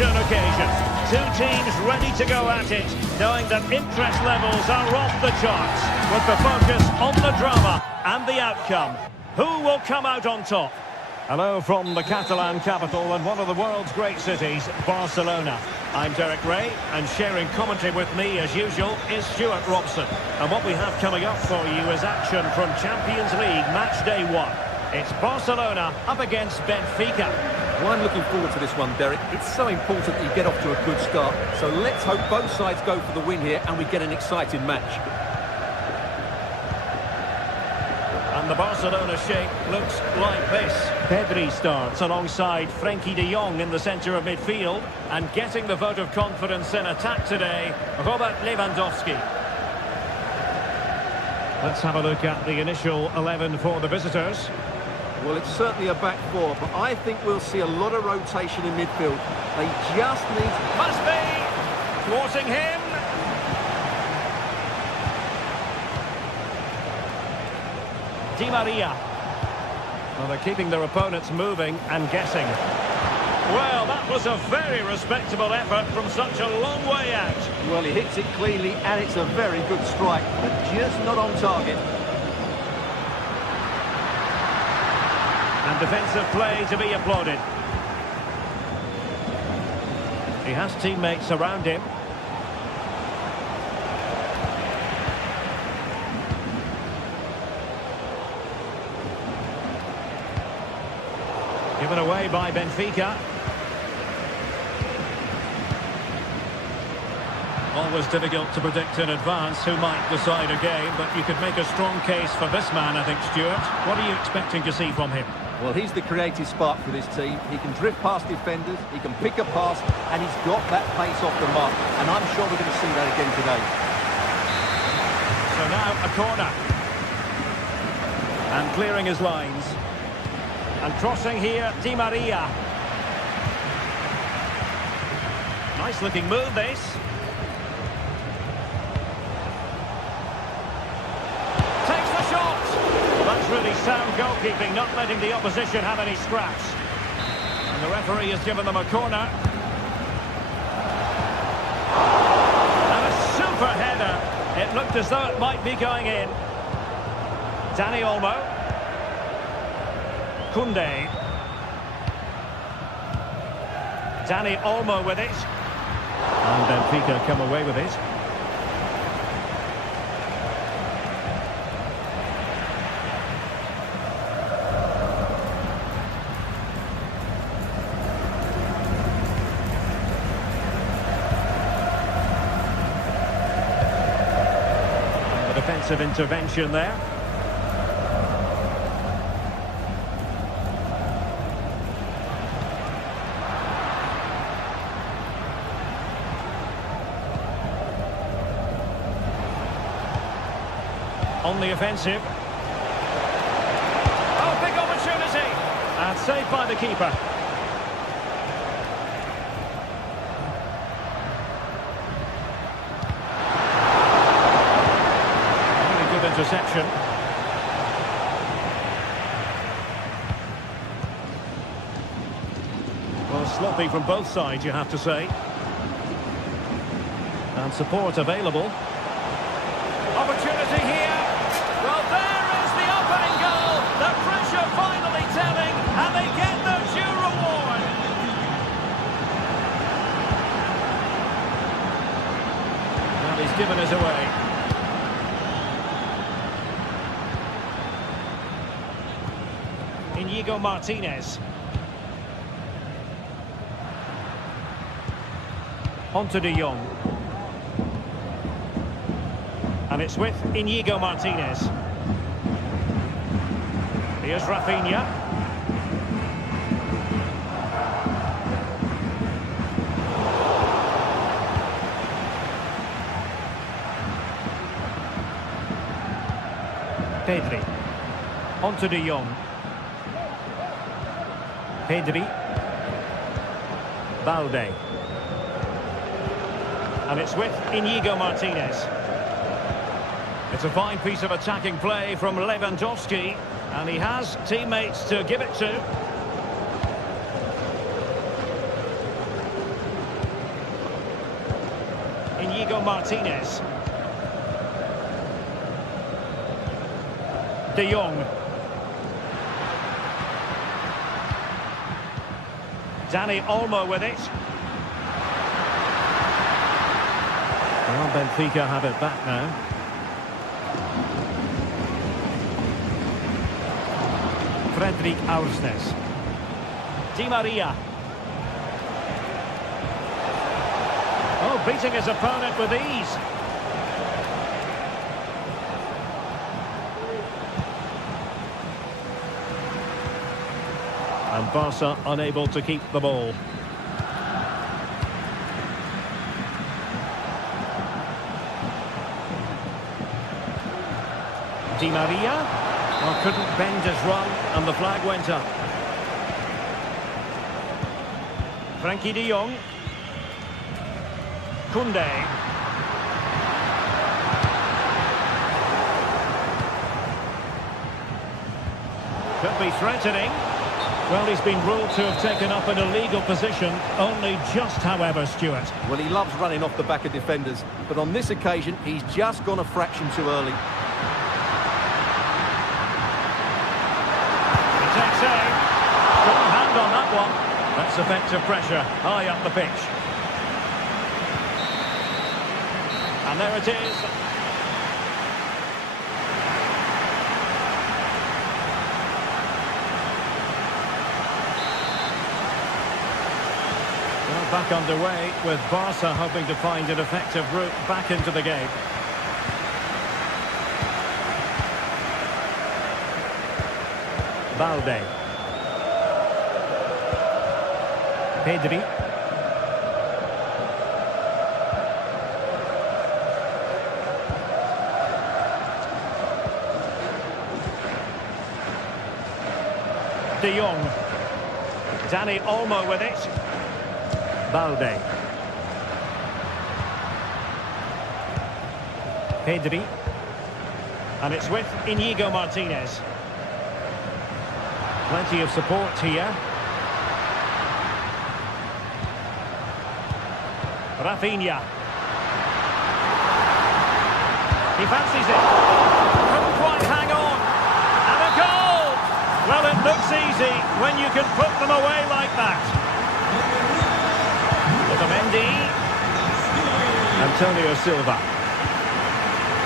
exhibition occasion. Two teams ready to go at it, knowing that interest levels are off the charts, with the focus on the drama and the outcome. Who will come out on top? Hello from the Catalan capital and one of the world's great cities, Barcelona. I'm Derek Ray, and sharing commentary with me, as usual, is Stuart Robson. And what we have coming up for you is action from Champions League match day 1. It's Barcelona up against Benfica. Well, I'm looking forward to this one, Derek. It's so important that you get off to a good start. So let's hope both sides go for the win here and we get an exciting match. And the Barcelona shape looks like this. Pedri starts alongside Frenkie de Jong in the centre of midfield. And getting the vote of confidence in attack today, Robert Lewandowski. Let's have a look at the initial 11 for the visitors. Well, it's certainly a back four, but I think we'll see a lot of rotation in midfield. They just need... Must be! Thwarting him! Di Maria. Well, they're keeping their opponents moving and guessing. Well, that was a very respectable effort from such a long way out. Well, he hits it cleanly, and it's a very good strike, but just not on target. And defensive play to be applauded. He has teammates around him. Given away by Benfica. Always difficult to predict in advance who might decide a game, but you could make a strong case for this man, I think, Stuart. What are you expecting to see from him? Well, he's the creative spark for this team. He can drift past defenders, he can pick a pass, and he's got that pace off the mark. And I'm sure we're going to see that again today. So now a corner. And clearing his lines. And crossing here, Di Maria. Nice looking move, this. Takes the shot! That's really sound goalkeeping, not letting the opposition have any scraps. And the referee has given them a corner. And a super header. It looked as though it might be going in. Dani Olmo. Koundé. Dani Olmo with it. And Benfica come away with it. And the defensive intervention there. On the offensive. Oh, big opportunity! And saved by the keeper. Really good interception. Well, sloppy from both sides, you have to say. And support available. Opportunity here. Well, there is the opening goal. The pressure finally telling, and they get their due reward. Well, he's given us away. Inigo Martinez. Onto de Jong. And it's with Inigo Martinez. Here's Rafinha. Pedri. Onto de Jong. Pedri. Balde. And it's with Inigo Martinez. It's a fine piece of attacking play from Lewandowski, and he has teammates to give it to. Inigo Martinez. De Jong. Dani Olmo with it. Well, Benfica have it back now. Fredrik Aursnes. Di Maria. Oh, beating his opponent with ease. And Barca unable to keep the ball. Di Maria. Well, couldn't bend his run, and the flag went up. Frankie de Jong. Koundé. Could be threatening. Well, he's been ruled to have taken up an illegal position, only just, however, Stuart. Well, he loves running off the back of defenders, but on this occasion, he's just gone a fraction too early. He takes aim. Strong hand on that one. That's effective pressure, high up the pitch. And there it is. Back underway with Barca hoping to find an effective route back into the game. Balde. Pedri. De Jong. Dani Olmo with it. Balde. Pedri. And it's with Inigo Martinez. Plenty of support here. Rafinha. He fancies it. Couldn't quite hang on. And a goal! Well, it looks easy when you can put them away like that. Mendy. Antonio Silva.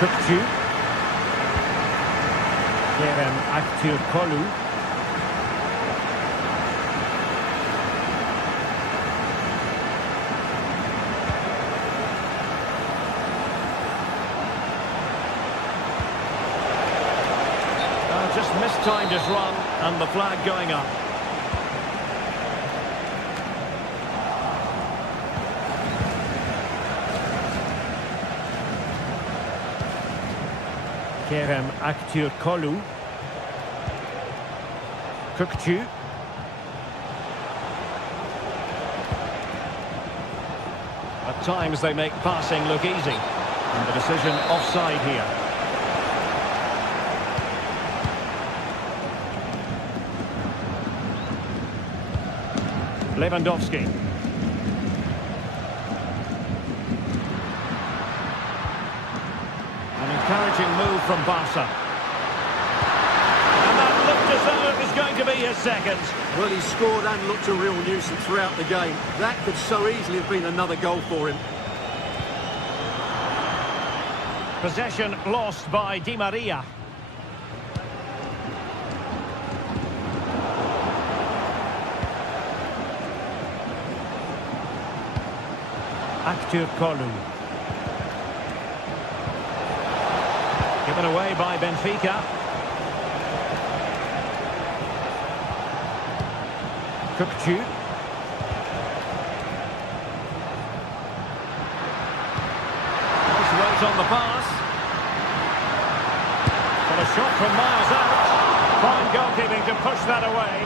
Kukçu. Kerem Aktürkoğlu. Just mistimed his run and the flag going up. Kerem Aktürkoğlu. Kukçu. At times they make passing look easy. And the decision offside here. Lewandowski. Encouraging move from Barca. And that looked as though it was going to be his second. Well, he scored and looked a real nuisance throughout the game. That could so easily have been another goal for him. Possession lost by Di Maria. Aktürkoğlu. Given away by Benfica. Kukçu. Nice weight on the pass. But a shot from miles out. Fine goalkeeping to push that away.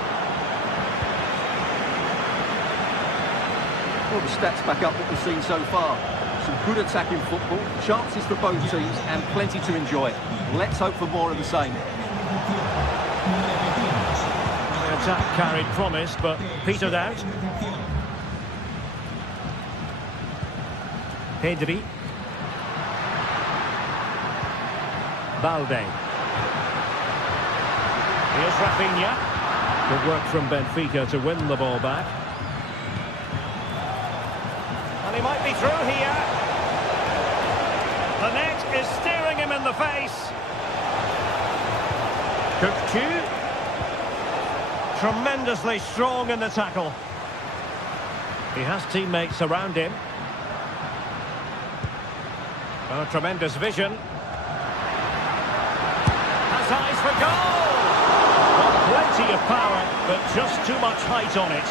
Well, the stats back up what we've seen so far. Some good attacking football, chances for both teams and plenty to enjoy. Let's hope for more of the same. The attack carried promise but petered out. Pedri. Balde. Here's Rafinha. Good work from Benfica to win the ball back. And he might be through here. The net is staring him in the face. Cook tremendously strong in the tackle. He has teammates around him. Oh, tremendous vision. Has eyes for goal! Got plenty of power, but just too much height on it.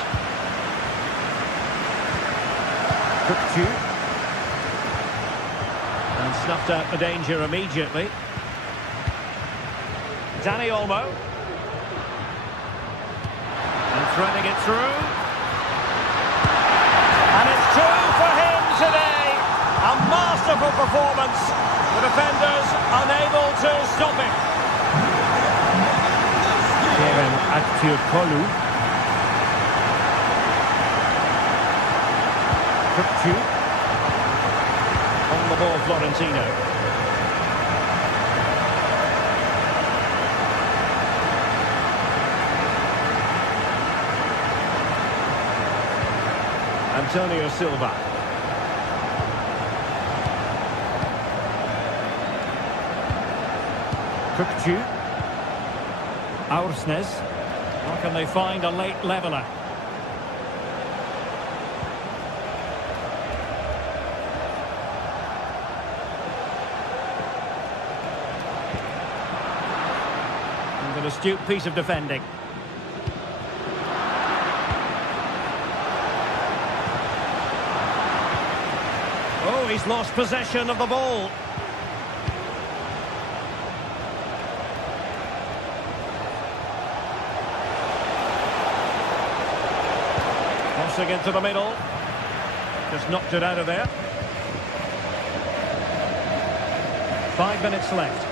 Cook and snuffed out the danger immediately. Dani Olmo. And threading it through. And it's two for him today. A masterful performance. The defenders unable to stop him. Kieran Aktiokolu. On the ball, Florentino. Antonio Silva. Cook. Aursnes. How can they find a late leveller? And an astute piece of defending. Oh, he's lost possession of the ball. Crossing into the middle. Just knocked it out of there. 5 minutes left.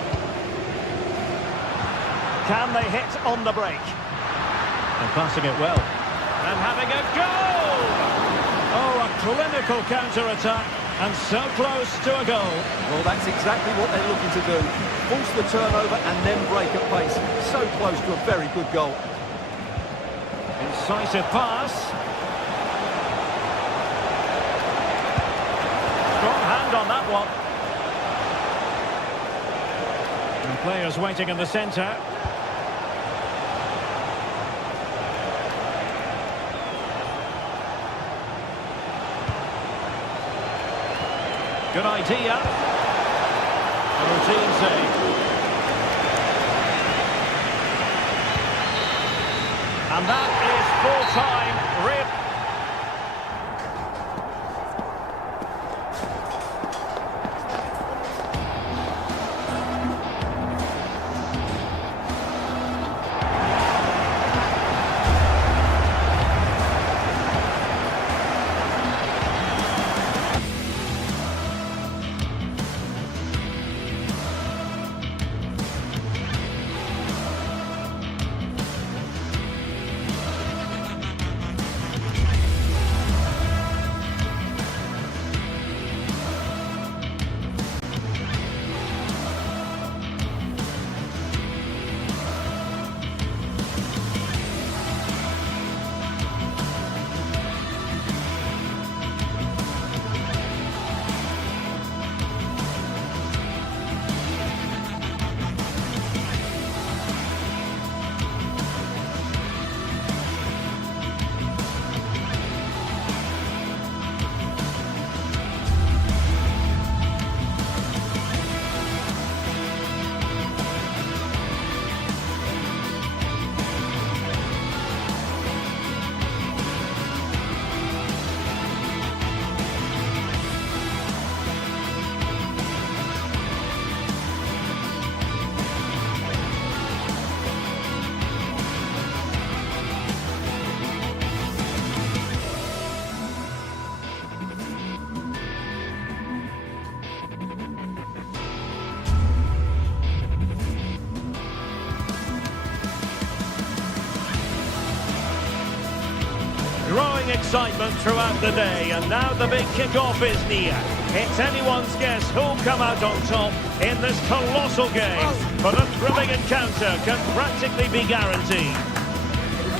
Can they hit on the break? And passing it well. And having a goal! Oh, a clinical counter-attack. And so close to a goal. Well, that's exactly what they're looking to do. Force the turnover and then break at pace. So close to a very good goal. Incisive pass. Strong hand on that one. And players waiting in the centre. Good idea. A routine save. And that is full-time. Rip. growing excitement throughout the day, and now the big kick-off is near. It's anyone's guess who'll come out on top in this colossal game, but a thrilling encounter can practically be guaranteed.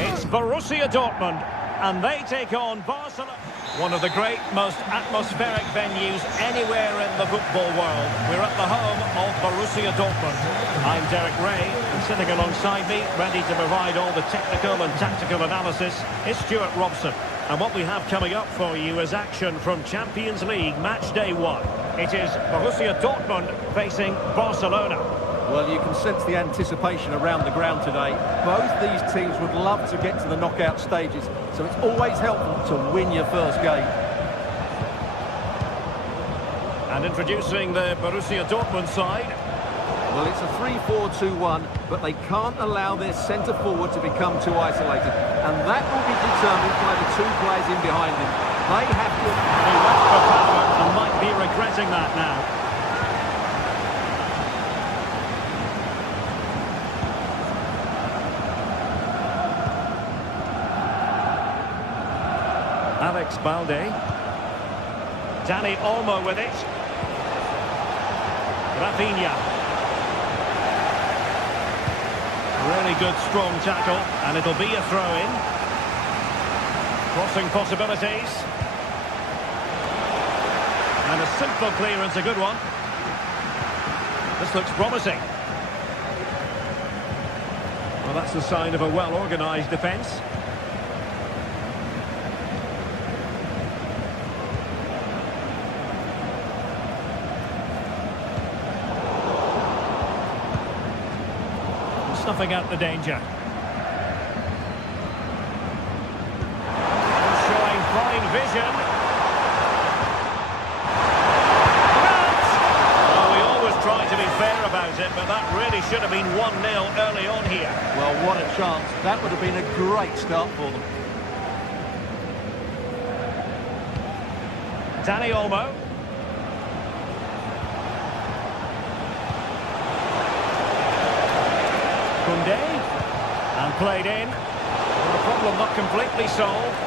It's Borussia Dortmund, and they take on Barcelona. One of the great, most atmospheric venues anywhere in the football world. We're at the home of Borussia Dortmund. I'm Derek Ray, and sitting alongside me, ready to provide all the technical and tactical analysis, is Stuart Robson. And what we have coming up for you is action from Champions League match day 1. It is Borussia Dortmund facing Barcelona. Well, you can sense the anticipation around the ground today. Both these teams would love to get to the knockout stages, so it's always helpful to win your first game. And introducing the Borussia Dortmund side. Well, it's a 3-4-2-1, but they can't allow their centre-forward to become too isolated, and that will be determined by the two players in behind him. They have to... He went for power and might be regretting that now. Alex Balde. Dani Olmo with it. Rafinha. Really good strong tackle, and it'll be a throw-in. Crossing possibilities. And a simple clearance, a good one. This looks promising. Well, that's a sign of a well-organised defence. Snuffing out the danger. Showing fine vision. Well, we always try to be fair about it, but that really should have been 1-0 early on here. Well, what a chance. That would have been a great start for them. Dani Olmo. And played in. Well, the problem not completely solved.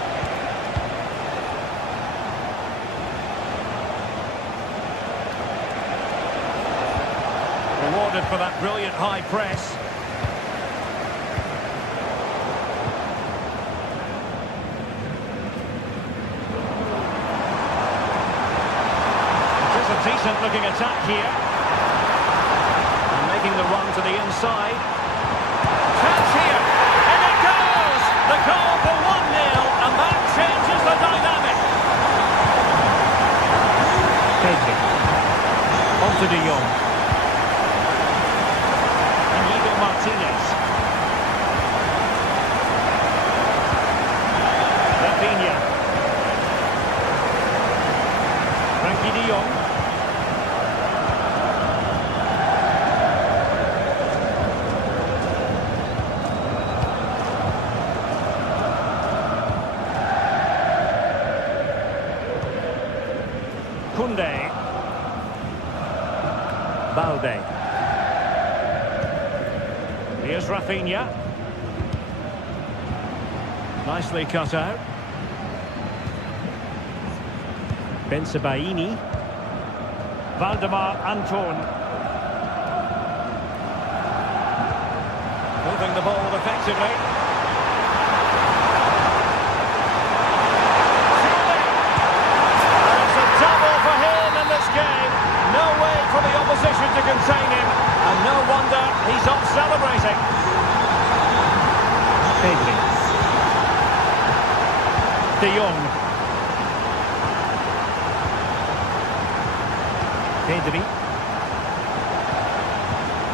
Rewarded for that brilliant high press. It is a decent looking attack here. And making the run to the inside. Chance here, and it goes! The goal for 1-0, and that changes the dynamic. Pedri. On to De Jong. Inigo Martinez. Rafinha. Frankie De Jong. Balde. Here's Rafinha. Nicely cut out. Bensebaini. Valdemar Anton. Moving the ball effectively. For the opposition to contain him, and no wonder he's off celebrating. Pedri. De Jong. Pedri.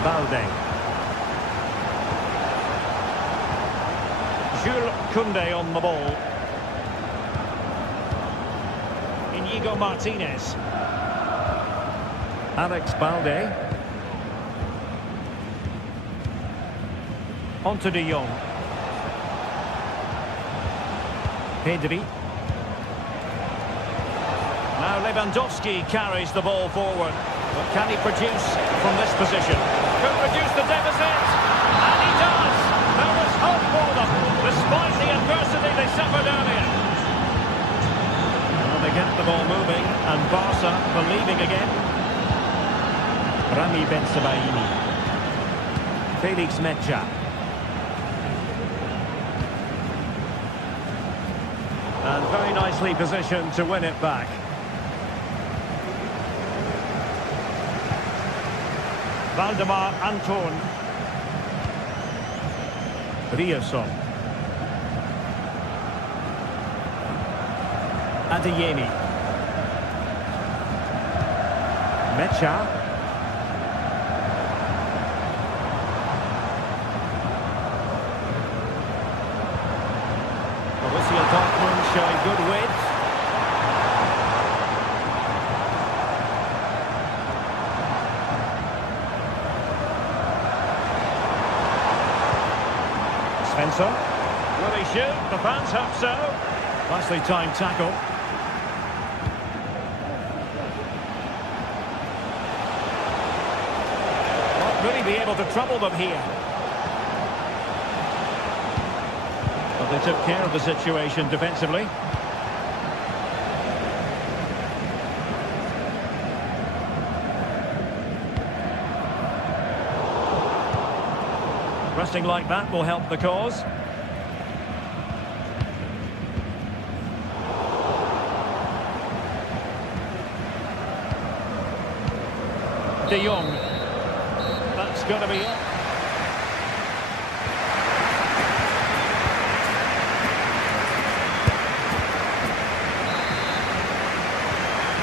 Balde. Jules Koundé on the ball. Inigo Martinez. Alex Balde. On to De Jong. Pedri. Now Lewandowski carries the ball forward. But can he produce from this position? Could reduce the deficit. And he does! There was hope for them, despite the adversity they suffered earlier. Barca believing again. Rami Bensebaini. Felix Mecha. And very nicely positioned to win it back. Valdemar Anton. Rioson. Adeyemi. Mecha. Borussia Dortmund showing good width. Spencer. Will he shoot? The fans hope so. Nicely timed tackle. Won't really be able to trouble them here. But they took care of the situation defensively. Resting like that will help the cause. De Jong. That's going to be it.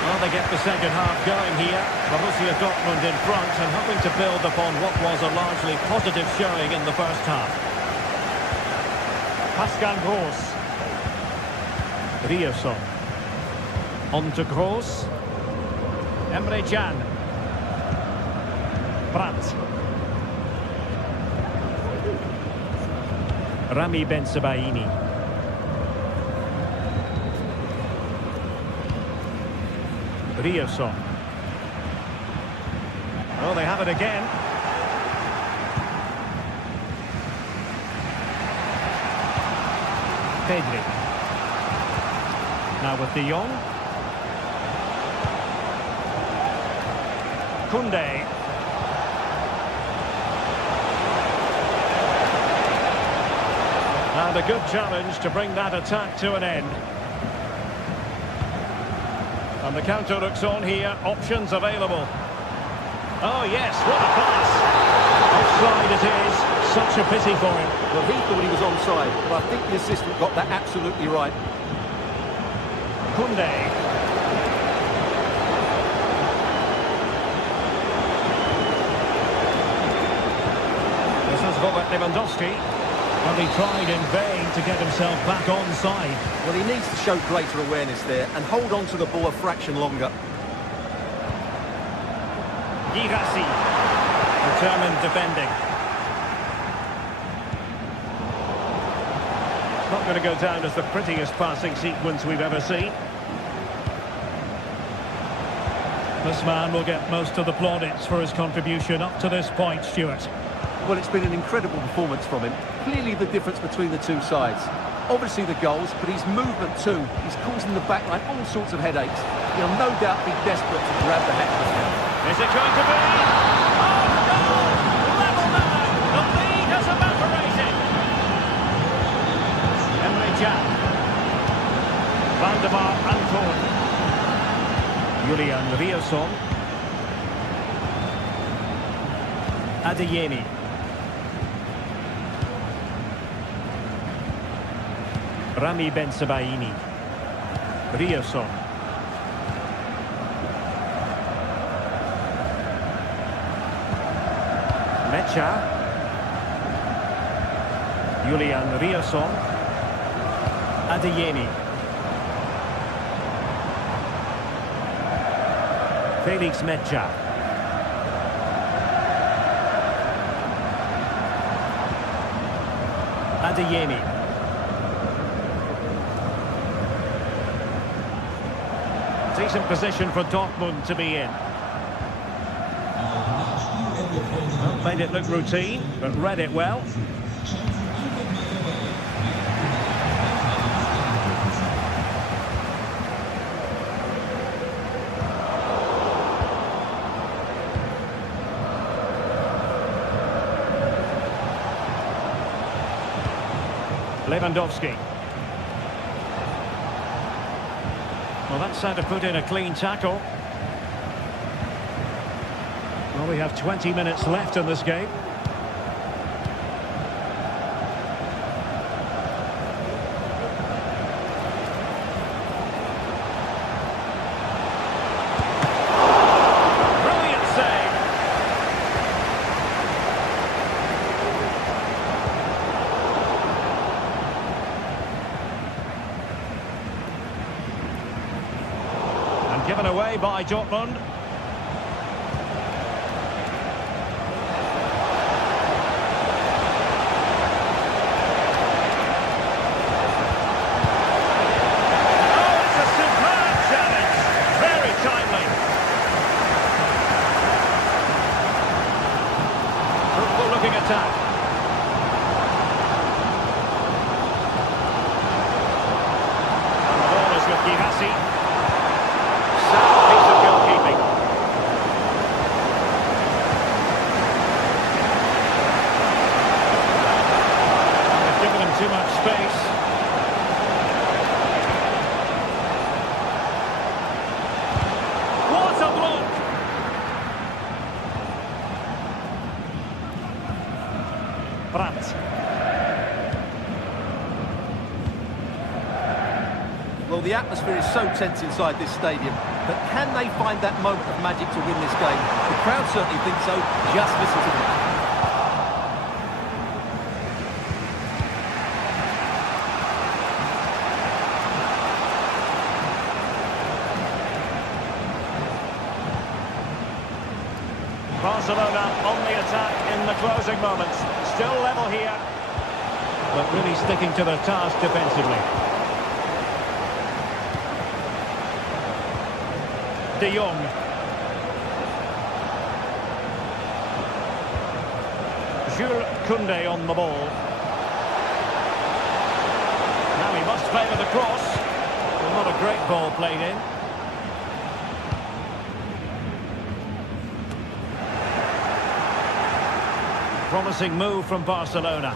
Well, they get the second half going here. Borussia Dortmund in front and hoping to build upon what was a largely positive showing in the first half. Pascal Gross. Rioson. On to Gross. Emre Can. Brandt. Rami Bensebaini. Rioson. Oh, they have it again. Pedri. Now with De Jong. Koundé. And a good challenge to bring that attack to an end. And the counter looks on here. Options available. Oh, yes, what a pass. Offside it is. Such a pity for him. Well, he thought he was onside, but I think the assistant got that absolutely right. Koundé. This is Robert Lewandowski. And he tried in vain to get himself back onside. Well, he needs to show greater awareness there and hold on to the ball a fraction longer. Girassi. Determined defending. Not going to go down as the prettiest passing sequence we've ever seen. This man will get most of the plaudits for his contribution up to this point, Stuart. Well, it's been an incredible performance from him. Clearly the difference between the two sides. Obviously the goals, but his movement too. He's causing the backline all sorts of headaches. He'll no doubt be desperate to grab the hat this now. Is it going to be? Oh, no! Level now! The lead has evaporated! Emre Can. Valdemar Anton. Julian Rioson. Adeyemi. Rami Bensebaini. Rioson. Mecha. Julian Rioson. Adeyemi. Felix Mecha. Adeyemi. Decent position for Dortmund to be in. Well, made it look routine, but read it well. Lewandowski. Well, that's how to put in a clean tackle. Well, we have 20 minutes left in this game. Brilliant save. And given away by Dortmund. Attack. And the ball is with Givassi. Sound piece of goalkeeping. They've given him too much space. What a block! Brandt. Well, the atmosphere is so tense inside this stadium, but can they find that moment of magic to win this game? The crowd certainly think so. Just listen to them. Barcelona on the attack in the closing moments. Still level here, but really sticking to their task defensively. De Jong. Jules Koundé on the ball. Now he must play with the cross. Well, not a great ball played in. Promising move from Barcelona.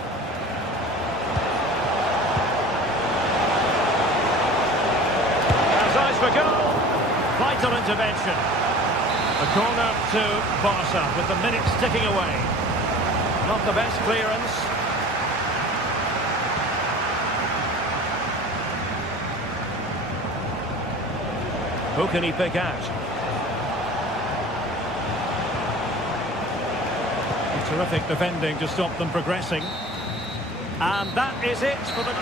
Has eyes for goal. Vital intervention. A corner to Barca with the minutes ticking away. Not the best clearance. Who can he pick out? Terrific defending to stop them progressing. And that is it for the...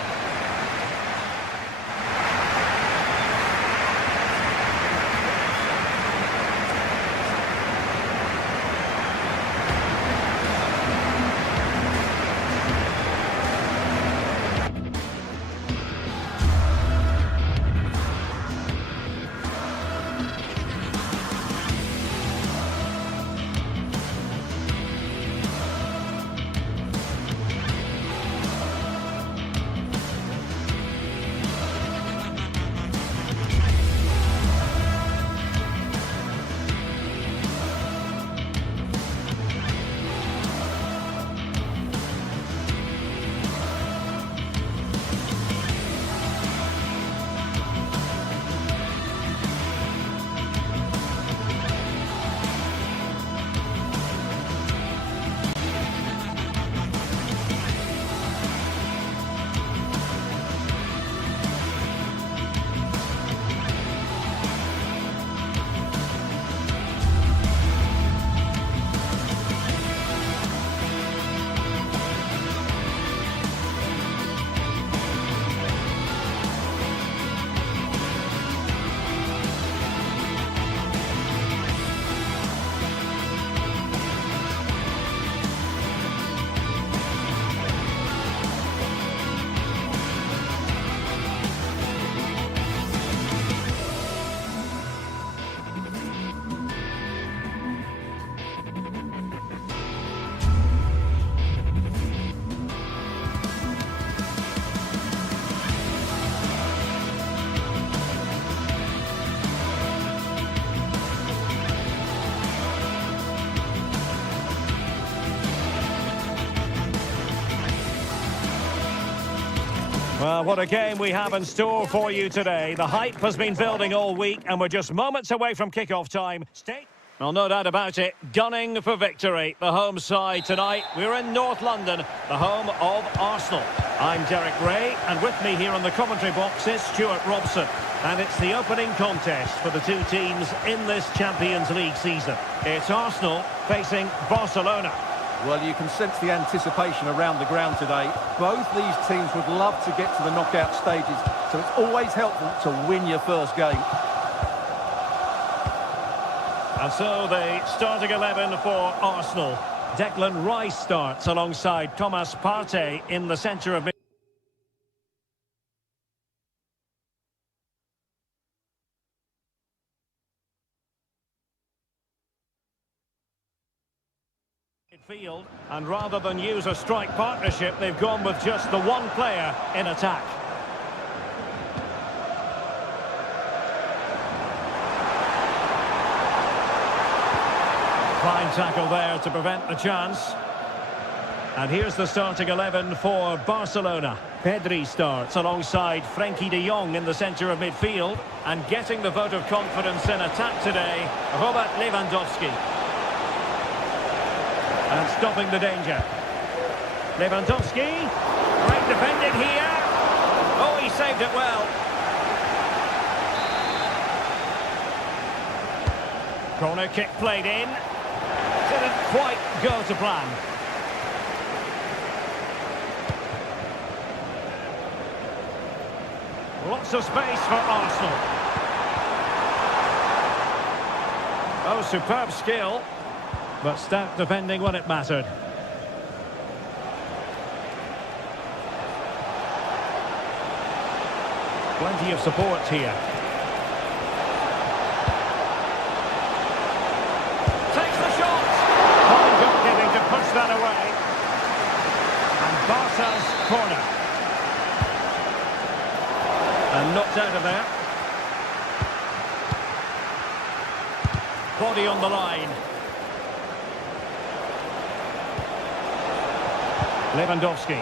Well, what a game we have in store for you today. The hype has been building all week, and we're just moments away from kick-off time. Well, no doubt about it, gunning for victory. The home side tonight, we're in North London, the home of Arsenal. I'm Derek Ray, and with me here on the commentary box is Stuart Robson. And it's the opening contest for the two teams in this Champions League season. It's Arsenal facing Barcelona. Well, you can sense the anticipation around the ground today. Both these teams would love to get to the knockout stages, so it's always helpful to win your first game. And so the starting 11 for Arsenal. Declan Rice starts alongside Thomas Partey in the centre of midfield, and rather than use a strike partnership, they've gone with just the one player in attack. Fine tackle there to prevent the chance. And here's the starting 11 for Barcelona. Pedri starts alongside Frenkie de Jong in the centre of midfield, and getting the vote of confidence in attack today, Robert Lewandowski. And stopping the danger. Lewandowski. Great defending here. Oh, he saved it well. Corner kick played in. Didn't quite go to plan. Lots of space for Arsenal. Oh, superb skill. But stout defending when it mattered. Plenty of support here. Takes the shot! Fine goalkeeping to push that away. And Barca's corner. And knocked out of there. Body on the line. Lewandowski.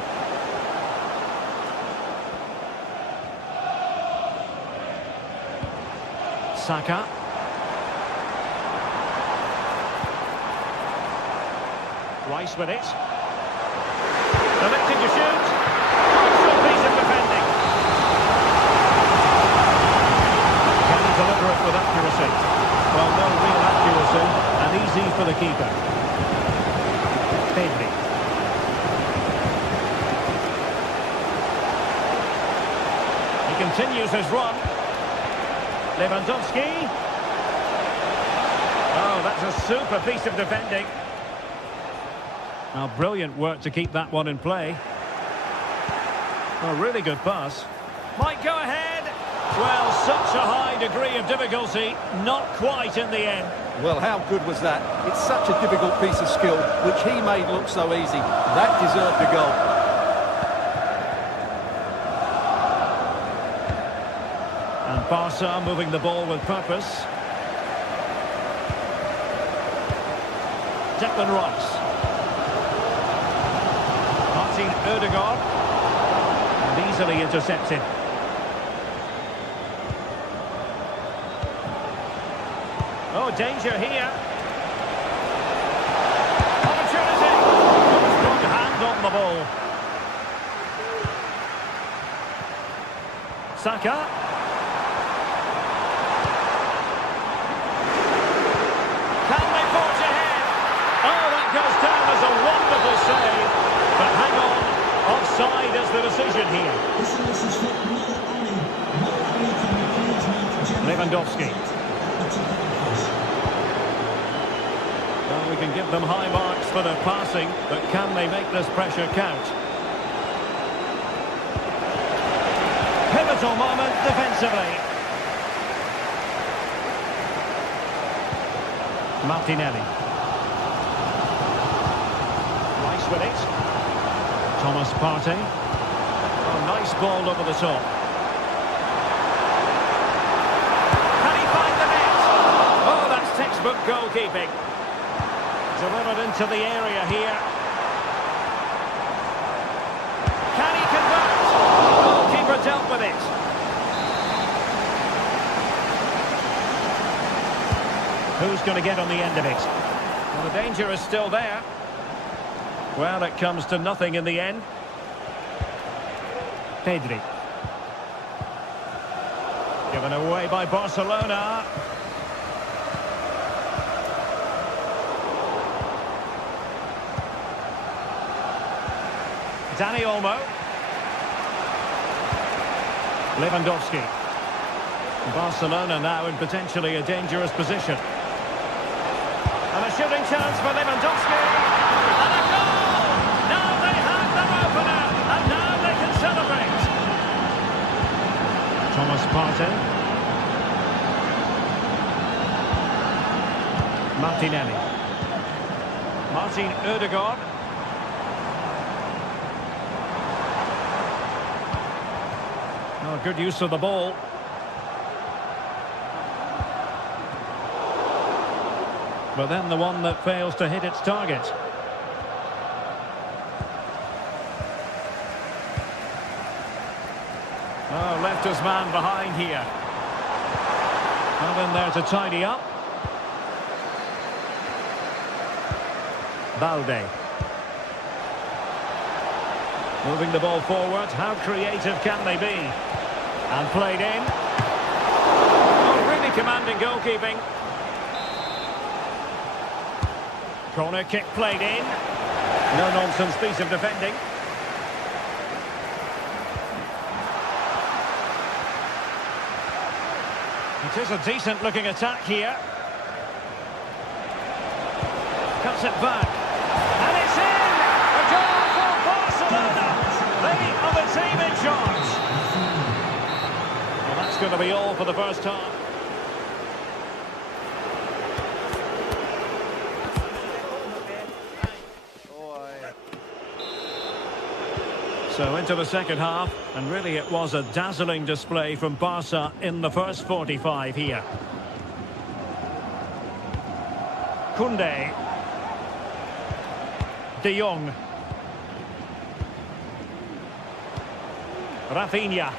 Saka. Rice with it. Electing to shoot. Crucial piece of defending. Can he deliver it with accuracy? Well, no real accuracy, and easy for the keeper. Pedri. Continues his run. Lewandowski. Oh, that's a super piece of defending. Now, brilliant work to keep that one in play. A really good pass. Might go ahead. Well, such a high degree of difficulty, not quite in the end. Well, how good was that? It's such a difficult piece of skill, which he made look so easy. That deserved a goal. And Barca moving the ball with purpose. Declan Rice. Martin Odegaard. And easily intercepted. Oh, danger here. Opportunity. Good hand on the ball. Saka. Goes down as a wonderful save, but hang on, offside is the decision here. Lewandowski. Well, we can give them high marks for their passing, but can they make this pressure count? Pivotal moment defensively. Martinelli. With it. Thomas Partey. Oh, nice ball over the top. Can he find the net? Oh, that's textbook goalkeeping. Delivered into the area here. Can he convert? Oh, Who's going to get on the end of it? Well, the danger is still there. Well, it comes to nothing in the end. Pedri. Given away by Barcelona. Dani Olmo. Lewandowski. Barcelona now in potentially a dangerous position. And a shooting chance for Lewandowski. And a goal! Now they have their opener. And now they can celebrate. Thomas Partey. Martinelli. Martin Ødegaard. Oh, good use of the ball. But then the one that fails to hit its target. Oh, left his man behind here. Not in there to tidy up. Balde. Moving the ball forward. How creative can they be? And played in. Oh, really commanding goalkeeping. Corner kick played in. No-nonsense piece of defending. It is a decent-looking attack here. Cuts it back. And it's in! A goal for Barcelona! They are the team in charge. Well, that's going to be all for the first half. So into the second half, and really it was a dazzling display from Barca in the first 45 here. Koundé. De Jong. Rafinha.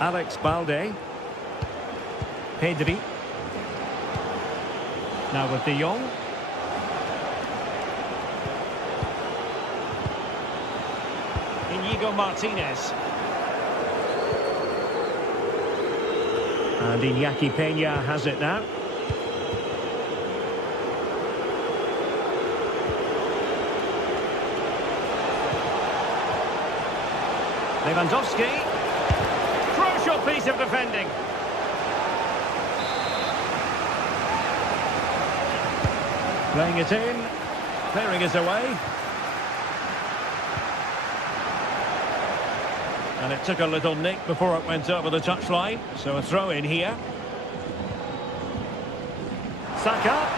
Alex Balde. Pedri. Now with De Jong. Inigo Martinez. And Iñaki Peña has it now. Lewandowski. Crucial piece of defending. Playing it in. Clearing it away. And it took a little nick before it went over the touchline. So a throw in here. Saka.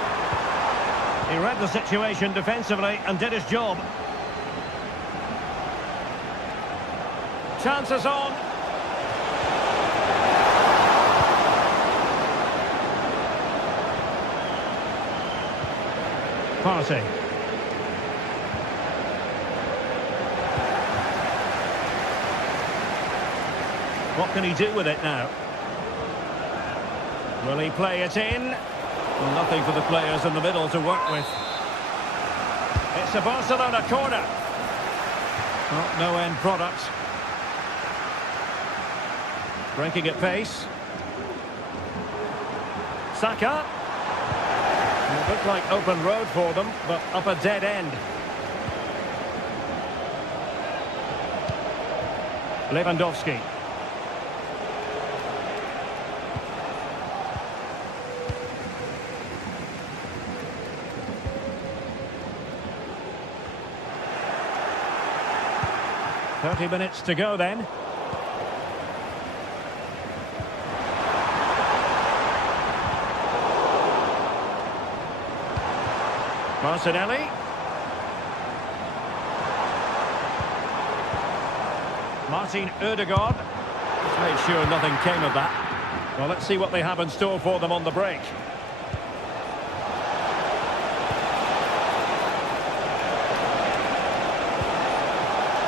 He read the situation defensively and did his job. Chances on. Partey. What can he do with it now? Will he play it in? Well, nothing for the players in the middle to work with. It's a Barcelona corner. Oh, no end product. Breaking at pace. Saka. It looked like open road for them, but up a dead end. Lewandowski. "30 minutes to go then." Martinelli. Martin Ødegaard. Just made sure nothing came of that. Well, let's see what they have in store for them on the break.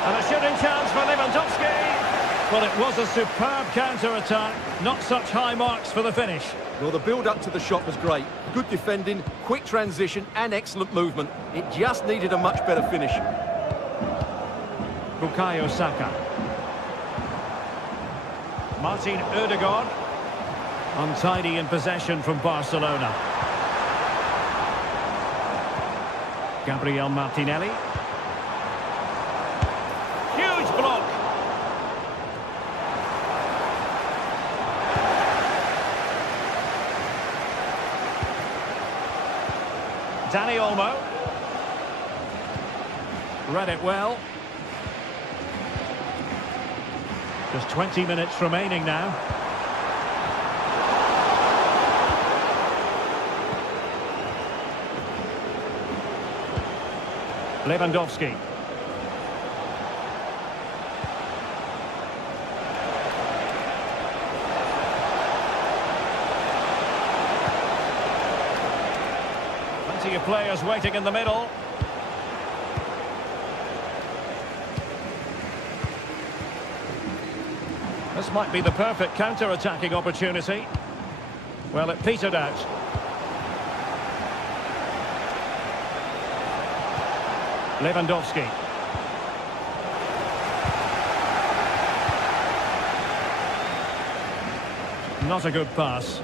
And a shooting chance for Lewandowski. Well, it was a superb counter-attack. Not such high marks for the finish. Well, the build-up to the shot was great. Good defending, quick transition and excellent movement. It just needed a much better finish. Bukayo Saka. Martin Ødegaard. Untidy in possession from Barcelona. Gabriel Martinelli. Huge block. Dani Olmo. Read it well. Just 20 minutes remaining now. Lewandowski. Plenty of players waiting in the middle. This might be the perfect counter-attacking opportunity. Well, it petered out. Lewandowski. Not a good pass.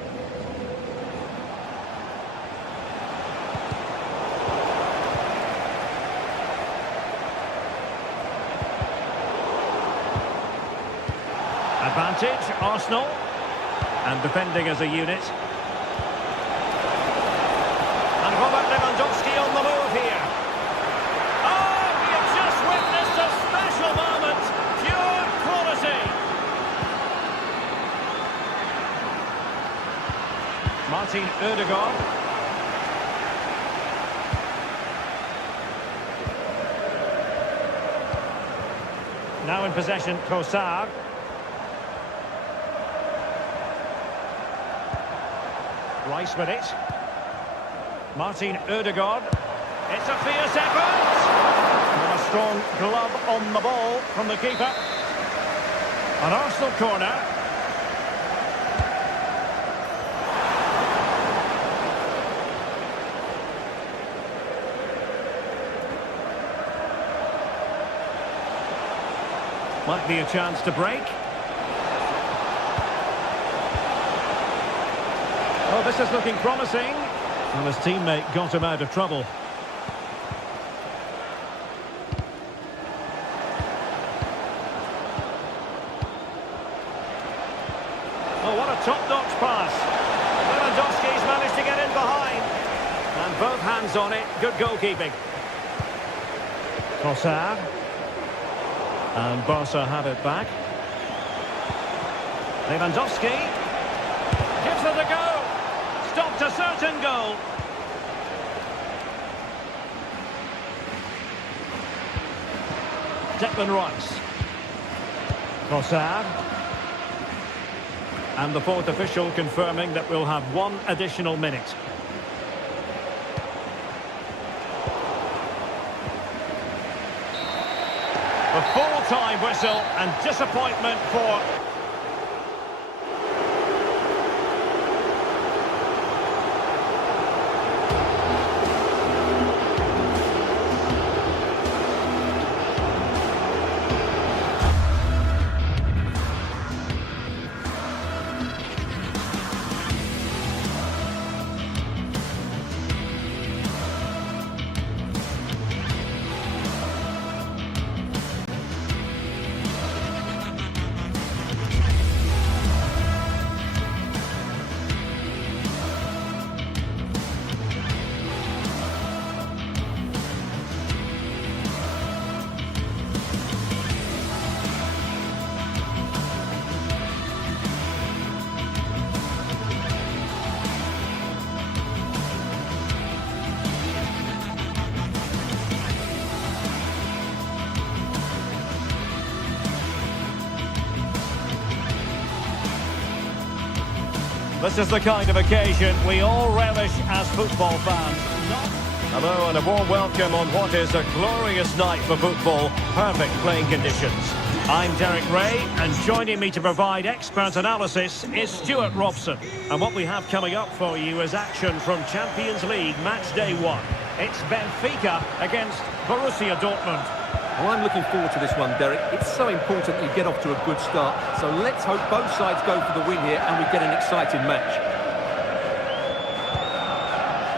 Advantage, Arsenal. And defending as a unit. And Robert Lewandowski on the move here. Oh, we have just witnessed a special moment. Pure quality. Martin Ødegaard. Now in possession, Trossard. Rice with it. Martin Ødegaard. It's a fierce effort. And a strong glove on the ball from the keeper. An Arsenal corner. Might be a chance to break. Oh, this is looking promising. Well, his teammate got him out of trouble. Oh, what a top-notch pass. Lewandowski's managed to get in behind. And both hands on it. Good goalkeeping. Trossard. And Barca have it back. Lewandowski. Gives it a go. Stopped a certain goal. Declan Rice. Trossard. And the fourth official confirming that we'll have one additional minute. A full-time whistle and disappointment for... This is the kind of occasion we all relish as football fans. Hello and a warm welcome on what is a glorious night for football. Perfect playing conditions. I'm Derek Ray, and joining me to provide expert analysis is Stuart Robson. And what we have coming up for you is action from Champions League match day 1. It's Benfica against Borussia Dortmund. Well, I'm looking forward to this one, Derek. It's so important you get off to a good start. So let's hope both sides go for the win here and we get an exciting match.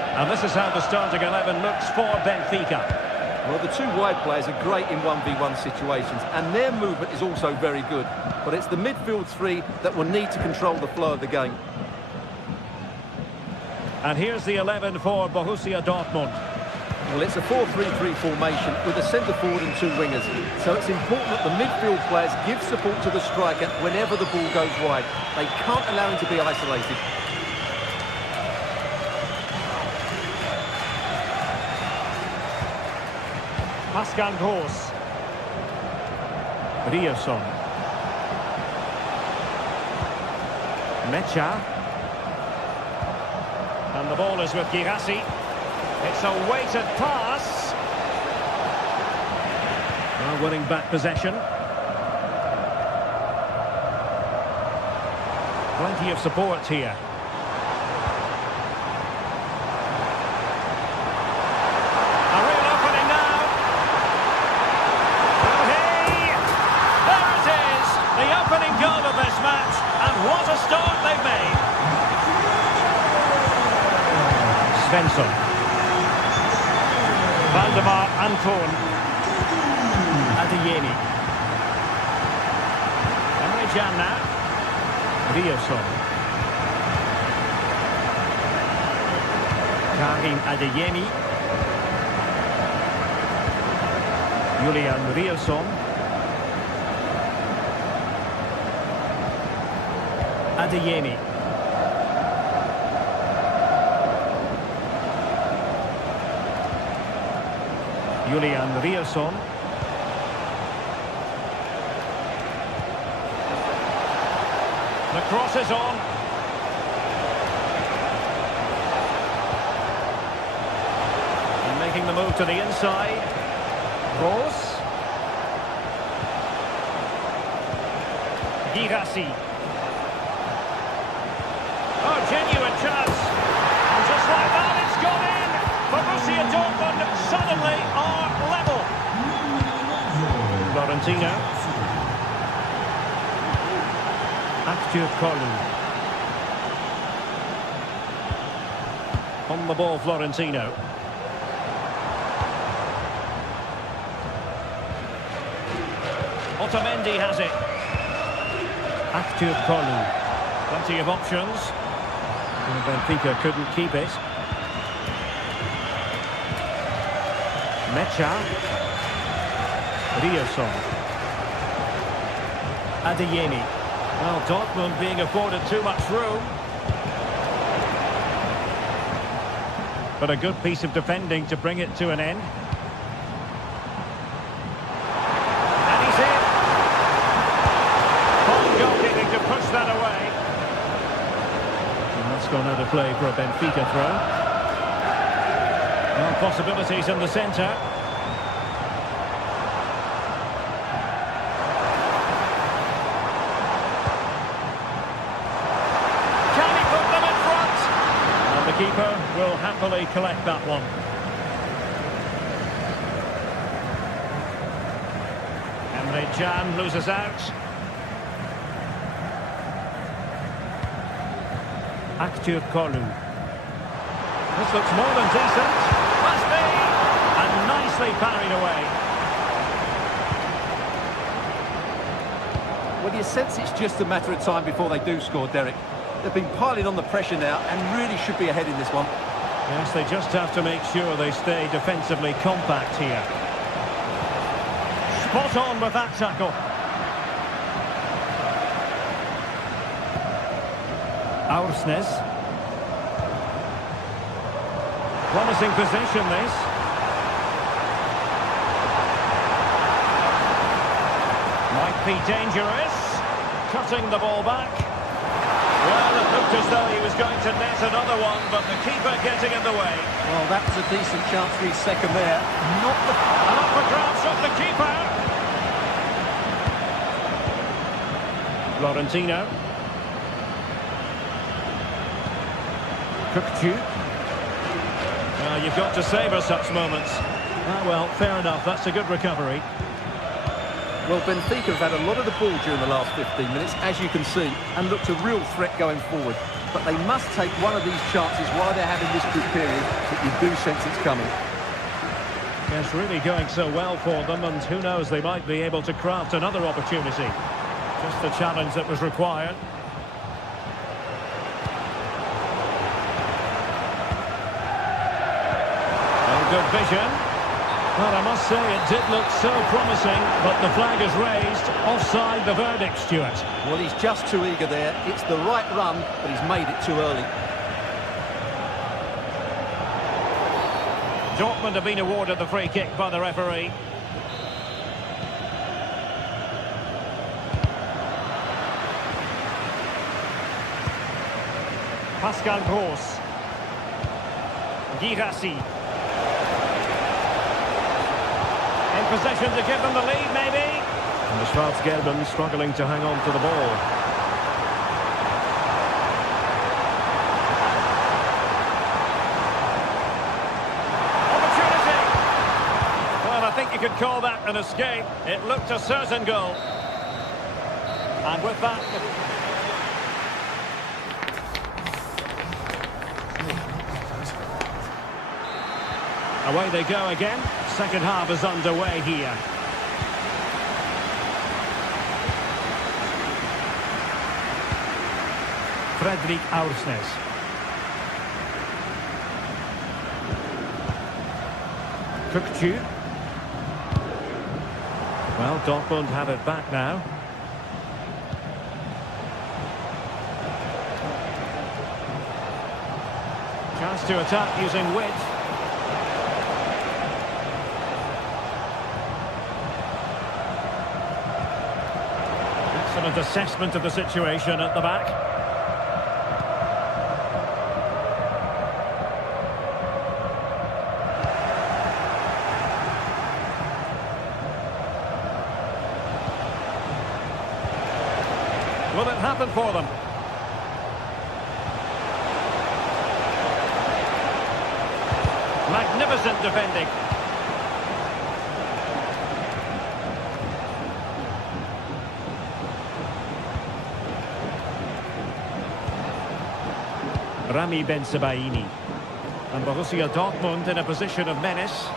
And this is how the starting 11 looks for Benfica. Well, the two wide players are great in 1v1 situations, and their movement is also very good. But it's the midfield three that will need to control the flow of the game. And here's the 11 for Borussia Dortmund. Well, it's a 4-3-3 formation with a centre forward and two wingers. So it's important that the midfield players give support to the striker whenever the ball goes wide. They can't allow him to be isolated. Pascal Gross. Rierson. Mecha. And the ball is with Girassi. It's a weighted pass. Now winning back possession. Plenty of support here. A real opening now. There it is, the opening goal of this match, and what a start they've made. Svensson. Valdemar Anton. Adeyemi. Emre Can now. Rierson. Karim Adeyemi. Julian Rierson. Adeyemi. Julian Rierson. The cross is on. And making the move to the inside. Gross. Girassi. Oh, genuine chance. And just like that, it's gone in. Borussia Dortmund suddenly are level. Florentino. Kolu. On the ball, Florentino. Otamendi has it. Kolu. Plenty of options. And Benfica couldn't keep it. Mecha. Rierson. Adeyemi. Well, Dortmund being afforded too much room. But a good piece of defending to bring it to an end. And he's in. Full goalkeeping to push that away. And that's gone out of play for a Benfica throw. Well, possibilities in the centre. Keeper will happily collect that one. Emre Can loses out. Kolu. This looks more than decent. Must be! And nicely parried away. Well, you sense it's just a matter of time before they do score, Derek. They've been piling on the pressure now and really should be ahead in this one. Yes, they just have to make sure they stay defensively compact here. Spot on with that tackle. Aursnes. Promising position, this. Might be dangerous. Cutting the ball back. Well, it looked as though he was going to net another one, but the keeper getting in the way. Well, that was a decent chance for his second there. Not the... And up for grabs from the keeper. Florentino. Cookchu. You've got to savour such moments. Ah, well, fair enough. That's a good recovery. Well, Benfica have had a lot of the ball during the last 15 minutes, as you can see, and looked a real threat going forward. But they must take one of these chances while they're having this good period that you do sense it's coming. Yes, really going so well for them, and who knows, they might be able to craft another opportunity. Just the challenge that was required. Good vision. Well, I must say it did look so promising, but the flag is raised. Offside the verdict, Stuart. Well, he's just too eager there. It's the right run, but he's made it too early. Dortmund have been awarded the free kick by the referee. Pascal Gross. Girassi. In possession to give them the lead, maybe. And the Schwarzgelben struggling to hang on to the ball. Opportunity! Well, I think you could call that an escape. It looked a certain goal. And with that... Away they go again. Second half is underway here. Fredrik Aursnes. Cookchu. Well, Dortmund have it back now. Chance to attack using width. Excellent assessment of the situation at the back. Will it happen for them? Magnificent defending. Rami Ben-Sebaini. And Borussia Dortmund in a position of menace.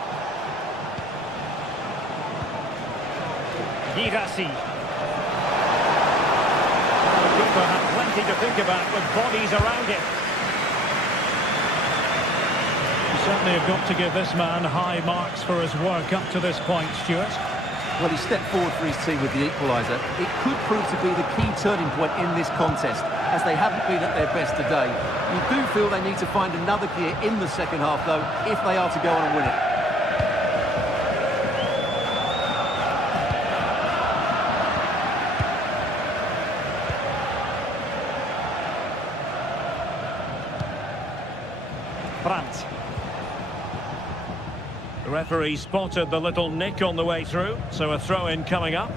Girassi. The keeper had plenty to think about with bodies around him. You certainly have got to give this man high marks for his work up to this point, Stuart. Well, he stepped forward for his team with the equaliser. It could prove to be the key turning point in this contest, as they haven't been at their best today. You do feel they need to find another gear in the second half, though, if they are to go on and win it. Brandt. The referee spotted the little nick on the way through, so a throw-in coming up.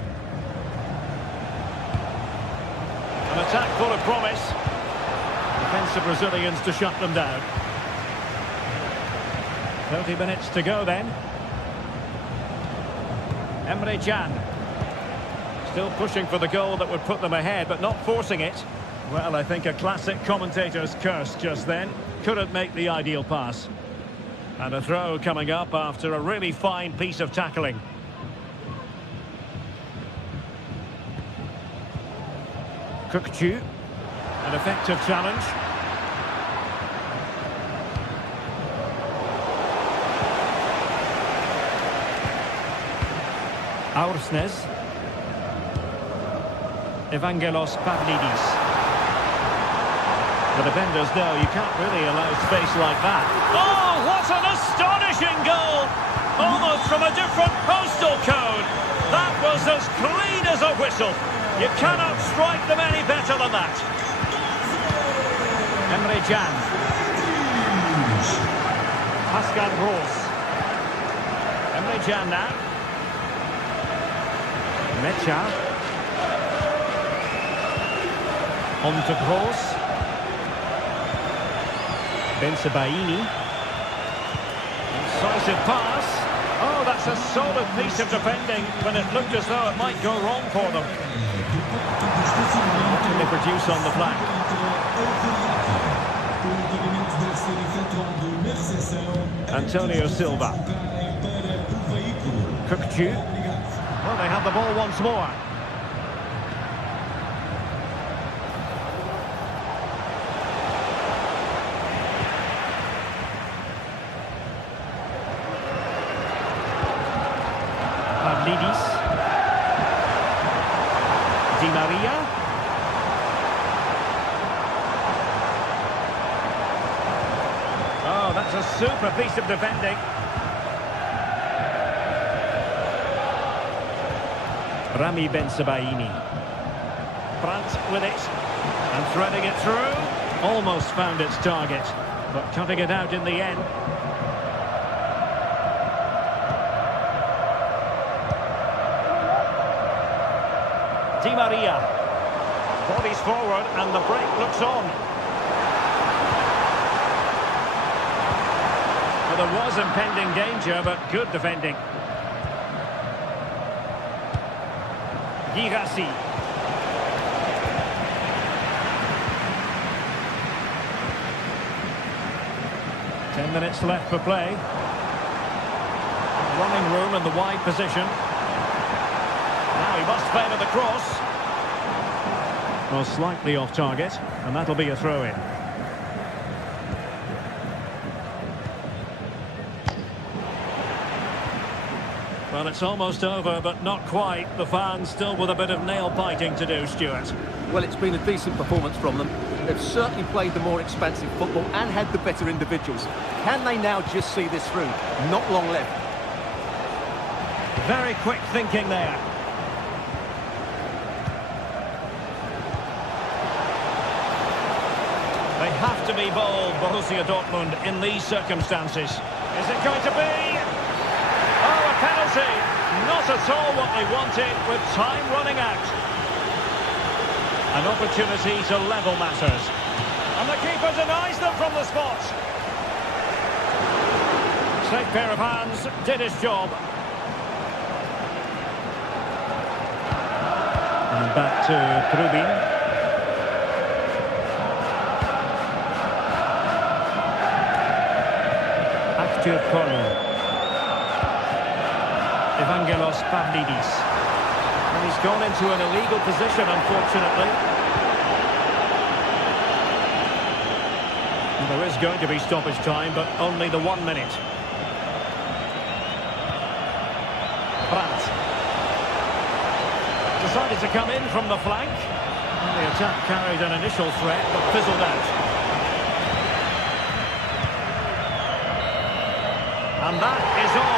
An attack full of promise. Defensive Brazilians to shut them down. 30 minutes to go then. Emre Can. Still pushing for the goal that would put them ahead, but not forcing it. Well, I think a classic commentator's curse just then. Couldn't make the ideal pass. And a throw coming up after a really fine piece of tackling. Cookchu. An effective challenge. Aursnes. Evangelos Pavlidis. The defenders know you can't really allow space like that. Oh, what an astonishing goal! Almost from a different postal code. That was as clean as a whistle. You cannot strike them any better than that. Emre Can. Pascal Gross. Emre Can now. Mecha. On to Gross. Bensebaini. Incisive pass. Oh, that's a solid piece of defending when it looked as though it might go wrong for them. What can they produce on the flank? Antonio Silva. Kukcu. Well, they have the ball once more. Pavlidis. Di Maria. Oh, that's a super piece of defending. Rami Bensebaini. Brandt with it. And threading it through. Almost found its target, but cutting it out in the end. Di Maria. Bodies forward and the break looks on. Well, there was impending danger, but good defending. Girassi. Ten minutes left for play. Running room in the wide position. Now he must favour the cross. Well, slightly off target, and that'll be a throw-in. Well, it's almost over, but not quite. The fans still with a bit of nail-biting to do, Stuart. Well, it's been a decent performance from them. They've certainly played the more expansive football and had the better individuals. Can they now just see this through? Not long left. Very quick thinking there. They have to be bold, Borussia Dortmund, in these circumstances. Is it going to be? Oh, a penalty! Not at all what they wanted, with time running out. An opportunity to level matters. And the keeper denies them from the spot. Safe pair of hands, did his job. And back to Trubin. Evangelos Pavlidis. And he's gone into an illegal position, unfortunately. And there is going to be stoppage time, but only the 1 minute. Brandt. Decided to come in from the flank. And the attack carried an initial threat, but fizzled out. And that is all.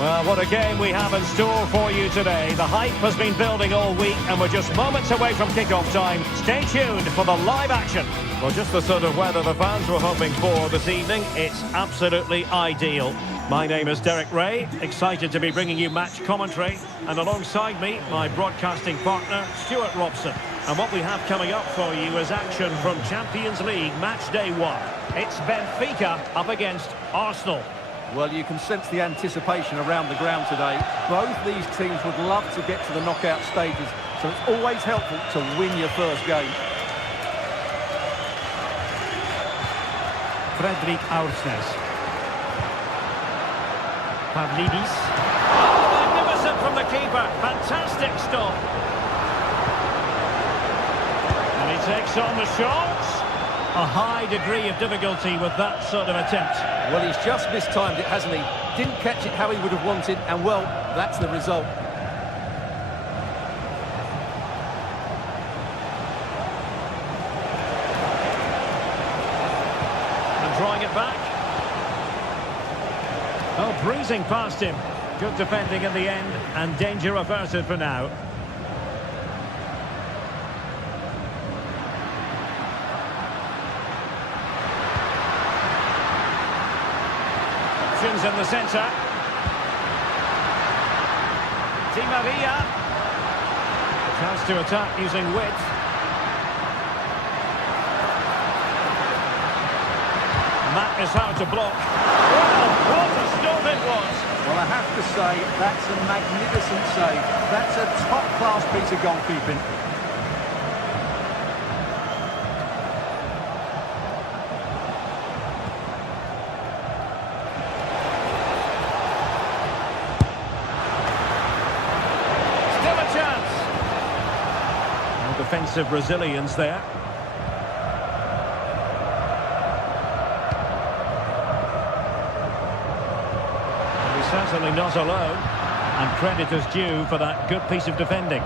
Well, what a game we have in store for you today. The hype has been building all week and we're just moments away from kickoff time. Stay tuned for the live action. Well, just the sort of weather the fans were hoping for this evening. It's absolutely ideal. My name is Derek Ray, excited to be bringing you match commentary. And alongside me, my broadcasting partner, Stuart Robson. And what we have coming up for you is action from Champions League match day 1. It's Benfica up against Arsenal. Well, you can sense the anticipation around the ground today. Both these teams would love to get to the knockout stages, so it's always helpful to win your first game. Fredrik Aursnes. Pavlidis. Oh, magnificent from the keeper. Fantastic stop. And he takes on the shots. A high degree of difficulty with that sort of attempt. Well, he's just mistimed it, hasn't he? Didn't catch it how he would have wanted, and well, that's the result. And drawing it back. Oh, breezing past him. Good defending in the end, and danger averted for now. In the centre. Di Maria. Chance to attack using width. And that is how to block. Wow, what a stop it was. Well, I have to say, that's a magnificent save. That's a top-class piece of goalkeeping. Defensive resilience there. And he's certainly not alone, and credit is due for that good piece of defending.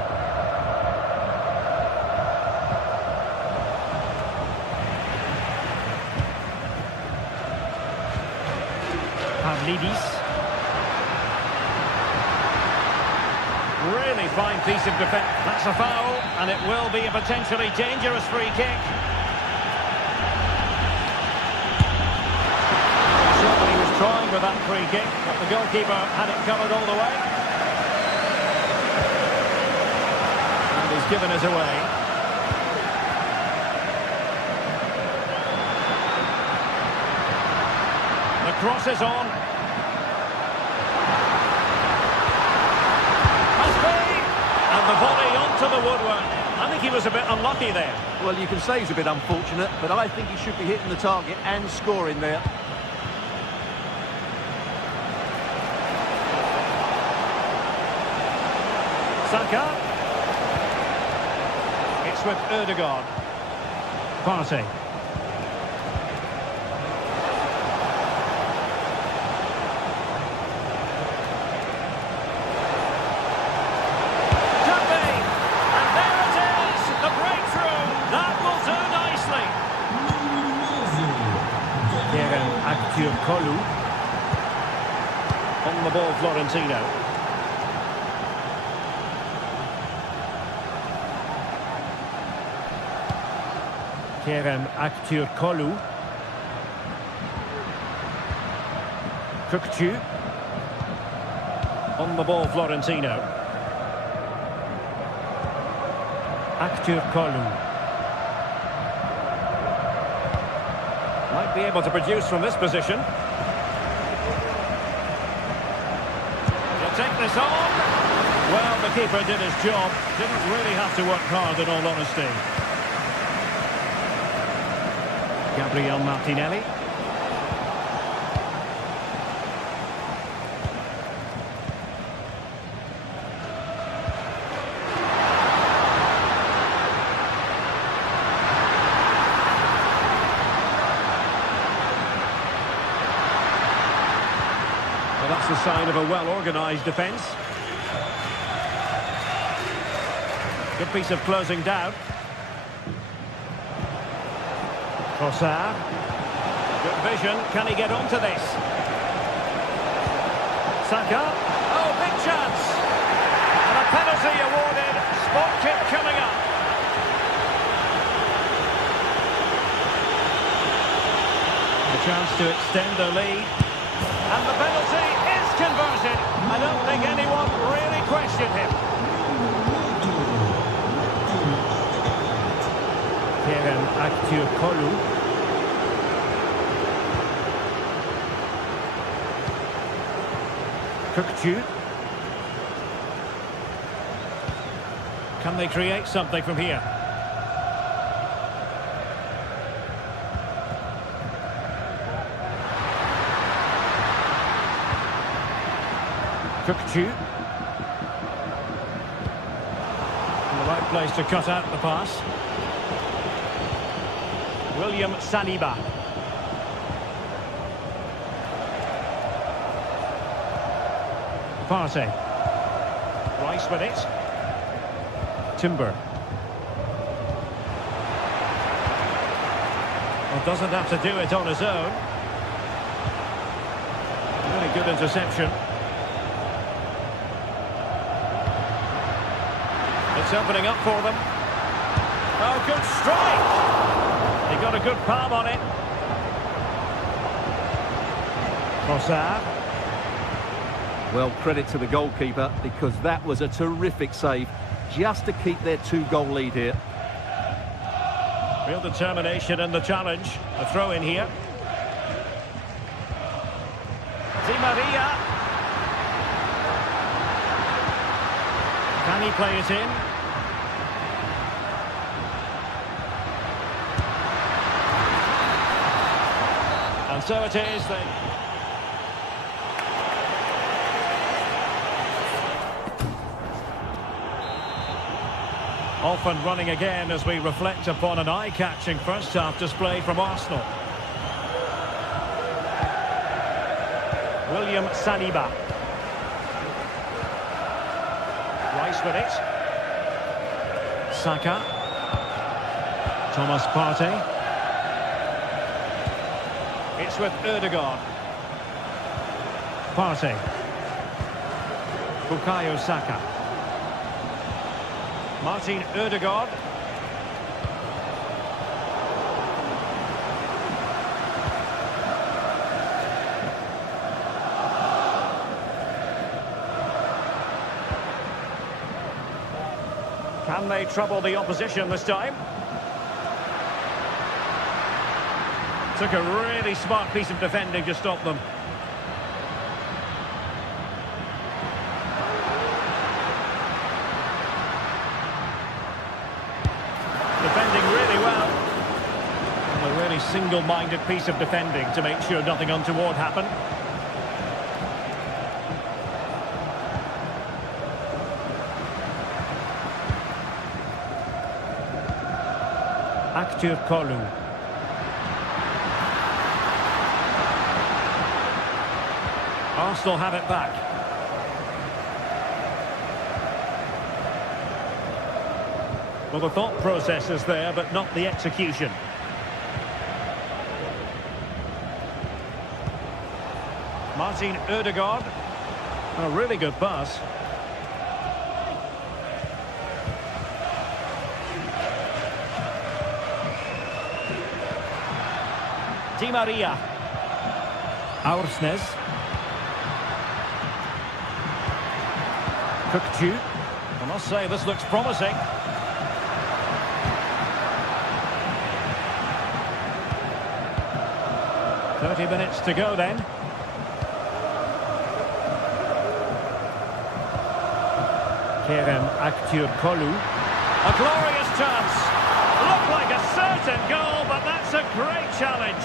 Pavlidis. Really fine piece of defence. That's a foul, and it will be a potentially dangerous free kick. Certainly he was trying with that free kick, but the goalkeeper had it covered all the way. And he's given us away. The cross is on. And the volley onto the woodwork. I think he was a bit unlucky there. Well, you can say he's a bit unfortunate, but I think he should be hitting the target and scoring there. Saka. It's with Ødegaard. Partey. Kolu. On the ball, Florentino. Kerem Aktürkoğlu. Kökçü. On the ball, Florentino. Aktürkoğlu. Might be able to produce from this position. He'll take this on. Well, the keeper did his job. Didn't really have to work hard, in all honesty. Gabriel Martinelli. Well, that's a sign of a well-organised defence. Good piece of closing down. Trossard. Good vision. Can he get onto this? Saka. Oh, big chance. And a penalty awarded. Spot kick coming up. A chance to extend the lead. And the penalty is converted. I don't think anyone really questioned him. Kukçu. Can they create something from here? Kukçu. The right place to cut out the pass. William Saliba. Partey. Rice with it. Timber. Well, doesn't have to do it on his own. Really good interception. It's opening up for them. Oh, good strike! He got a good palm on it. Trossard. Well, credit to the goalkeeper, because that was a terrific save, just to keep their 2-goal lead here. Real determination in the challenge. A throw in here. Di Maria. Can he play it in? And so it is. Off and running again as we reflect upon an eye-catching first-half display from Arsenal. William Saliba. Rice with it. Saka. Thomas Partey. It's with Ødegaard. Partey. Bukayo Saka. Martin Ødegaard. Can they trouble the opposition this time? Took a really smart piece of defending to stop them. Defending really well. And a really single-minded piece of defending to make sure nothing untoward happened. Kolu. Arsenal have it back. Well, the thought process is there, but not the execution. Martin Ødegaard. A really good pass. Di Maria. Aursnes. Kukçu. I must say, this looks promising. "30 minutes to go then. Kerem Aktürkoğlu. A glorious chance. Looked like a certain goal, but that's a great challenge.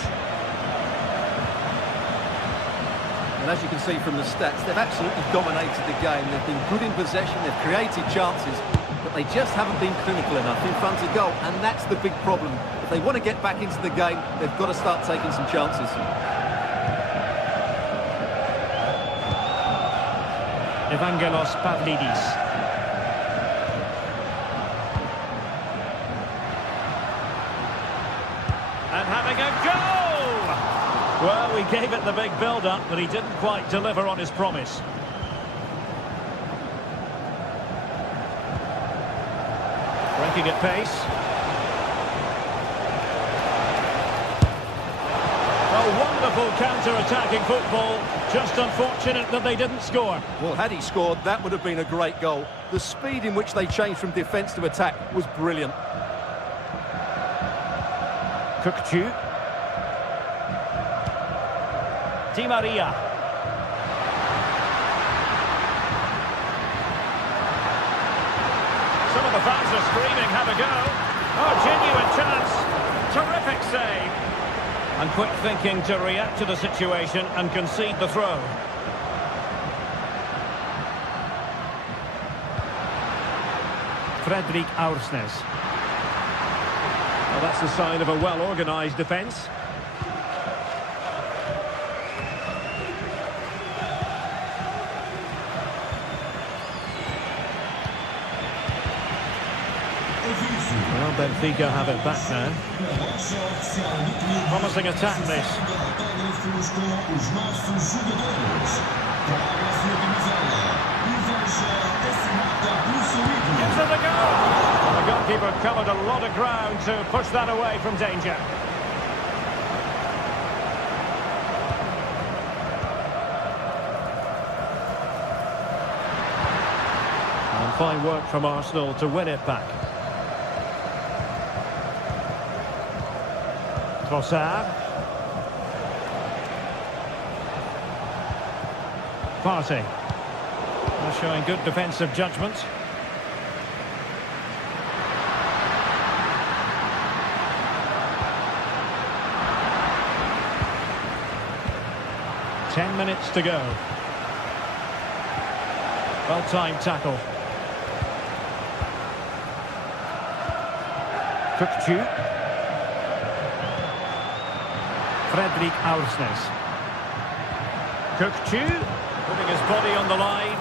And as you can see from the stats, they've absolutely dominated the game. They've been good in possession, they've created chances, but they just haven't been clinical enough in front of goal, and that's the big problem. If they want to get back into the game, they've got to start taking some chances. Evangelos Pavlidis. And having a goal! Well, we gave it the big build-up, but he didn't quite deliver on his promise. Breaking at pace. A wonderful counter-attacking football. Just unfortunate that they didn't score. Well, had he scored, that would have been a great goal. The speed in which they changed from defence to attack was brilliant. Cookchu. Di Maria. Some of the fans are screaming, have a go. Oh, genuine chance. Terrific save. And quick thinking to react to the situation and concede the throw. Fredrik Aursnes. Well, that's the sign of a well-organised defence. Well, Benfica have it back now. Promising attack this. Gives it a go! Well, the goalkeeper covered a lot of ground to push that away from danger. And fine work from Arsenal to win it back. Trossard. Partey. They're showing good defensive judgment. Ten minutes to go. Well-timed tackle. Cookchu. Fredrik Aursnes. Cookchu, putting his body on the line.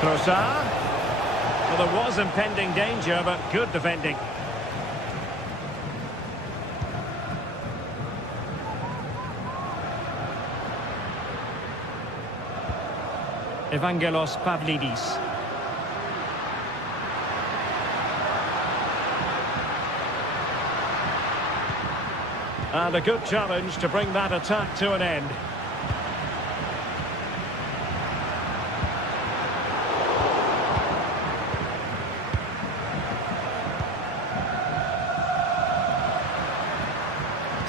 Trossard. Well, there was impending danger, but good defending. Evangelos Pavlidis. And a good challenge to bring that attack to an end.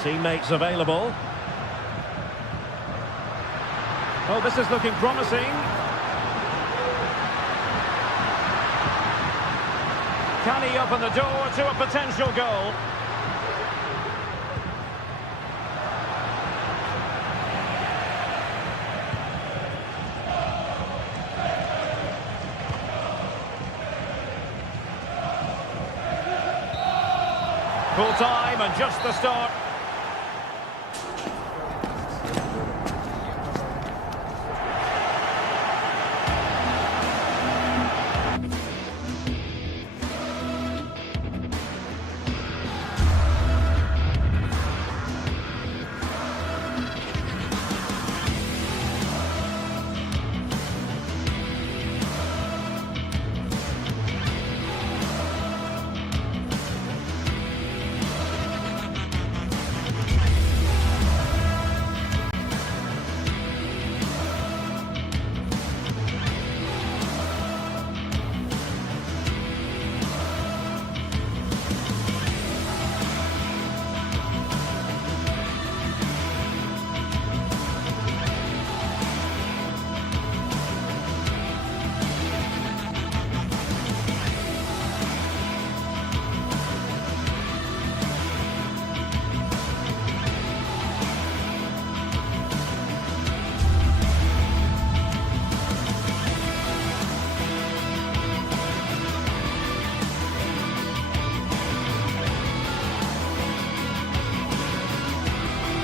Teammates available. Oh, this is looking promising. Can he open the door to a potential goal? Full time and just the start.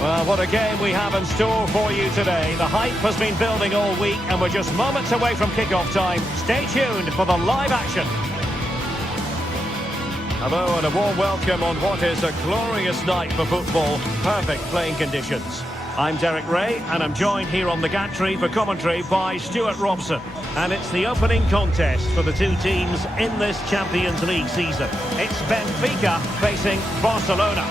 Well, what a game we have in store for you today. The hype has been building all week and we're just moments away from kick-off time. Stay tuned for the live action. Hello and a warm welcome on what is a glorious night for football. Perfect playing conditions. I'm Derek Ray and I'm joined here on the gantry for commentary by Stuart Robson. And it's the opening contest for the two teams in this Champions League season. It's Benfica facing Barcelona.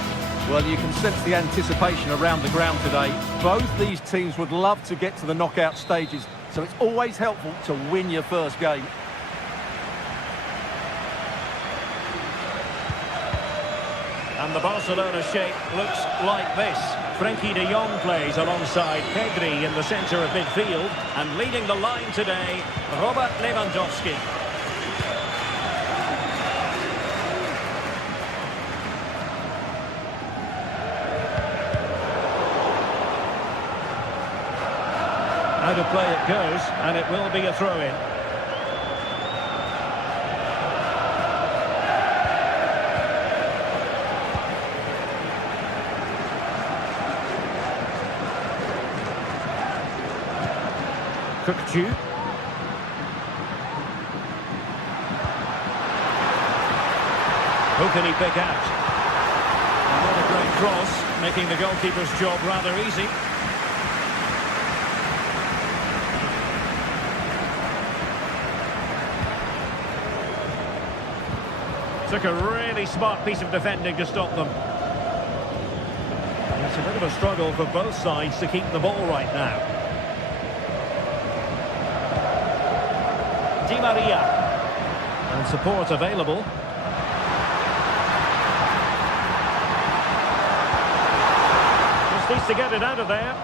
Well, you can sense the anticipation around the ground today. Both these teams would love to get to the knockout stages, so it's always helpful to win your first game. And the Barcelona shape looks like this. Frenkie de Jong plays alongside Pedri in the centre of midfield. And leading the line today, Robert Lewandowski. Out of play it goes, and it will be a throw-in. Cookju. Who can he pick out? Another great cross, making the goalkeeper's job rather easy. Took a really smart piece of defending to stop them. It's a bit of a struggle for both sides to keep the ball right now. Di Maria. And support available. Just needs to get it out of there.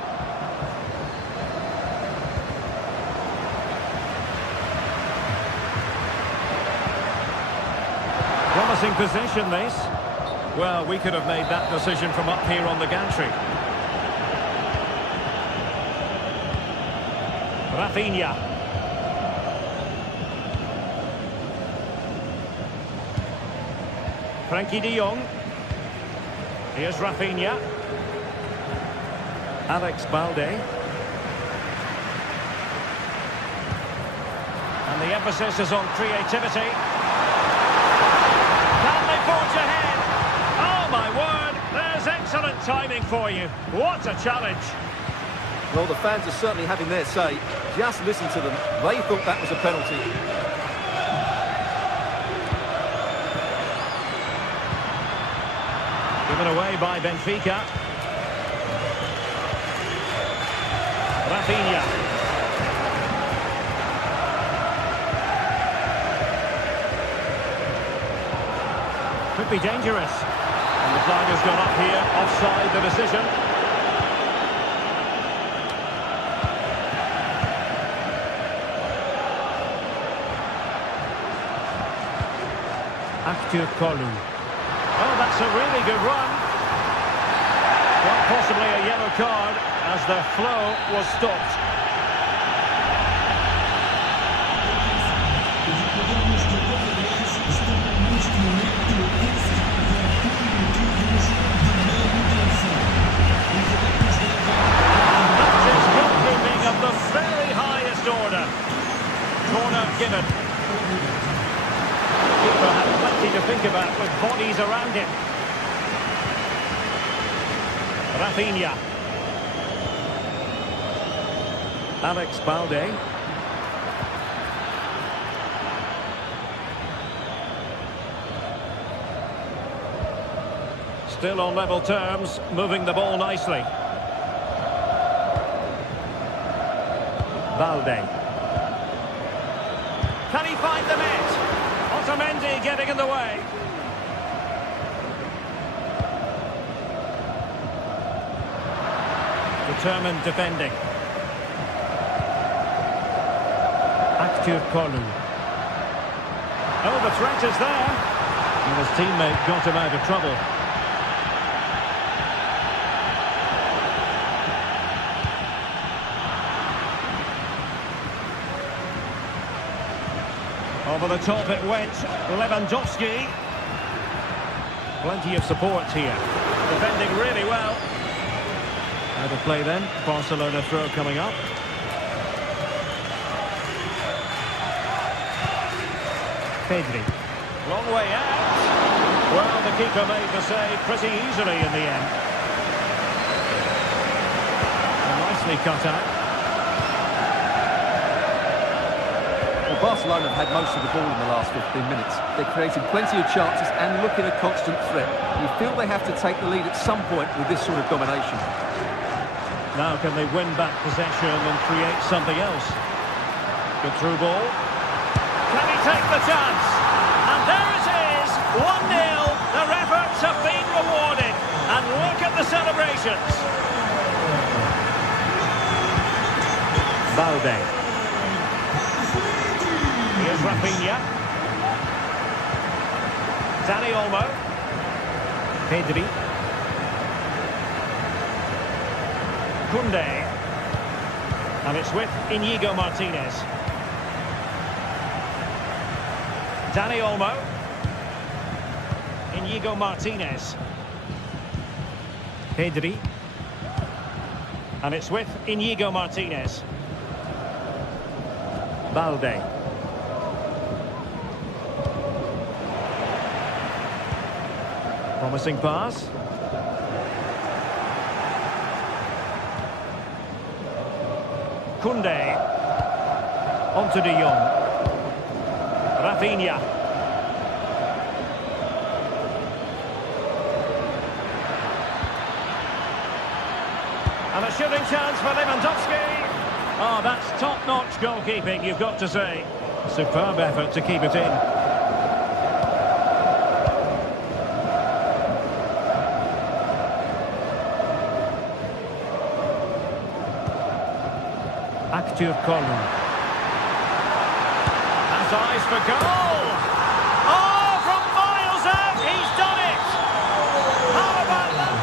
Promising position, this. Well, we could have made that decision from up here on the gantry. Rafinha. Frenkie de Jong. Here's Rafinha. Alex Balde. And the emphasis is on creativity. Forge ahead. Oh my word, there's excellent timing for you. What a challenge. Well, the fans are certainly having their say. Just listen to them. They thought that was a penalty. Given away by Benfica. Rafinha. Could be dangerous. And the flag has gone up here, offside the decision. Actu Kolu. Oh, that's a really good run. Quite possibly a yellow card as the flow was stopped. Of the very highest order. Corner given. Keeper had plenty to think about with bodies around him. Rafinha. Alex Balde. Still on level terms, moving the ball nicely. Balde. Can he find the net? Otamendi getting in the way. Determined defending. Actu Kolu. Oh, the threat is there. And his teammate got him out of trouble. Over the top it went. Lewandowski. Plenty of support here. Defending really well. Out of play then. Barcelona throw coming up. Pedri. Long way out. Well, the keeper made the save pretty easily in the end. Nicely cut out. Well, Barcelona have had most of the ball in the last 15 minutes. They're creating plenty of chances and looking a constant threat. You feel they have to take the lead at some point with this sort of domination. Now can they win back possession and create something else? Good through ball. Can he take the chance? And there it is, 1-0. Their efforts have been rewarded. And look at the celebrations. Balde. Here's Rafinha. Dani Olmo. Pedri. Koundé. And it's with Inigo Martinez. Dani Olmo. Inigo Martinez. Pedri. And it's with Inigo Martinez. Balde. Promising pass. Koundé. Onto De Jong. Rafinha. And a shooting chance for Lewandowski. Oh, that's top-notch goalkeeping, you've got to say. Superb effort to keep it in. Acteur Colin. Has eyes for goal. Oh, from miles out, he's done it. How about that?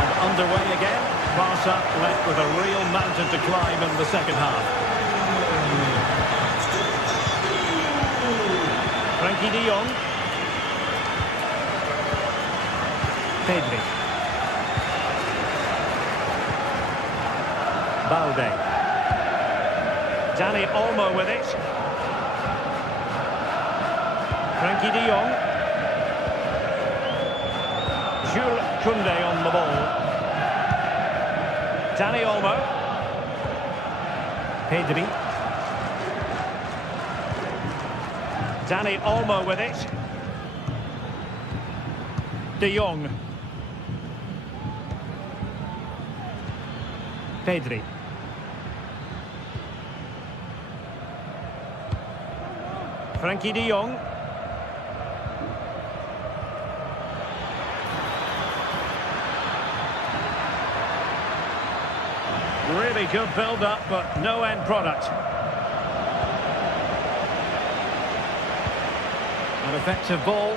And underway again. Barca left with a real mountain to climb in the second half. Frenkie de Jong. Pedri. Balde. Dani Olmo with it. Frenkie de Jong. Jules Koundé on the ball. Dani Olmo. Pedri. Dani Olmo with it. De Jong. Pedri. Frenkie de Jong. Really good build-up, but no end product. An effective ball.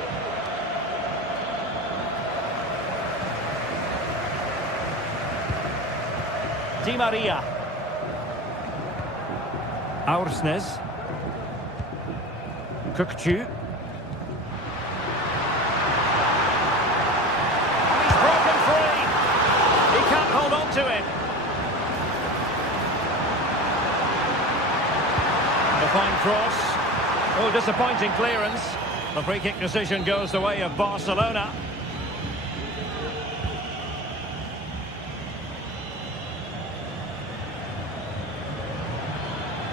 Di Maria. Aursnes. Kukçu. He's broken free. He can't hold on to it. And a fine cross. Oh, disappointing clearance. The free kick decision goes the way of Barcelona.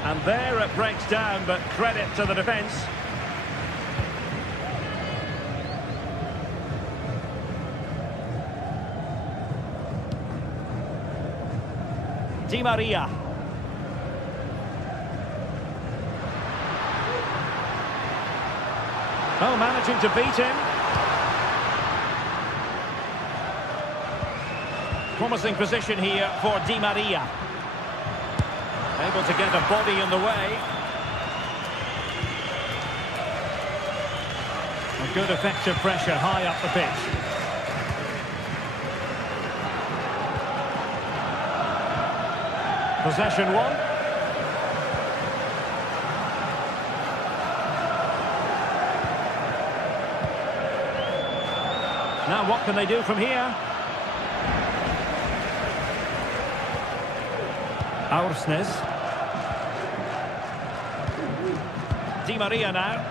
And there it breaks down, but credit to the defence. Di Maria. Oh, managing to beat him. Promising position here for Di Maria. Able to get a body in the way. A good effective pressure high up the pitch. Possession one. Now what can they do from here? Aursnes. Di Maria now.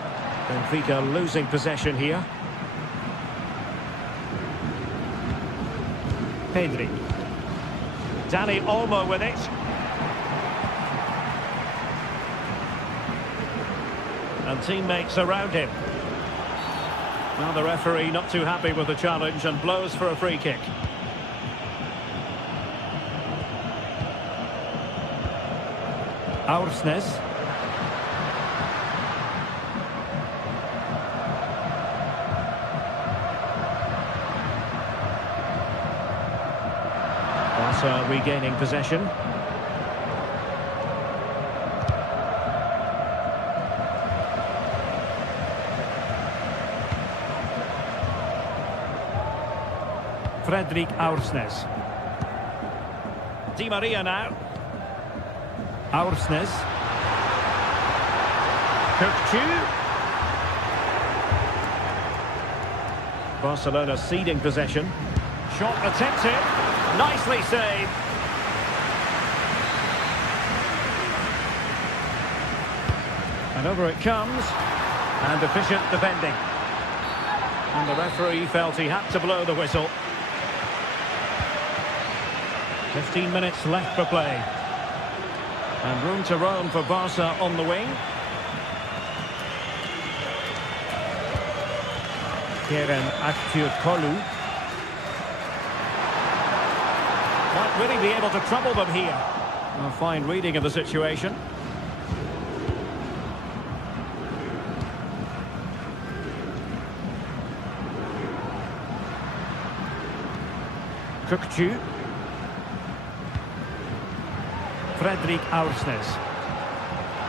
Benfica losing possession here. Pedri. Dani Olmo with it. And teammates around him. Well, the referee not too happy with the challenge and blows for a free kick. Aursnes. Barca regaining possession. Fredrik Aursnes. Di Maria now. Aursnes. Kökçü. Barcelona ceding possession. Shot attempted. Nicely saved. And over it comes. And efficient defending. And the referee felt he had to blow the whistle. 15 minutes left for play. And room to roam for Barca on the wing. Kerem Aktürkoğlu. Might really be able to trouble them here. A fine reading of the situation. Kökçü. Fredrik Aursnes.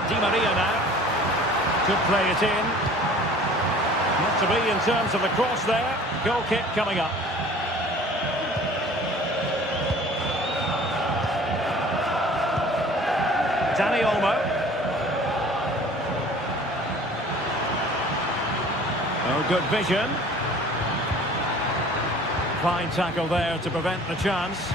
Di Maria now. Could play it in. Not to be in terms of the cross there. Goal kick coming up. Dani Olmo. Oh, good vision. Fine tackle there to prevent the chance.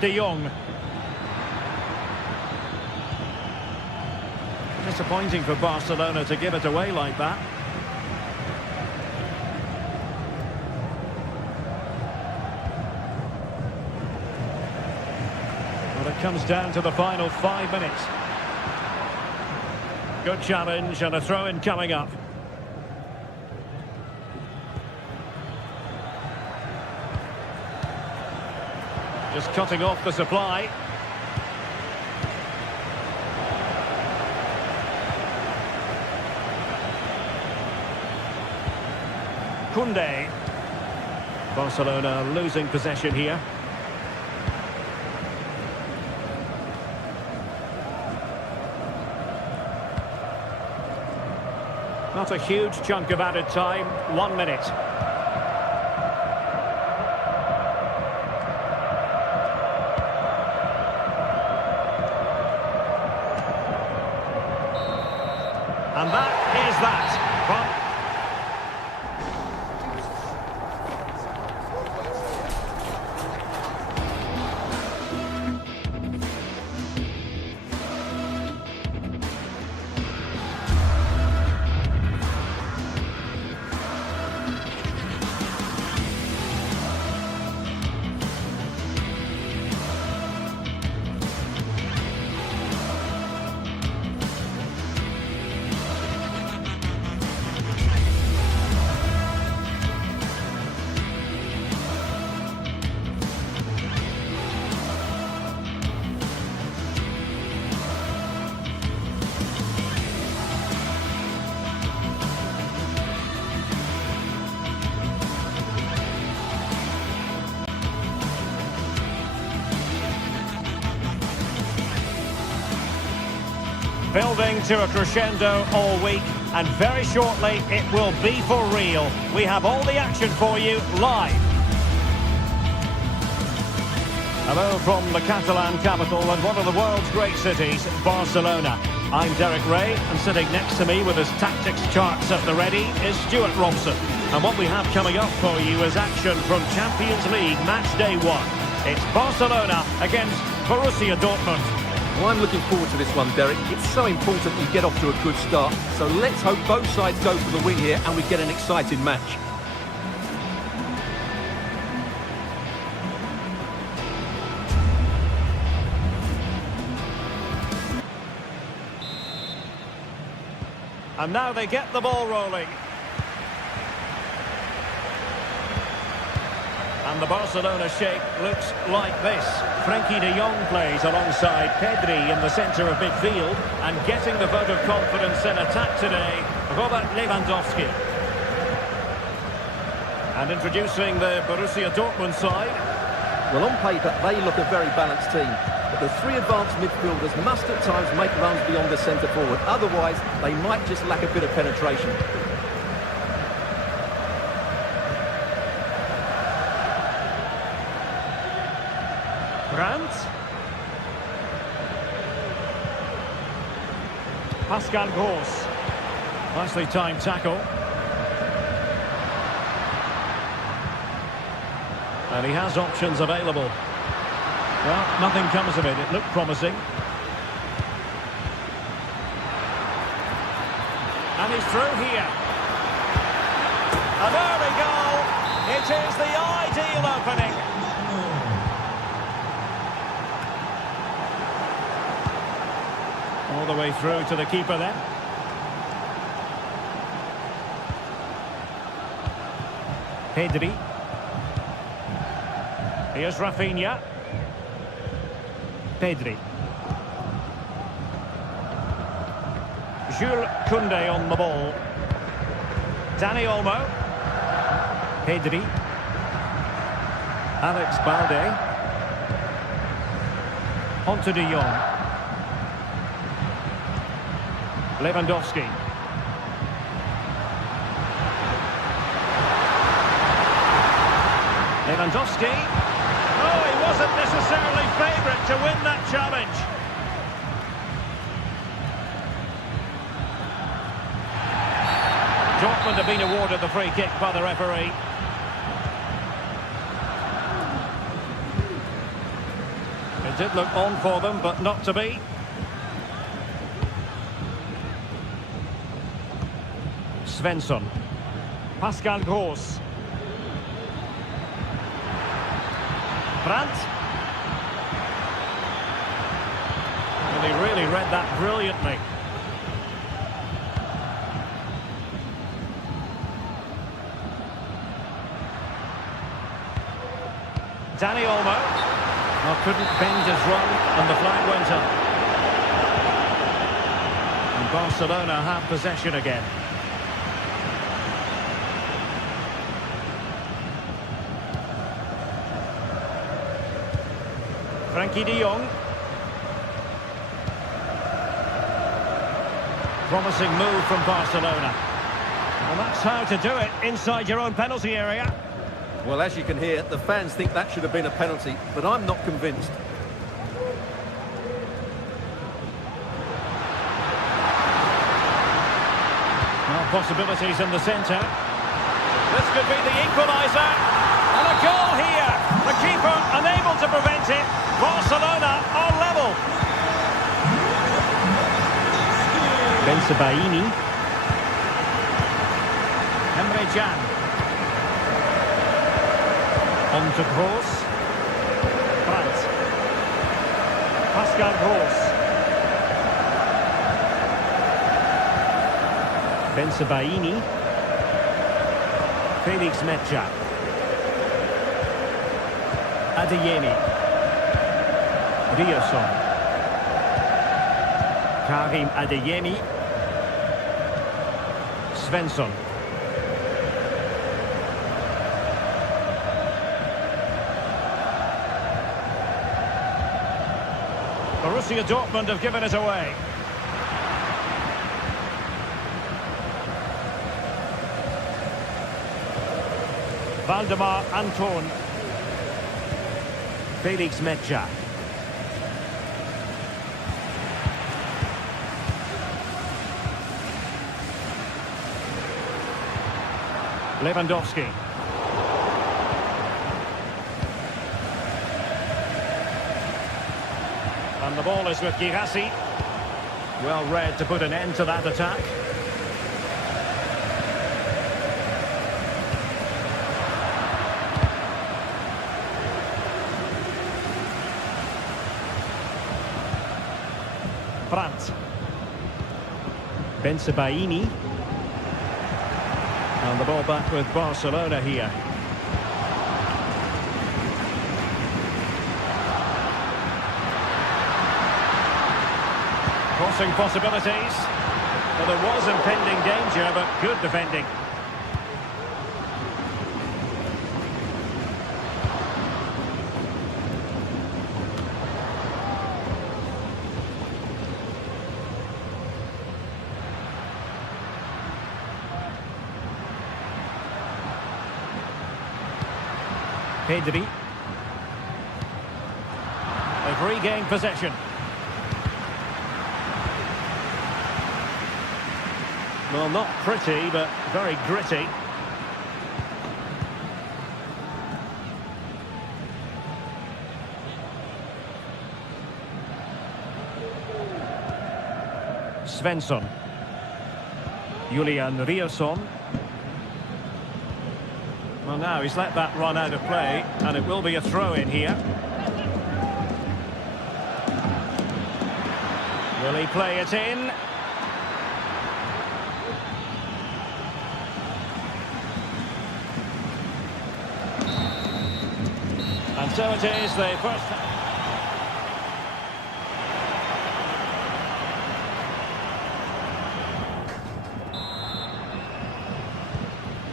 De Jong. Disappointing for Barcelona to give it away like that. Well, it comes down to the final 5 minutes. Good challenge and a throw-in coming up. Just cutting off the supply. Koundé. Barcelona losing possession here. Not a huge chunk of added time. 1 minute. And that is that. Building to a crescendo all week, and very shortly it will be for real. We have all the action for you live. Hello from the Catalan capital and one of the world's great cities, Barcelona. I'm Derek Ray, and sitting next to me with his tactics charts at the ready is Stuart Robson. And what we have coming up for you is action from Champions League match day 1. It's Barcelona against Borussia Dortmund. Well, I'm looking forward to this one, Derek. It's so important you get off to a good start. So let's hope both sides go for the win here and we get an exciting match. And now they get the ball rolling. And the Barcelona shape looks like this. Frenkie de Jong plays alongside Pedri in the centre of midfield. And getting the vote of confidence in attack today, Robert Lewandowski. And introducing the Borussia Dortmund side. Well, on paper, they look a very balanced team. But the three advanced midfielders must at times make runs beyond the centre forward. Otherwise, they might just lack a bit of penetration. Brandt. Pascal Gross. Nicely timed tackle. And he has options available. Well, nothing comes of it. It looked promising. And he's through here. An early goal. It is the ideal opening. All the way through to the keeper then. Pedri. Here's Rafinha. Pedri. Jules Koundé on the ball. Dani Olmo. Pedri. Alex Balde. On to De Jong. Lewandowski. Lewandowski. Oh, he wasn't necessarily favourite to win that challenge. Dortmund have been awarded the free kick by the referee. It did look on for them, but not to be. Svensson. Pascal Gross. Brandt. And he really read that brilliantly. Dani Olmo. Well, couldn't bend his run and the flag went up. And Barcelona have possession again. Frenkie de Jong. Promising move from Barcelona. Well, that's how to do it inside your own penalty area. Well, as you can hear, the fans think that should have been a penalty, but I'm not convinced. Well, possibilities in the centre. This could be the equaliser. And a goal here. The keeper unable to prevent it. Barcelona are level. Bensebaini. Emre Can. On to Gross. Brandt. Pascal Gross. Bensebaini. Felix Metja. Adeyemi. Rierson. Karim Adeyemi. Svensson. Borussia Dortmund have given it away. Valdemar Anton. Felix Metja. Lewandowski. And the ball is with Girassi. Well read to put an end to that attack. Brandt. Bensebaini. And the ball back with Barcelona here. Crossing possibilities. Well, there was impending danger, but good defending. Pedri. They've regained possession. Well, not pretty, but very gritty. Svensson. Julian Riasson. Well, now he's let that run out of play, and it will be a throw-in here. Will he play it in? And so it is, the first...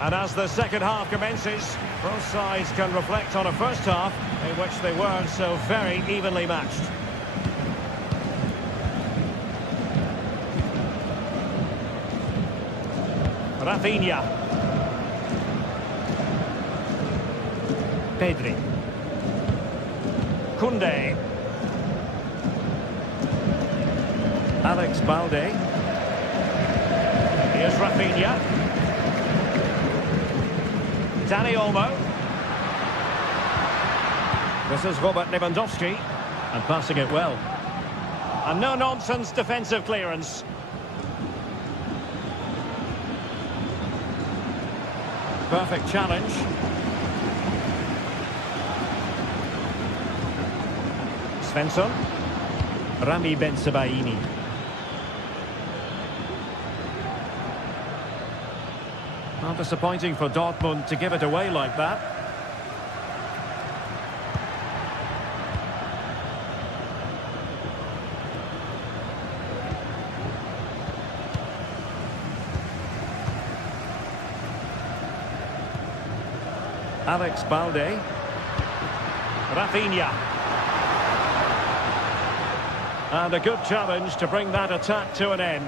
And as the second half commences, both sides can reflect on a first half in which they weren't so very evenly matched. Rafinha. Pedri. Koundé. Alex Balde. Here's Rafinha. Dani Olmo. This is Robert Lewandowski. And passing it well. And no-nonsense defensive clearance. Perfect challenge. Svensson. Rami Bensebaini. Not disappointing for Dortmund to give it away like that. Alex Balde. Rafinha. And a good challenge to bring that attack to an end.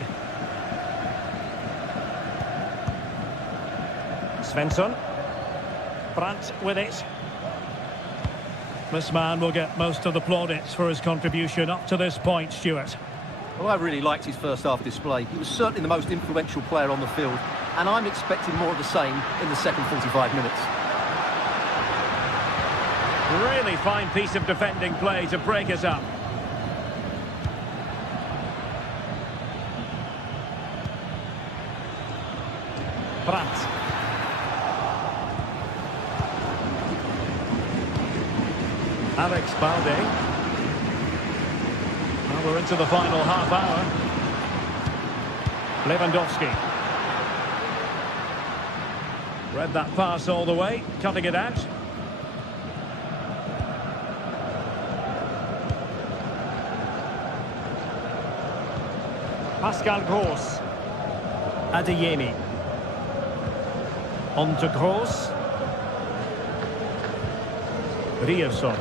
Svensson. Brandt with it. This man will get most of the plaudits for his contribution up to this point, Stuart. Well, I really liked his first half display. He was certainly the most influential player on the field, and I'm expecting more of the same in the second 45 minutes. Really fine piece of defending play to break us up. Brandt. Alex Balde. Well, we're into the final half hour. Lewandowski. Read that pass all the way, cutting it out. Pascal Gross. Adeyemi. On to Gross. Riasson.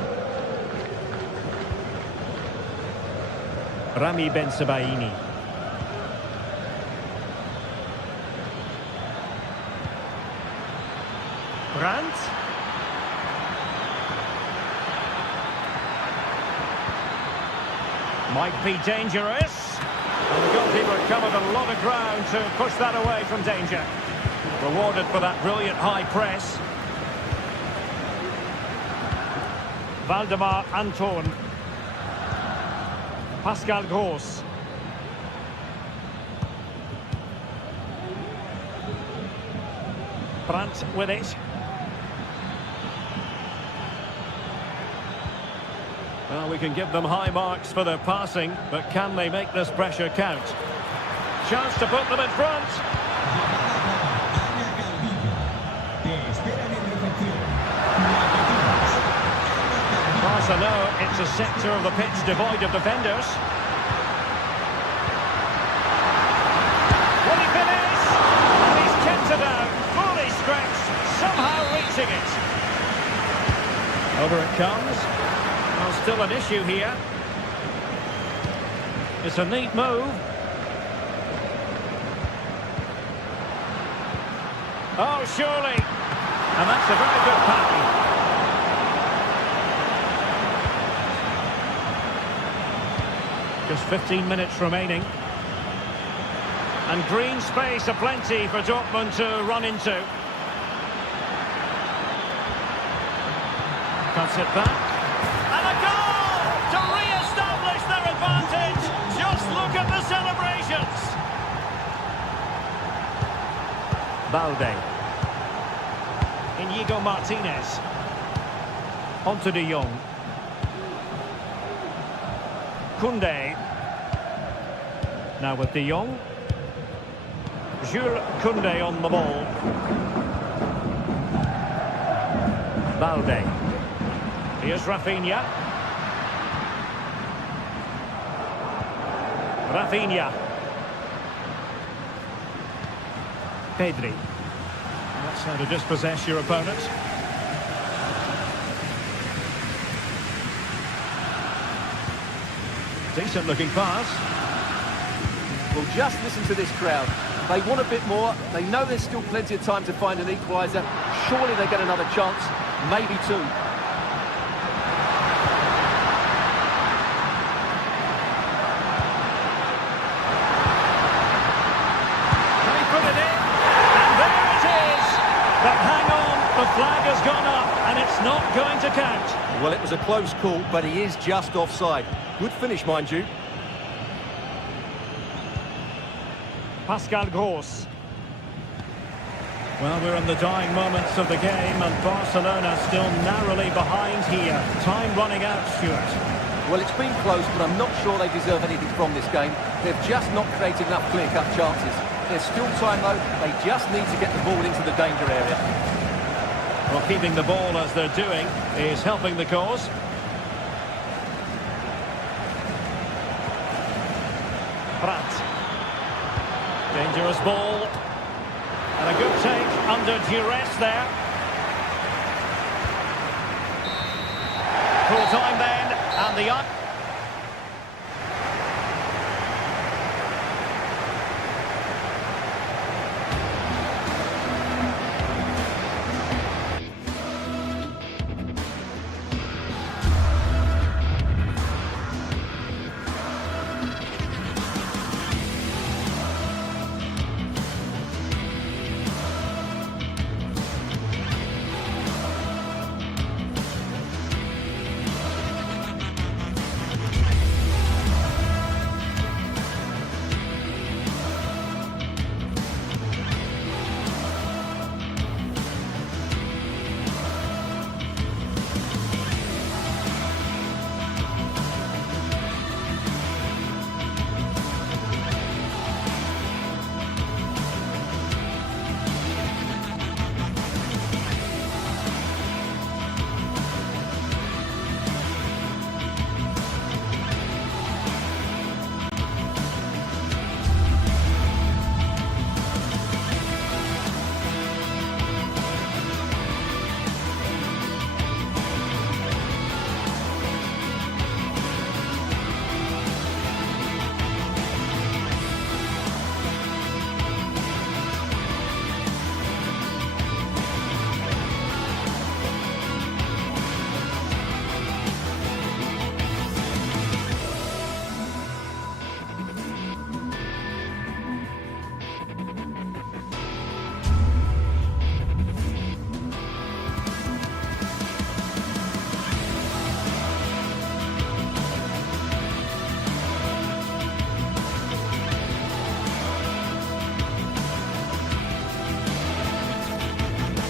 Rami Bensebaini. Brandt. Might be dangerous. And the goalkeeper covered a lot of ground to push that away from danger. Rewarded for that brilliant high press. Valdemar Anton. Pascal Gross. Brandt with it. Well, we can give them high marks for their passing, but can they make this pressure count? Chance to put them in front. Barcelona, it's a sector of the pitch devoid of defenders. Will he finish? And he's kept it out, fully stretched, somehow reaching it. Over it comes. Well, still an issue here. It's a neat move. Oh, surely. And that's a very good pass. Just 15 minutes remaining. And green space aplenty for Dortmund to run into. Cuts it back. And a goal to re-establish their advantage. Just look at the celebrations. Balde. Inigo Martinez. Onto De Jong. Koundé. Now with De Jong. Jules Koundé on the ball. Balde. Here's Rafinha. Rafinha. Pedri. That's how to dispossess your opponent. Decent looking pass. Well, just listen to this crowd. They want a bit more. They know there's still plenty of time to find an equaliser. Surely they get another chance. Maybe two. They put it in. And there it is. But hang on. The flag has gone up. And it's not going to count. Well, it was a close call, but he is just offside. Good finish, mind you. Pascal Gross. Well, we're in the dying moments of the game, and Barcelona still narrowly behind here. Time running out, Stuart. Well, it's been close, but I'm not sure they deserve anything from this game. They've just not created enough clear-cut chances. There's still time, though. They just need to get the ball into the danger area. Well, keeping the ball as they're doing is helping the cause. Brandt. Dangerous ball. And a good take under duress there. Full time then, and the...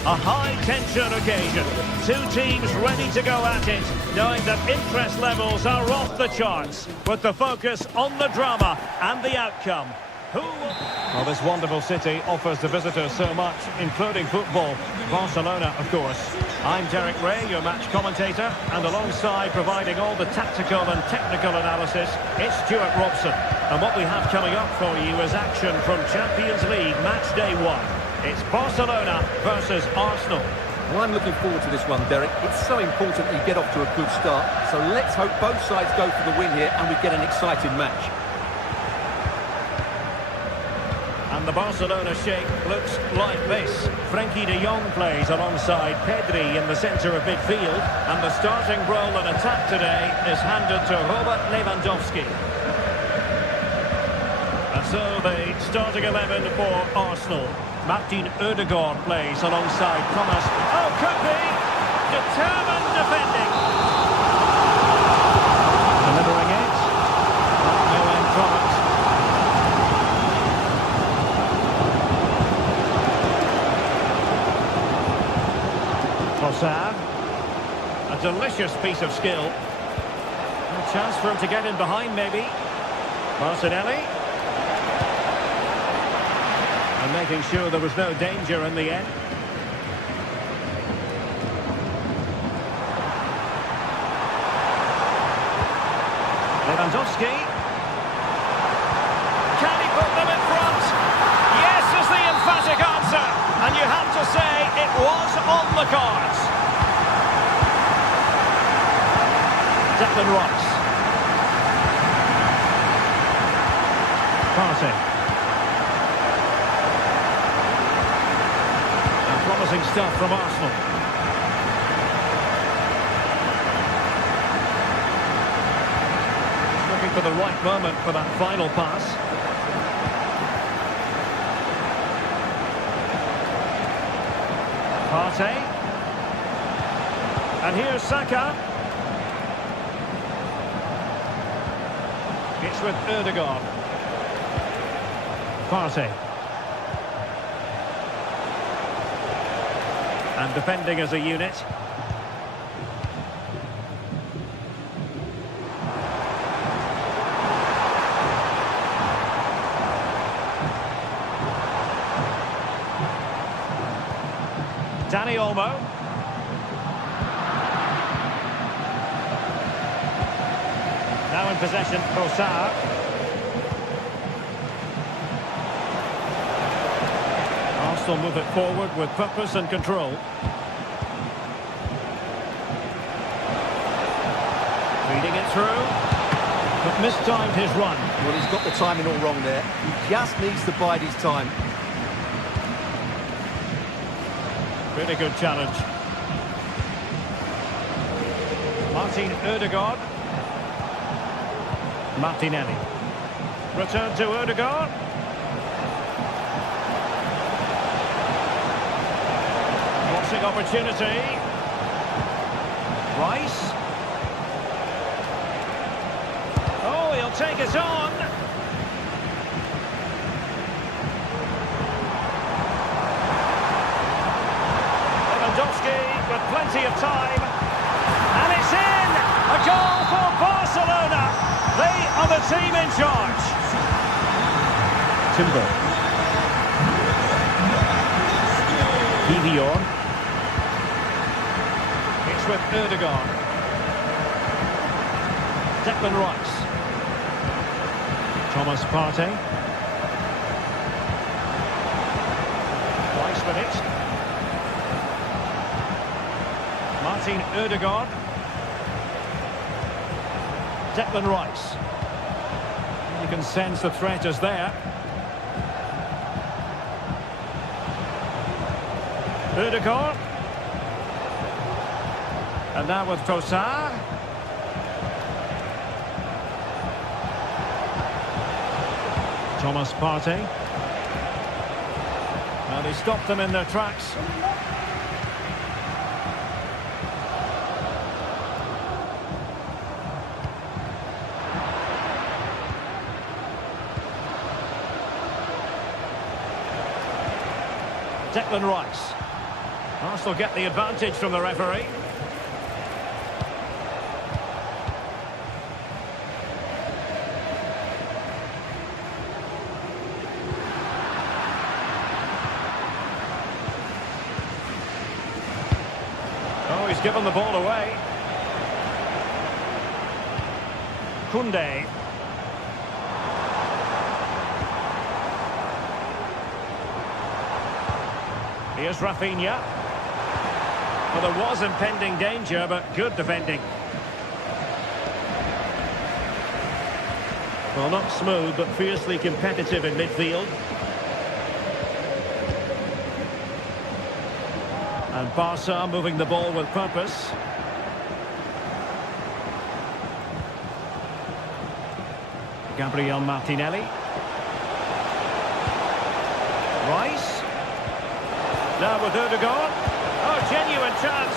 A high-tension occasion. Two teams ready to go at it, knowing that interest levels are off the charts, with the focus on the drama and the outcome. Well, this wonderful city offers the visitors so much, including football. Barcelona, of course. I'm Derek Ray, your match commentator, and alongside providing all the tactical and technical analysis, it's Stuart Robson. And what we have coming up for you is action from Champions League match day 1. It's Barcelona versus Arsenal. Well, I'm looking forward to this one, Derek. It's so important that you get off to a good start. So let's hope both sides go for the win here and we get an exciting match. And the Barcelona shape looks like this. Frenkie de Jong plays alongside Pedri in the centre of midfield. And the starting role in attack today is handed to Robert Lewandowski. And so the starting 11 for Arsenal. Martin Ødegaard plays alongside Thomas. Oh, could be! Determined defending. Delivering it. No end product. A delicious piece of skill. A chance for him to get in behind, maybe. Martinelli. And making sure there was no danger in the end. Lewandowski. Can he put them in front? Yes is the emphatic answer. And you have to say it was on the cards. Declan Rice. Partey. And promising stuff from Arsenal. Looking for the right moment for that final pass. Partey. And here's Saka. It's with Ødegaard. Partey. And defending as a unit. Dani Olmo. Now in possession, Trossard. Arsenal move it forward with purpose and control. Feeding it through, but mistimed his run. Well, he's got the timing all wrong there. He just needs to bide his time. Really good challenge. Martin Ødegaard. Martinelli. Return to Ødegaard. Crossing opportunity. Rice. Oh, he'll take it on. Lewandowski with plenty of time. And it's in! A goal for Barcelona! They are the team in charge. Timber. Kivior. It's with Ødegaard. Declan Rice. Thomas Partey. Rice with it. Martin Ødegaard. Declan Rice. You can sense the threat is there. Ødegaard. And now with Trossard. Thomas Partey. And he stopped them in their tracks. Declan Rice. Arsenal get the advantage from the referee. Oh, he's given the ball away. Koundé. Here's Rafinha. Well, there was impending danger, but good defending. Well, not smooth, but fiercely competitive in midfield. And Barca moving the ball with purpose. Gabriel Martinelli. Rice. Now with Ødegaard. Oh, genuine chance.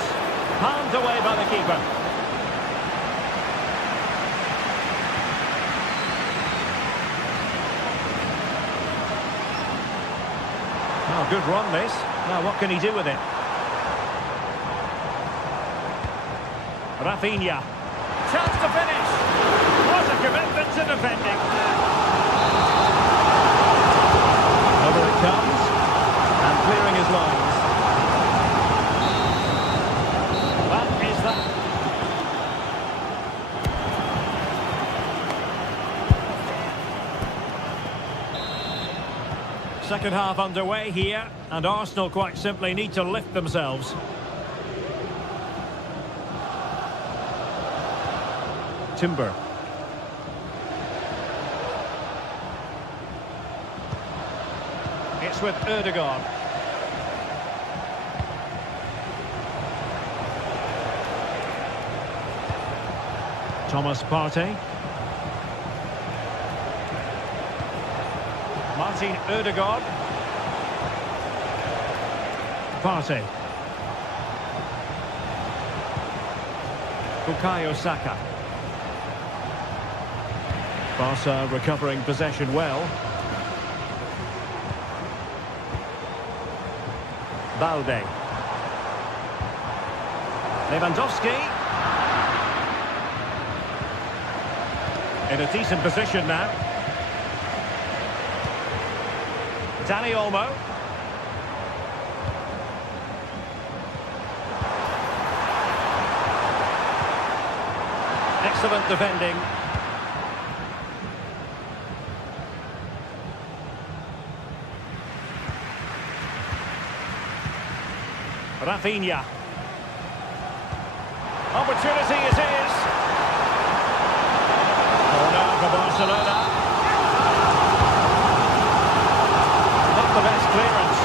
Palmed away by the keeper. Oh, good run this. Now what can he do with it? Rafinha. Chance to finish. What a commitment to defending. Over it comes. And clearing his lines. That is that. Second half underway here, and Arsenal quite simply need to lift themselves. Timber. It's with Ødegaard. Thomas Partey. Martin Ødegaard. Partey. Bukayo Saka. Barca recovering possession well. Balde. Lewandowski. In a decent position now. Dani Olmo. Excellent defending. Rafinha. Opportunity it is. Corner for Barcelona. Not the best clearance.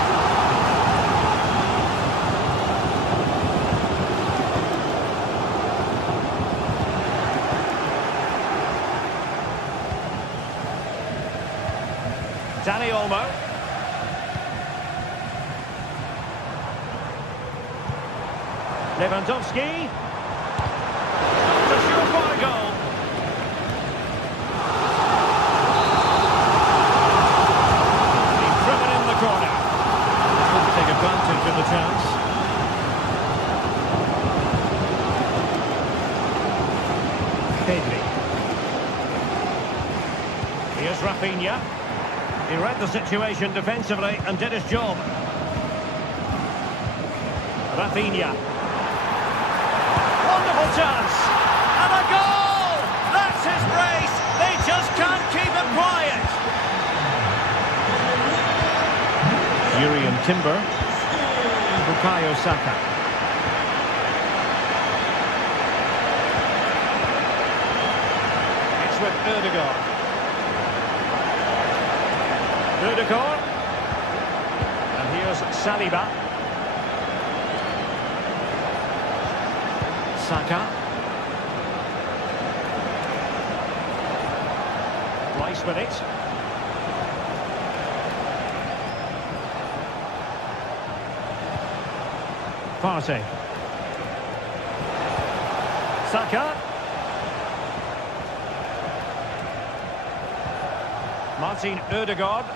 Dani Olmo. Lewandowski. It's a surefire goal. He's driven in the corner. Couldn't take advantage of the chance. Pedri. Here's Rafinha. He read the situation defensively and did his job. Rafinha. Wonderful chance. And a goal! That's his brace. They just can't keep it quiet. Yuri Timber. Bukayo Saka. It's with Ødegaard. Ødegaard. And here's Saliba. Saka. Rice with it. Partey. Saka. Martin Ødegaard.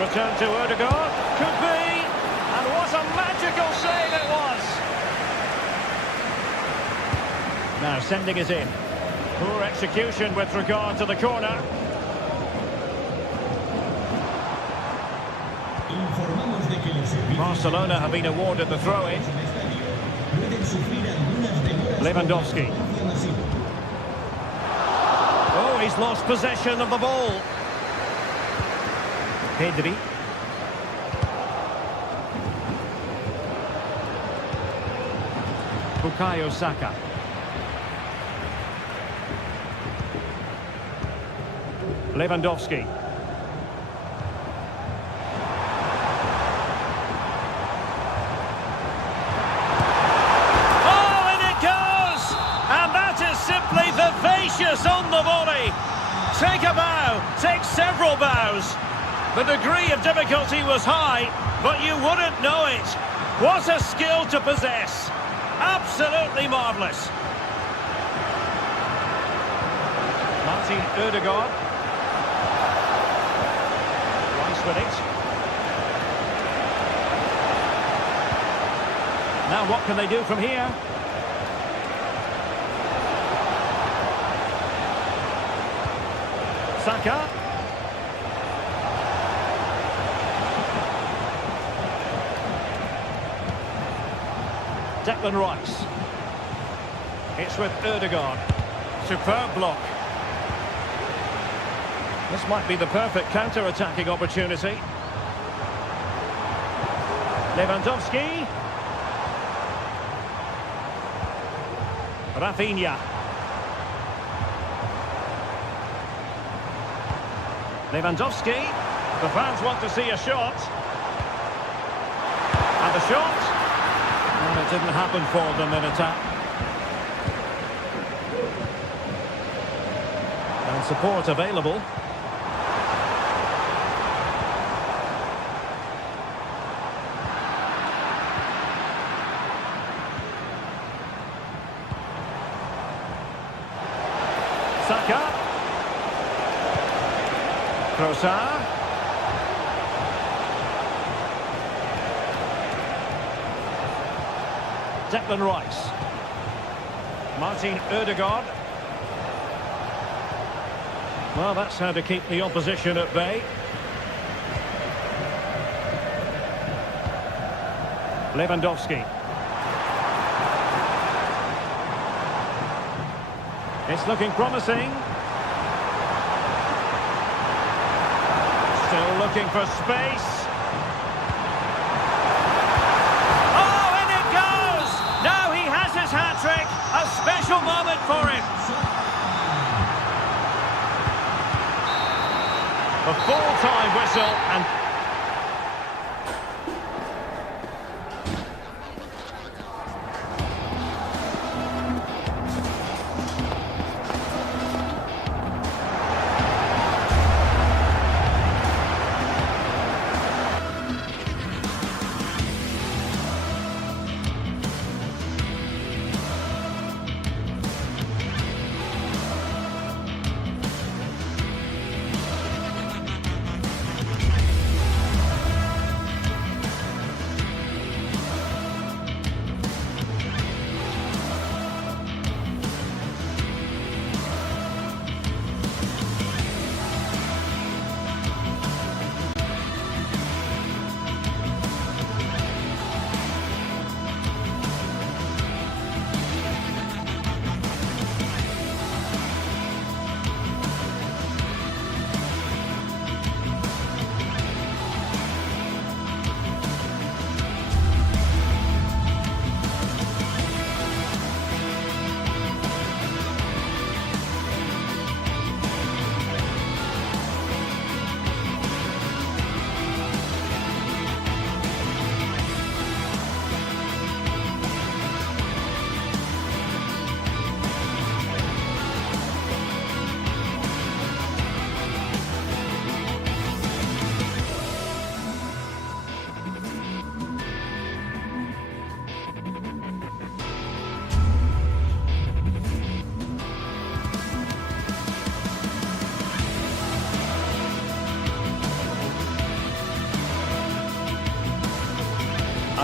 Return to Ødegaard. Could be. And what a magical save it was. Now sending it in. Poor execution with regard to the corner. Barcelona have been awarded the throw-in. Lewandowski. Oh, he's lost possession of the ball. Pedri. Bukayo Saka. Lewandowski. Oh, and it goes! And that is simply vivacious on the volley. Take a bow, take several bows. The degree of difficulty was high, but you wouldn't know it. What a skill to possess. Absolutely marvellous. Martin Ødegaard. Rice with it. Now what can they do from here? Saka. Declan Rice. It's with Ødegaard. Superb block. This might be the perfect counter-attacking opportunity. Lewandowski. Rafinha. Lewandowski. The fans want to see a shot. And the shot. And it didn't happen for them in attack. And support available. Saka. Trossard. Declan Rice. Martin Ødegaard. Well, that's how to keep the opposition at bay. Lewandowski. It's looking promising. Still looking for space. Oh, in it goes! Now he has his hat-trick. A special moment for him. The full-time whistle and...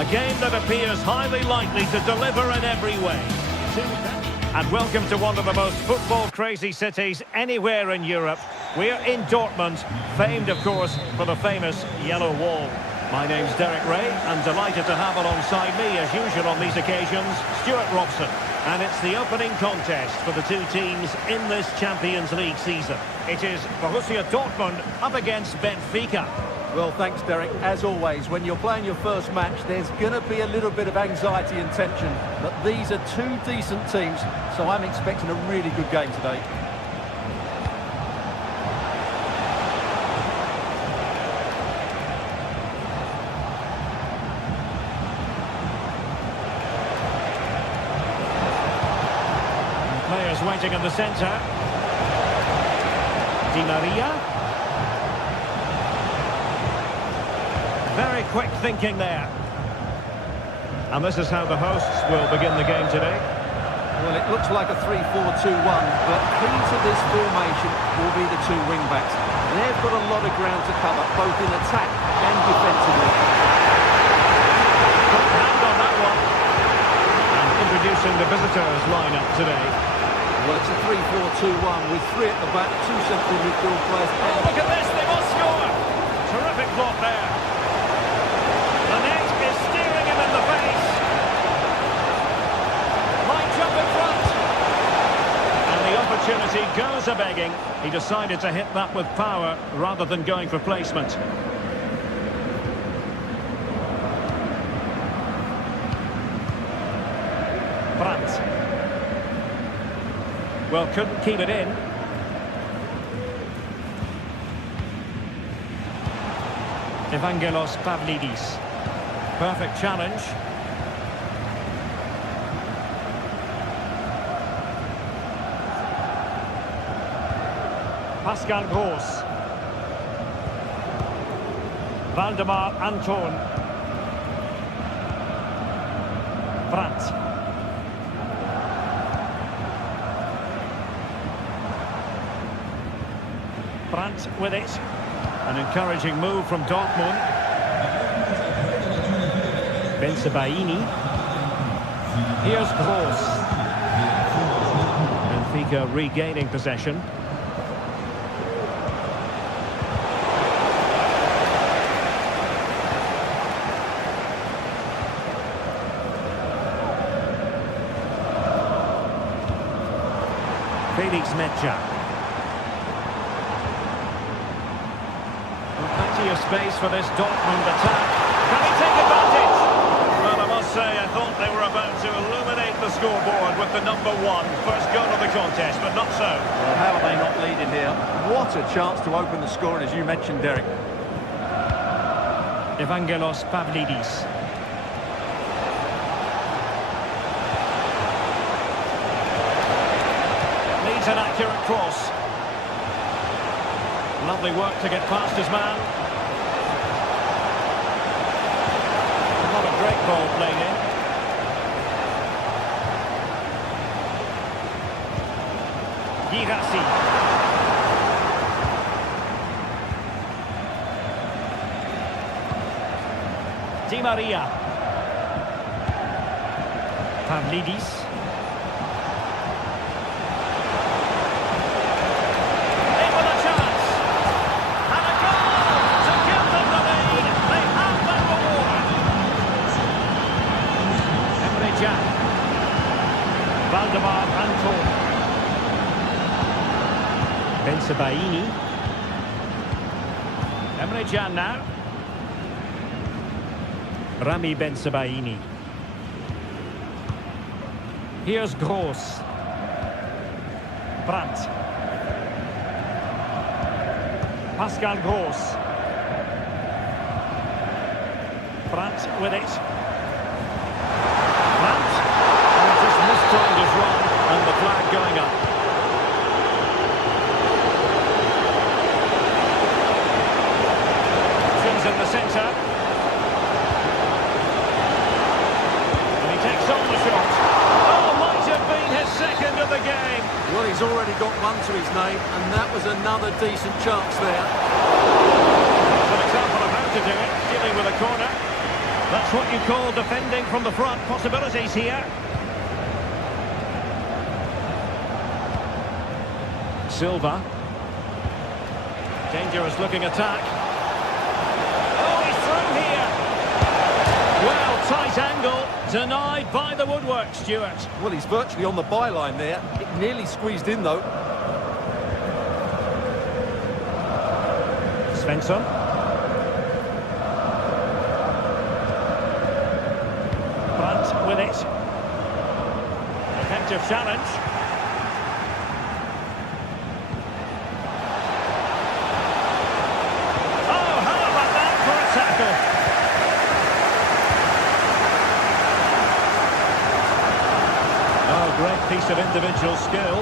A game that appears highly likely to deliver in every way. And welcome to one of the most football-crazy cities anywhere in Europe. We're in Dortmund, famed, of course, for the famous Yellow Wall. My name's Derek Ray, and delighted to have alongside me, as usual on these occasions, Stuart Robson. And it's the opening contest for the two teams in this Champions League season. It is Borussia Dortmund up against Benfica. Well, thanks, Derek. As always, when you're playing your first match, there's going to be a little bit of anxiety and tension. But these are two decent teams, so I'm expecting a really good game today. Players waiting in the centre. Di Maria. Very quick thinking there. And this is how the hosts will begin the game today. Well, it looks like a 3-4-2-1, but key to this formation will be the two wing-backs. They've got a lot of ground to cover, both in attack and defensively. Got hand on that one. And introducing the visitors lineup today. Well, it's a 3-4-2-1 with three at the back, two central midfield players. Oh, look at this, they must score! Terrific block there. The net is steering him in the face. Might jump in front. And the opportunity goes a-begging. He decided to hit that with power rather than going for placement. Brandt. Well, couldn't keep it in. Evangelos Pavlidis. Perfect challenge. Pascal Gross. Valdemar Anton. Brandt. Brandt with it. An encouraging move from Dortmund. Bensebaini. Here's Gross. Benfica regaining possession. Felix Metja. Plenty of space for this Dortmund attack. Can he take advantage? Well, I must say, I thought they were about to illuminate the scoreboard with the number one. First goal of the contest, but not so. Well, how are they not leading here? What a chance to open the scoring, as you mentioned, Derek. Evangelos Pavlidis. Needs an accurate cross. Lovely work to get past his man. Not a great ball played in. Girassi. Di Maria. Pavlidis. Valdemar Anton. Bensebaini. Emre Can now. Rami Bensebaini. Here's Gross. Brandt. Pascal Gross. Brandt with it. Brandt. Just mistimed his run, and the flag going up. Options in the centre. And he takes on the shot. Oh, might have been his second of the game. Well, he's already got one to his name, and that was another decent chance there. That's an example of how to do it, dealing with a corner. That's what you call defending from the front. Possibilities here. Silva. Dangerous looking attack. Oh, he's through here. Well, tight angle. Denied by the woodwork, Stuart. Well, he's virtually on the byline there. It nearly squeezed in, though. Svensson. Brandt with it. Effective challenge. Oh, how about that for a tackle? Oh, great piece of individual skill.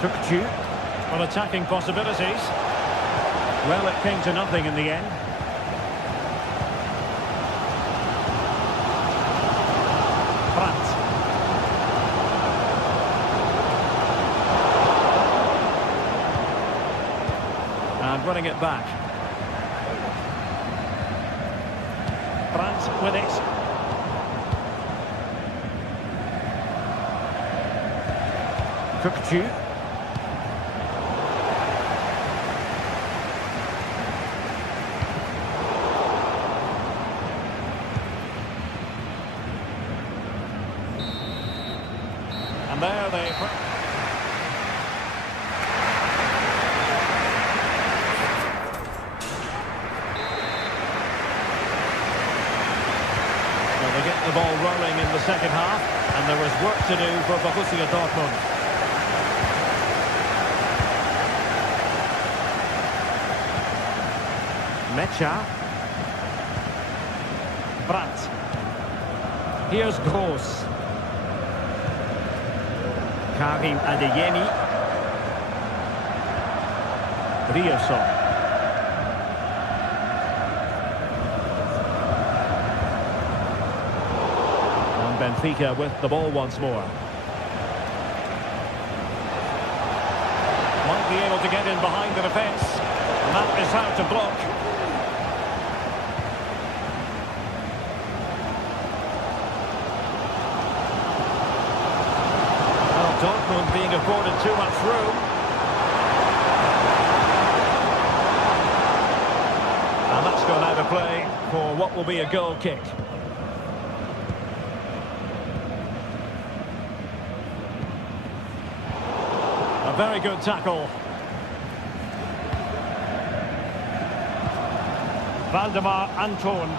Tukcu. Well, attacking possibilities. Well, it came to nothing in the end. Brandt. And running it back. Brandt with it. Tukcu. And there they... Well, they get the ball rolling in the second half, and there is work to do for Borussia Dortmund. Mecha. Brandt. Here's Gross. Karim Adeyemi. Rierson. And Benfica with the ball once more. Might be able to get in behind the defence. And that is how to block. Dortmund being afforded too much room. And that's gone out of play for what will be a goal kick. A very good tackle. Valdemar Anton.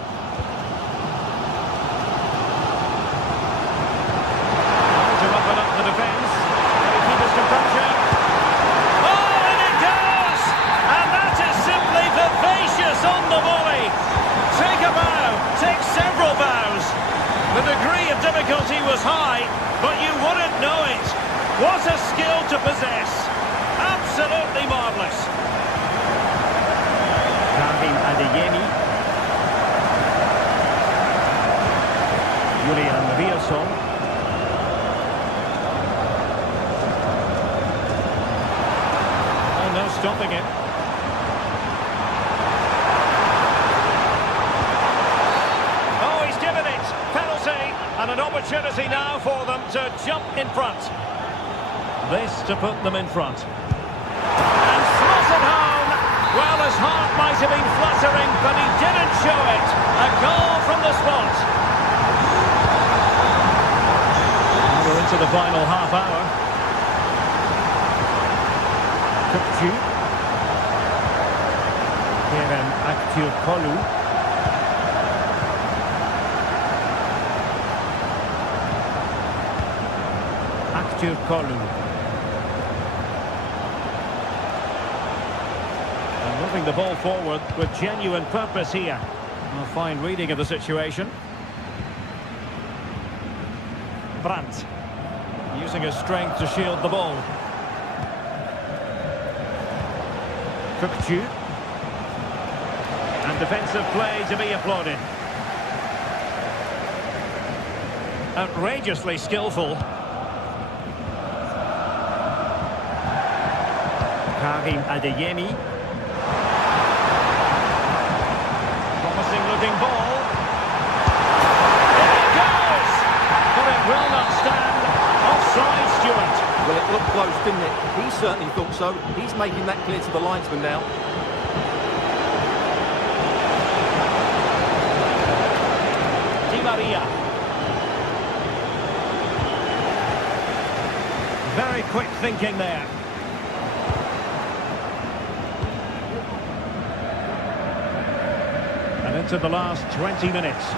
To open up the defence. Can he keep his composure? Oh, and it goes! And that is simply vivacious on the volley. Take a bow, take several bows. The degree of difficulty was high, but you wouldn't know it. What a skill to possess. Absolutely marvellous. Karim Adeyemi. Julian Rierson. No stopping it. Oh, he's given it. Penalty. And an opportunity now for them to jump in front. This to put them in front. And slotted home. Well, his heart might have been fluttering, but he didn't show it. A goal from the spot. We're into the final half hour. Tukcu. Kerem Aktürkoğlu. Aktürkoğlu. And moving the ball forward with genuine purpose here. A fine reading of the situation. Brandt. Using his strength to shield the ball. Tukcu. And defensive play to be applauded. Outrageously skillful. Karim Adeyemi. Promising looking ball. There it goes! But it will not stand. Offside, Stuart. Well, it looked close, didn't it? He certainly thought so. He's making that clear to the linesman now. Di Maria. Very quick thinking there. And into the last 20 minutes.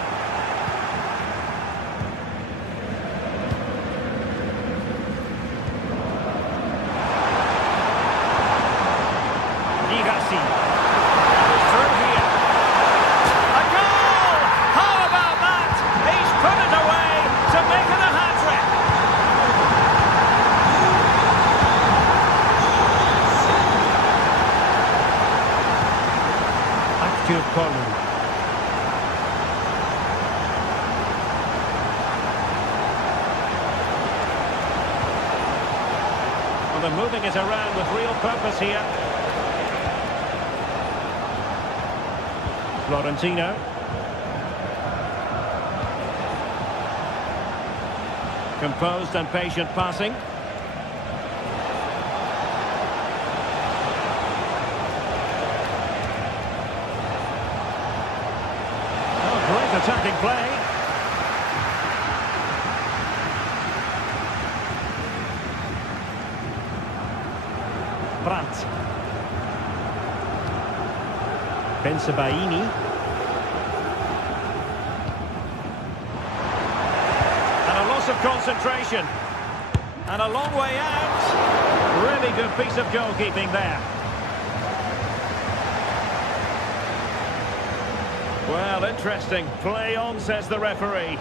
Well, they're moving it around with real purpose here. Florentino. Composed and patient passing. Attacking play. Brandt. Bensebaini. And a loss of concentration. And a long way out. Really good piece of goalkeeping there. Well, interesting. Play on, says the referee.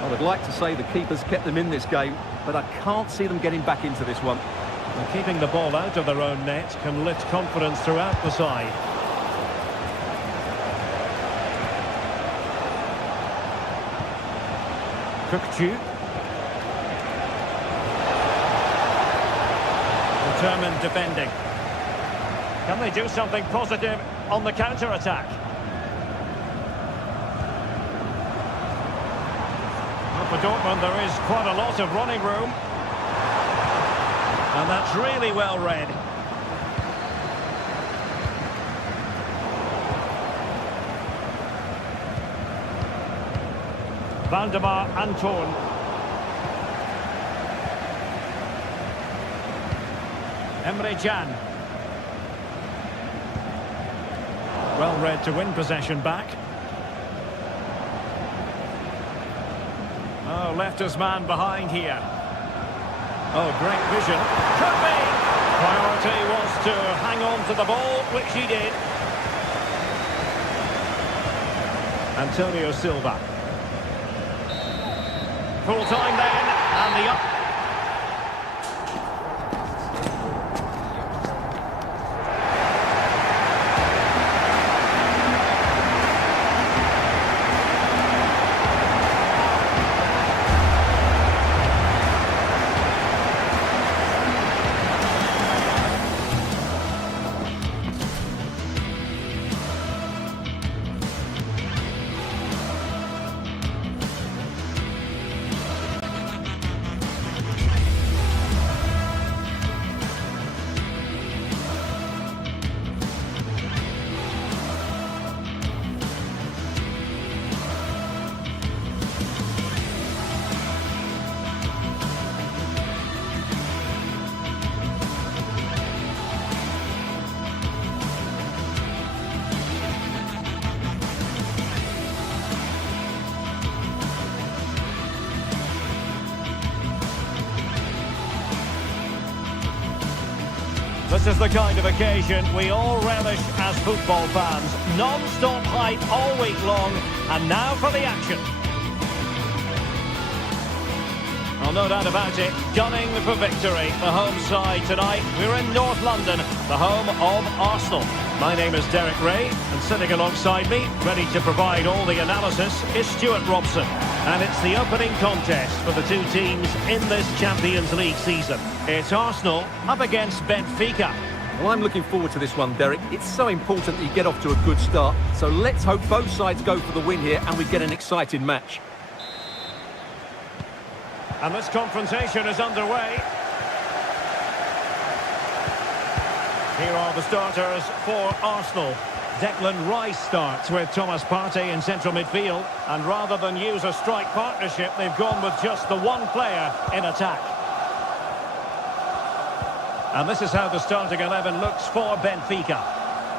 I would like to say the keepers kept them in this game, but I can't see them getting back into this one. And keeping the ball out of their own net can lift confidence throughout the side. Kukçu. Determined defending. Can they do something positive on the counter-attack? Well, for Dortmund, there is quite a lot of running room. And that's really well read. Valdemar Anton. Emre Can. Well read to win possession back. Oh, left his man behind here. Oh, great vision. Could be! Priority was to hang on to the ball, which he did. Antonio Silva. Full time then, and the up. This is the kind of occasion we all relish as football fans. Non-stop hype all week long, and now for the action. Well, no doubt about it, gunning for victory. The home side tonight, we're in North London, the home of Arsenal. My name is Derek Ray, and sitting alongside me, ready to provide all the analysis, is Stuart Robson. And it's the opening contest for the two teams in this Champions League season. It's Arsenal up against Benfica. Well, I'm looking forward to this one, Derek. It's so important that you get off to a good start. So let's hope both sides go for the win here and we get an exciting match. And this confrontation is underway. Here are the starters for Arsenal. Declan Rice starts with Thomas Partey in central midfield. And rather than use a strike partnership, they've gone with just the one player in attack. And this is how the starting 11 looks for Benfica.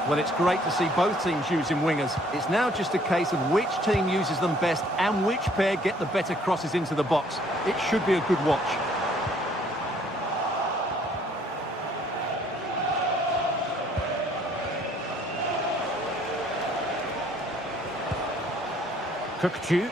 Well, it's great to see both teams using wingers. It's now just a case of which team uses them best and which pair get the better crosses into the box. It should be a good watch. Cook-Chu.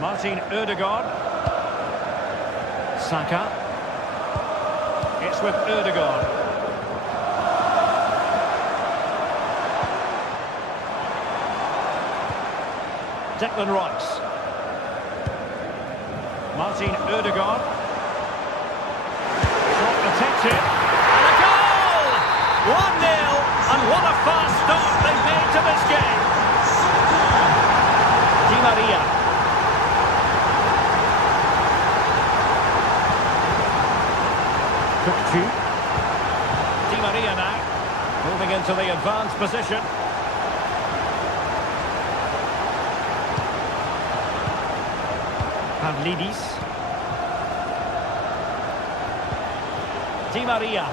Martin Ødegaard. Saka. It's with Ødegaard. Declan Rice. Martin Ødegaard. Shot protected. And a goal! 1-0. And what a fast start they've made to this game. Di Maria. Cook-Chu. Di Maria now, moving into the advanced position. Pavlidis. Di Maria.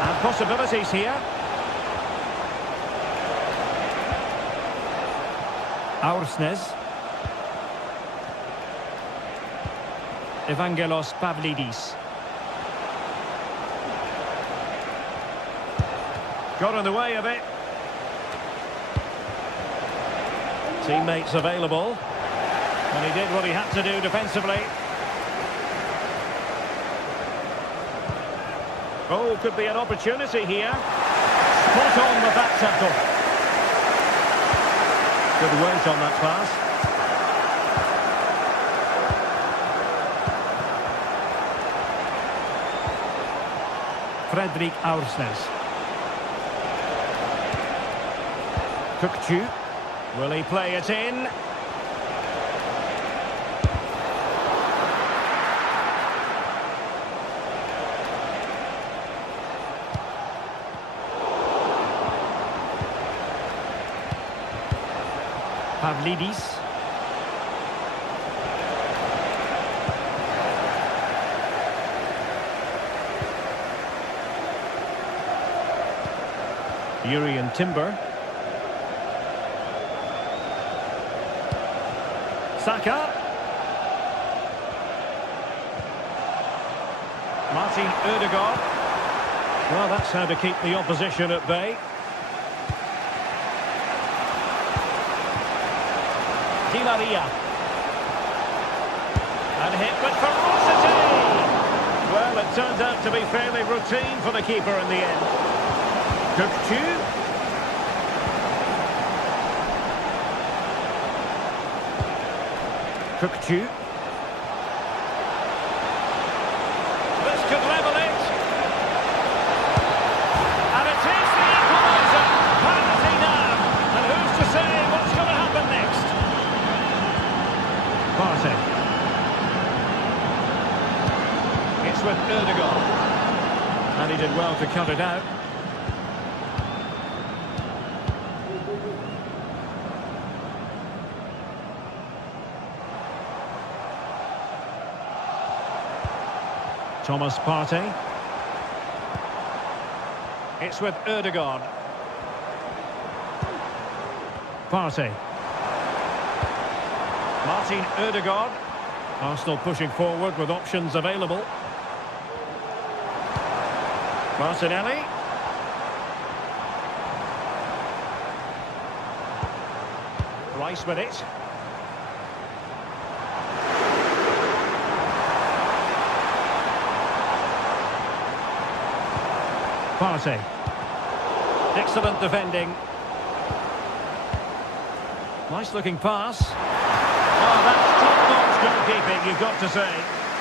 And possibilities here. Aursnes. Evangelos Pavlidis. Got in the way of it. Teammates available. And he did what he had to do defensively. Oh, could be an opportunity here. Spot on with that tackle. Good weight on that pass. Fredrik Aursnes. Cook-Chu. Will he play it in? Pavlidis. Urian Timber. Saka. Martin Ødegaard. Well, that's how to keep the opposition at bay. Di Maria. And hit with ferocity. Well, it turned out to be fairly routine for the keeper in the end. Cook-Chu. Cook-Chu. This could level it. And it is the equaliser. Penalty now. And who's to say what's going to happen next? Partey. It's with Ødegaard. And he did well to cut it out. Thomas Partey. It's with Ødegaard. Partey. Martin Ødegaard. Arsenal pushing forward with options available. Martinelli. Rice with it. Partey. Excellent defending. Nice looking pass. Oh, that's top-notch goalkeeping, you've got to say.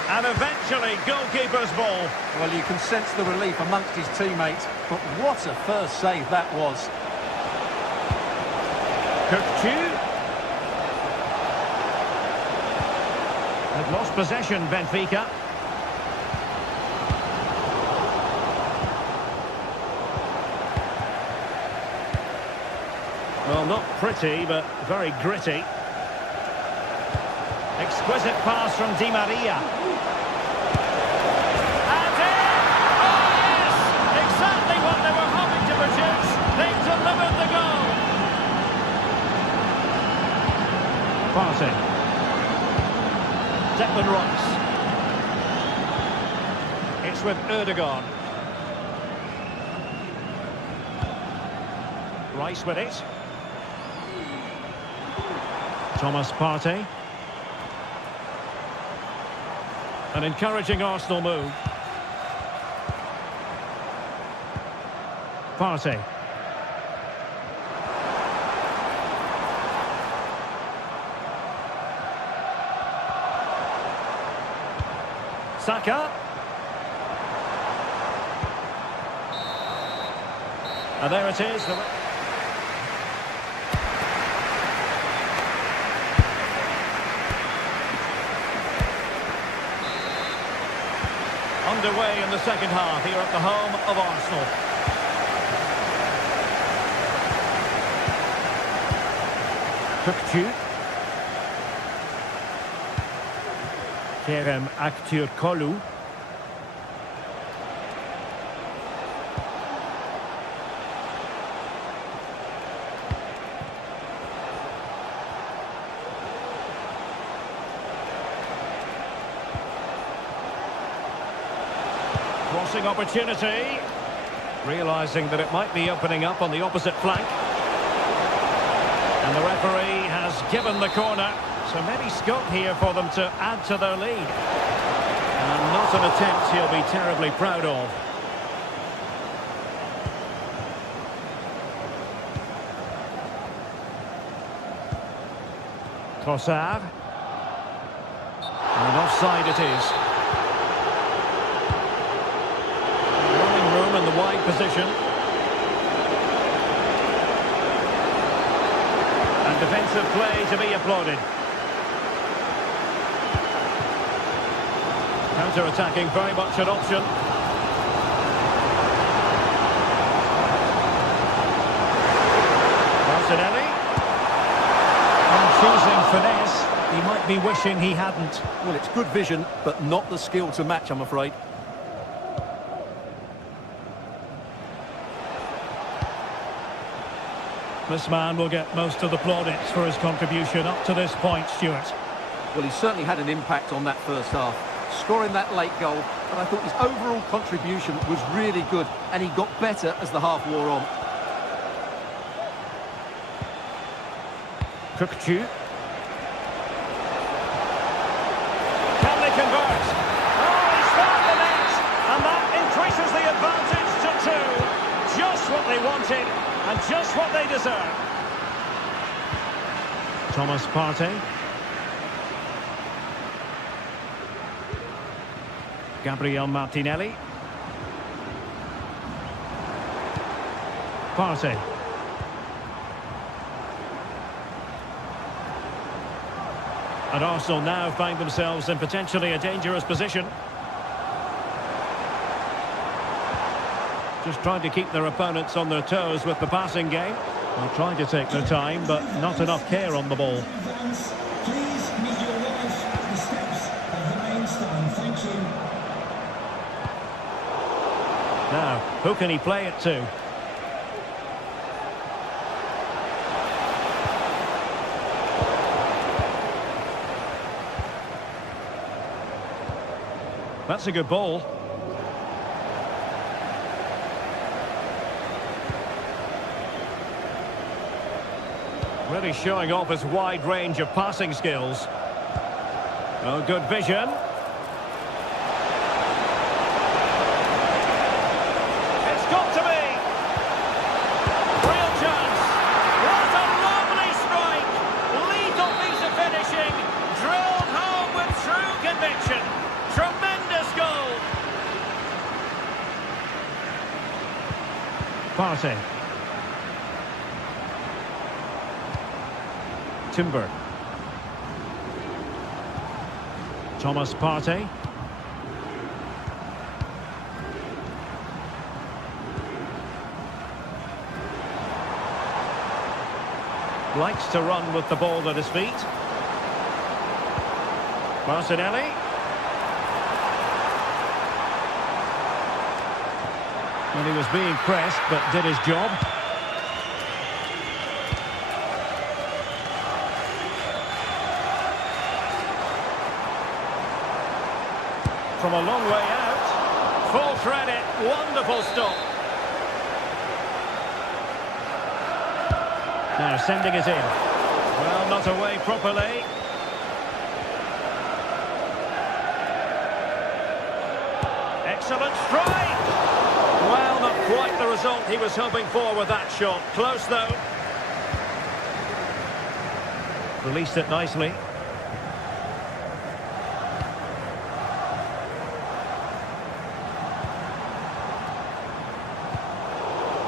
And eventually, goalkeeper's ball. Well, you can sense the relief amongst his teammates, but what a first save that was. They've lost possession, Benfica. Well, not pretty, but very gritty. Exquisite pass from Di Maria. And in! Oh, yes! Exactly what they were hoping to produce. They've delivered the goal. Partey. Declan Rice. It's with Erdogan. Rice with it. Thomas Partey. An encouraging Arsenal move. Partey. Saka. And there it is. Underway in the second half here at the home of Arsenal. Kökçü. Kerem Aktürkoğlu. Crossing opportunity. Realising that it might be opening up on the opposite flank. And the referee has given the corner. So maybe scope here for them to add to their lead. And not an attempt he'll be terribly proud of. Trossard. And offside it is. Running room in the wide position. And defensive play to be applauded. Counter-attacking, very much an option. Martinelli. And choosing finesse, he might be wishing he hadn't. Well, it's good vision, but not the skill to match, I'm afraid. This man will get most of the plaudits for his contribution up to this point, Stuart. Well, he certainly had an impact on that first half. Scoring that late goal, but I thought his overall contribution was really good, and he got better as the half wore on. Kökçü. Can they convert? Oh, he's found the net! And that increases the advantage to 2. Just what they wanted, and just what they deserve. Thomas Partey. Gabriel Martinelli. Partey. And Arsenal now find themselves in potentially a dangerous position. Just trying to keep their opponents on their toes with the passing game. They're trying to take their time, but not enough care on the ball. Please meet your wife at the steps of the main stand. Thank you. Now, who can he play it to? That's a good ball. Really showing off his wide range of passing skills. Oh, good vision. It's got to be. Real chance. What a lovely strike. Lethal piece of finishing. Drilled home with true conviction. Tremendous goal. Partey. Timber. Thomas Partey. Likes to run with the ball at his feet. Martinelli. Well, he was being pressed, but did his job. From a long way out. Full credit. Wonderful stop. Now sending it in. Well, not away properly. Excellent strike. Well, not quite the result he was hoping for with that shot. Close, though. Released it nicely.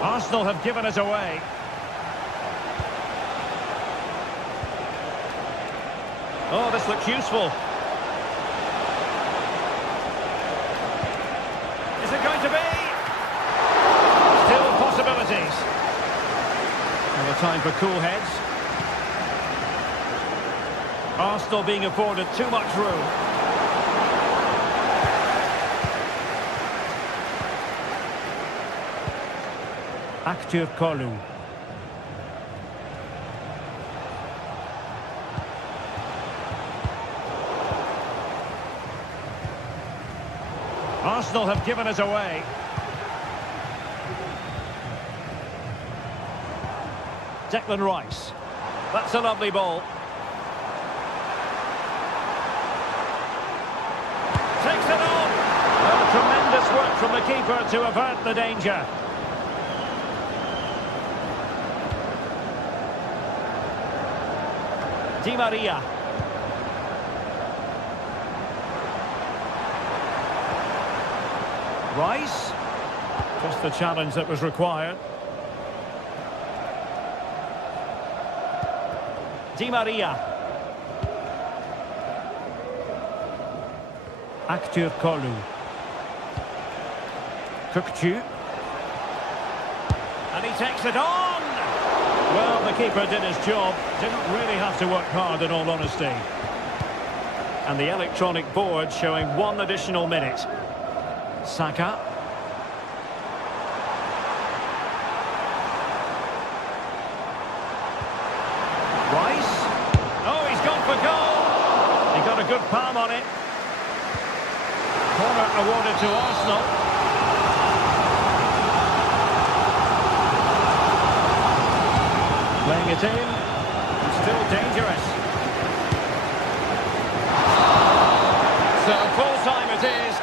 Arsenal have given it away. Oh, this looks useful. Is it going to be? Still possibilities. And a time for cool heads. Arsenal being afforded too much room. Active Kolu. Arsenal have given it away. Declan Rice. That's a lovely ball. Takes it on. Oh, tremendous work from the keeper to avert the danger. Di Maria. Rice. Just the challenge that was required. Di Maria. Active Kolu. Kukçu. And he takes it on! Well, the keeper did his job. Didn't really have to work hard, in all honesty. And the electronic board showing 1 additional minute. Saka. Rice. Oh, he's gone for goal. He got a good palm on it. Corner awarded to Arsenal. Playing it in. Still dangerous. So full time it is.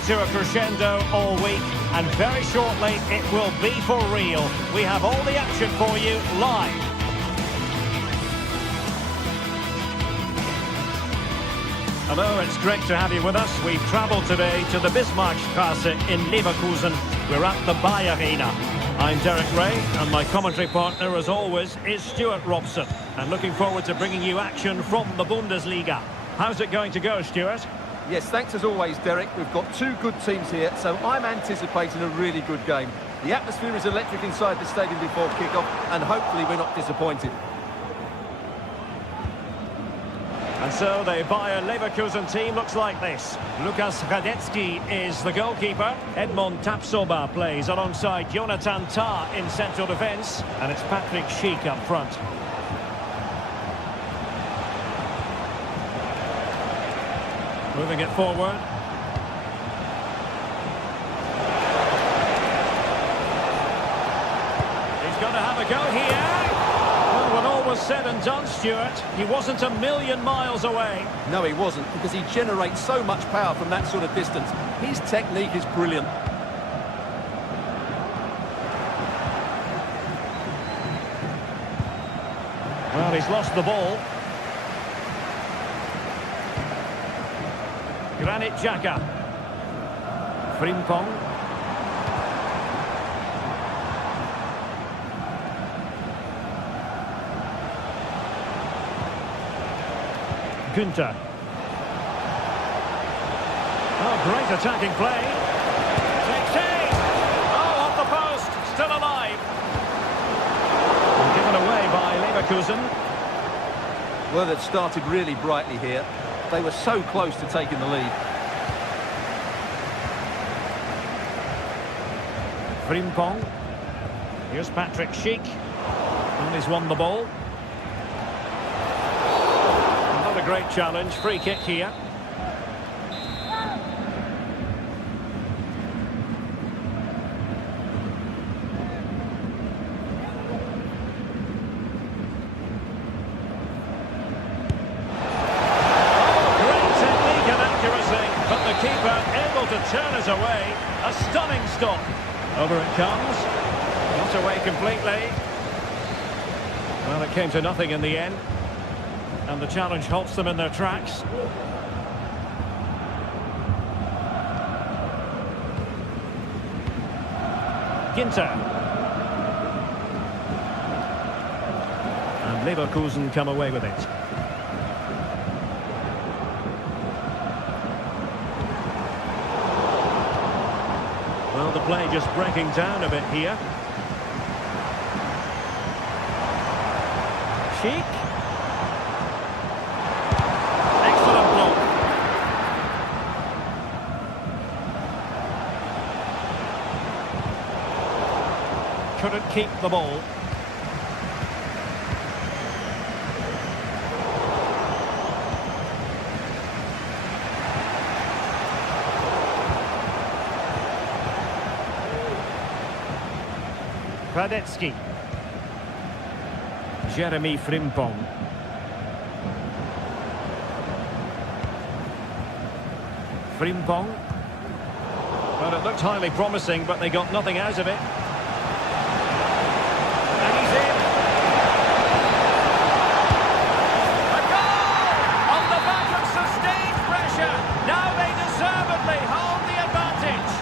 building to a crescendo all week, and very shortly it will be for real. We have all the action for you live. Hello, it's great to have you with us. We've travelled today to the Bismarckstraße in Leverkusen. We're at the Bayer Arena. I'm Derek Ray, and my commentary partner, as always, is Stuart Robson. And looking forward to bringing you action from the Bundesliga. How's it going to go, Stuart? Yes, thanks as always, Derek. We've got two good teams here, so I'm anticipating a really good game. The atmosphere is electric inside the stadium before kick-off, and hopefully we're not disappointed. And so the Bayer Leverkusen team looks like this. Lukas Radetzky is the goalkeeper. Edmond Tapsoba plays alongside Jonathan Tah in central defence. And it's Patrick Schick up front. Moving it forward. He's going to have a go here. Well, when all was said and done, Stuart, he wasn't a million miles away. No, he wasn't, because he generates so much power from that sort of distance. His technique is brilliant. Well, he's lost the ball. Granit Xhaka. Frimpong. Günther. Oh, great attacking play. Takes aim. Oh, off the post. Still alive. Given away by Leverkusen. Well, they've started really brightly here. They were so close to taking the lead. Frimpong. Here's Patrick Schick. And he's won the ball. Not a great challenge. Free kick here. To turn us away. A stunning stop. Over it comes. Not away completely. Well, it came to nothing in the end. And the challenge halts them in their tracks. Ginter. And Leverkusen come away with it. Well, the play just breaking down a bit here. Schick. Excellent block. Couldn't keep the ball. Radetzky. Jeremy Frimpong. Frimpong. Well, it looked highly promising, but they got nothing out of it. And he's in. A goal! On the back of sustained pressure. Now they deservedly hold the advantage.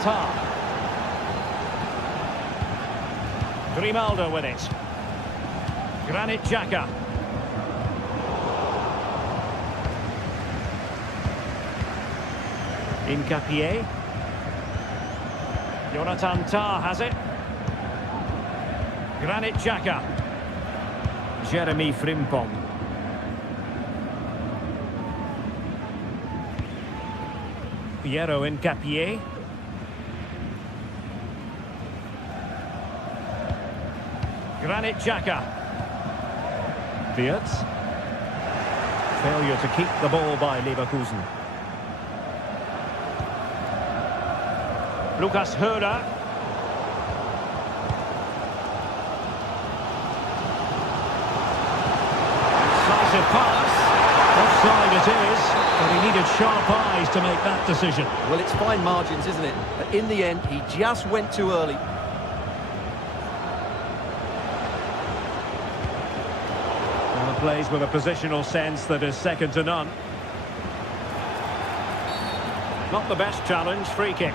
Tah. Grimaldo with it. Granit Xhaka. Incapié. Jonathan Tah has it. Granit Xhaka. Jeremy Frimpong. Piero Incapié. Granit Xhaka. Wirtz. Failure to keep the ball by Leverkusen. Lucas Höder. Decisive Effective pass. Offside it is, but he needed sharp eyes to make that decision. Well, it's fine margins, isn't it? But in the end, he just went too early. Well, plays with a positional sense that is second to none. Not the best challenge, free kick.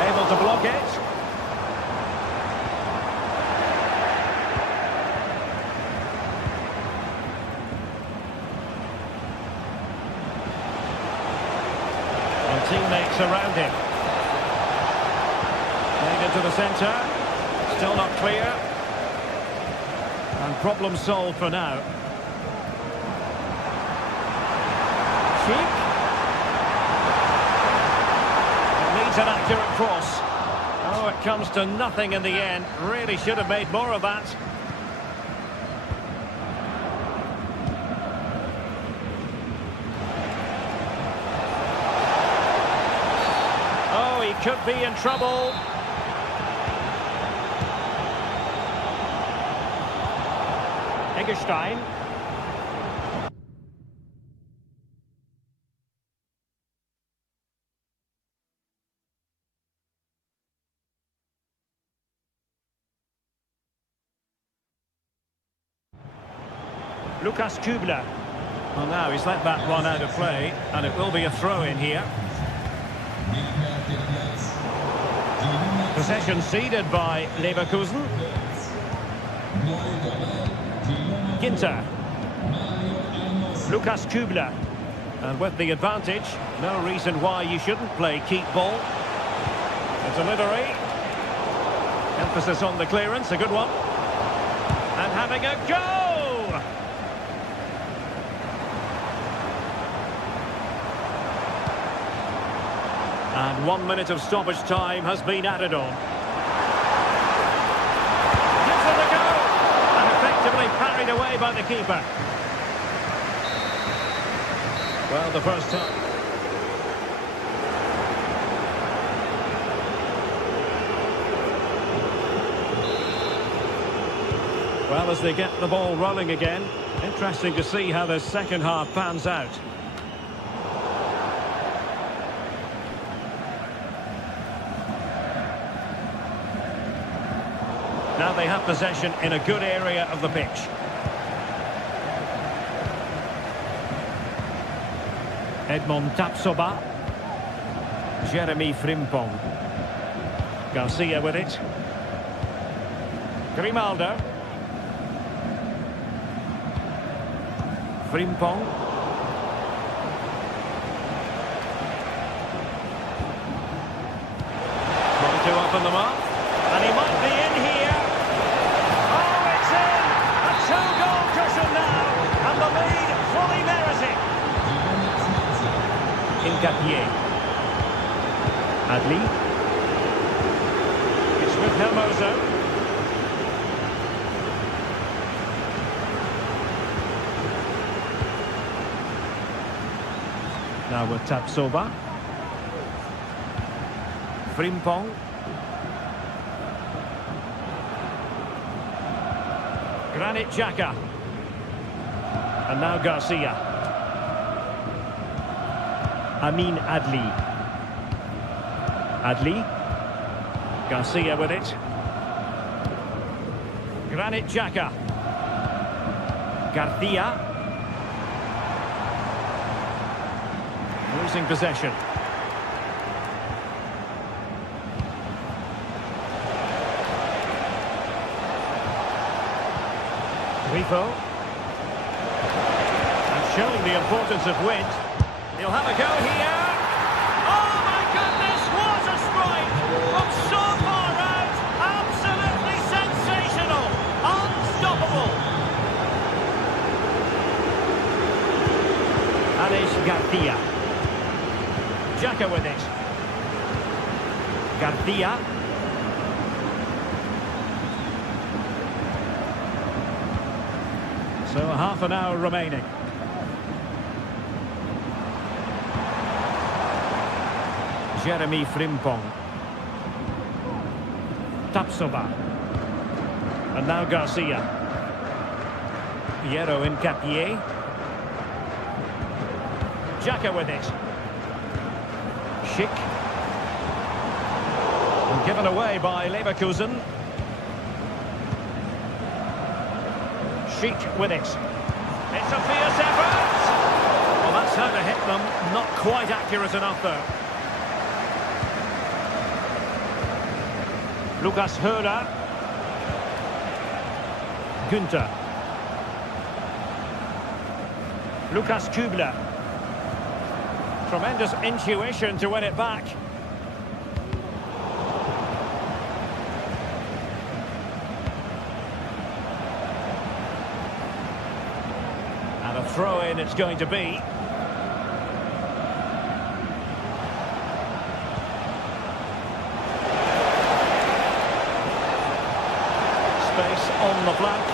Able to block it. And teammates around him. Played into the centre. Still not clear. And problem solved for now. Cheek. It needs an accurate cross. Oh, it comes to nothing in the end. Really should have made more of that. Oh, he could be in trouble. Eggestein. Lukas Kübler. Well, now he's let that one out of play, and it will be a throw-in here. Possession ceded by Leverkusen. Ginter. Lukas Kübler. And with the advantage, no reason why you shouldn't play keep ball. The delivery. Emphasis on the clearance, a good one. And having a go! And 1 minute of stoppage time has been added on. Gives it a go! And effectively parried away by the keeper. Well, the first time. Well, as they get the ball rolling again, interesting to see how the second half pans out. Now they have possession in a good area of the pitch. Edmond Tapsoba. Jeremy Frimpong. Garcia with it. Grimaldo. Frimpong. Trying to open them up. And he might be in here. Oh, it's in! A two-goal cushion now. And the lead fully merited. Incapié. Adli. It's with Hermoso. Now with Tapsoba. Frimpong. Granit Xhaka. And now Garcia. Amin Adli. Adli. Garcia with it. Granit Xhaka. Garcia. Losing possession. Grifo. And showing the importance of wind. He'll have a go here. Oh my goodness, what a strike! From so far out, absolutely sensational, unstoppable. Alex Garcia. Xhaka with it. Garcia. So half an hour remaining. Jeremy Frimpong. Tapsoba. And now Garcia. Piero Incapié. Xhaka with it. Schick. And given away by Leverkusen. Schick with it. It's a fierce effort! Well, that's how to hit them. Not quite accurate enough, though. Lucas Höhler. Günther. Lucas Kübler. Tremendous intuition to win it back. And a throw-in it's going to be. Space on the flank.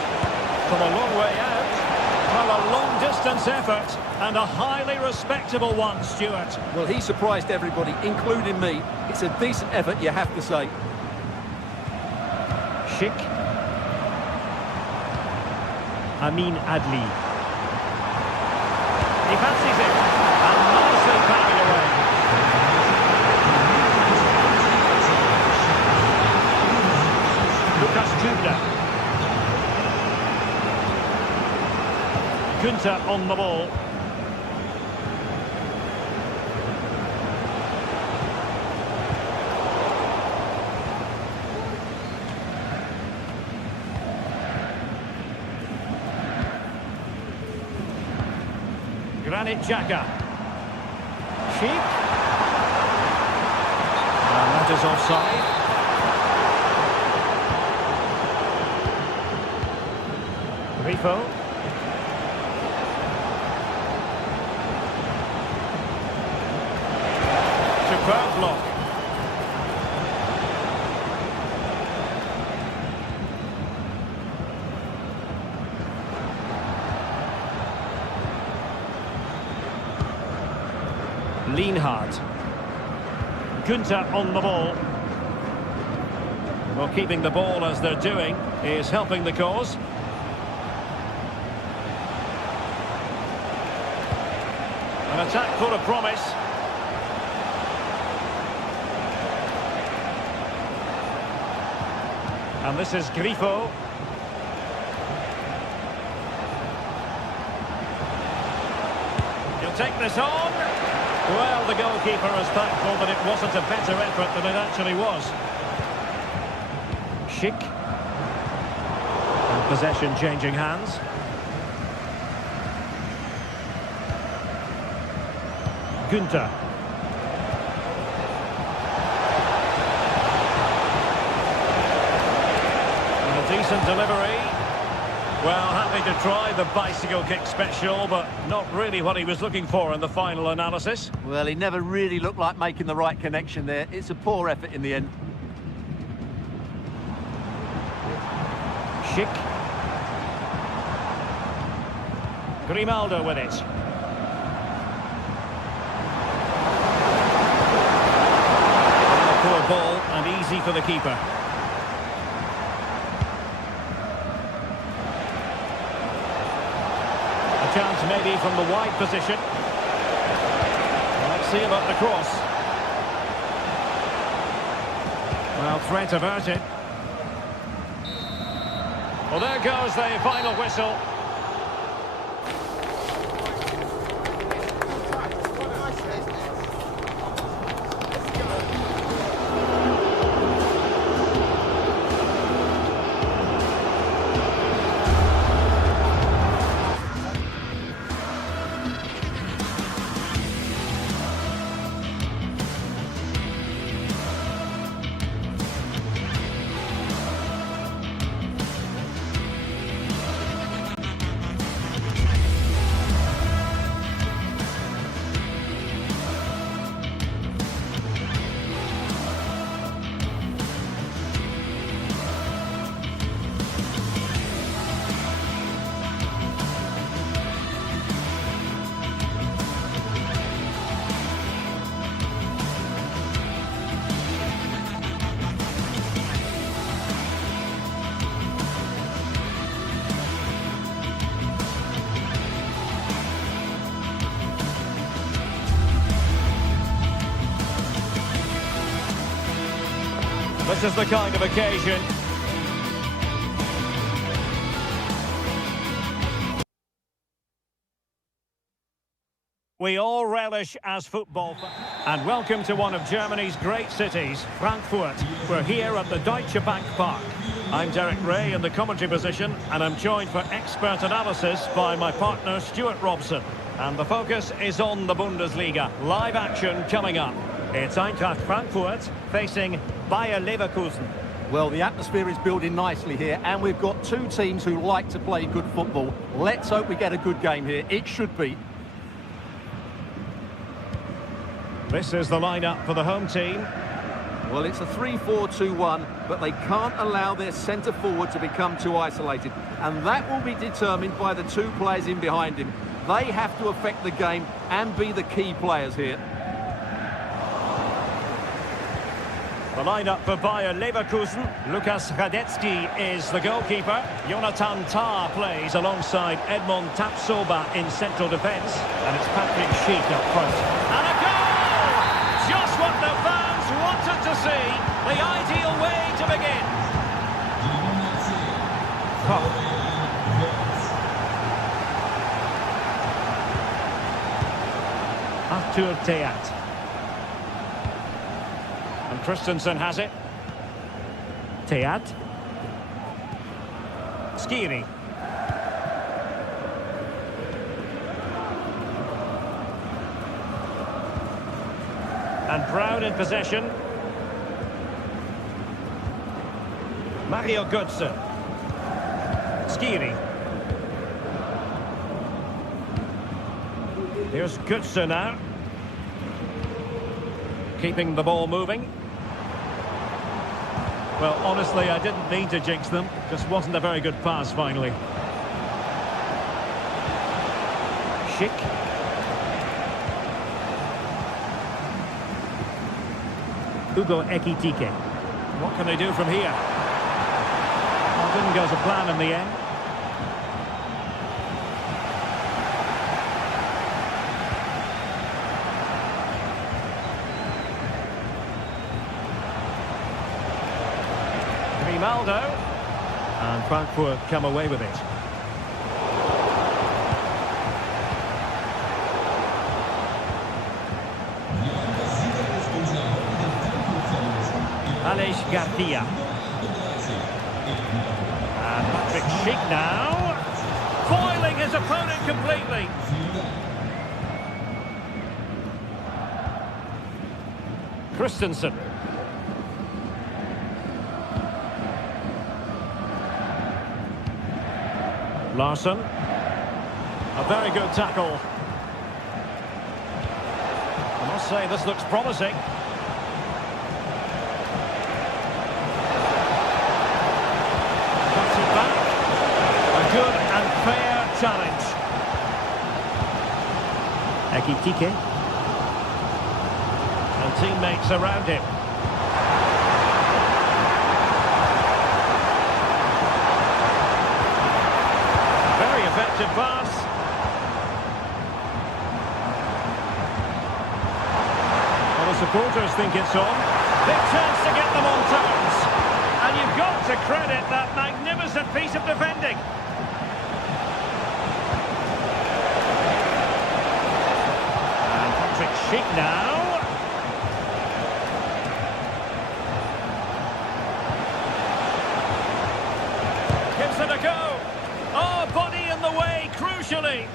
From a long way out. Well, a long-distance effort, and a highly respectable one, Stuart. Well, he surprised everybody, including me. It's a decent effort, you have to say. Schick. Amin Adli. He fancies it, and nicely parried away. Lucas Kübler. Günther on the ball. Granit Xhaka. Sheep. And that is offside. Grifo. Superb block. Lienhard. Günther on the ball. Well, keeping the ball as they're doing is helping the cause. An attack full of promise. And this is Grifo. He'll take this on. Well, the goalkeeper is thankful that it wasn't a better effort than it actually was. Schick. And possession changing hands. Günther. Decent delivery. Well, happy to try the bicycle kick special, but not really what he was looking for in the final analysis. Well, he never really looked like making the right connection there. It's a poor effort in the end. Schick. Grimaldo with it. A poor ball and easy for the keeper. Chance maybe from the wide position. Let's see about the cross. Well, threat averted. Well, there goes the final whistle. This is the kind of occasion. We all relish as football fans. And welcome to one of Germany's great cities, Frankfurt. We're here at the Deutsche Bank Park. I'm Derek Ray in the commentary position, and I'm joined for expert analysis by my partner Stuart Robson. And the focus is on the Bundesliga. Live action coming up. It's Eintracht Frankfurt facing Bayer Leverkusen. Well, the atmosphere is building nicely here, and we've got two teams who like to play good football. Let's hope we get a good game here. It should be. This is the lineup for the home team. Well, it's a 3-4-2-1, but they can't allow their centre forward to become too isolated. And that will be determined by the two players in behind him. They have to affect the game and be the key players here. The lineup for Bayer Leverkusen. Lukas Radetzky is the goalkeeper. Jonathan Tah plays alongside Edmond Tapsoba in central defence. And it's Patrick Schick up front. And a goal! Just what the fans wanted to see. The ideal way to begin. Arthur Theat. And Christensen has it. Theat. Skiri. And Brown in possession. Mario Götze. Skiri. Here's Götze now. Keeping the ball moving. Well, honestly, I didn't mean to jinx them. Just wasn't a very good pass, finally. Schick. Hugo Ekitike. What can they do from here? Well, didn't go to plan in the end. Grimaldo. And Frankfurt come away with it. Aleix Garcia. And Patrick Schick now. Foiling his opponent completely. Christensen. Larsson. A very good tackle. I must say this looks promising. Cuts it back. A good and fair challenge. Ekitike. And teammates around him. Effective pass. Well, the supporters think it's on. Big chance to get them on terms. And you've got to credit that magnificent piece of defending. And Patrick Schick now. Gives it a go. Oh, body in the way, crucially.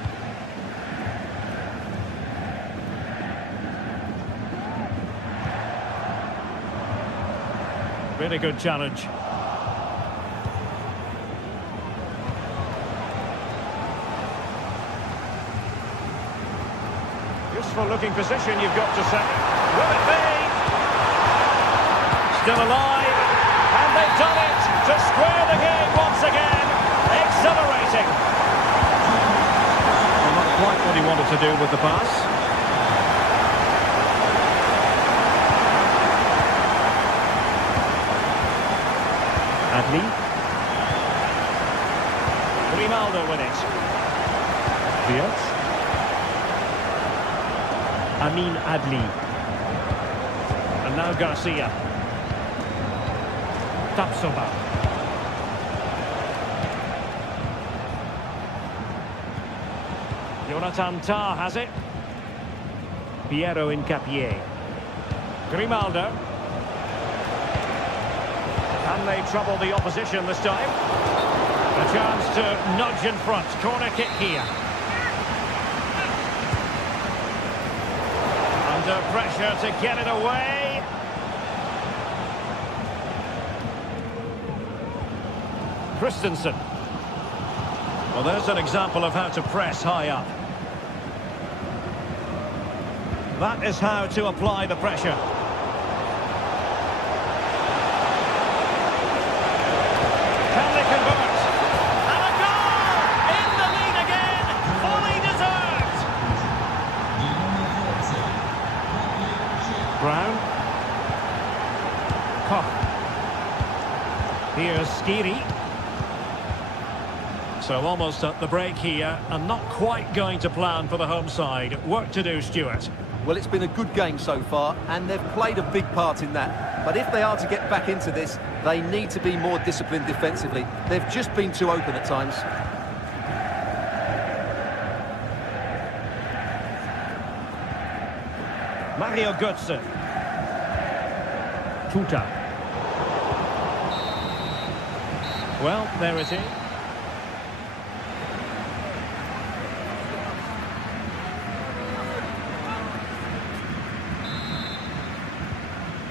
Really good challenge. Useful looking position, you've got to say. Will it be? Still alive. And they've done it to square the game once again. Exhilarating. Well, not quite what he wanted to do with the pass. Adli. Grimaldo with it. Fiat. Amin Adli. And now Garcia. Tapsoba. Jonathan Tah has it. Piero Incapié. Grimaldo. Can they trouble the opposition this time? A chance to nudge in front. Corner kick here. Under pressure to get it away. Christensen. Well, there's an example of how to press high up. That is how to apply the pressure. Can they convert? And a goal! In the lead again! Fully deserved! Brown. Koch. Here's Skiri. So almost at the break here, and not quite going to plan for the home side. Work to do, Stuart. Well, it's been a good game so far, and they've played a big part in that. But if they are to get back into this, they need to be more disciplined defensively. They've just been too open at times. Mario Götze. Tuta. Well, there it is.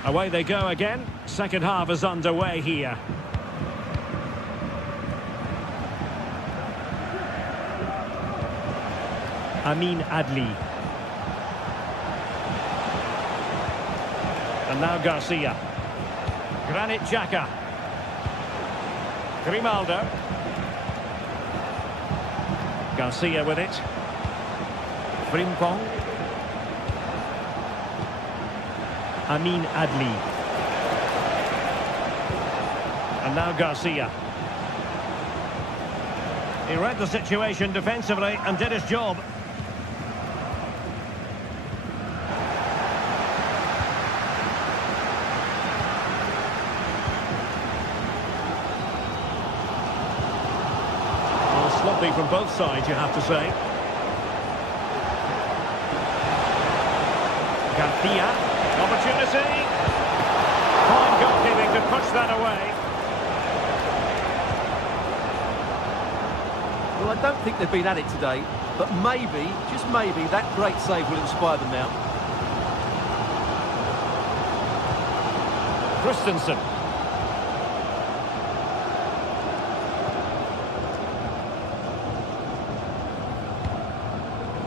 Away they go again. Second half is underway here. Amin Adli. And now Garcia. Granit Xhaka. Grimaldo. Garcia with it. Frimpong. Amin Adli. And now Garcia. He read the situation defensively and did his job. Well, sloppy from both sides, you have to say. Garcia. Opportunity. Fine goalkeeping to push that away. Well, I don't think they've been at it today, but maybe, just maybe, that great save will inspire them now. Christensen.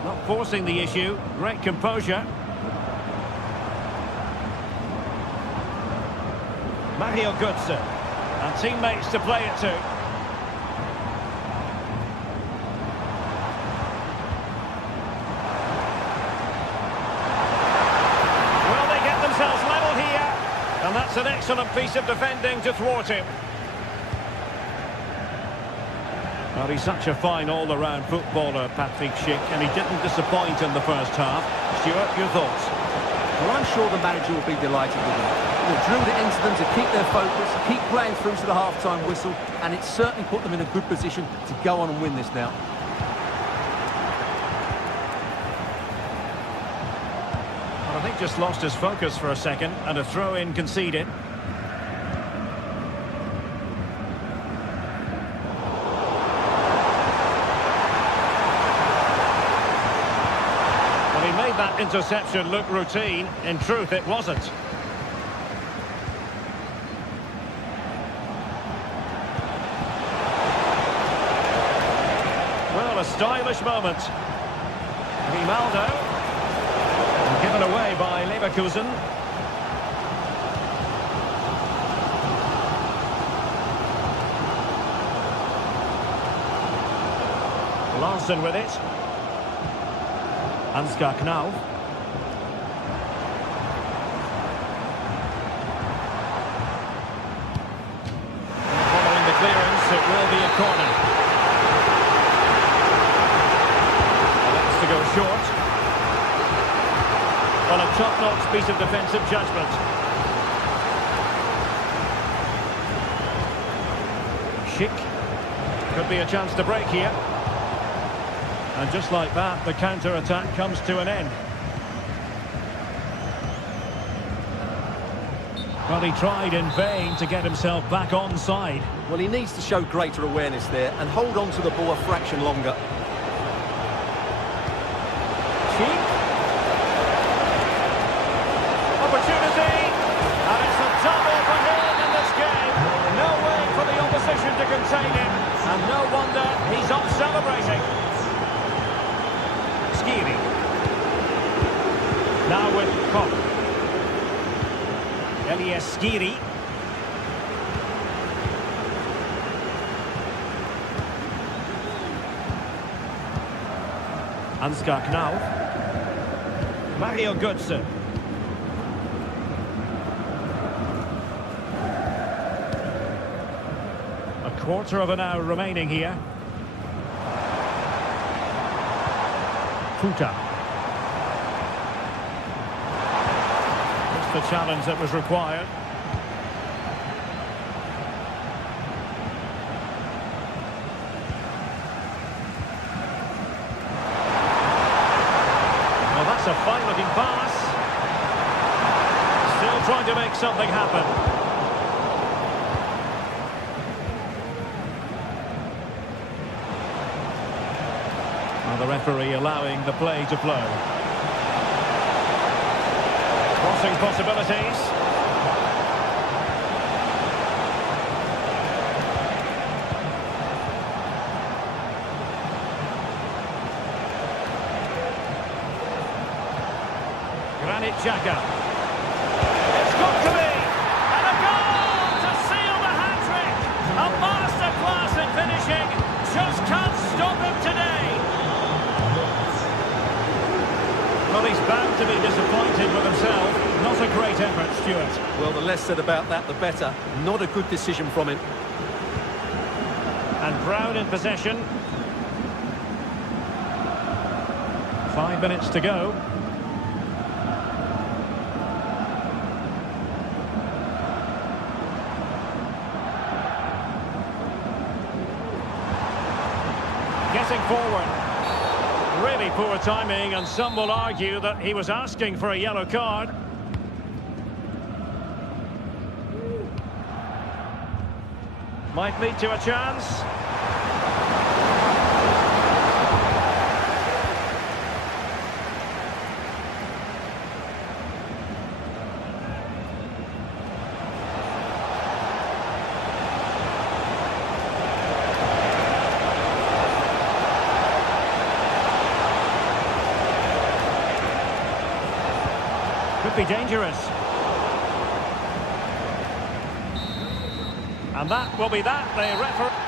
Not forcing the issue. Great composure. Mario Götze. And teammates to play it to. Well, they get themselves level here. And that's an excellent piece of defending to thwart him. Well, he's such a fine all-around footballer, Patrick Schick, and he didn't disappoint in the first half. Stuart, your thoughts? Well, I'm sure the manager will be delighted with him. They've drilled it into them to keep their focus, keep playing through to the half-time whistle, and it's certainly put them in a good position to go on and win this now. Well, I think just lost his focus for a second, and a throw-in conceded. Well, he made that interception look routine. In truth, it wasn't. Well, a stylish moment. Grimaldo. And given away by Leverkusen. Larson with it. Ansgar Knauf. Following the clearance, it will be a corner. To go short. Well, a top-notch piece of defensive judgment. Schick. Could be a chance to break here. And just like that, the counter-attack comes to an end. Well, he tried in vain to get himself back onside. Well, he needs to show greater awareness there and hold on to the ball a fraction longer. Schick. Opportunity. And it's a double for him in this game. No way for the opposition to contain him. And no wonder he's off celebrating. Skiri. Now with Koch. Elias Skiri. Ansgar Knauf. Mario Götze. A quarter of an hour remaining here. Futa. Just the challenge that was required. Well, that's a fine-looking pass. Still trying to make something happen. The referee allowing the play to flow. Crossing possibilities. Granit Xhaka. It's got to be! And a goal to seal the hat-trick! A masterclass in finishing. Just can't stop him today. Well, he's bound to be disappointed with himself. Not a great effort, Stuart. Well, the less said about that, the better. Not a good decision from him. And Brown in possession. 5 minutes to go. Getting forward. Really poor timing, and some will argue that he was asking for a yellow card. Might lead to a chance. Could be dangerous. And that will be that. The referee.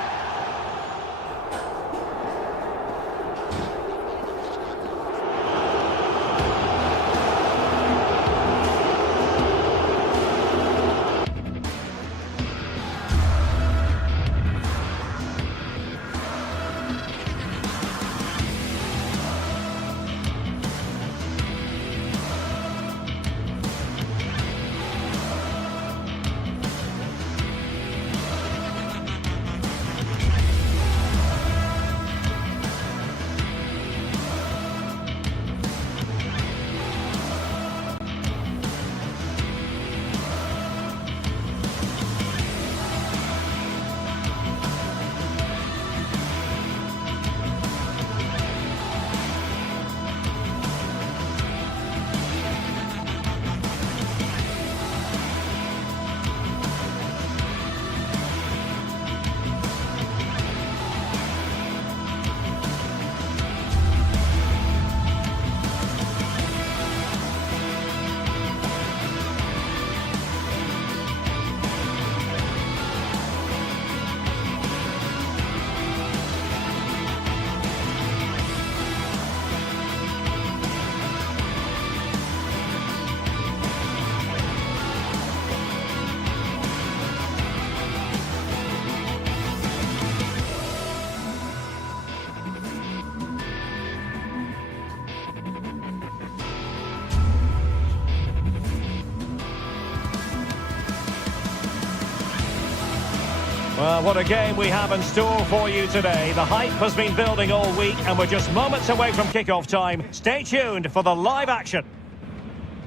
Well, what a game we have in store for you today. The hype has been building all week and we're just moments away from kickoff time. Stay tuned for the live action.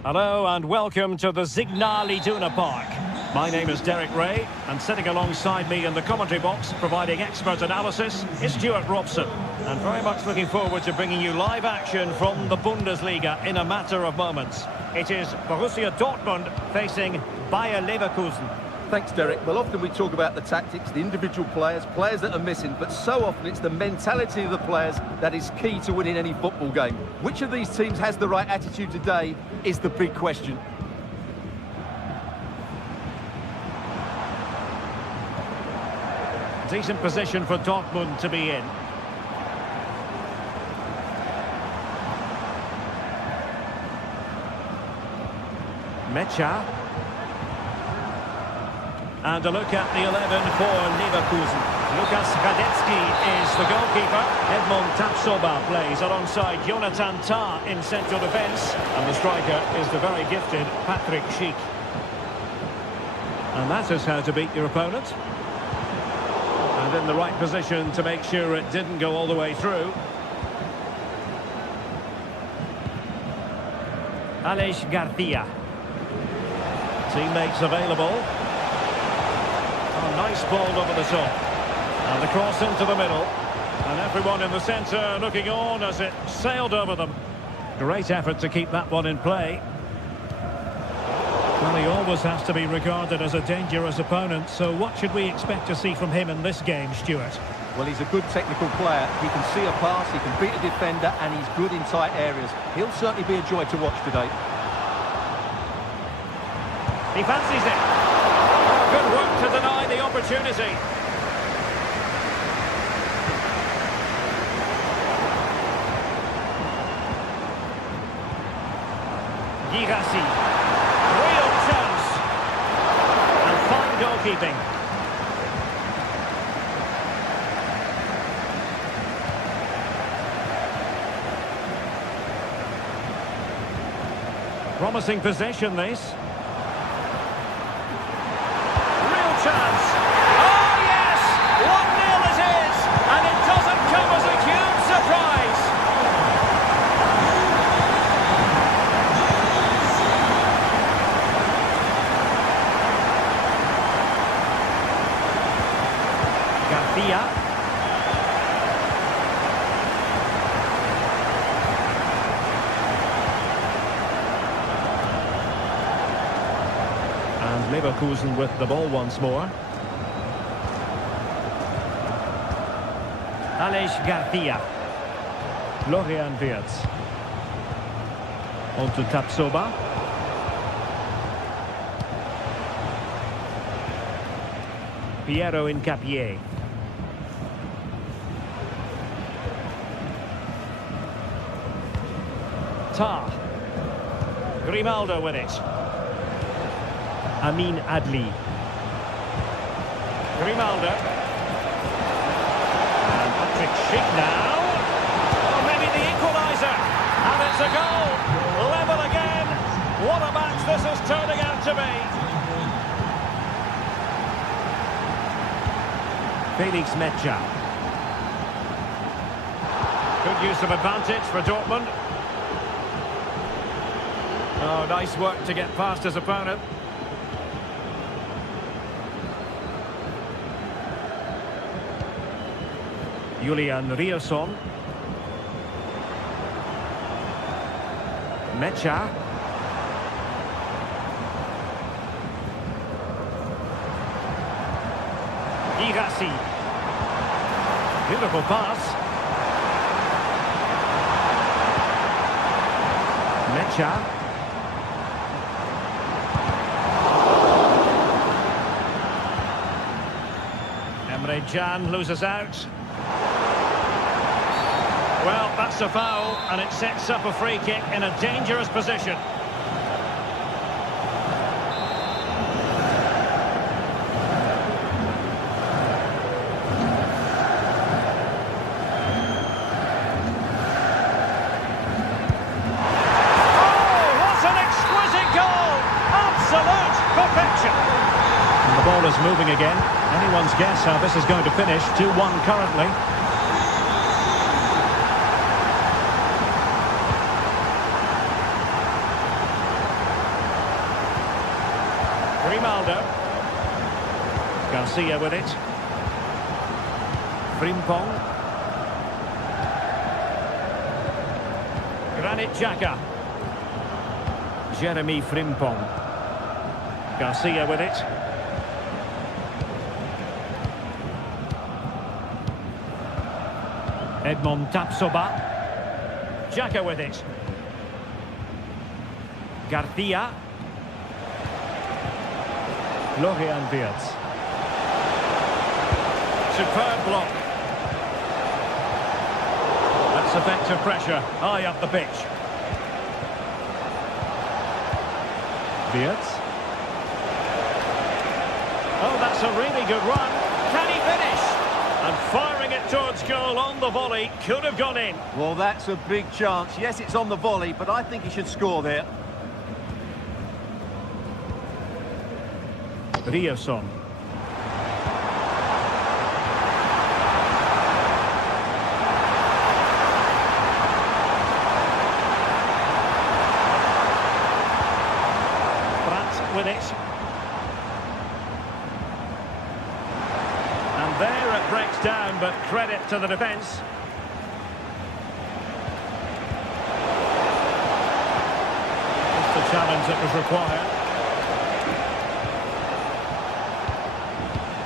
Hello and welcome to the Signal Iduna Park. My name is Derek Ray, and sitting alongside me in the commentary box, providing expert analysis, is Stuart Robson. And very much looking forward to bringing you live action from the Bundesliga in a matter of moments. It is Borussia Dortmund facing Bayer Leverkusen. Thanks, Derek. Well, often we talk about the tactics, the individual players that are missing, but so often it's the mentality of the players that is key to winning any football game. Which of these teams has the right attitude today is the big question. Decent position for Dortmund to be in. Mecha. And a look at the 11 for Leverkusen. Lukas Radetzky is the goalkeeper. Edmond Tapsoba plays alongside Jonathan Tah in central defence. And the striker is the very gifted Patrick Schick. And that is how to beat your opponent. And in the right position to make sure it didn't go all the way through. Aleix Garcia. Teammates available. Oh, nice ball over the top. And the cross into the middle. And everyone in the centre looking on as it sailed over them. Great effort to keep that one in play. Well, he always has to be regarded as a dangerous opponent, so what should we expect to see from him in this game, Stuart? Well, he's a good technical player. He can see a pass, he can beat a defender, and he's good in tight areas. He'll certainly be a joy to watch today. He fancies it. Oh, good work to deny the opportunity. Girassi. Goalkeeping. Promising possession, this. Real chance. Oh, yes! 1-0 it is! And it doesn't come as a huge surprise. Garcia. And Leverkusen with the ball once more. Aleix Garcia. Florian Wirtz. On to Tapsoba. Piero Incapié. Tah. Grimaldo with it. Amin Adli. Grimaldo. And Patrick Schick now. Oh, maybe the equaliser. And it's a goal. Level again. What a match this is turning out to be. Felix Mecha. Good use of advantage for Dortmund. Oh, nice work to get past his opponent. Julian Rierson. Mecha. Girassi. Beautiful pass. Mecha. Emre Can loses out. Well, that's a foul, and it sets up a free kick in a dangerous position. Moving again. Anyone's guess how this is going to finish. 2-1 currently. Grimaldo. Garcia with it. Frimpong. Granit Xhaka. Jeremy Frimpong. Garcia with it. Edmond Tapsoba. Xhaka with it. Garcia. Florian Wirtz. Superb block. That's effective pressure high up the pitch. Wirtz. Oh, that's a really good run. Can he finish? And firing it towards goal on the volley. Could have gone in. Well, that's a big chance. Yes, it's on the volley, but I think he should score there. Ryerson. Brandt with it. And there it breaks down, but credit to the defence. Just the challenge that was required.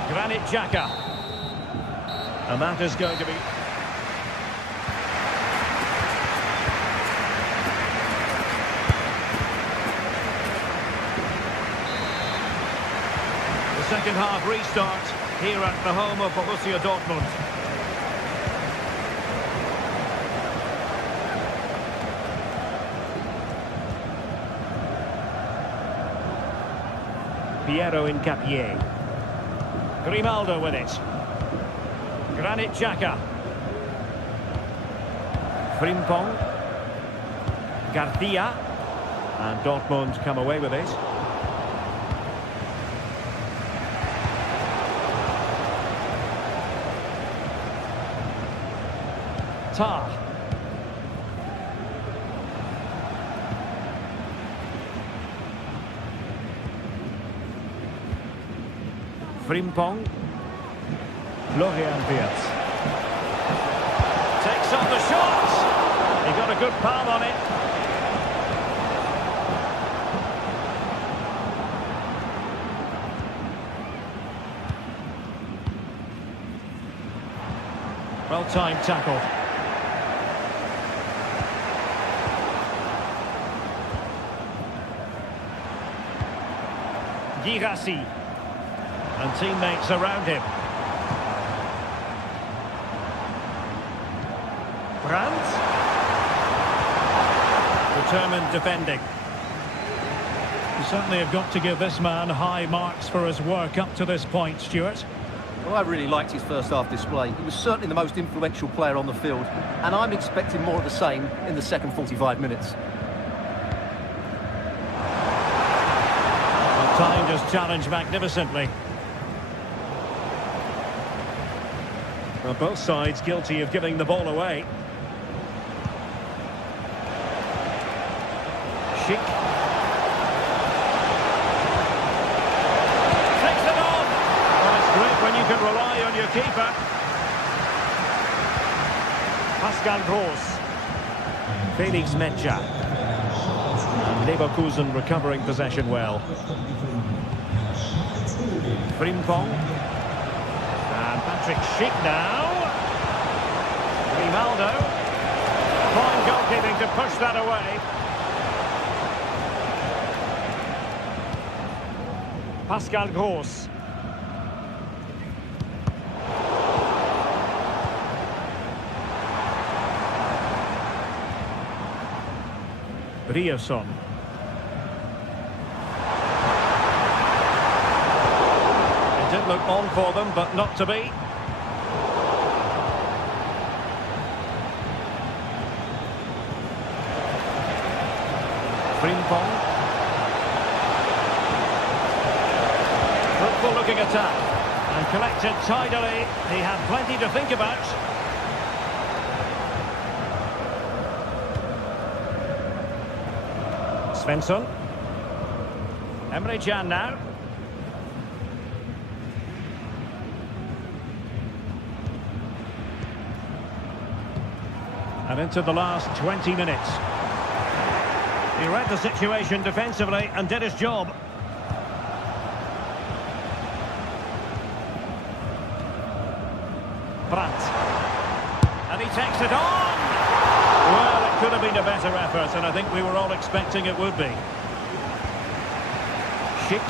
Granit Xhaka. And that is going to be... The second half restart here at the home of Borussia Dortmund. Piero Incapié. Grimaldo with it. Granit Xhaka. Frimpong. Garcia. And Dortmund come away with it. Tar. Frimpong. Florian Wirtz. Takes on the shot. He got a good palm on it. Well-timed tackle. Girassi. And teammates around him. Brandt. Determined defending. You certainly have got to give this man high marks for his work up to this point, Stuart. Well, I really liked his first half display. He was certainly the most influential player on the field, and I'm expecting more of the same in the second 45 minutes. Timed his challenge magnificently. Well, both sides guilty of giving the ball away. Schick. Takes it on. Well, it's great when you can rely on your keeper. Pascal Gross. Felix Metscher. And Leverkusen recovering possession well. Frimpong. And Patrick Schick now. Grimaldo. Fine goalkeeping to push that away. Pascal Gross. Ryerson. It did look on for them, but not to be. Frimpong. Fruitful looking attack. And collected tidily. He had plenty to think about. Svensson. Emre Can now. And into the last 20 minutes. He read the situation defensively and did his job. Brandt. And he takes it on! Well, it could have been a better effort, and I think we were all expecting it would be. Schick.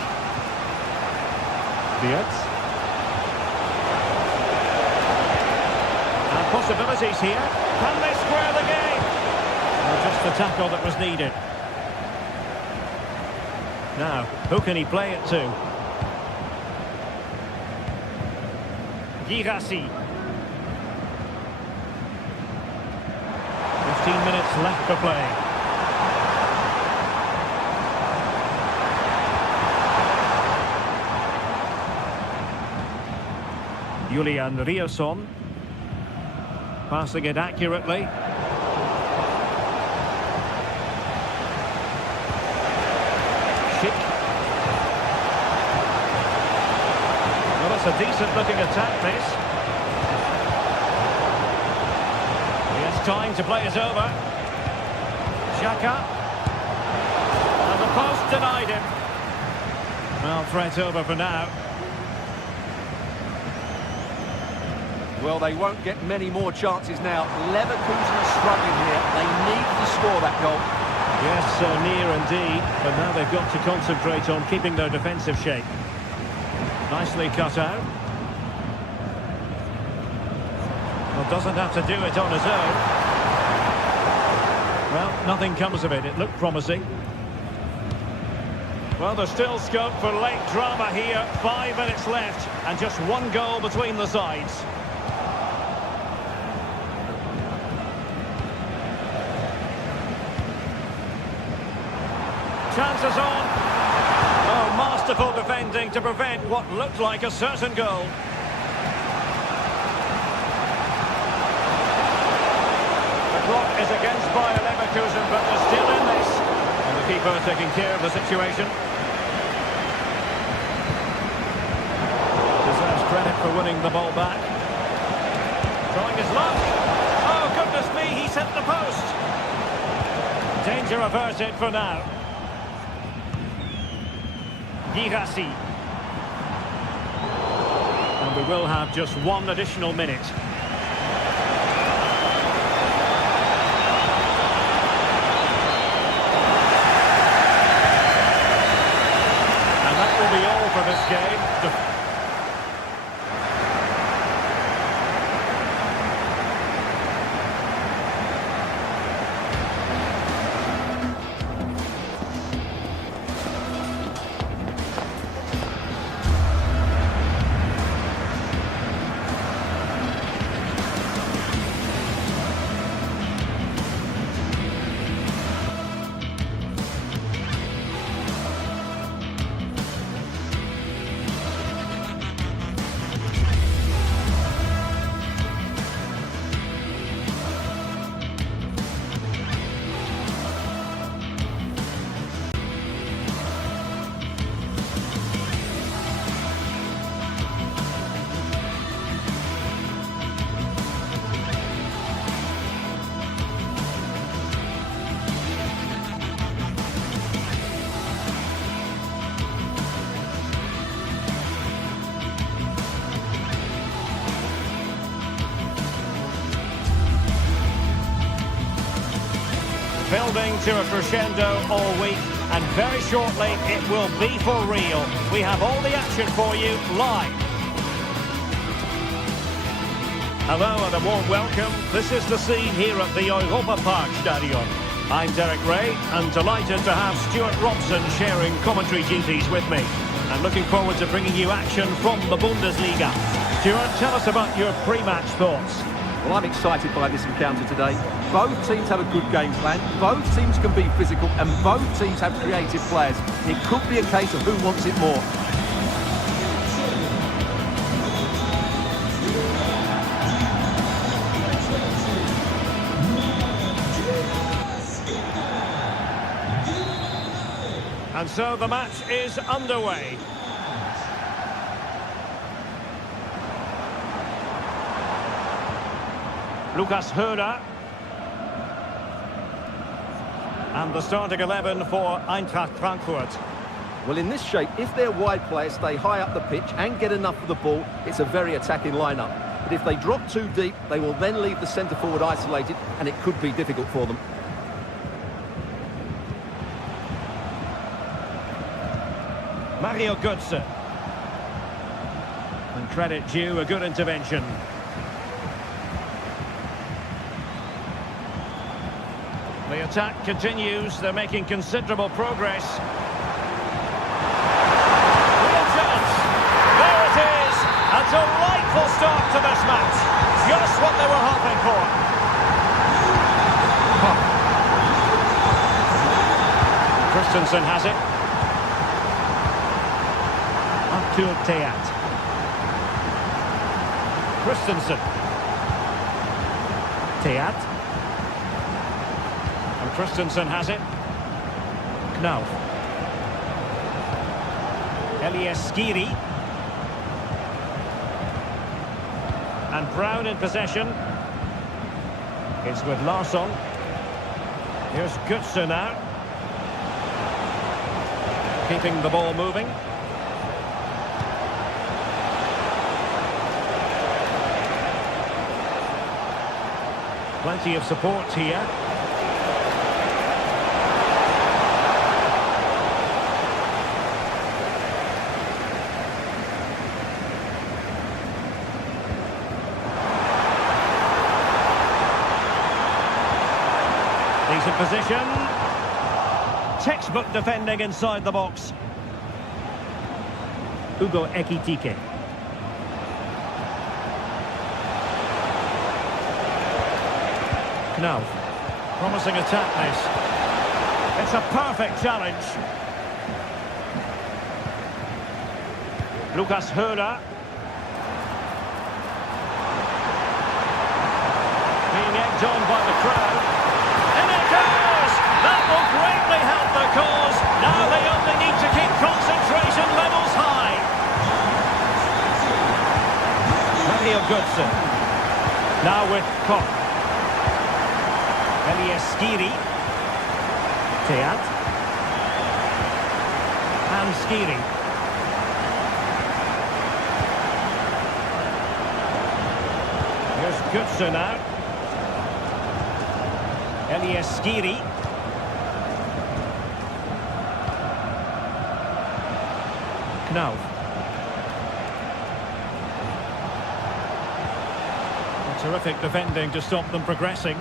Beerts. And possibilities here. Can they square the game? Well, just the tackle that was needed. Now, who can he play it to? Girassi. 15 minutes left for play. Julian Riosson. Passing it accurately. Schick. Well, it's a decent-looking attack, this. He has time to play it over. Xhaka. And the post denied him. Well, threat over for now. Well, they won't get many more chances now. Leverkusen are struggling here. They need to score that goal. Yes, near indeed. But now they've got to concentrate on keeping their defensive shape. Nicely cut out. Well, doesn't have to do it on his own. Well, nothing comes of it. It looked promising. Well, there's still scope for late drama here. 5 minutes left and just one goal between the sides. Chances on. Oh, masterful defending to prevent what looked like a certain goal. The clock is against Bayer Leverkusen, but they're still in this. And the keeper taking care of the situation. Deserves credit for winning the ball back. Trying his luck. Oh, goodness me, he sent the post. Danger averted for now. Girassi. And we will have just one additional minute. And that will be all for this game. Building to a crescendo all week, and very shortly it will be for real. We have all the action for you live. Hello and a warm welcome. This is the scene here at the Europa Park Stadion. I'm Derek Ray and delighted to have Stuart Robson sharing commentary duties with me. I'm looking forward to bringing you action from the Bundesliga. Stuart, tell us about your pre-match thoughts. Well, I'm excited by this encounter today. Both teams have a good game plan, both teams can be physical, and both teams have creative players. It could be a case of who wants it more. And so the match is underway. Lucas Höder. And the starting 11 for Eintracht Frankfurt. Well, in this shape, if their wide players stay high up the pitch and get enough of the ball, it's a very attacking lineup. But if they drop too deep, they will then leave the centre-forward isolated, and it could be difficult for them. Mario Götze. And credit due, a good intervention. The attack continues, they're making considerable progress. Real chance. There it is. A delightful start to this match. Just what they were hoping for. Christensen has it. Arthur Theat. Christensen. Theat. And Christensen has it. Knauf. Elias Skiri. And Brown in possession. It's with Larsson. Here's Götze now. Keeping the ball moving. Plenty of support here. Decent position. Textbook defending inside the box. Ugo Ekitike. Knauf. Promising attack this. It's a perfect challenge. Lucas Höder. Being egged on by the crowd. And it goes! That will greatly help the cause. Now they only need to keep concentration levels high. Mario Götze. Now with Koch. Elias Skiri. Theat. And Skiri. Here's Götze now. Elias Skiri. Knauf. Terrific defending to stop them progressing.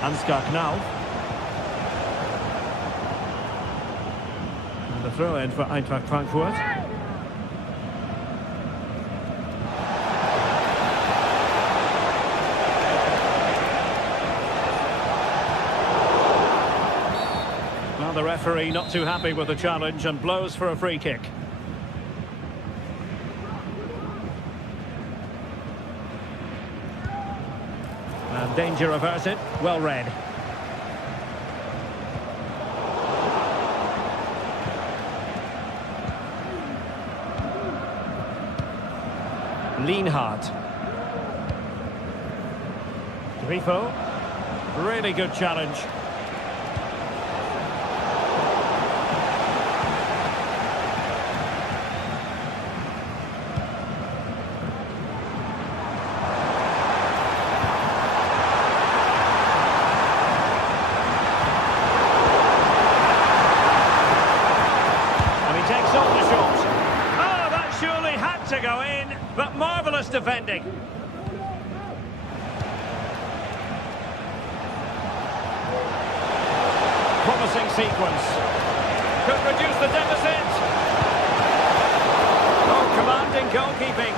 Ansgar Knauf. And the throw-in for Eintracht Frankfurt. Well, the referee not too happy with the challenge and blows for a free kick. And danger averted, well read. Lienhardt. Grifo. Really good challenge. Takes on the shot. Oh, that surely had to go in, but marvellous defending. Promising sequence. Could reduce the deficit. Oh, commanding goalkeeping.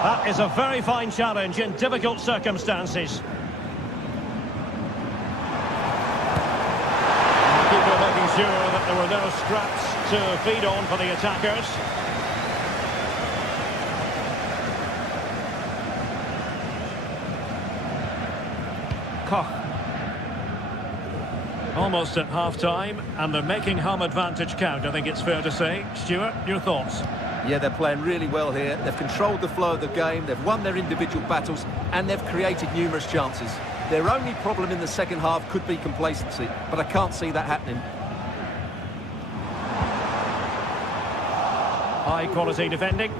That is a very fine challenge in difficult circumstances. sure that there were no scraps to feed on for the attackers. Koch. Almost at half-time, and they're making home advantage count, I think it's fair to say. Stuart, your thoughts? Yeah, they're playing really well here. They've controlled the flow of the game, they've won their individual battles, and they've created numerous chances. Their only problem in the second half could be complacency, but I can't see that happening. High-quality defending.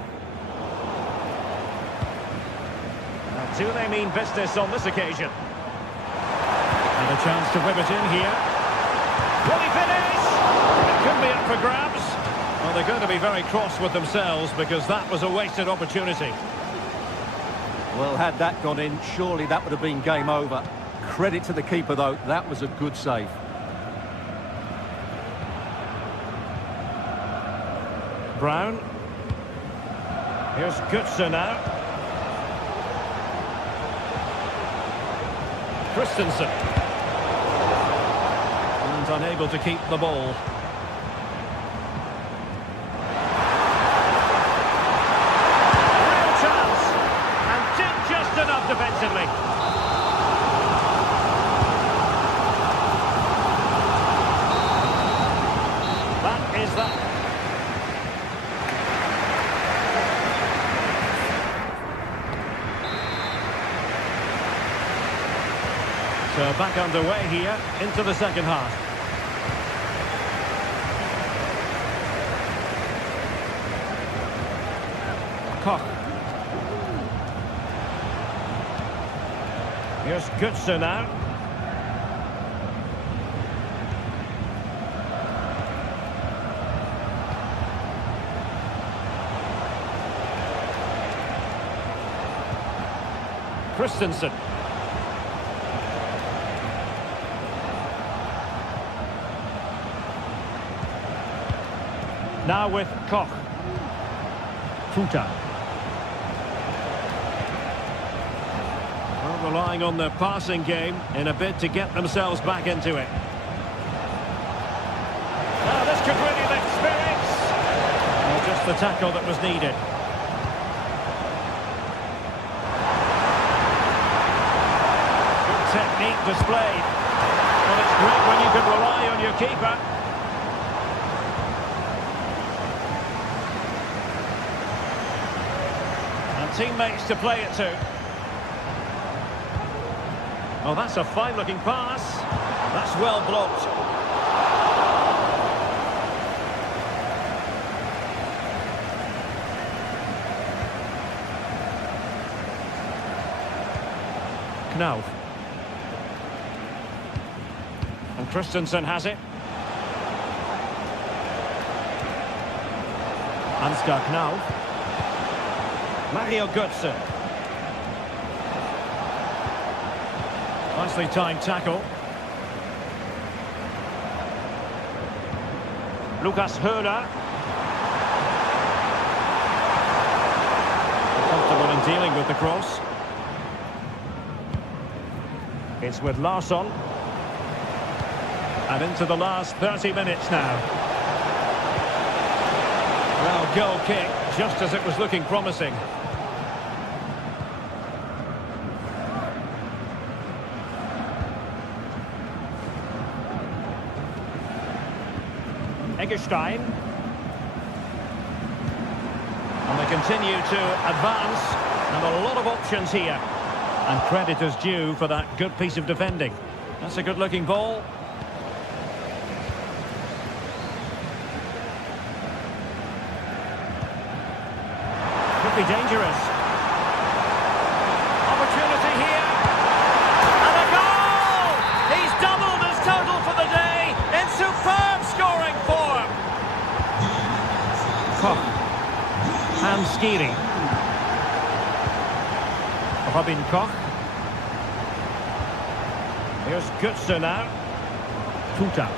Now, do they mean business on this occasion? And a chance to whip it in here. Will he finish? It could be up for grabs. Well, they're going to be very cross with themselves because that was a wasted opportunity. Well, had that gone in, surely that would have been game over. Credit to the keeper, though. That was a good save. Brown. Here's Götze now. Christensen. And unable to keep the ball. Real chance. And did just enough defensively. That is that. So back underway here into the second half. Koch. Here's Götze now. Christensen. Now with Koch. Futa. Well, relying on their passing game in a bid to get themselves back into it. Now this could really lift spirits. Well, just the tackle that was needed. Good technique displayed. Well, it's great when you can rely on your keeper. Teammates to play it to. Oh, that's a fine-looking pass. That's well blocked. Knauf. And Christensen has it. Ansgar Knauf. Mario Götze. Nicely timed tackle. Lucas Höhler. Comfortable in dealing with the cross. It's with Larsson. And into the last 30 minutes now. Well, goal kick, just as it was looking promising. Eggestein. And they continue to advance, and a lot of options here. And credit is due for that good piece of defending. That's a good-looking ball. Could be dangerous. Opportunity here. And a goal! He's doubled his total for the day in superb scoring form. Koch. And Skiri. Robin Koch. Here's Götze now. Futa.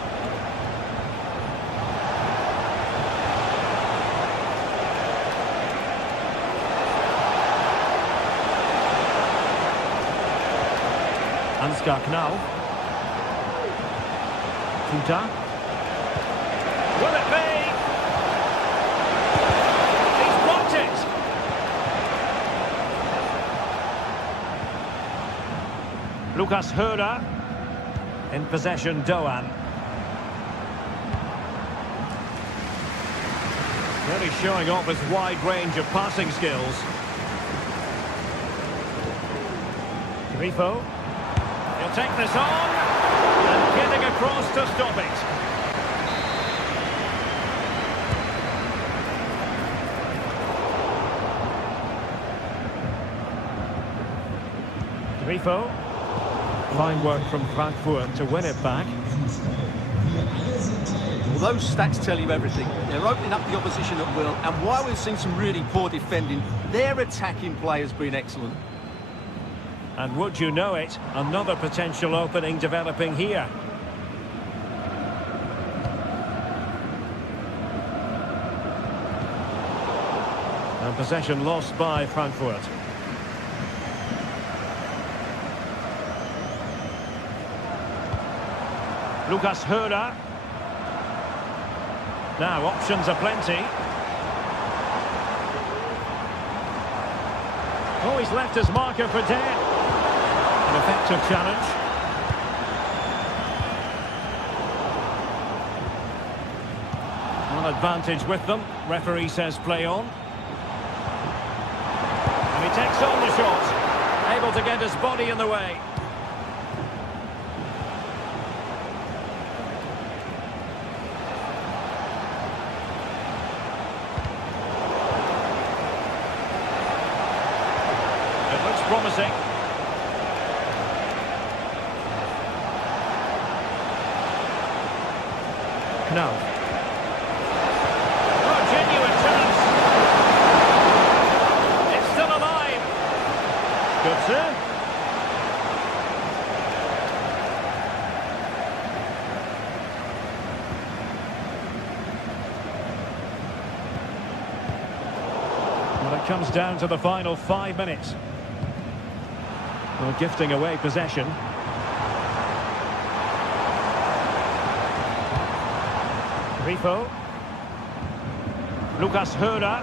Ansgar Knauf. Futa. Will it be? He's blocked it. Lucas Hura. In possession, Doan. Really showing off his wide range of passing skills. Grifo. He'll take this on. And getting across to stop it. Grifo. Fine work from Frankfurt to win it back. Well, those stats tell you everything. They're opening up the opposition at will, and while we've seen some really poor defending, their attacking play has been excellent. And would you know it, another potential opening developing here. And possession lost by Frankfurt. Lucas Hura. Now options are plenty. Oh, he's left his marker for dead. An effective challenge. One advantage with them. Referee says play on. And he takes on the shot. Able to get his body in the way. Promising. No. Oh, genuine chance. It's still alive. Good sir. Well, it comes down to the final 5 minutes. Well, gifting away possession. Grifo. Lucas Hura.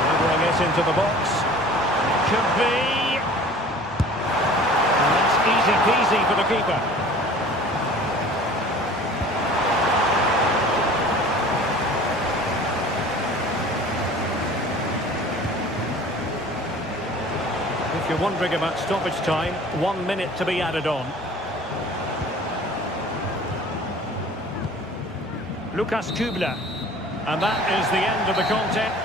Delivering it into the box. Could be. And that's easy peasy for the keeper. If you're wondering about stoppage time, 1 minute to be added on. Lukas Kübler. And that is the end of the contest.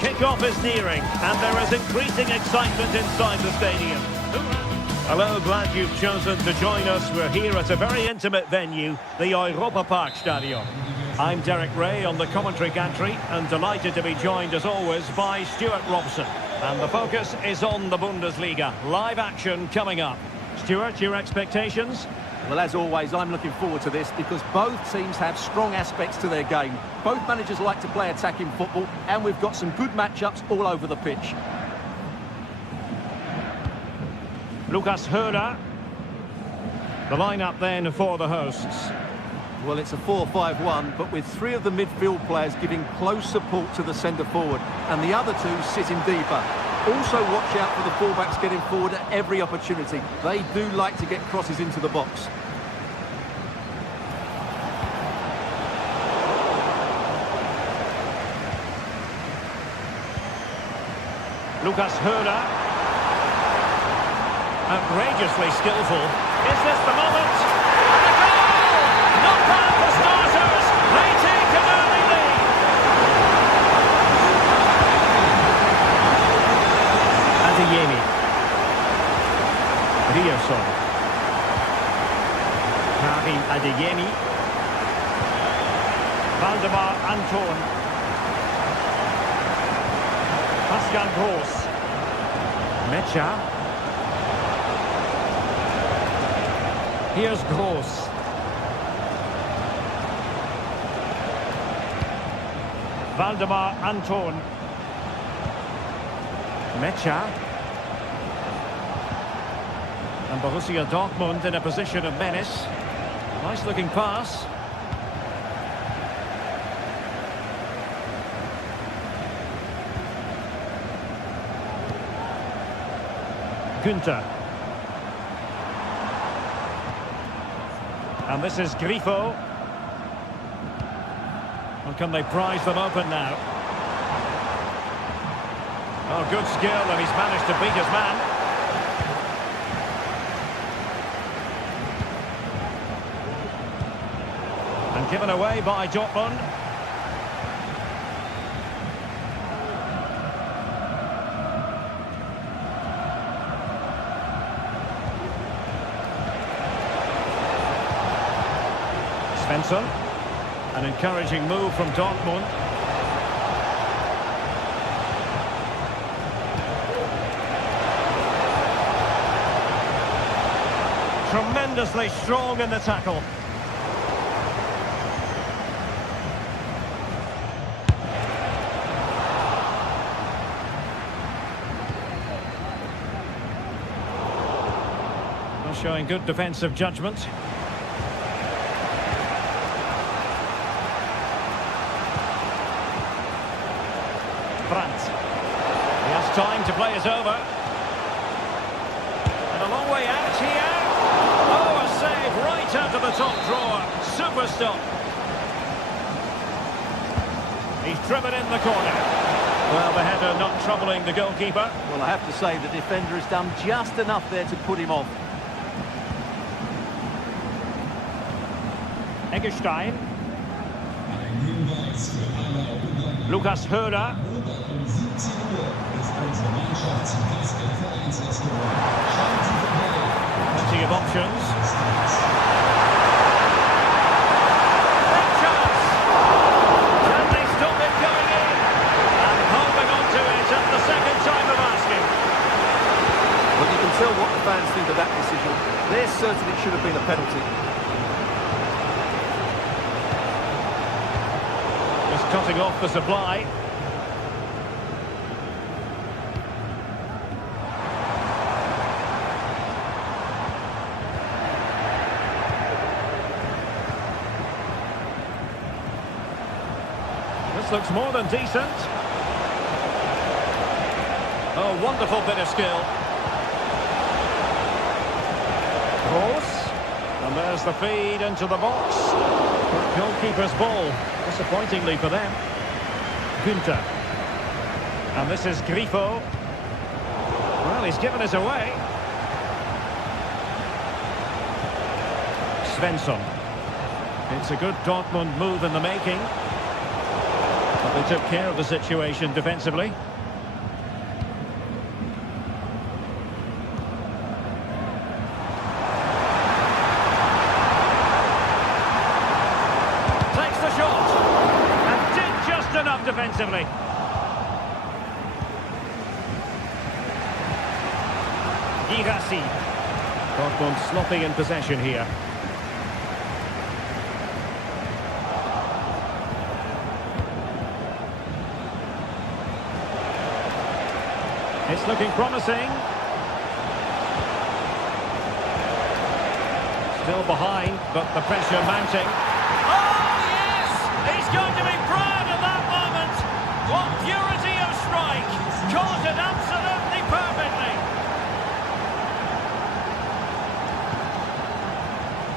Kick-off is nearing, and there is increasing excitement inside the stadium. Hello, glad you've chosen to join us. We're here at a very intimate venue, the Europa Park Stadium. I'm Derek Ray on the commentary gantry and delighted to be joined as always by Stuart Robson. And the focus is on the Bundesliga. Live action coming up. Stuart, your expectations? Well, as always, I'm looking forward to this because both teams have strong aspects to their game. Both managers like to play attacking football, and we've got some good matchups all over the pitch. Lucas Höder. The lineup then for the hosts. Well, it's a 4-5-1, but with three of the midfield players giving close support to the centre forward, and the other two sitting deeper. Also watch out for the fullbacks getting forward at every opportunity. They do like to get crosses into the box. Lucas Höder. Outrageously skillful. Is this the moment? And a goal! Not bad for starters. They take an early lead. Adeyemi. Rierson. Karim Adeyemi. Valdemar Anton. Pascal Gross. Mecha. Here's Gross. Valdemar Anton. Mecha. And Borussia Dortmund in a position of menace. Nice looking pass. Günther. And this is Grifo. Well, can they prize them open now? Oh, good skill, and he's managed to beat his man. And given away by Dortmund. Svensson. An encouraging move from Dortmund. Tremendously strong in the tackle. Well, showing good defensive judgment. He has time to play it over. And a long way out here. Oh, a save right out of the top drawer. Super stop. He's driven in the corner. Well, the header not troubling the goalkeeper. Well, I have to say the defender has done just enough there to put him off. Eggestein. Lucas Höder. Plenty of options. Big chance. Can they stop it going in? And holding on to it at the second time of asking. Well, you can tell what the fans think of that decision. There certainly should have been a penalty. Just cutting off the supply. This looks more than decent. Oh, wonderful bit of skill. Gross. And there's the feed into the box. Goalkeeper's ball. Disappointingly for them. Günther. And this is Grifo. Well, he's given us away. Svensson. It's a good Dortmund move in the making. But they took care of the situation defensively. Takes the shot. defensively. Girassi. Dortmund sloppy in possession here. It's looking promising. Still behind, but the pressure mounting. Oh, yes! He's going to be proud of that moment. What purity of strike. Caught it absolutely perfectly.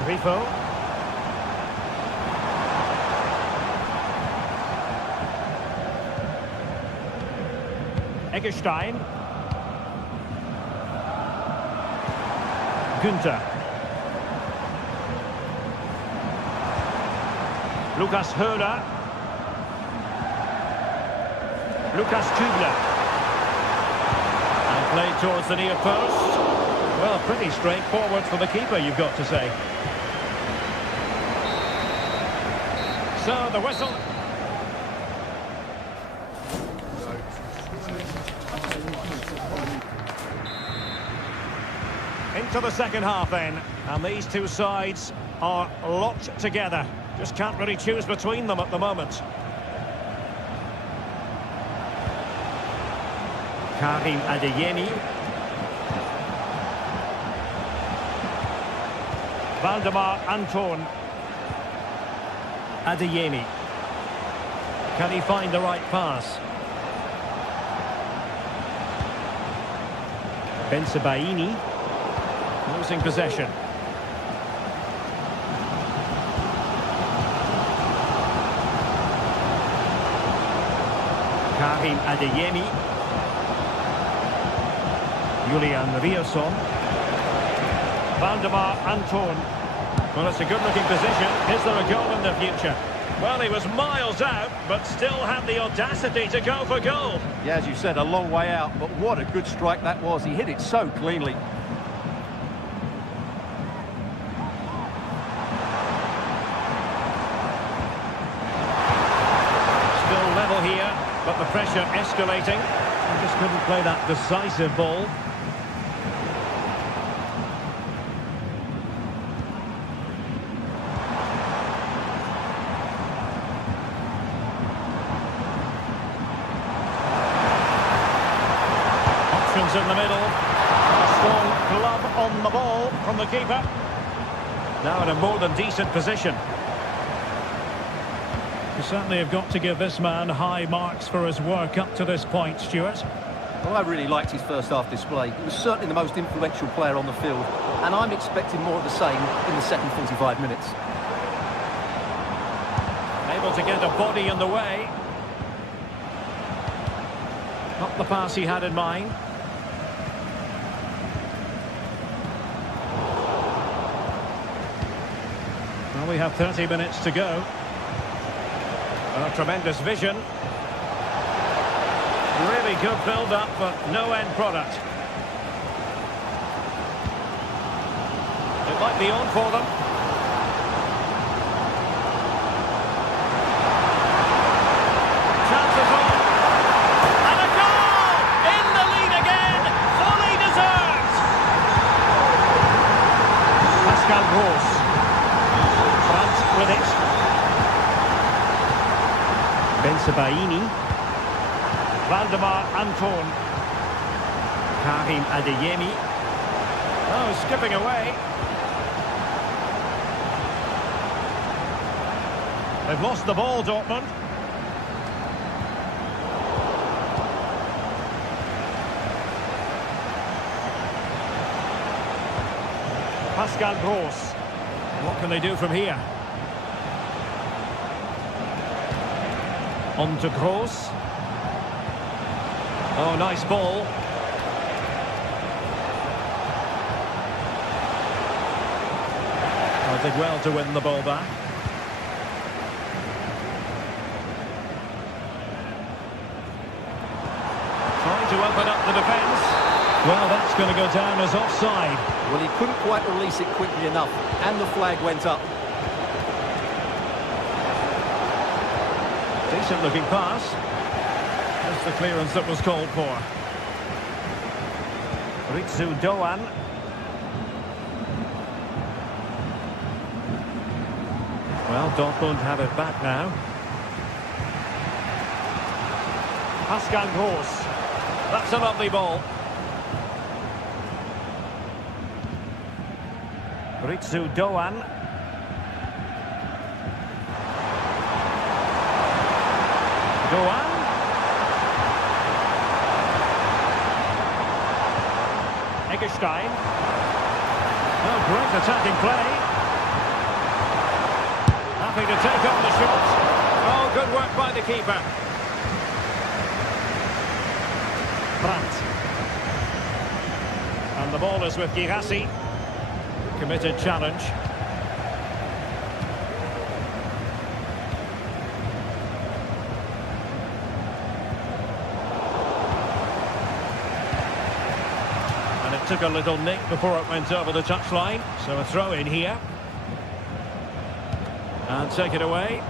Grifo. Eggestein. Günther. Lukas Höhler. Lukas Kübler. And played towards the near post. Well, pretty straightforward for the keeper, you've got to say. So, the whistle. Into the second half then, and these two sides are locked together. Just can't really choose between them at the moment. Karim Adeyemi. Valdemar Anton. Adeyemi. Can he find the right pass? Bensebaini. Losing possession. Karim Adeyemi. Julian Riosson. Valdemar Anton. Well, it's a good-looking position. Is there a goal in the future? Well, he was miles out, but still had the audacity to go for goal. Yeah, as you said, a long way out, but what a good strike that was. He hit it so cleanly. Here, but the pressure escalating. He just couldn't play that decisive ball. Options in the middle. A strong glove on the ball from the keeper. Now in a more than decent position. You certainly have got to give this man high marks for his work up to this point, Stuart. Well, I really liked his first half display. He was certainly the most influential player on the field, and I'm expecting more of the same in the second 45 minutes. Able to get a body in the way. Not the pass he had in mind. Well, we have 30 minutes to go. A tremendous vision. Really good build-up, but no end product. It might be on for them. Chances on. And a goal! In the lead again! Fully deserved! Pascal Gross. France with it. Bensebaini. Valdemar Anton. Karim Adeyemi. Oh, skipping away. They've lost the ball, Dortmund. Pascal Gross. What can they do from here? On to Gross. Oh, nice ball. Oh, did well to win the ball back. Trying to open up the defence. Well, that's going to go down as offside. Well, he couldn't quite release it quickly enough, and the flag went up. Decent looking pass. That's the clearance that was called for. Ritsu Doan. Well, Dortmund have it back now. Pascal Gross. That's a lovely ball. Ritsu Doan. Doan. Eggestein. Oh, great attacking play. Happy to take on the shot. Oh, good work by the keeper. Brandt. And the ball is with Girassi. Committed challenge. And it took a little nick before it went over the touchline. So a throw in here. And take it away.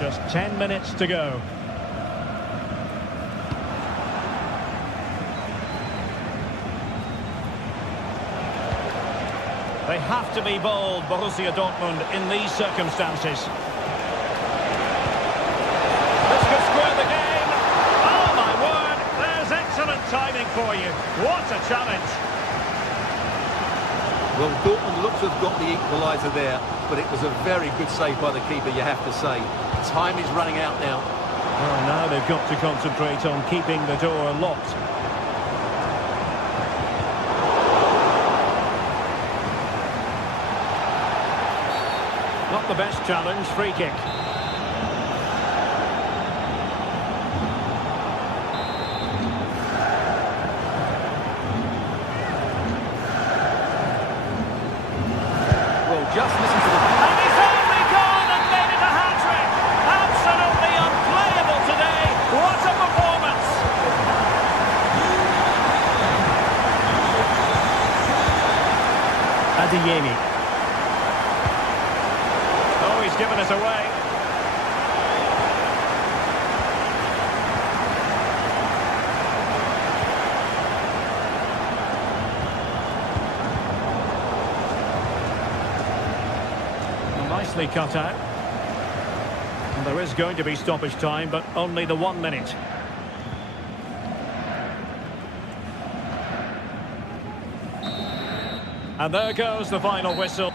Just 10 minutes to go. They have to be bold, Borussia Dortmund, in these circumstances. This could square the game. Oh, my word. There's excellent timing for you. What a challenge. Well, Dortmund looks to have got the equaliser there, but it was a very good save by the keeper, you have to say. Time is running out now. Well, now they've got to concentrate on keeping the door locked. Not the best challenge, free kick. Well, just listen to the... And he's only gone and made it a hat-trick. Absolutely unplayable today. What a performance. Adeyemi. Oh, he's given us away. Nicely cut out. And there is going to be stoppage time, but only the 1 minute. And there goes the final whistle.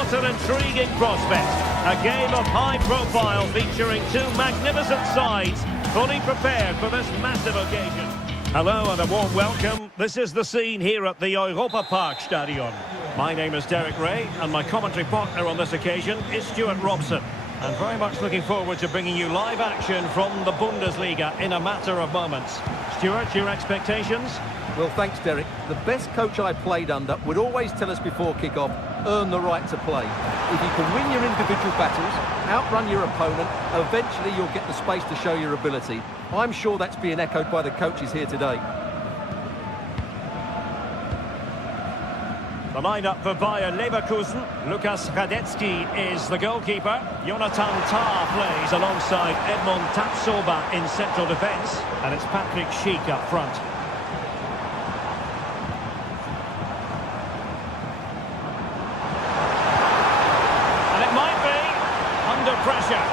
What an intriguing prospect. A game of high profile featuring two magnificent sides, fully prepared for this massive occasion. Hello and a warm welcome. This is the scene here at the Europa Park Stadion. My name is Derek Ray and my commentary partner on this occasion is Stuart Robson. And very much looking forward to bringing you live action from the Bundesliga in a matter of moments. Stuart, your expectations? Well, thanks, Derek. The best coach I played under would always tell us before kick-off, earn the right to play. If you can win your individual battles, outrun your opponent, eventually you'll get the space to show your ability. I'm sure that's being echoed by the coaches here today. The lineup for Bayer Leverkusen. Lukas Radetzky is the goalkeeper. Jonathan Tah plays alongside Edmond Tapsoba in central defence. And it's Patrick Schick up front. And it might be under pressure.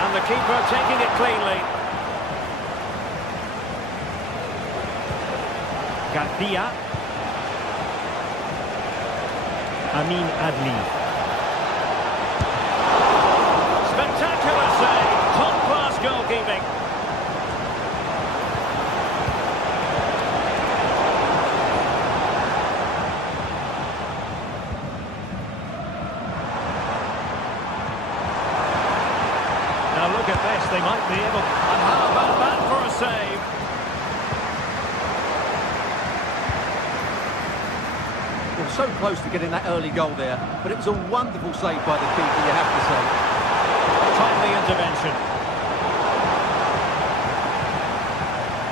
And the keeper taking it cleanly. Garcia. Amin Adli. Spectacular save, top-class goalkeeping. Now look at this, they might be able... And how about that for a save? So close to getting that early goal there, but it was a wonderful save by the keeper, you have to say. Timely intervention.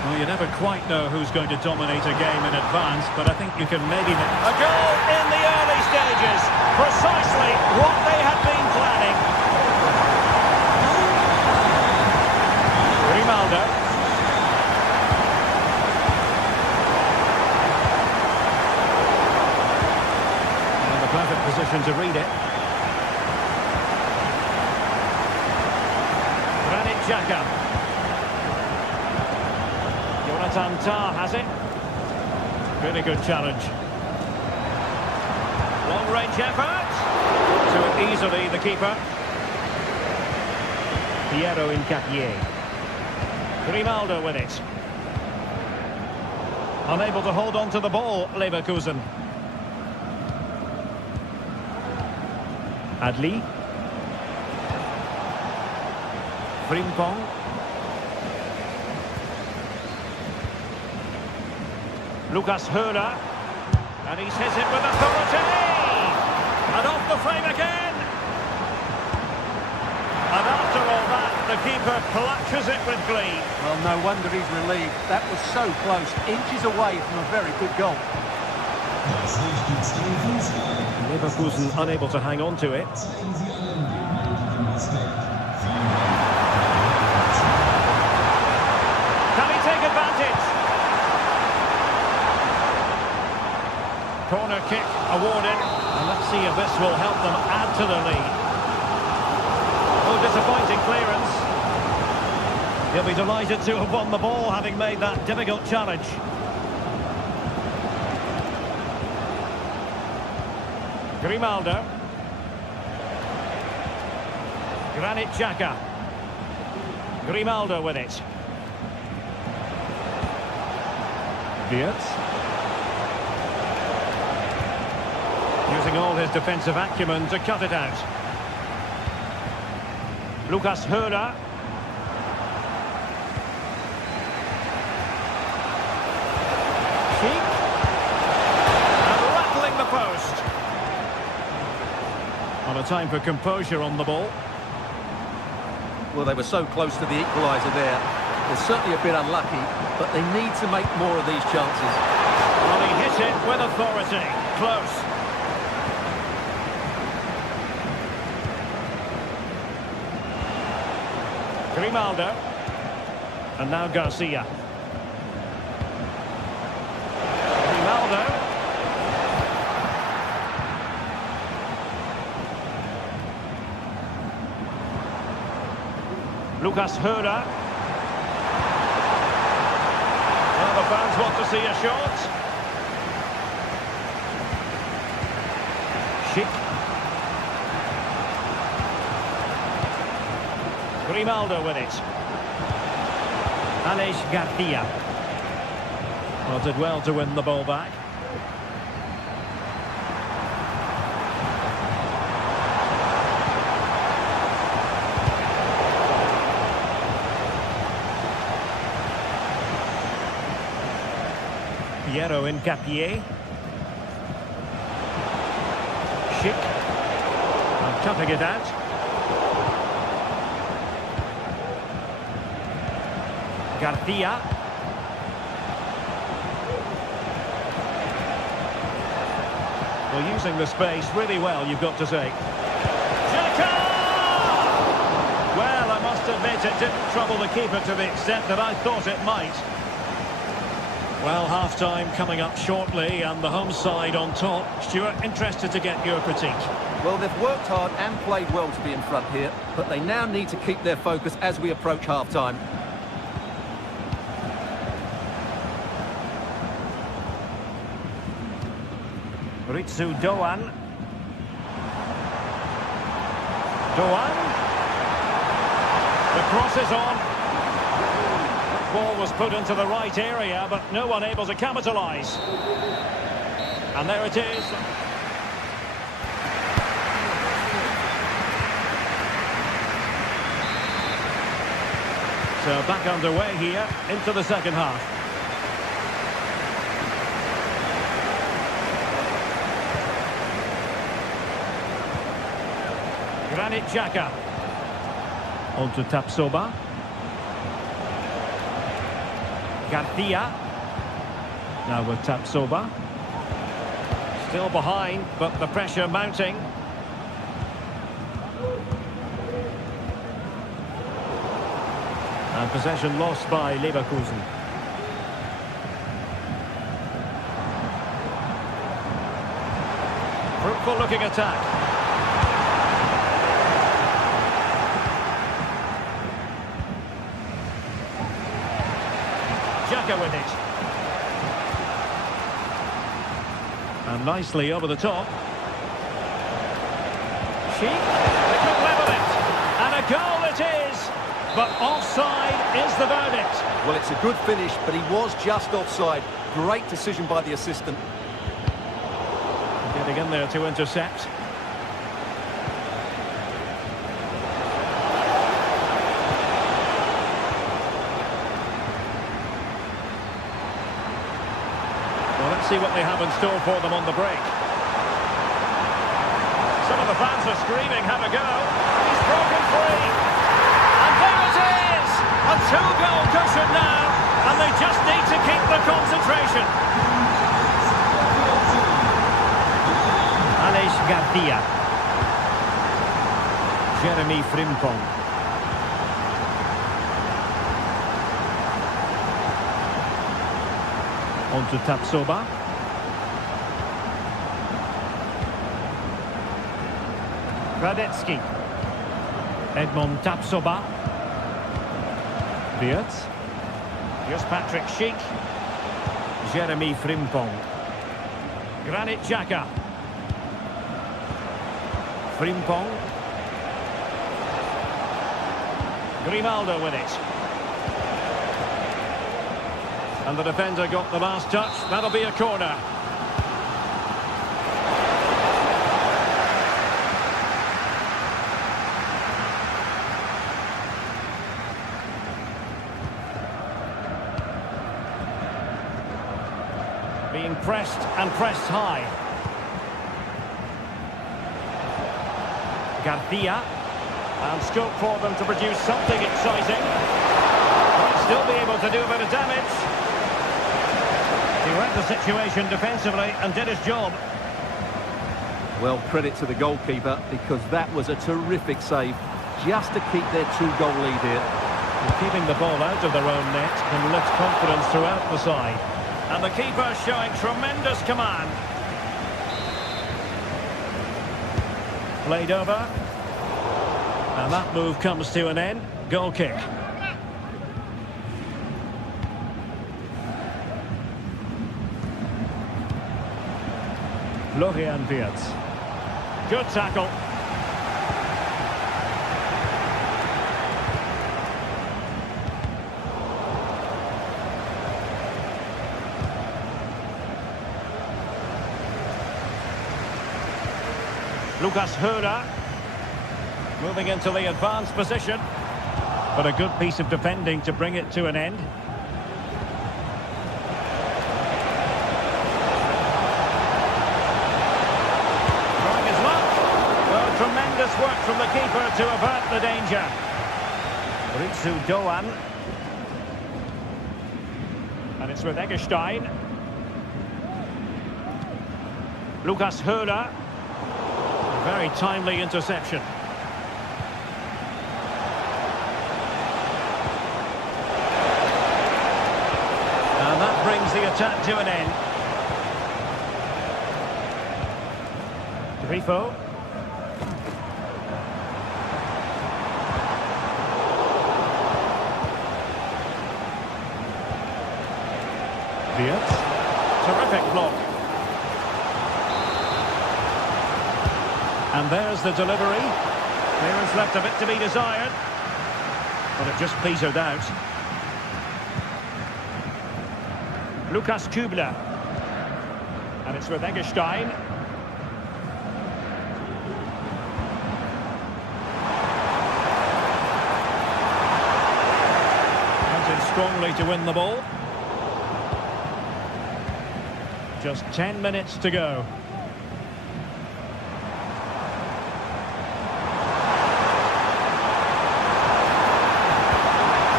Well, you never quite know who's going to dominate a game in advance, but I think you can maybe... A goal in the early stages. Precisely what they had been planning. Grimaldo. Perfect position to read it. Granit Xhaka. Jonathan Tah has it. Really good challenge. Long-range effort. To it easily, the keeper. Piero Incapié. Grimaldo with it. Unable to hold on to the ball, Leverkusen. Adli. Frimpong. Lucas Höhler. And he's hit it with authority. And off the frame again. And after all that, the keeper clutches it with glee. Well, no wonder he's relieved. That was so close, inches away from a very good goal. Leverkusen unable to hang on to it. Can he take advantage? Corner kick awarded. And let's see if this will help them add to the lead. Oh, disappointing clearance. He'll be delighted to have won the ball, having made that difficult challenge. Grimaldo. Granit Xhaka. Grimaldo with it. Wirtz. Using all his defensive acumen to cut it out. Lucas Höhler. Schick. And rattling the post. On a time for composure on the ball. Well, they were so close to the equaliser there. They're certainly a bit unlucky, but they need to make more of these chances. Well, he hit it with authority. Close. Grimaldo. And now Garcia. Grimaldo. Lucas Höhler. Well, the fans want to see a shot. Schick. Grimaldo with it. Aleix Garcia. Well, did well to win the ball back. Piero Incapié. Schick. And cutting it out. Garcia. Well, using the space really well, you've got to say. Xhaka! Well, I must admit it didn't trouble the keeper to the extent that I thought it might. Well, half-time coming up shortly and the home side on top. Stuart, interested to get your critique. Well, they've worked hard and played well to be in front here, but they now need to keep their focus as we approach half-time. Ritsu Doan. Doan. The cross is on. Ball was put into the right area, but no one able to capitalise. And there it is. So back underway here into the second half. Granit Xhaka. On to Tapsoba. Garcia. Now with Tapsoba. Still behind, but the pressure mounting. And possession lost by Leverkusen. Fruitful looking attack. Xhaka with it. And nicely over the top. Sheik, they could level it. And a goal it is. But offside is the verdict. Well, it's a good finish, but he was just offside. Great decision by the assistant. Getting in there to intercept. See what they have in store for them on the break. Some of the fans are screaming, have a go. He's broken free. And there it is! A two-goal cushion now. And they just need to keep the concentration. Aleix Garcia. Jeremy Frimpong. On to Tapsoba. Radetsky. Edmond Tapsoba. Wirtz. Here's Patrick Schick. Jeremy Frimpong. Granit Xhaka. Frimpong. Grimaldo with it. And the defender got the last touch. That'll be a corner. Being pressed and pressed high. Garcia. And scope for them to produce something exciting. Might still be able to do a bit of damage. He read the situation defensively and did his job. Well, credit to the goalkeeper, because that was a terrific save, just to keep their two-goal lead here. And keeping the ball out of their own net can lift confidence throughout the side. And the keeper showing tremendous command. Played over. And that move comes to an end. Goal kick. Florian Wirtz. Good tackle. Lucas Höhler moving into the advanced position. But a good piece of defending to bring it to an end. Trying his luck. Well, tremendous work from the keeper to avert the danger. Ritsu Doan. And it's with Eggestein. Lucas Höhler. Very timely interception. And that brings the attack to an end. Grifo. Terrific block. And there's the delivery. Clearance left a bit to be desired. But it just petered out. Lukas Kübler. And it's with Eggestein. Counted strongly to win the ball. Just 10 minutes to go.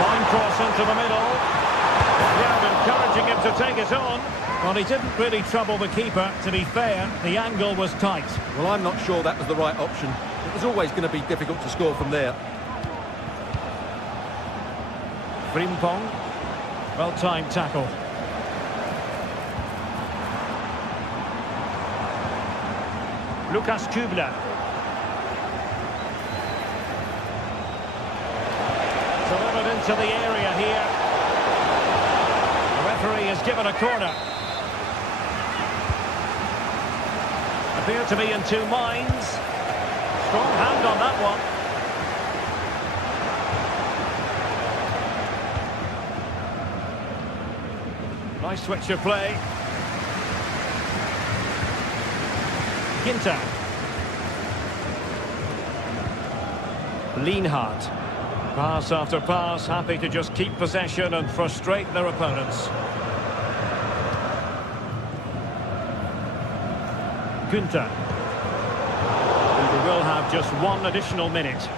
Fine cross into the middle. Yeah, encouraging him to take it on. Well, he didn't really trouble the keeper. To be fair, the angle was tight. Well, I'm not sure that was the right option. It was always going to be difficult to score from there. Frimpong. Well-timed tackle. Lukas Kübler. Delivered into the area here. The referee has given a corner. Appear to be in two minds. Strong hand on that one. Nice switch of play. Ginter. Lienhard. Pass after pass, happy to just keep possession and frustrate their opponents. Günther. We will have just one additional minute.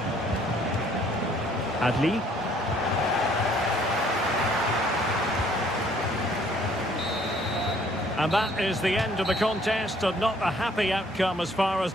Adli. And that is the end of the contest, and not a happy outcome as far as...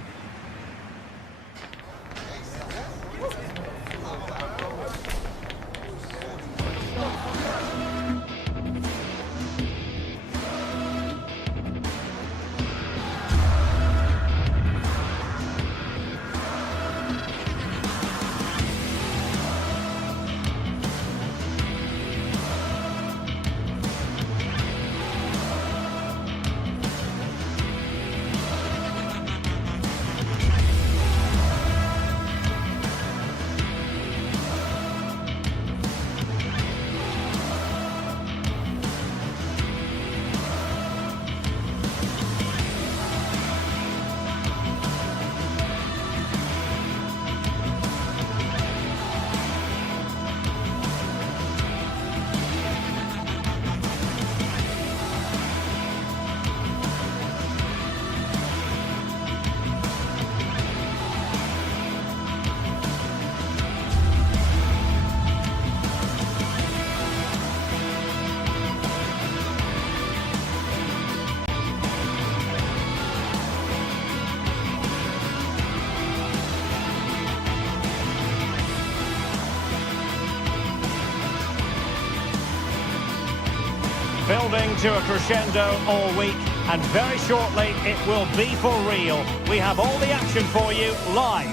Building to a crescendo all week, and very shortly it will be for real. We have all the action for you live.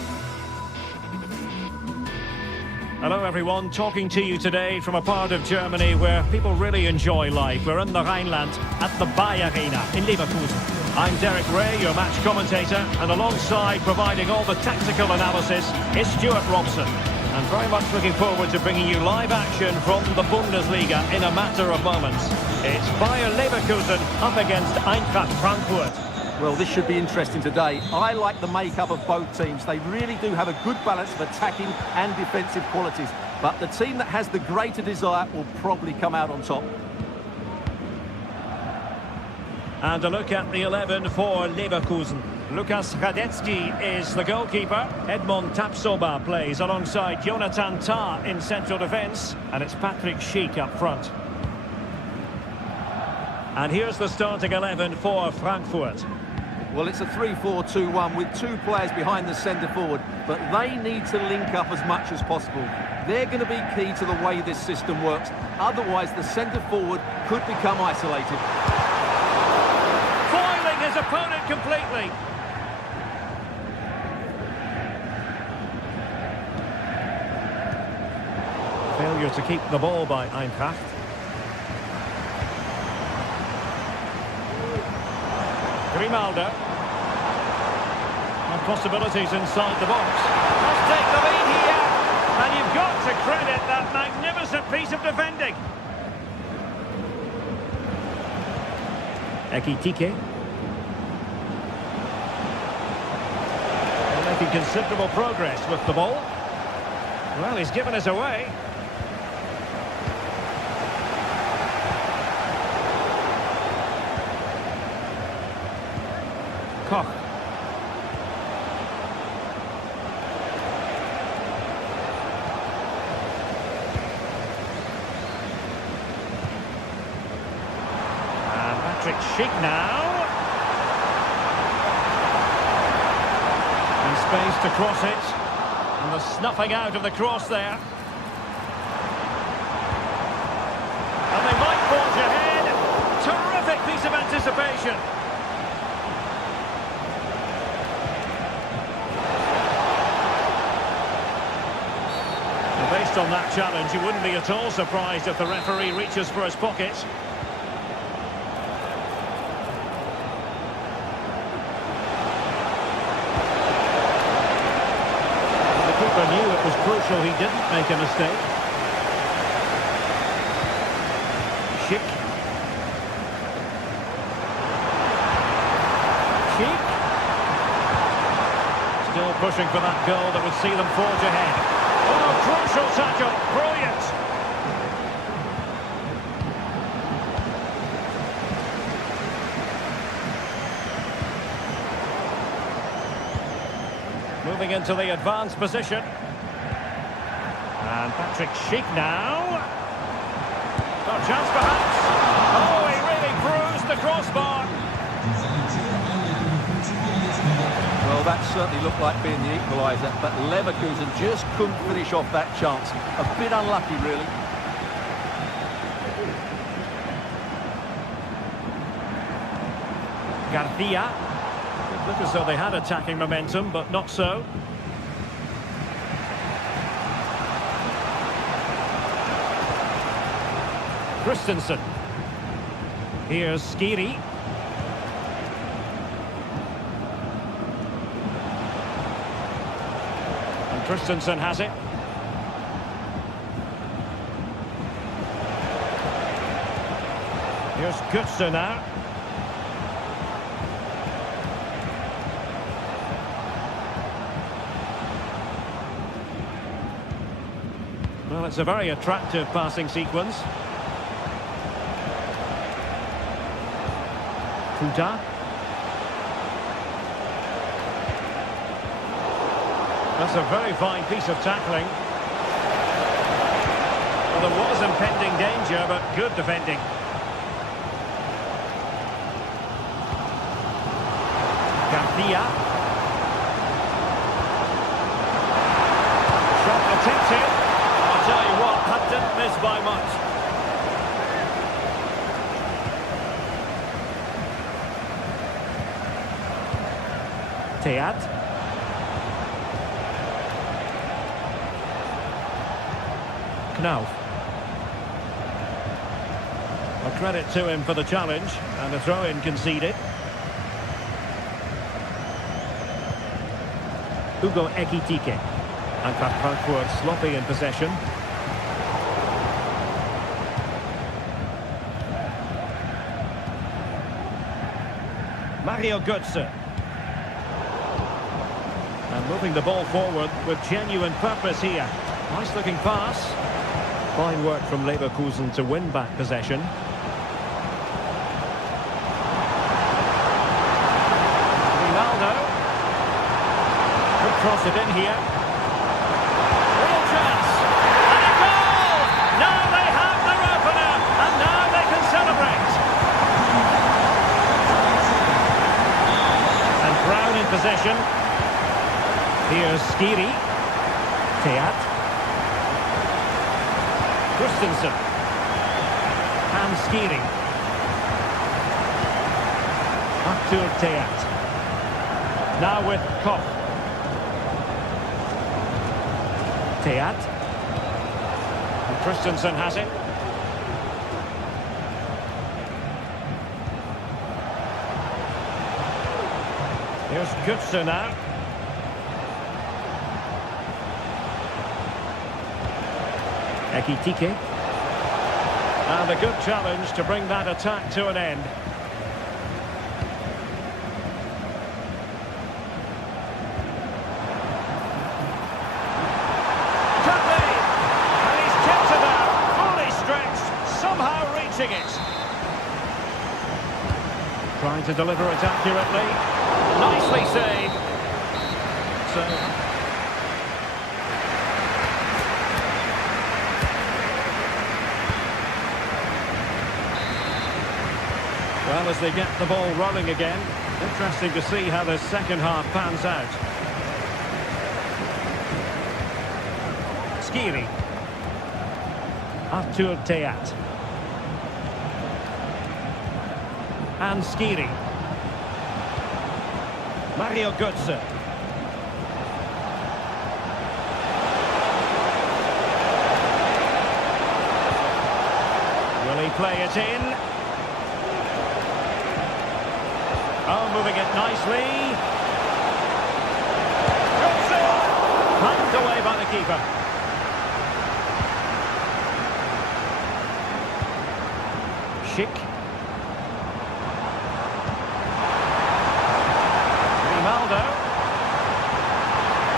Hello everyone, talking to you today from a part of Germany where people really enjoy life. We're in the Rhineland at the Bayer Arena in Leverkusen. I'm Derek Ray, your match commentator, and alongside providing all the tactical analysis is Stuart Robson. And very much looking forward to bringing you live action from the Bundesliga in a matter of moments. It's Bayer Leverkusen up against Eintracht Frankfurt. Well, this should be interesting today. I like the makeup of both teams. They really do have a good balance of attacking and defensive qualities. But the team that has the greater desire will probably come out on top. And a look at the 11 for Leverkusen. Lukas Radetzky is the goalkeeper. Edmond Tapsoba plays alongside Jonathan Tah in central defence. And it's Patrick Schick up front. And here's the starting 11 for Frankfurt. Well, it's a 3-4-2-1 with two players behind the centre forward, but they need to link up as much as possible. They're going to be key to the way this system works. Otherwise, the centre forward could become isolated. Foiling his opponent completely. Failure to keep the ball by Eintracht. Grimaldo. And possibilities inside the box. Must take the lead here. And you've got to credit that magnificent piece of defending. Ekitike. They're making considerable progress with the ball. Well, he's given us away. Koch. And Patrick Schick now. And space to cross it. And the snuffing out of the cross there. And they might forge ahead. Terrific piece of anticipation. Based on that challenge, you wouldn't be at all surprised if the referee reaches for his pocket. The keeper knew it was crucial he didn't make a mistake. Schick. Schick. Still pushing for that goal that would see them forge ahead. Oh, crucial tackle. Brilliant. Moving into the advanced position. And Patrick Schick now. Oh, chance perhaps. Oh, he really bruised the crossbar. Well, that certainly looked like being the equaliser, but Leverkusen just couldn't finish off that chance. A bit unlucky, really. Garcia. It looked as though they had attacking momentum, but not so. Christensen. Here's Skiri. Christensen has it. Here's Götze now. Well, it's a very attractive passing sequence. Kuta. That's a very fine piece of tackling. Well, there was impending danger, but good defending. Garcia. Shot attempted. I'll tell you what, that didn't miss by much. Teat. Knauf. A credit to him for the challenge, and a throw-in conceded. Hugo Ekitike. And Frankfurt sloppy in possession. Mario Götze. And moving the ball forward with genuine purpose here. Nice looking pass. Fine work from Leverkusen to win back possession. Ronaldo. Could cross it in here. Real chance. And a goal! Now they have their opener. And now they can celebrate. And Brown in possession. Here's Skiri. Teat. Christensen. And Skiri. Artur Teat. Now with Koch. Teat. And Christensen has it. Here's Götze now. Ekitike. And a good challenge to bring that attack to an end. Could be! And he's kept it out, fully stretched, somehow reaching it. Trying to deliver it accurately. Nicely saved. So... well, as they get the ball rolling again, interesting to see how the second half pans out. Skiri. Artur Teat. And Skiri. Mario Götze. Will he play it in? Oh, moving it nicely. Götze! Knocked away by the keeper. Schick. Ronaldo.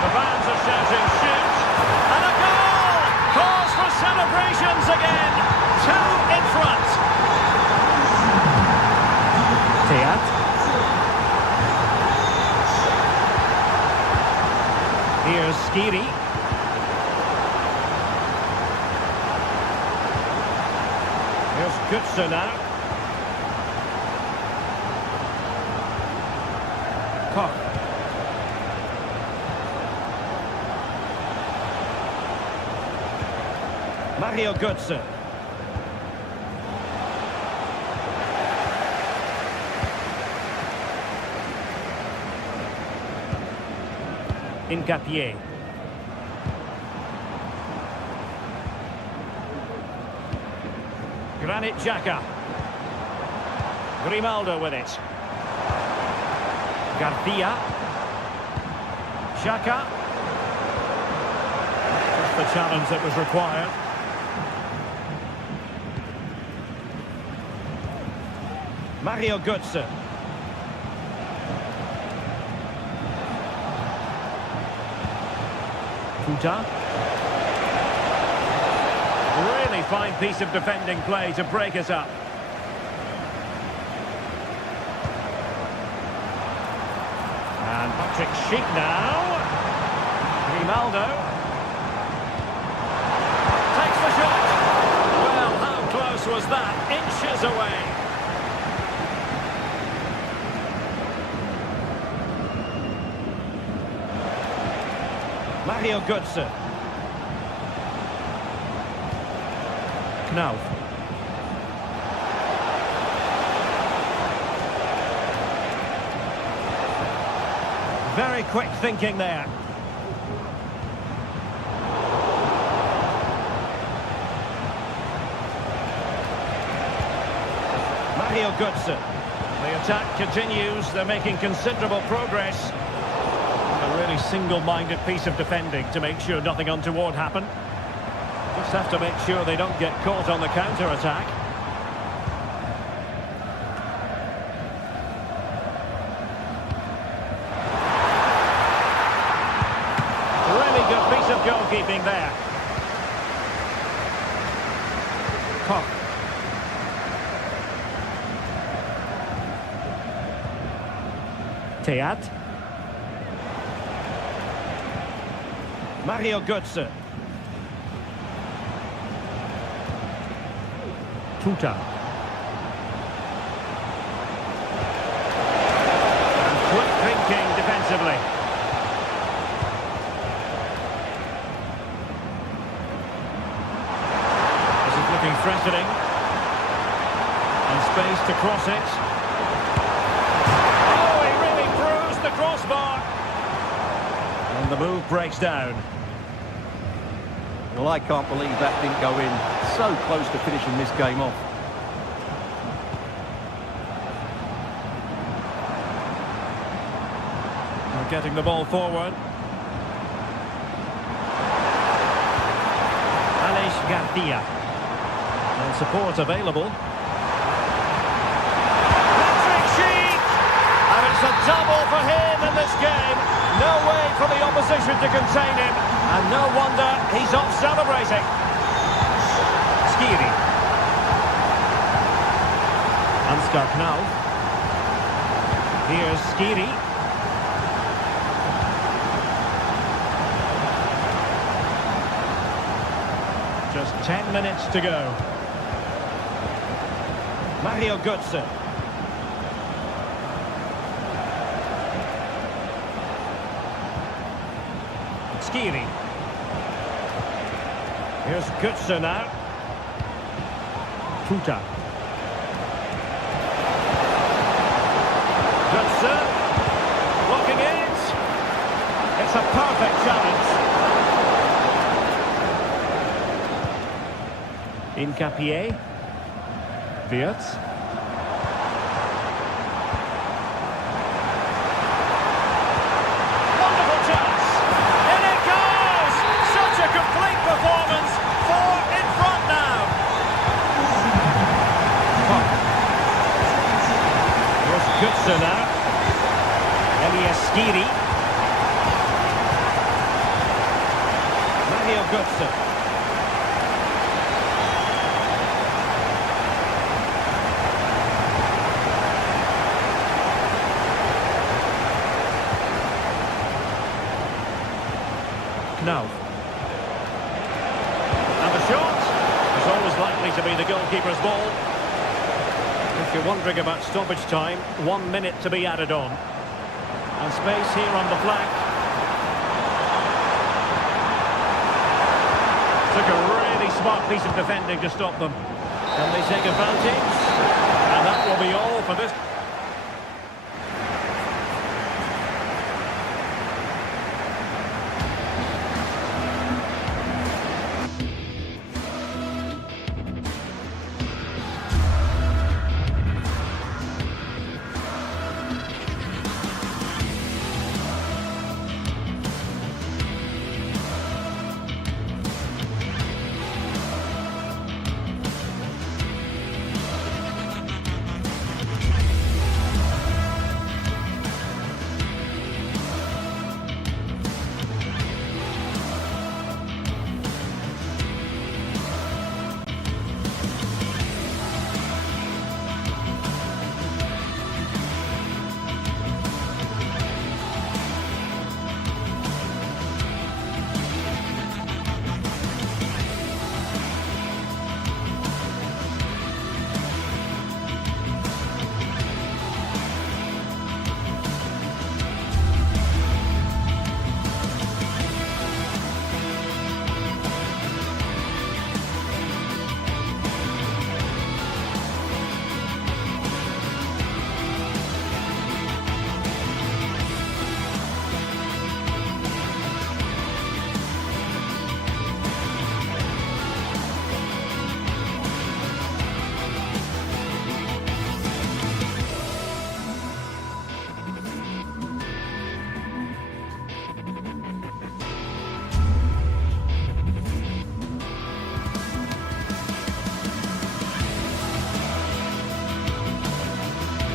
The fans are shouting shoot. And a goal! Calls for celebrations again. 2 in front. Teat. Here's Skiri. Here's Götze now. Koch. Mario Götze. Incapié. Granit Xhaka. Grimaldo with it. Garcia. Xhaka. Just the challenge that was required. Mario Götze. Really fine piece of defending play to break us up. And Patrick Schick now. Grimaldo. Takes the shot. Well, how close was that? Inches away. Mario Götze. Knauf. Very quick thinking there. Mario Götze. The attack continues. They're making considerable progress. A really single-minded piece of defending to make sure nothing untoward happened. Just have to make sure they don't get caught on the counter-attack. goalkeeping there. Koch. Teat. Mario Götze. Tuta. And quick thinking defensively. This is looking threatening. And space to cross it. Oh, he really bruised the crossbar. And the move breaks down. Well, I can't believe that didn't go in. So close to finishing this game off. They're getting the ball forward. Aleix Garcia. And support available. Patrick Sheik! And it's a double for him in this game. No way for the opposition to contain him. And no wonder he's off celebrating. Skiri. Ansgar Knauf. Here's Skiri. Just 10 minutes to go. Mario Götze. Skiri. Here's Götze now. Tuta. Götze. Blocking it. It's a perfect challenge. Incapié. Wirtz. Wonderful chance. In it goes! Such a complete performance. 4 in front now. Here's Götze now. Elias Skiri. Mario Götze. Knauf. And the shot is always likely to be the goalkeeper's ball. If you're wondering about stoppage time, 1 minute to be added on. And space here on the flank. Took a really smart piece of defending to stop them. Can they take advantage? And that will be all for this.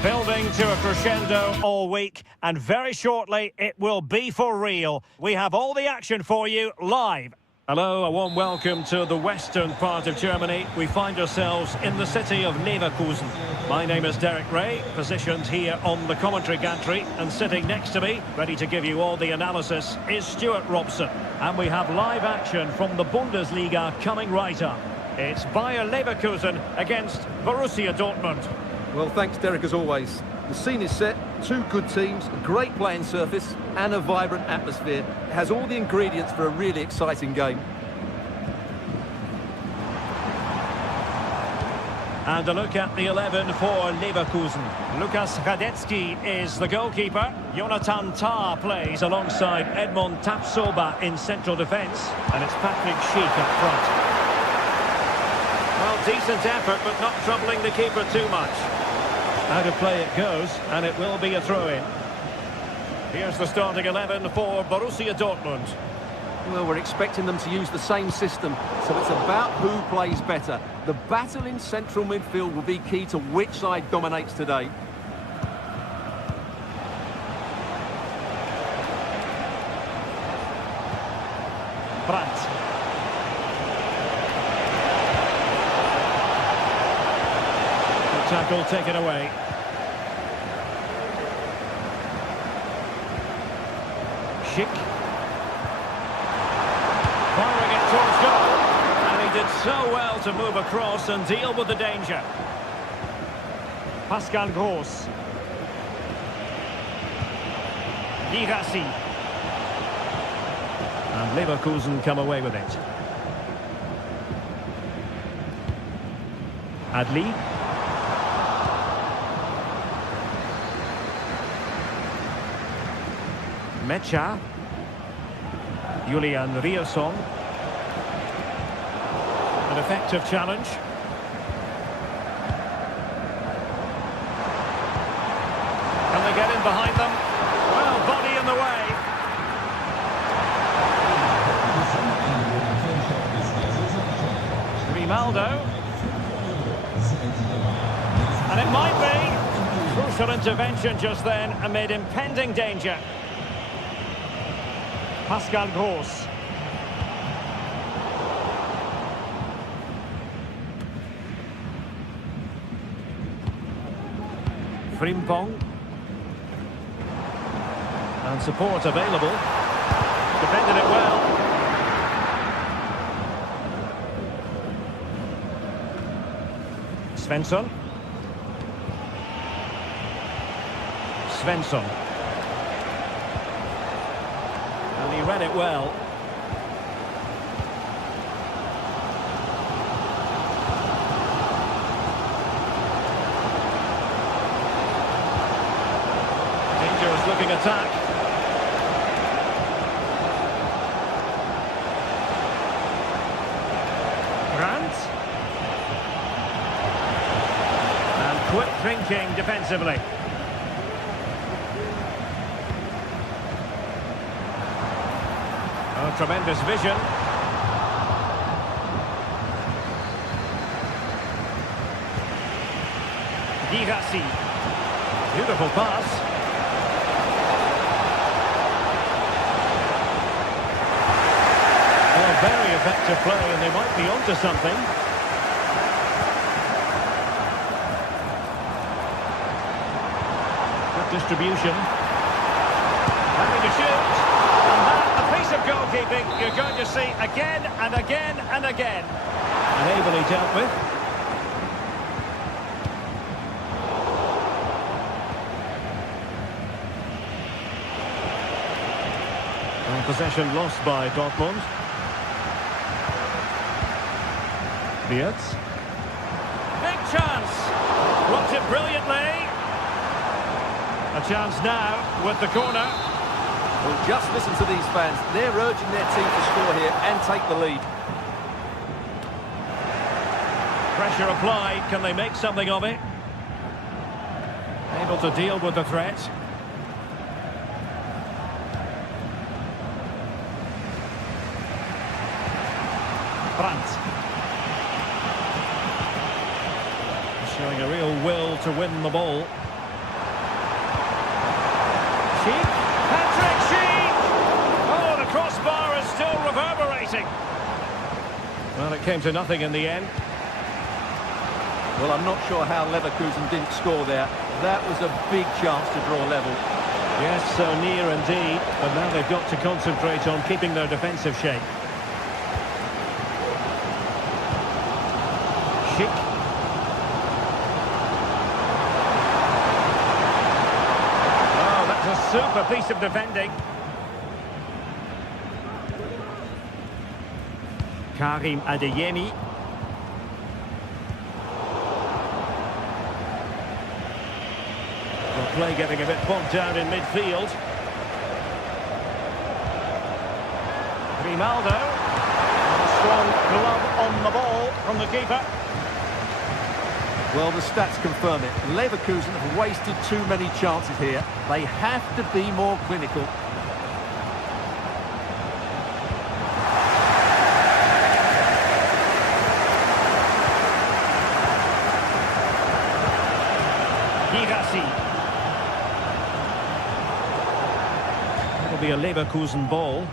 Building to a crescendo all week, and very shortly it will be for real. We have all the action for you live Hello, a warm welcome to the western part of Germany. We find ourselves in the city of Leverkusen. My name is Derek Ray, positioned here on the commentary gantry, and sitting next to me, ready to give you all the analysis, is Stuart Robson. And we have live action from the Bundesliga coming right up. It's Bayer Leverkusen against Borussia Dortmund. Well, thanks, Derek, as always. The scene is set, two good teams, a great playing surface and a vibrant atmosphere. It has all the ingredients for a really exciting game. And a look at the 11 for Leverkusen. Lukas Radetzky is the goalkeeper. Jonathan Tah plays alongside Edmond Tapsoba in central defence. And it's Patrick Schick up front. Well, decent effort, but not troubling the keeper too much. Out of play it goes, and it will be a throw-in. Here's the starting 11 for Borussia Dortmund. Well, we're expecting them to use the same system, so it's about who plays better. The battle in central midfield will be key to which side dominates today. Brandt. Tackle taken away. Schick. Firing it towards goal. And he did so well to move across and deal with the danger. Pascal Gross. Girassi. And Leverkusen come away with it. Adli. Mecha, Julian Rierson. An effective challenge. Can they get in behind them? Well, body in the way. Grimaldo. And it might be. Crucial intervention just then amid impending danger. Pascal Gross. Frimpong. And support available. Defended it well. Svensson. Svensson. And he read it well. Dangerous looking attack. Brandt. And quick thinking defensively. Oh, tremendous vision. Girassi. Beautiful pass. Oh, very effective play, and they might be onto something. Good distribution. Happy to shoot. Of goalkeeping you're going to see again and again and again. And ably dealt with. And possession lost by Dortmund. Wirtz. Big chance. Blocked it brilliantly. A chance now with the corner. Well, just listen to these fans. They're urging their team to score here and take the lead. Pressure applied. Can they make something of it? Able to deal with the threat. Brandt. Showing a real will to win the ball. Schick. Patrick Schick! Oh, the crossbar is still reverberating. Well, it came to nothing in the end. Well, I'm not sure how Leverkusen didn't score there. That was a big chance to draw level. Yes, so near indeed, but now they've got to concentrate on keeping their defensive shape. Schick. Oh, that's a super piece of defending. Karim Adeyemi. Well, play getting a bit bogged down in midfield. Grimaldo. A strong glove on the ball from the keeper. Well, the stats confirm it. Leverkusen have wasted too many chances here. They have to be more clinical. It'll be a Leverkusen ball.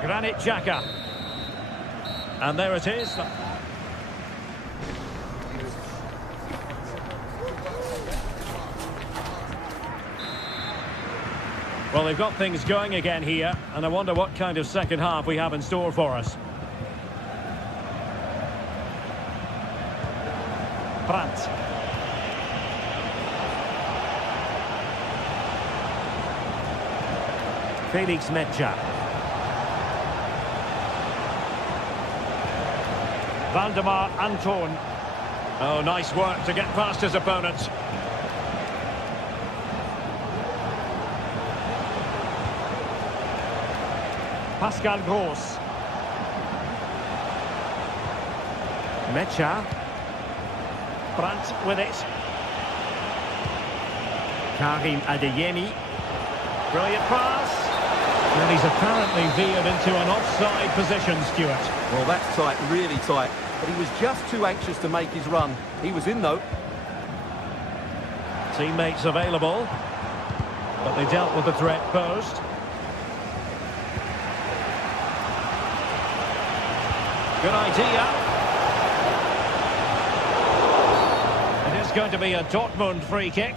Granit Xhaka. And there it is. Well, they've got things going again here, and I wonder what kind of second half we have in store for us. Brandt. Felix Metscher. Valdemar Anton. Oh, nice work to get past his opponents. Pascal Gross. Metscher. Brandt with it. Karim Adeyemi. Brilliant pass. And he's apparently veered into an offside position, Stuart. Well, that's tight, really tight. But he was just too anxious to make his run. He was in, though. Teammates available. But they dealt with the threat posed. Good idea. It is going to be a Dortmund free kick.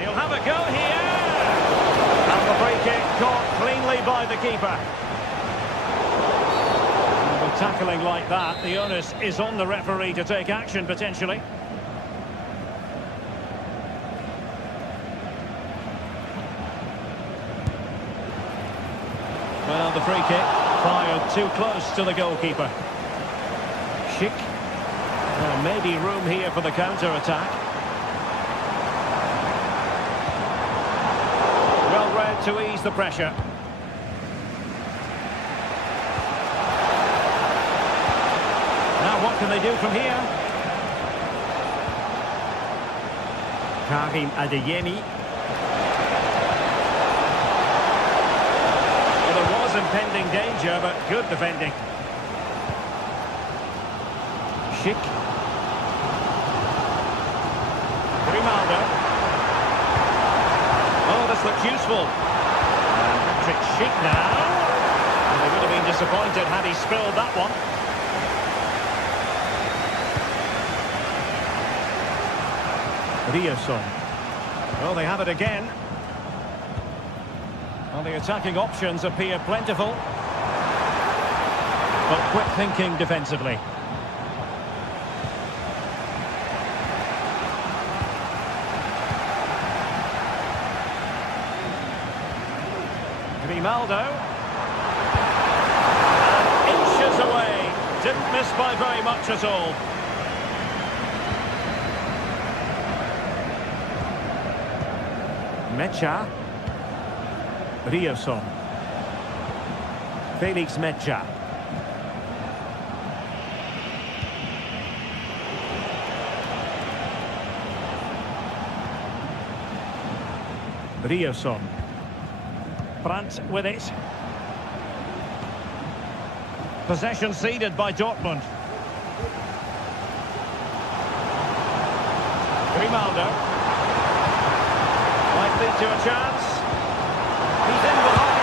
He'll have a go here. And the free kick caught cleanly by the keeper. With tackling like that, the onus is on the referee to take action potentially. Well, the free kick fired too close to the goalkeeper. Schick. Maybe room here for the counter-attack. Well read to ease the pressure. Now what can they do from here? Karim Adeyemi. Well, there was impending danger, but good defending. Schick. Grimaldo. Oh, this looks useful. Patrick Schick now. And they would have been disappointed had he spilled that one. Well, they have it again. Well, the attacking options appear plentiful, but quick thinking defensively. Grimaldo. And inches away. Didn't miss by very much at all. Metscher. Ryerson. Felix Metscher. Ryerson. Brandt with it. Possession ceded by Dortmund. Grimaldo. Might lead to a chance. He's in behind.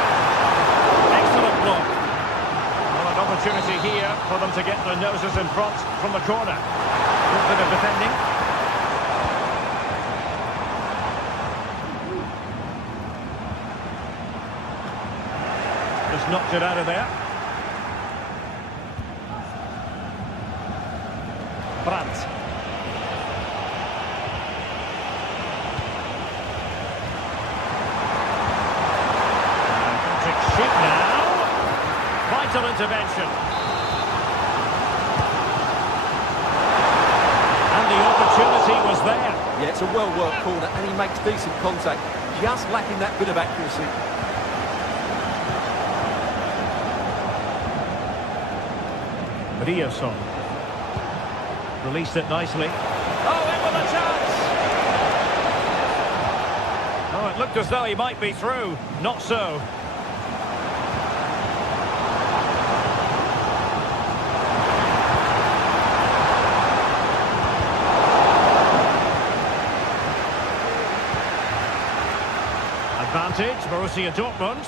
Excellent block. Well, an opportunity here for them to get their noses in front from the corner. Good bit of defending. Just knocked it out of there. Brandt. Vital intervention. And the opportunity was there. Yeah, it's a well-worked corner, and he makes decent contact. Just lacking that bit of accuracy. Riosson. Released it nicely. Oh, in with a chance! Oh, it looked as though he might be through. Not so. Advantage, Borussia Dortmund.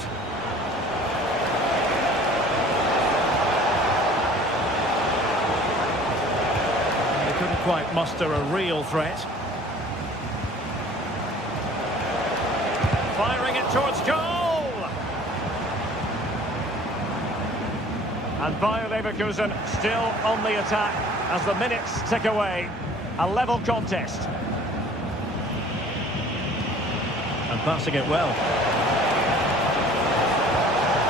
They couldn't quite muster a real threat. Firing it towards goal! And Bayer Leverkusen still on the attack as the minutes tick away. A level contest. And passing it well.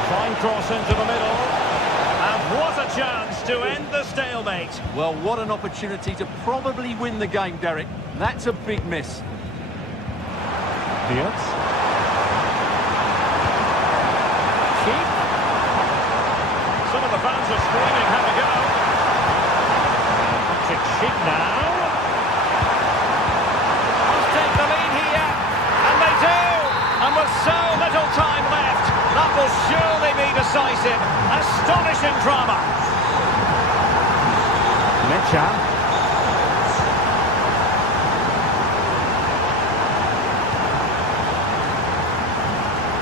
Fine cross into the middle. And what a chance to end the stalemate. Well, what an opportunity to probably win the game, Derek. That's a big miss. Diaz. Sheep. Some of the fans are screaming, have a go. Patrick Sheep now. Must take the lead here. And they do! And with so little time left, that will surely be decisive. Astonishing drama. Mechan.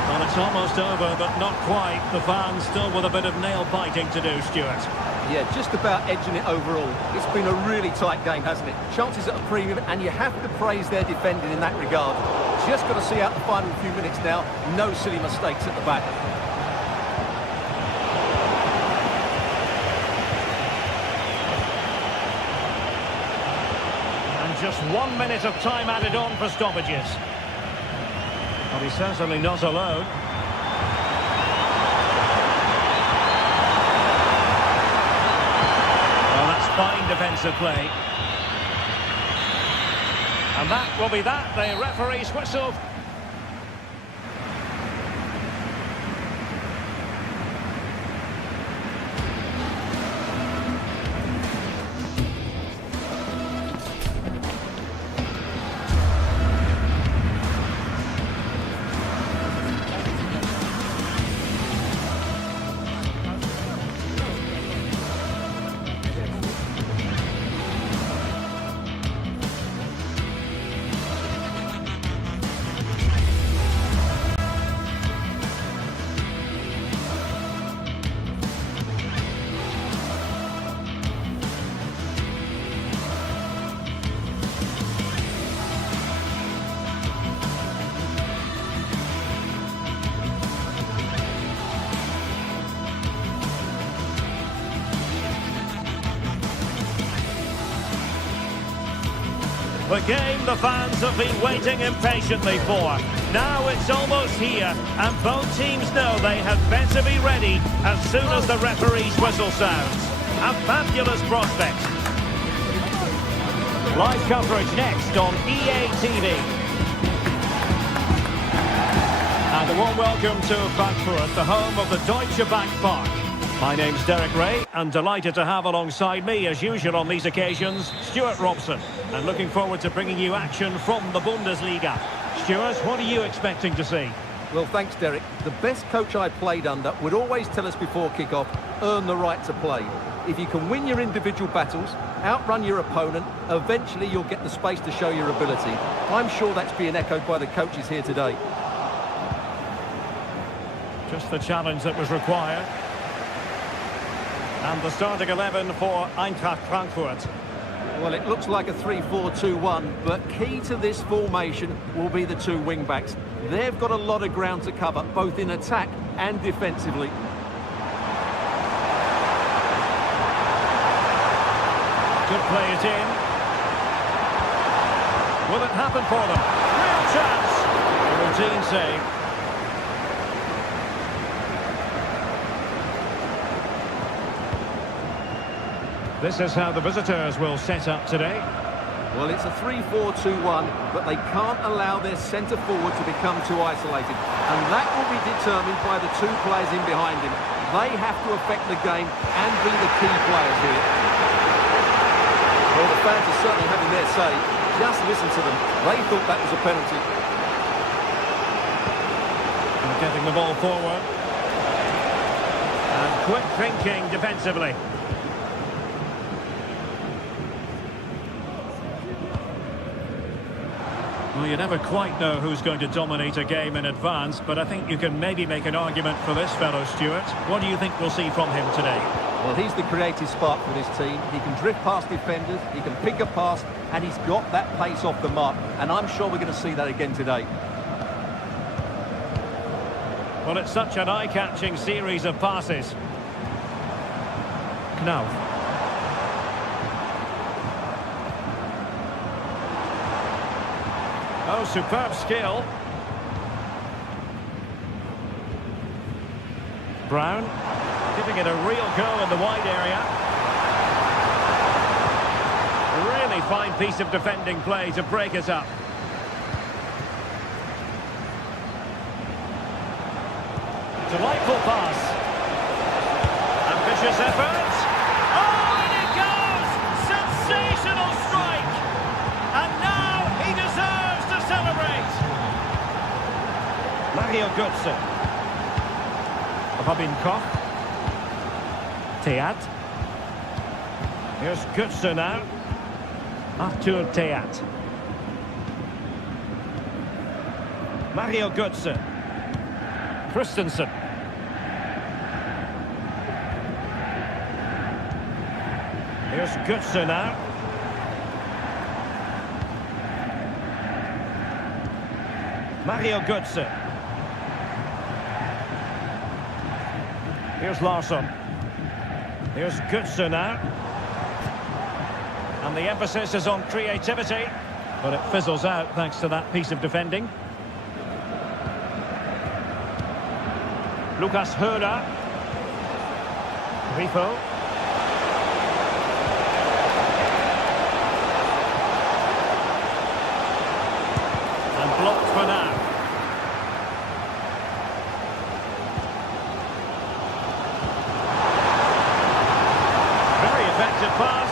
Well, it's almost over, but not quite. The fans still with a bit of nail-biting to do, Stuart. Yeah, just about edging it overall. It's been a really tight game, hasn't it? Chances at a premium, and you have to praise their defending in that regard. Just got to see out the final few minutes now. No silly mistakes at the back. And just 1 minute of time added on for stoppages. But he's certainly not alone. Well, that's fine defensive play. And that will be that, the referee's whistle. The game the fans have been waiting impatiently for. Now it's almost here, and both teams know they had better be ready as soon as the referee's whistle sounds. A fabulous prospect. Live coverage next on EA TV. And a warm welcome to Frankfurt, the home of the Deutsche Bank Park. My name's Derek Ray, and delighted to have alongside me, as usual on these occasions, Stuart Robson. And looking forward to bringing you action from the Bundesliga. Stuart, what are you expecting to see? Well, thanks, Derek. The best coach I played under would always tell us before kick-off, earn the right to play. If you can win your individual battles, outrun your opponent, eventually you'll get the space to show your ability. I'm sure that's being echoed by the coaches here today. Just the challenge that was required. And the starting 11 for Eintracht Frankfurt. Well, it looks like a 3-4-2-1, but key to this formation will be the two wing-backs. They've got a lot of ground to cover, both in attack and defensively. Could play it in. Will it happen for them? Real chance. A routine save. This is how the visitors will set up today. Well, it's a 3-4-2-1, but they can't allow their centre-forward to become too isolated. And that will be determined by the two players in behind him. They have to affect the game and be the key players here. Well, the fans are certainly having their say. Just listen to them. They thought that was a penalty. And getting the ball forward. And quick thinking defensively. Well, you never quite know who's going to dominate a game in advance, but I think you can maybe make an argument for this fellow, Stuart. What do you think we'll see from him today? Well, he's the creative spark for this team. He can drift past defenders, he can pick a pass, and he's got that pace off the mark. And I'm sure we're going to see that again today. Well, it's such an eye-catching series of passes. Knauf. Oh, superb skill. Brown, giving it a real go in the wide area. A really fine piece of defending play to break us up. Delightful pass. Ambitious effort. Oh, and it goes! Sensational strike! And now he deserves to celebrate. Mario Götze. Robin Koch. Theat. Here's Götze now. Arthur Theat. Mario Götze. Christensen. Here's Götze now. Mario Götze. Here's Larsson. Here's Götze now. And the emphasis is on creativity, but it fizzles out thanks to that piece of defending. Lucas Höder. Grifo. And blocked for now. Very effective pass.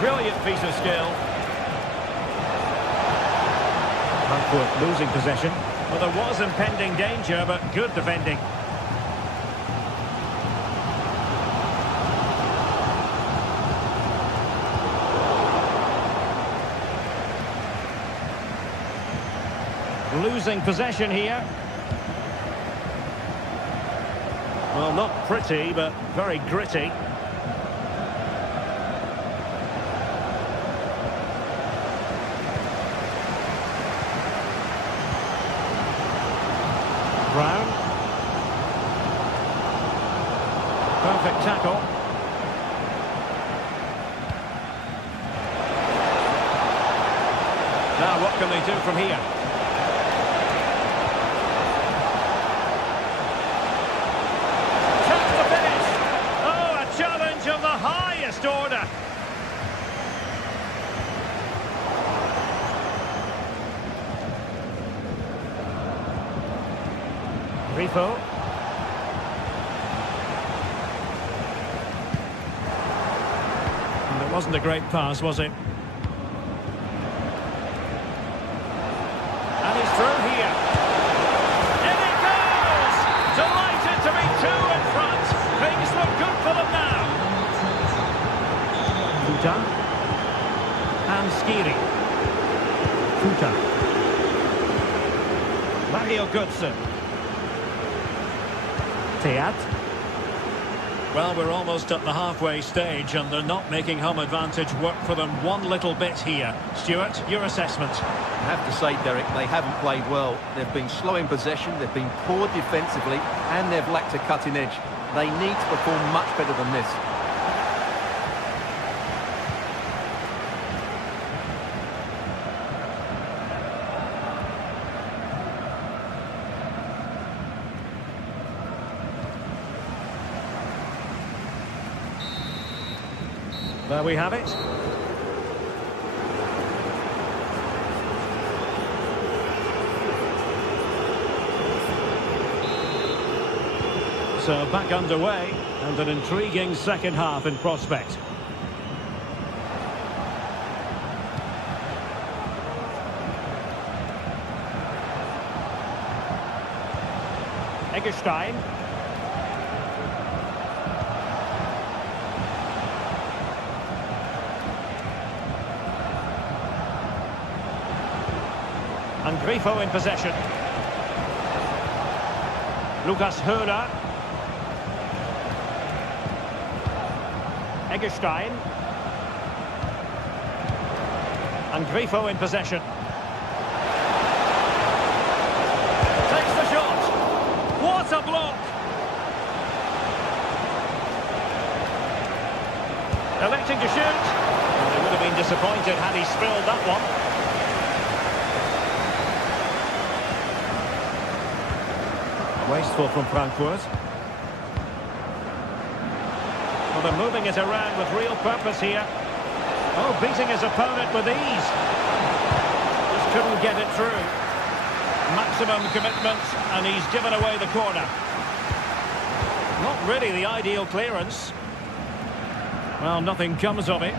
Brilliant piece of skill. Frankfurt losing possession. Well, there was impending danger, but good defending. Losing possession here. Well, not pretty, but very gritty. Brown. Perfect tackle. Now what can they do from here? Chance to finish. Oh, a challenge of the highest order. Grifo. Wasn't a great pass, was it? And he's through here. In it goes! Delighted to be two in front. Things look good for them now. Kuta. And Skiri. Kuta. Mario Götze. Teat. Well, we're almost at the halfway stage and they're not making home advantage work for them one little bit here. Stuart, your assessment? I have to say, Derek, they haven't played well. They've been slow in possession, they've been poor defensively, and they've lacked a cutting edge. They need to perform much better than this. There we have it. So back underway and an intriguing second half in prospect. Eggestein. And Grifo in possession. Lucas Hörer. Eggestein. And Grifo in possession. Takes the shot. What a block! Electing to shoot. Well, they would have been disappointed had he spilled that one. Wasteful from Frankfurt. Well, they're moving it around with real purpose here. Oh, beating his opponent with ease. Just couldn't get it through. Maximum commitment, and he's given away the corner. Not really the ideal clearance. Well, nothing comes of it.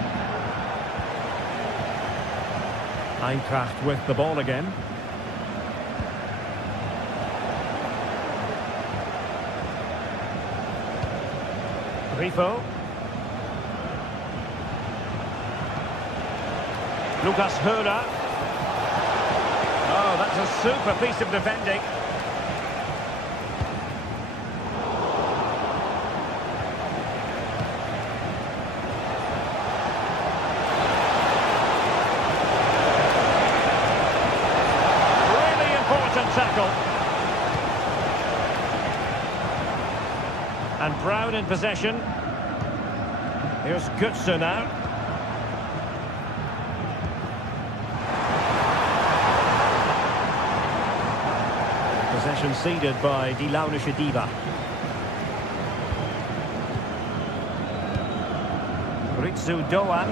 Eintracht with the ball again. Grifo. Lucas Hörer. Oh, that's a super piece of defending. Really important tackle. And Brown in possession. Here's Götze now. Possession ceded by Die Launische Diva. Ritsu Doan.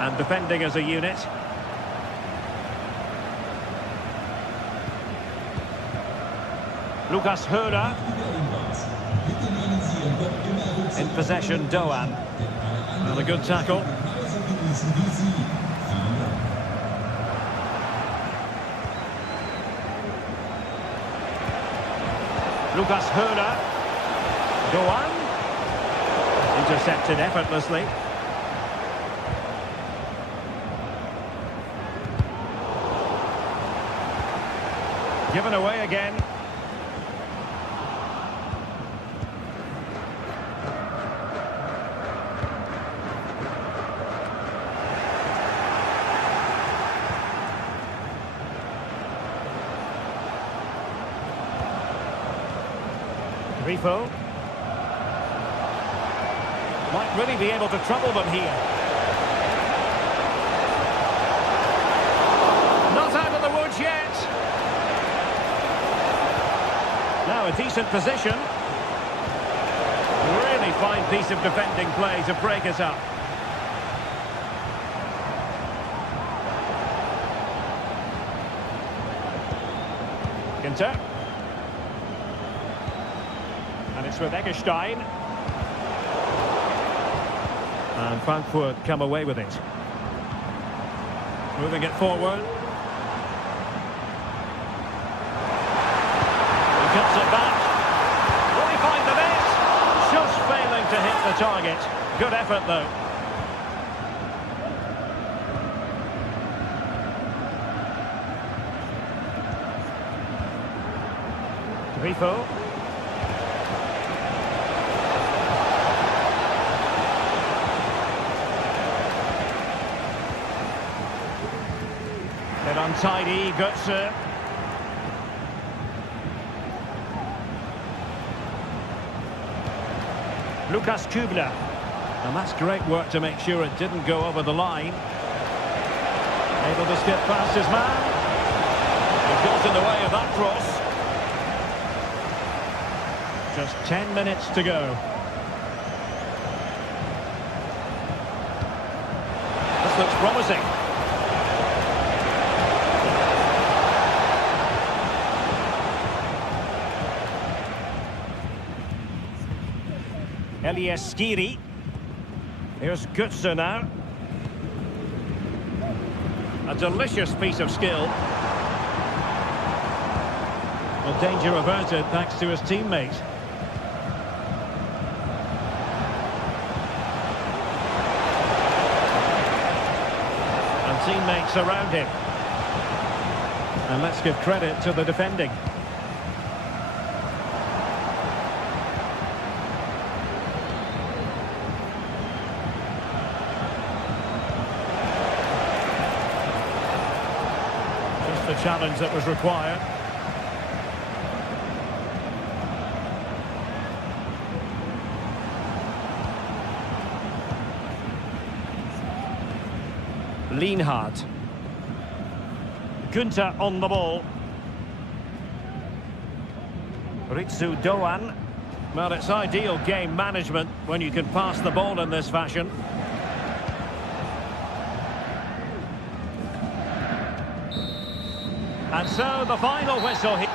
And defending as a unit. Lucas Hörer. In possession, Doan. And a good tackle. Lucas Hörer. Doan. Intercepted effortlessly. Given away again. Grifo. Might really be able to trouble them here. Not out of the woods yet. Now a decent position. Really fine piece of defending play to break us up. Ginter. And it's with Eggestein. And Frankfurt come away with it. Moving it forward. He cuts it back. Will he find the net? Just failing to hit the target. Good effort, though. Grifo. Bit untidy, Götze. Lukas Kübler. And that's great work to make sure it didn't go over the line. Able to skip past his man. He goes in the way of that cross. Just 10 minutes to go. This looks promising. Elias Skiri. Here's Götze now. A delicious piece of skill. Well, danger averted thanks to his teammate. And teammates around him. And let's give credit to the defending. The challenge that was required. Lienhard. Günther on the ball. Ritsu Doan. Well, it's ideal game management when you can pass the ball in this fashion. And so the final whistle here.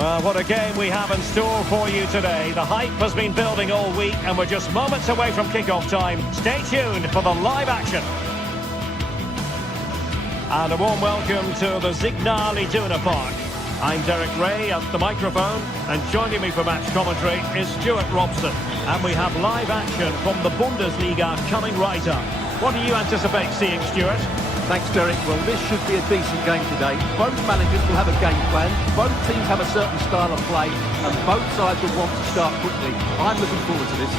Well, what a game we have in store for you today. The hype has been building all week and we're just moments away from kick-off time. Stay tuned for the live action. And a warm welcome to the Signal Iduna Park. I'm Derek Ray at the microphone, and joining me for match commentary is Stuart Robson. And we have live action from the Bundesliga coming right up. What do you anticipate seeing, Stuart? Thanks, Derek. Well, this should be a decent game today. Both managers will have a game plan. Both teams have a certain style of play, and both sides will want to start quickly. I'm looking forward to this.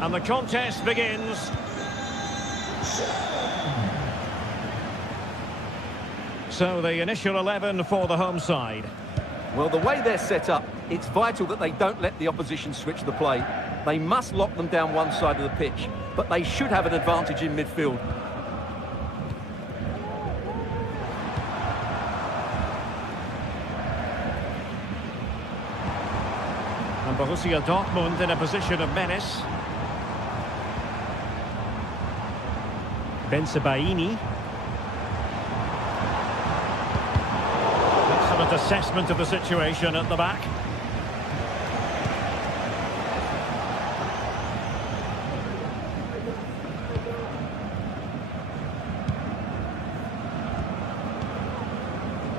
And the contest begins. So the initial 11 for the home side. Well, the way they're set up, it's vital that they don't let the opposition switch the play. They must lock them down one side of the pitch, but they should have an advantage in midfield. And Borussia Dortmund in a position of menace. Bensebaini. Excellent assessment of the situation at the back.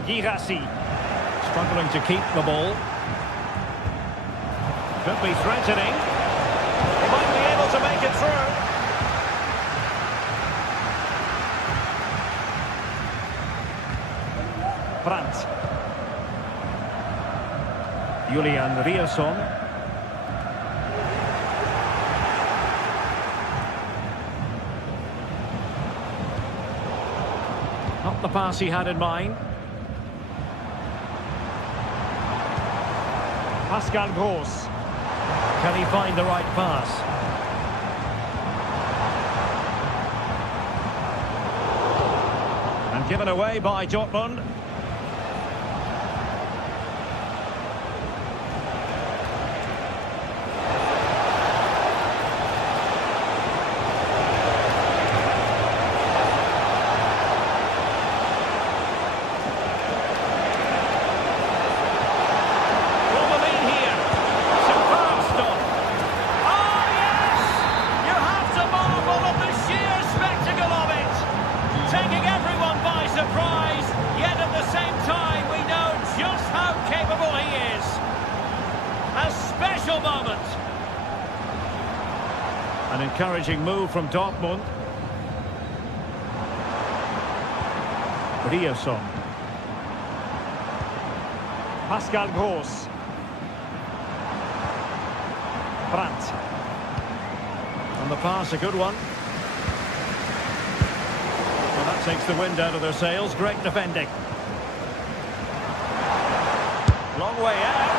Girassi struggling to keep the ball. Could be threatening. He might be able to make it through. Brandt. Julian Rierson. Not the pass he had in mind. Pascal Gross. Can he find the right pass? And given away by Dortmund. Taking everyone by surprise, yet at the same time we know just how capable he is. A special moment. An encouraging move from Dortmund. Rierson. Pascal Gross. Brandt. And the pass, a good one. Well, that takes the wind out of their sails. Great defending. Long way out.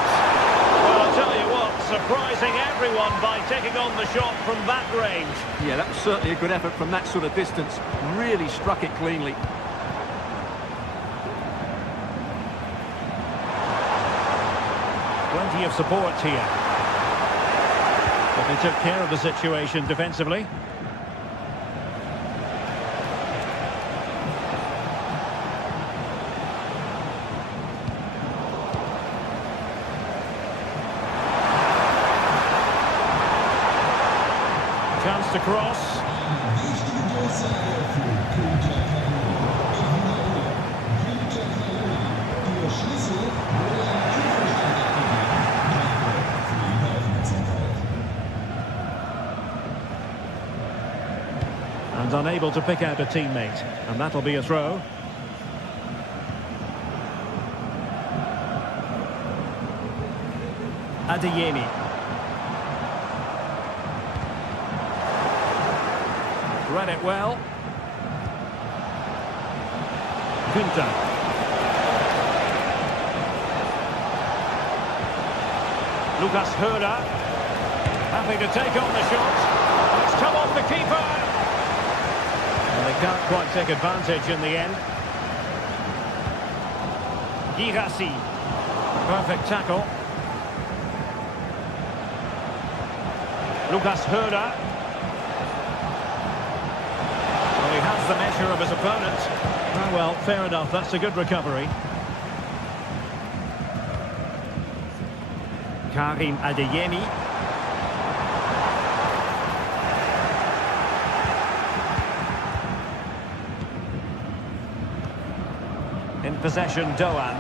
Well, I'll tell you what, surprising everyone by taking on the shot from that range. Yeah, that was certainly a good effort from that sort of distance. Really struck it cleanly. Plenty of support here. But they took care of the situation defensively. Chance to cross. And unable to pick out a teammate. And that'll be a throw. Adeyemi. Read it well. Günther. Lucas Höder. Happy to take on the shot. It's come off the keeper. And they can't quite take advantage in the end. Girassi. Perfect tackle. Lucas Höder. Well, he has the measure of his opponent. Oh, well, fair enough. That's a good recovery. Karim Adeyemi. In possession, Doan.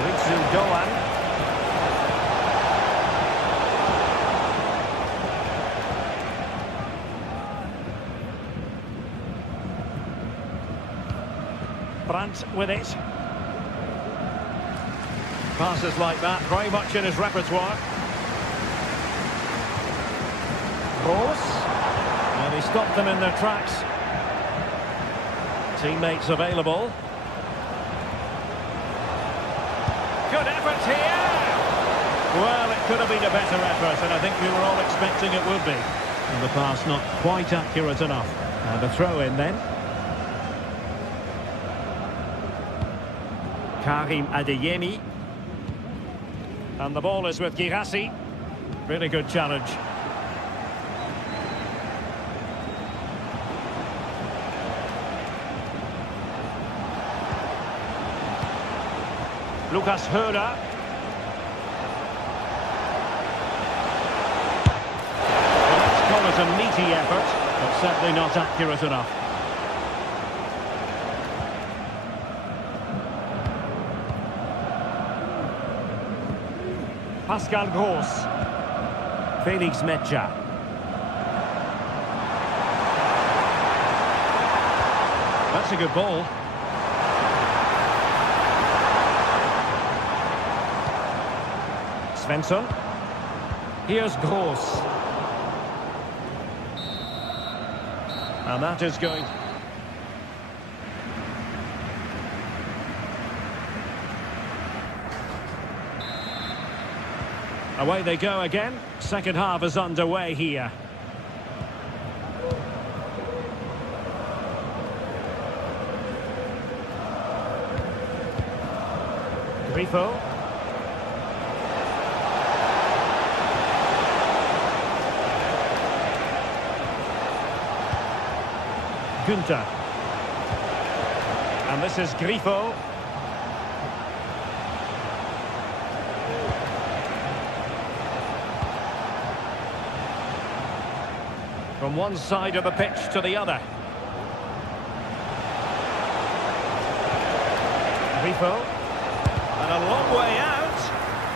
Ritsu Doan. Brandt with it. Passes like that, very much in his repertoire. Gross. And he stopped them in their tracks. Teammates available. Good effort here. Well, it could have been a better effort, and I think we were all expecting it would be. And the pass not quite accurate enough. And a throw in then. Karim Adeyemi. And the ball is with Girassi. Really good challenge. Lucas Höra. Well, let's call it a meaty effort, but certainly not accurate enough. Pascal Gross. Felix Metscher. That's a good ball. Svensson. Here's Gross. And that is going... Away they go again. Second half is underway here. Grifo. Günther. And this is Grifo. From one side of the pitch to the other. Grifo. And a long way out.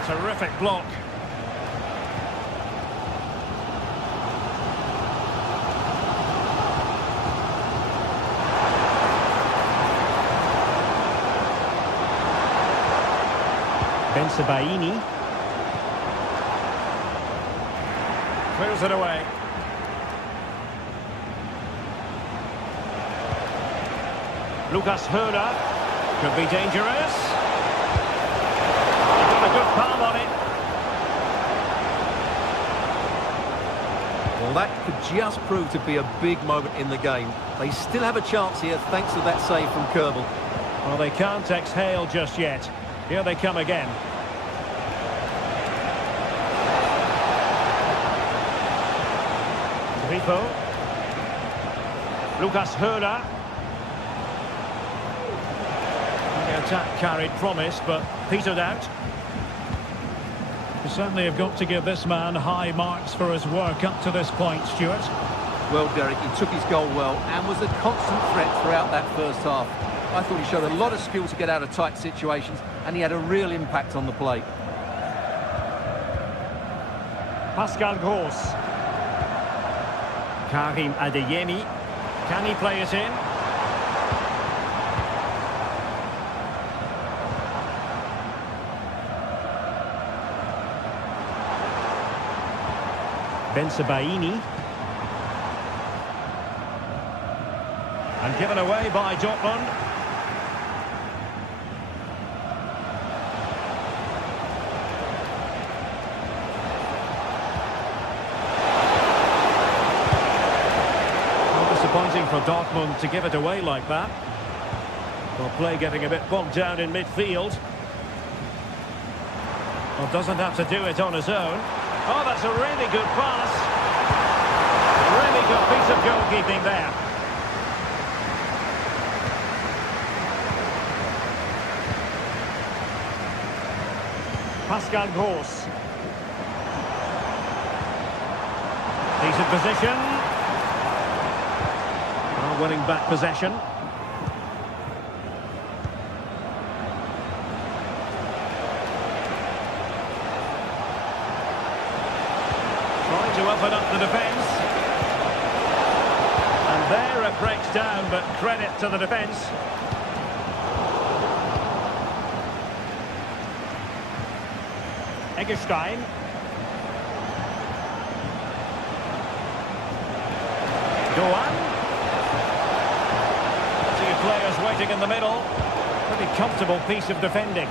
Terrific block. Bensebaini. Clears it away. Lucas Höra. Could be dangerous. He got a good palm on it. Well, that could just prove to be a big moment in the game. They still have a chance here thanks to that save from Kerbal. Well, they can't exhale just yet. Here they come again. Grifo. Lucas Höra. The attack carried promise, but petered out. You certainly have got to give this man high marks for his work up to this point, Stuart. Well, Derek, he took his goal well and was a constant threat throughout that first half. I thought he showed a lot of skill to get out of tight situations, and he had a real impact on the play. Pascal Gross. Karim Adeyemi. Can he play it in? Bensebaini. And given away by Dortmund. Disappointing for Dortmund to give it away like that. Well, play getting a bit bogged down in midfield. Well, doesn't have to do it on his own. Oh, that's a really good pass. Really good piece of goalkeeping there. Pascal Gross. Decent position. Winning back possession. Trying to open up the defence. And there it breaks down, but credit to the defence. Eggestein. Doan. Two players waiting in the middle. Pretty comfortable piece of defending.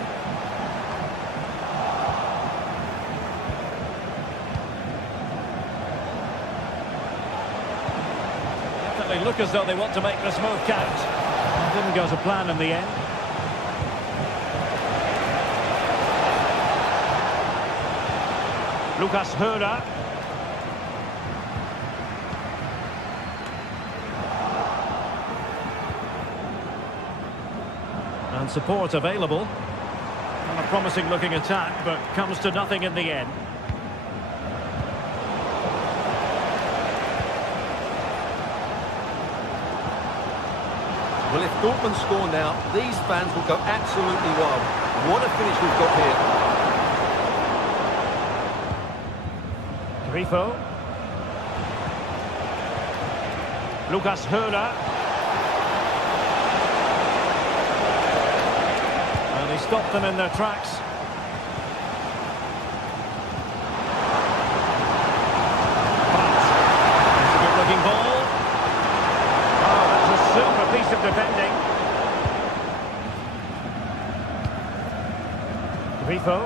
Definitely look as though they want to make this move count. Didn't go to plan in the end. Lucas Höra. And support available. And a promising looking attack, but comes to nothing in the end. Well, if Dortmund score now, these fans will go absolutely wild. What a finish we've got here. Grifo. Lucas Höra. And he stopped them in their tracks. It's a good-looking ball. Oh, that's a super piece of defending. Grifo.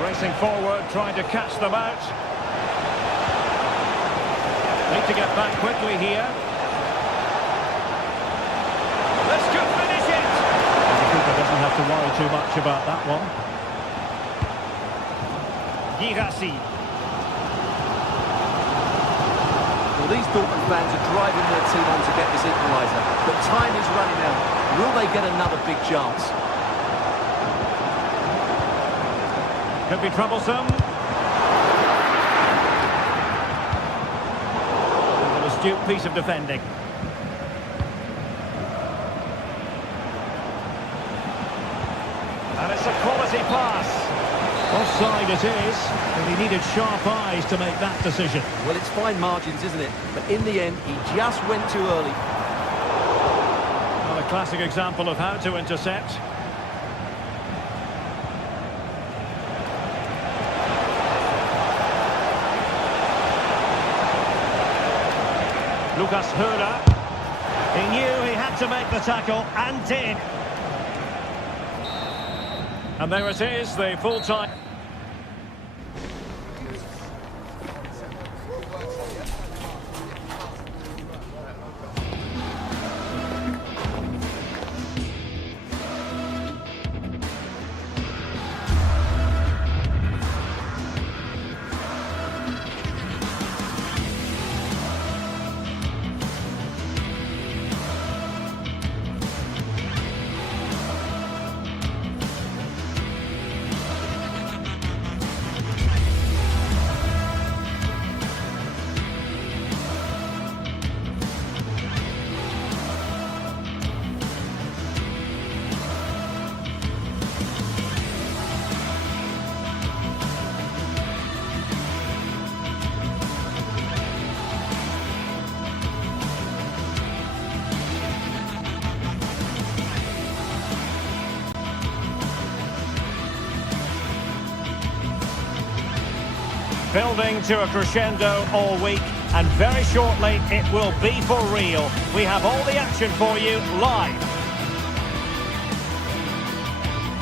Racing forward, trying to catch them out. Need to get back quickly here. This could finish it! The keeper doesn't have to worry too much about that one. Girassi. Well, these Dortmund fans are driving their team on to get this equaliser. But time is running out. Will they get another big chance? Could be troublesome. An astute piece of defending. And it's a quality pass. Offside it is, but he needed sharp eyes to make that decision. Well, it's fine margins, isn't it? But in the end, he just went too early. Well, a classic example of how to intercept. Lucas Höra. He knew he had to make the tackle, and did. And there it is, the full-time... Building to a crescendo all week, and very shortly it will be for real. We have all the action for you live.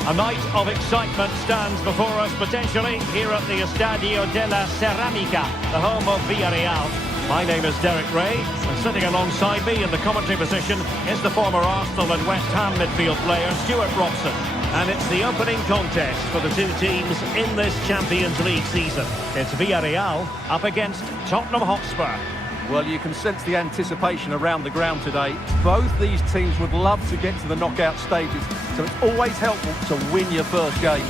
A night of excitement stands before us potentially here at the Estadio de la Ceramica, the home of Villarreal. My name is Derek Ray, and sitting alongside me in the commentary position is the former Arsenal and West Ham midfield player Stuart Robson. And it's the opening contest for the two teams in this Champions League season. It's Villarreal up against Tottenham Hotspur. Well, you can sense the anticipation around the ground today. Both these teams would love to get to the knockout stages, so it's always helpful to win your first game.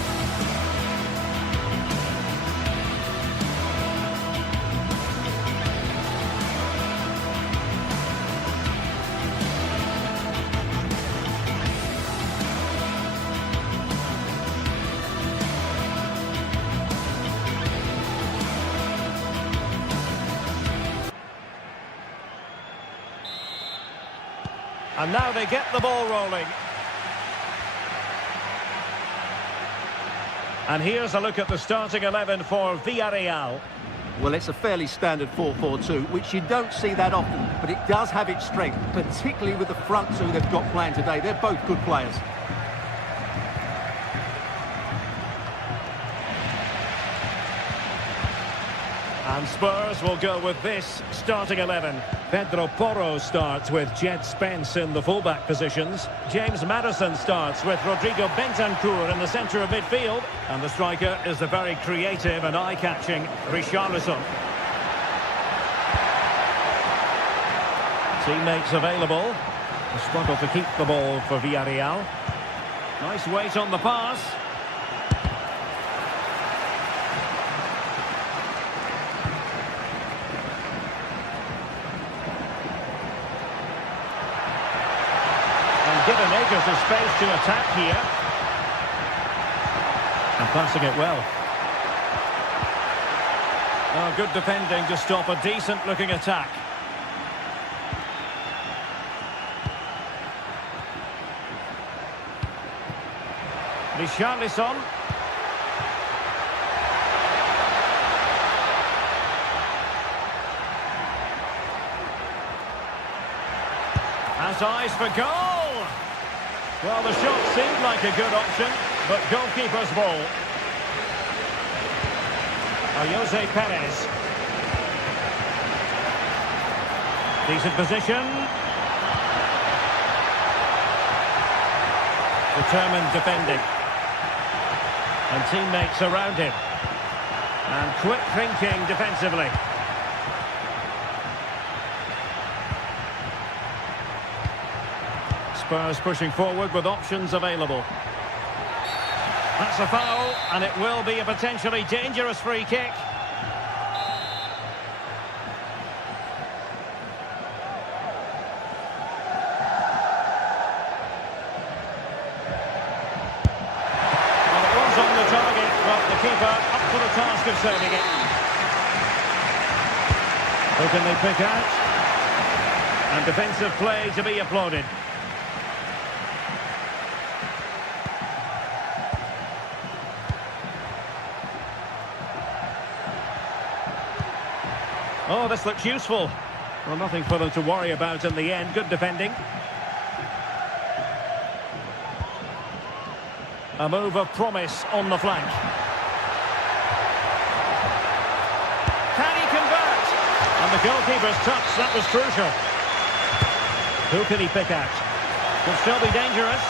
And now they get the ball rolling. And here's a look at the starting 11 for Villarreal. Well, it's a fairly standard 4-4-2, which you don't see that often, but it does have its strength, particularly with the front two they've got playing today. They're both good players. And Spurs will go with this starting 11. Pedro Porro starts with Jed Spence in the fullback positions. James Maddison starts with Rodrigo Bentancur in the centre of midfield. And the striker is the very creative and eye-catching Richarlison. Teammates available. A struggle to keep the ball for Villarreal. Nice weight on the pass. Given acres of space to attack here. And passing it well. Oh, good defending to stop a decent-looking attack. Richarlison. Has eyes for goal. Well, the shot seemed like a good option, but goalkeeper's ball. Jose Perez. Decent position. Determined defending. And teammates around him. And quick thinking defensively. Spurs pushing forward with options available. That's a foul, and it will be a potentially dangerous free kick. Well, it was on the target, but the keeper up for the task of saving it. Who can they pick out? And defensive play to be applauded. Oh, this looks useful. Well, nothing for them to worry about in the end. Good defending. A move of promise on the flank. Can he convert? And the goalkeeper's touch, that was crucial. Who can he pick out? Could still be dangerous.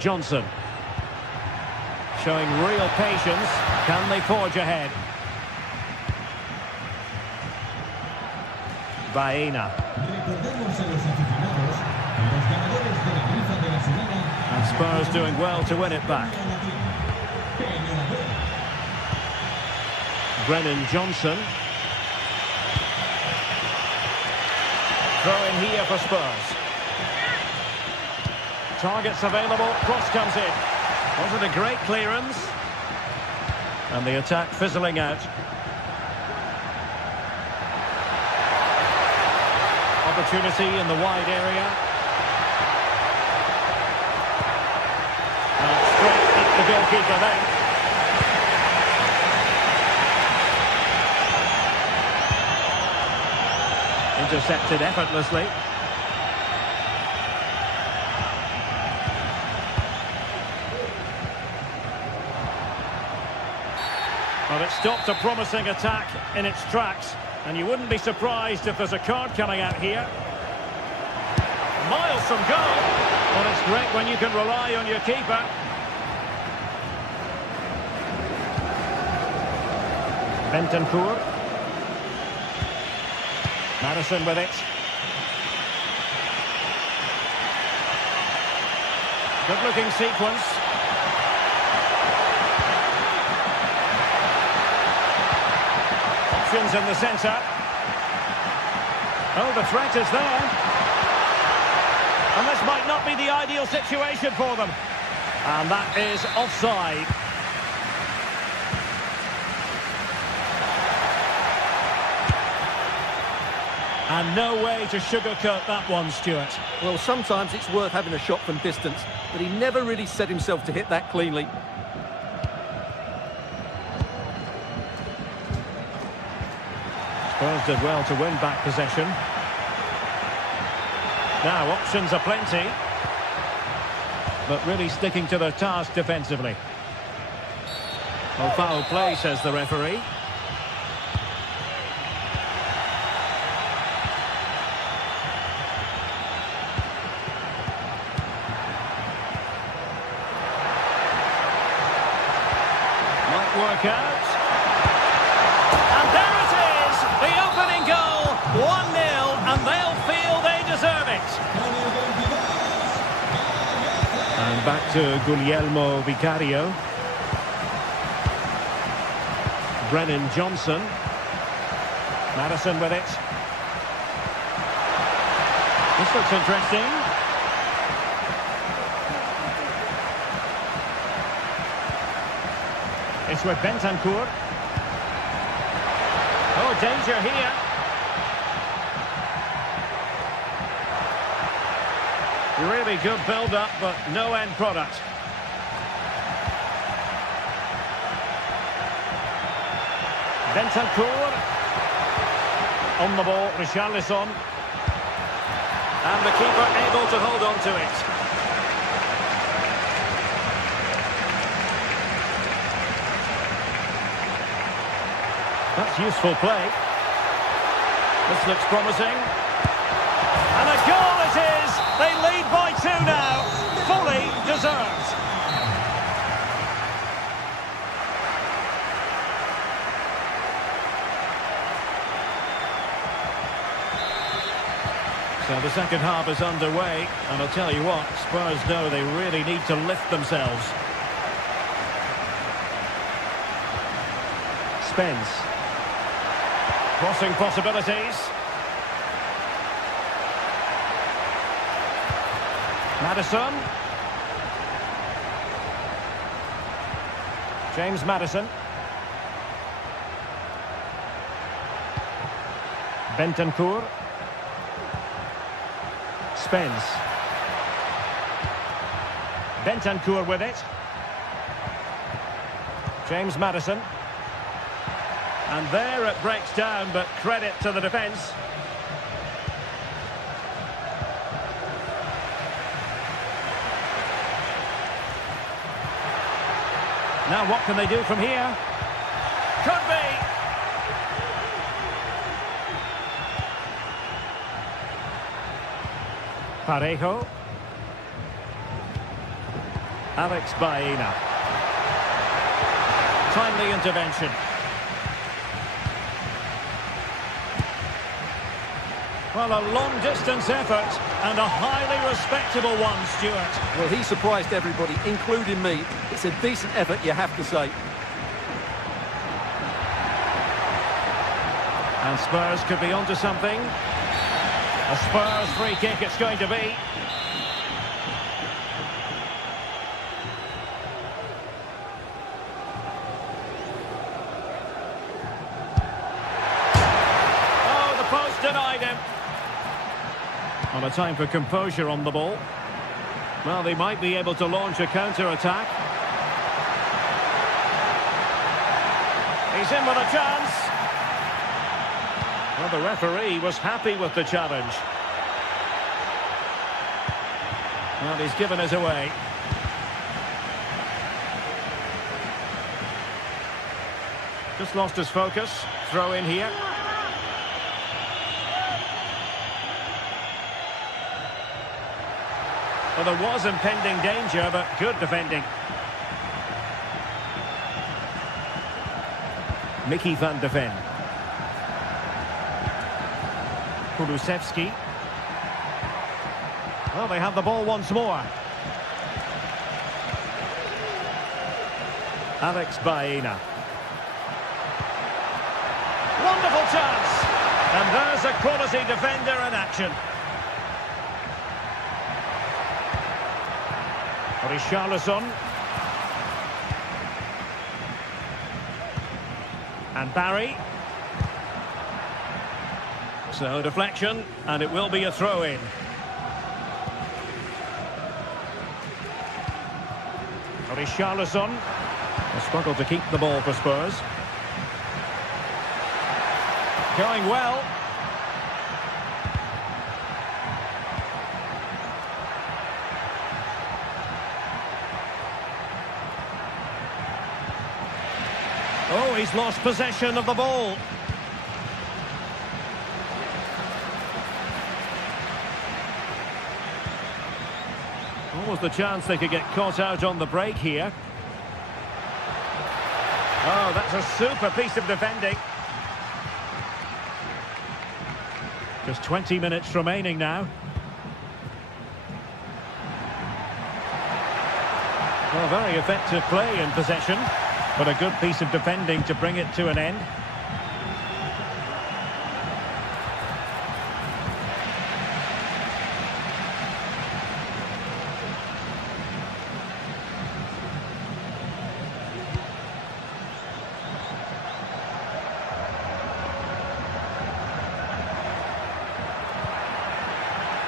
Johnson. Showing real patience. Can they forge ahead? Baena. And Spurs doing well to win it back. Brennan Johnson. Throw in here for Spurs. Targets available, cross comes in. Wasn't a great clearance. And the attack fizzling out. Opportunity in the wide area. And straight at the goalkeeper then. Intercepted effortlessly. Well, it stopped a promising attack in its tracks, and you wouldn't be surprised if there's a card coming out here. Miles from goal. Well, it's great when you can rely on your keeper. Bentancur. Maddison with it. Good-looking sequence. Options in the centre. Oh, the threat is there. And this might not be the ideal situation for them. And that is offside. And no way to sugarcoat that one, Stuart. Well, sometimes it's worth having a shot from distance, but he never really set himself to hit that cleanly. Spurs did well to win back possession. Now, options are plenty, but really sticking to their task defensively. Well, foul play, says the referee. Might work out. And there it is! The opening goal, 1-0, and they'll feel they deserve it. And back to Guglielmo Vicario. Brennan Johnson. Maddison with it. This looks interesting. It's with Bentancur. Oh, danger here. Really good build-up, but no end product. Bentancur. On the ball, Richarlison. And the keeper able to hold on to it. That's useful play. This looks promising. And a goal it is! They lead by 2 now. Fully deserved. So the second half is underway, and I'll tell you what, Spurs know they really need to lift themselves. Spence. Crossing possibilities. Maddison. James Maddison. Bentancur. Spence. Bentancur with it. James Maddison. And there it breaks down, but credit to the defence. Now what can they do from here? Could be! Parejo. Alex Baena. Timely intervention. Well, a long-distance effort and a highly respectable one, Stuart. Well, he surprised everybody, including me. It's a decent effort, you have to say. And Spurs could be onto something. A Spurs free kick it's going to be. Oh, the post denied him. On a time for composure on the ball. Well, they might be able to launch a counter-attack. He's in with a chance. Well, the referee was happy with the challenge. Well, he's given us away. Just lost his focus. Throw in here. Well, there was impending danger, but good defending. Mickey van de Ven. Kulusevski. Well, they have the ball once more. Alex Baena. Wonderful chance. And there's a quality defender in action. Richarlison. And Barry. So deflection, and it will be a throw-in. Richarlison has struggled to keep the ball for Spurs. Going well. Oh, he's lost possession of the ball. What was the chance they could get caught out on the break here? Oh, that's a super piece of defending. Just 20 minutes remaining now. Well, very effective play in possession, but a good piece of defending to bring it to an end.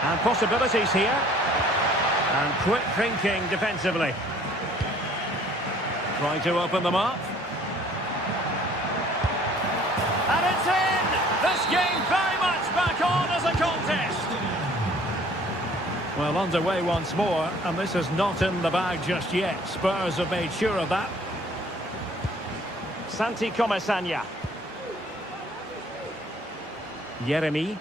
And possibilities here. And quick thinking defensively. Trying to open them up. And it's in! This game very much back on as a contest. Well, underway once more, and this is not in the bag just yet. Spurs have made sure of that. Santi Comesaña. Yeremy.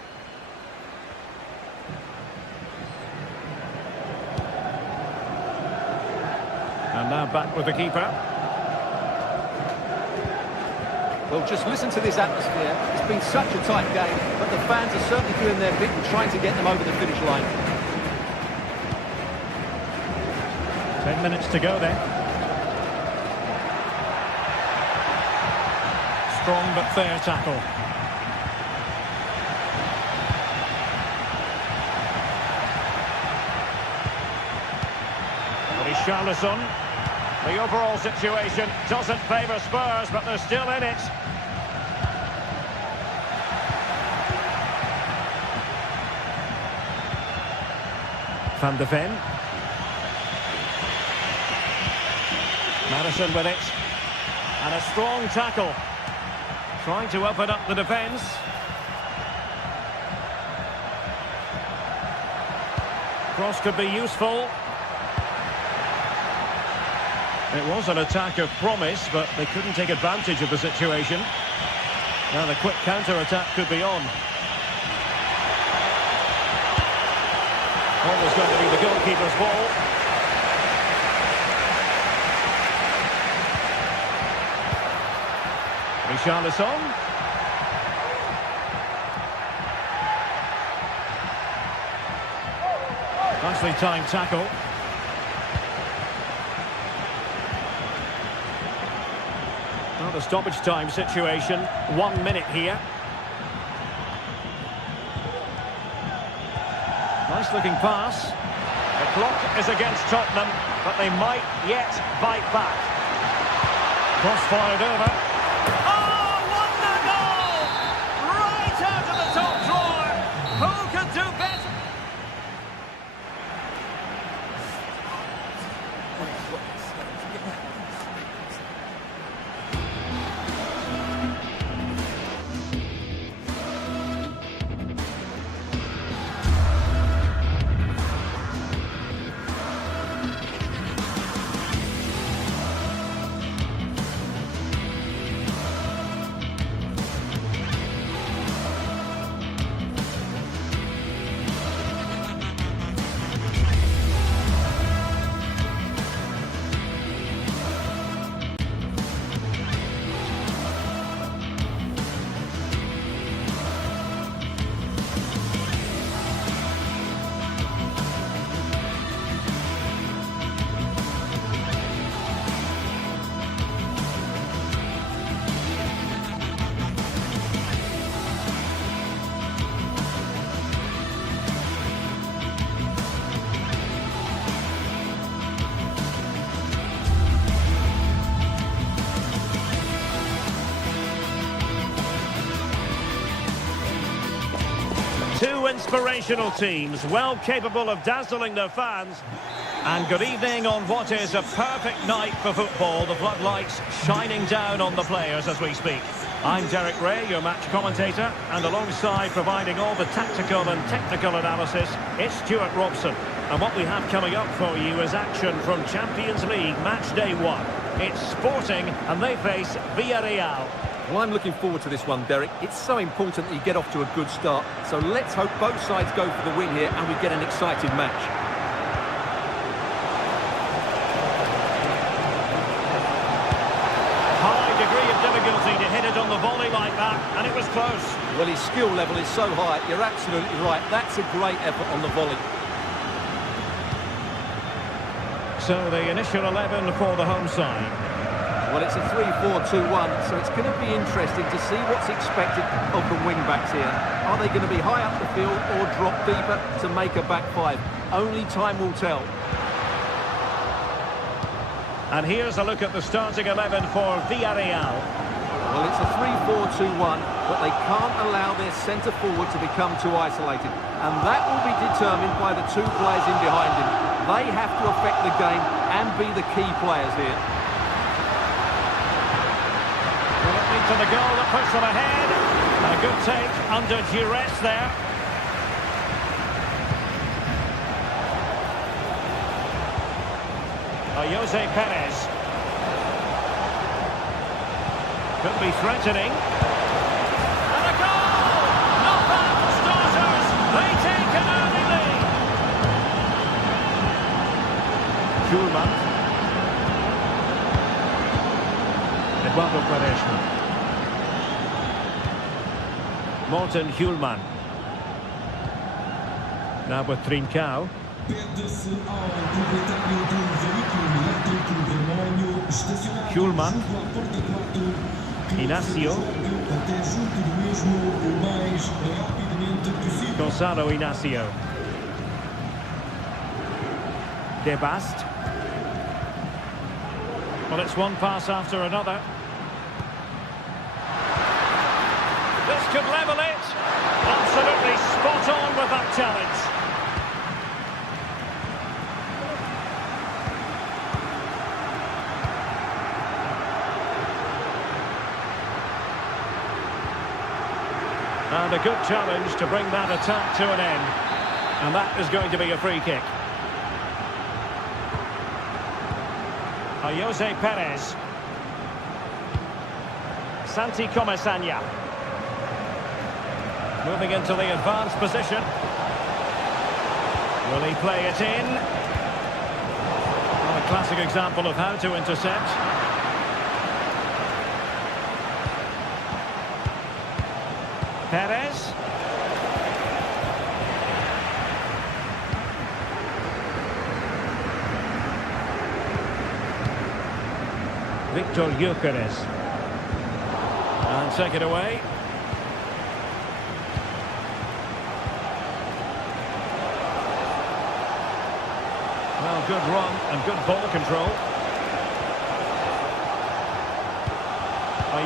And now back with the keeper. Well, just listen to this atmosphere. It's been such a tight game, but the fans are certainly doing their bit and trying to get them over the finish line. 10 minutes to go then. Strong but fair tackle. Richarlison. The overall situation doesn't favour Spurs, but they're still in it. Van de Ven. Madison with it. And a strong tackle. Trying to open up the defence. Cross could be useful. It was an attack of promise, but they couldn't take advantage of the situation. Now the quick counter-attack could be on. Always going to be the goalkeeper's ball. Richarlison. Nicely timed tackle. Well, the stoppage time situation, 1 minute here. Nice looking pass. The clock is against Tottenham, but they might yet bite back. Cross fired over. Oh, wonder goal! Right out of the top drawer. Who can do better? inspirational teams, well capable of dazzling their fans. And good evening on what is a perfect night for football. The floodlights shining down on the players as we speak. I'm Derek Ray, your match commentator, and alongside providing all the tactical and technical analysis, it's Stuart Robson. And what we have coming up for you is action from Champions League match day 1. It's Sporting, and they face Villarreal. Well, I'm looking forward to this one, Derek. It's so important that you get off to a good start. So let's hope both sides go for the win here and we get an exciting match. High degree of difficulty to hit it on the volley like that, and it was close. Well, his skill level is so high. You're absolutely right. That's a great effort on the volley. So the initial 11 for the home side. Well, it's a 3-4-2-1, so it's going to be interesting to see what's expected of the wing-backs here. Are they going to be high up the field or drop deeper to make a back five? Only time will tell. And here's a look at the starting 11 for Villarreal. Well, it's a 3-4-2-1, but they can't allow their centre-forward to become too isolated. And that will be determined by the two players in behind him. They have to affect the game and be the key players here. To the goal that puts them ahead. A good take under duress there. Jose Perez. Could be threatening. And a goal! Not bad for starters. They take an early lead. Schulman. Eduardo Quaresma. Morten Hjulman. Now with Trincao. Hjulman. Inacio. Gonzalo Inacio. De Bast. Well, it's one pass after another. This could level it. Absolutely spot on with that challenge. And a good challenge to bring that attack to an end. And that is going to be a free kick. Jose Perez. Santi Comesaña. Moving into the advanced position. Will he play it in? Well, a classic example of how to intercept. Perez. Victor Gyökeres. And take it away. Well, good run and good ball control.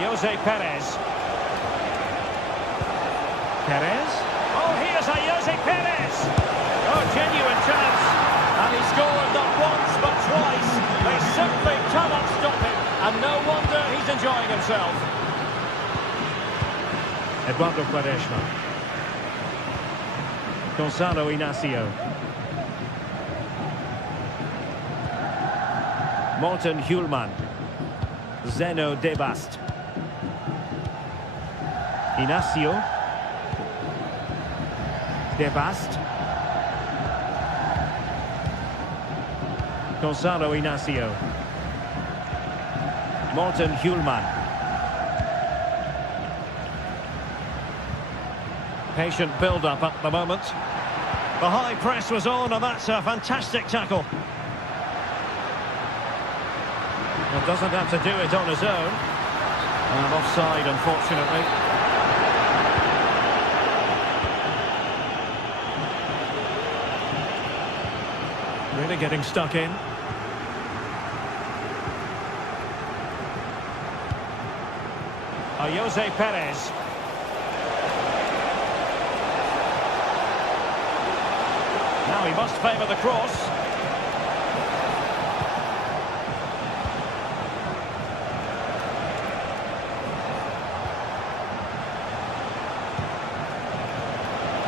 Jose Perez. Perez. Oh, here's Jose Perez. Oh, genuine chance. And he scored not once but twice. They simply cannot stop him. And no wonder he's enjoying himself. Eduardo Quaresma. Gonzalo Inacio. Morten Hjulman. Zeno De Bast. Inacio. De Bast. Gonzalo Inacio. Morten Hjulman. Patient build-up at the moment. The high press was on, and that's a fantastic tackle. Well, doesn't have to do it on his own. And offside, unfortunately. Really getting stuck in. Jose Perez. Now he must favour the cross.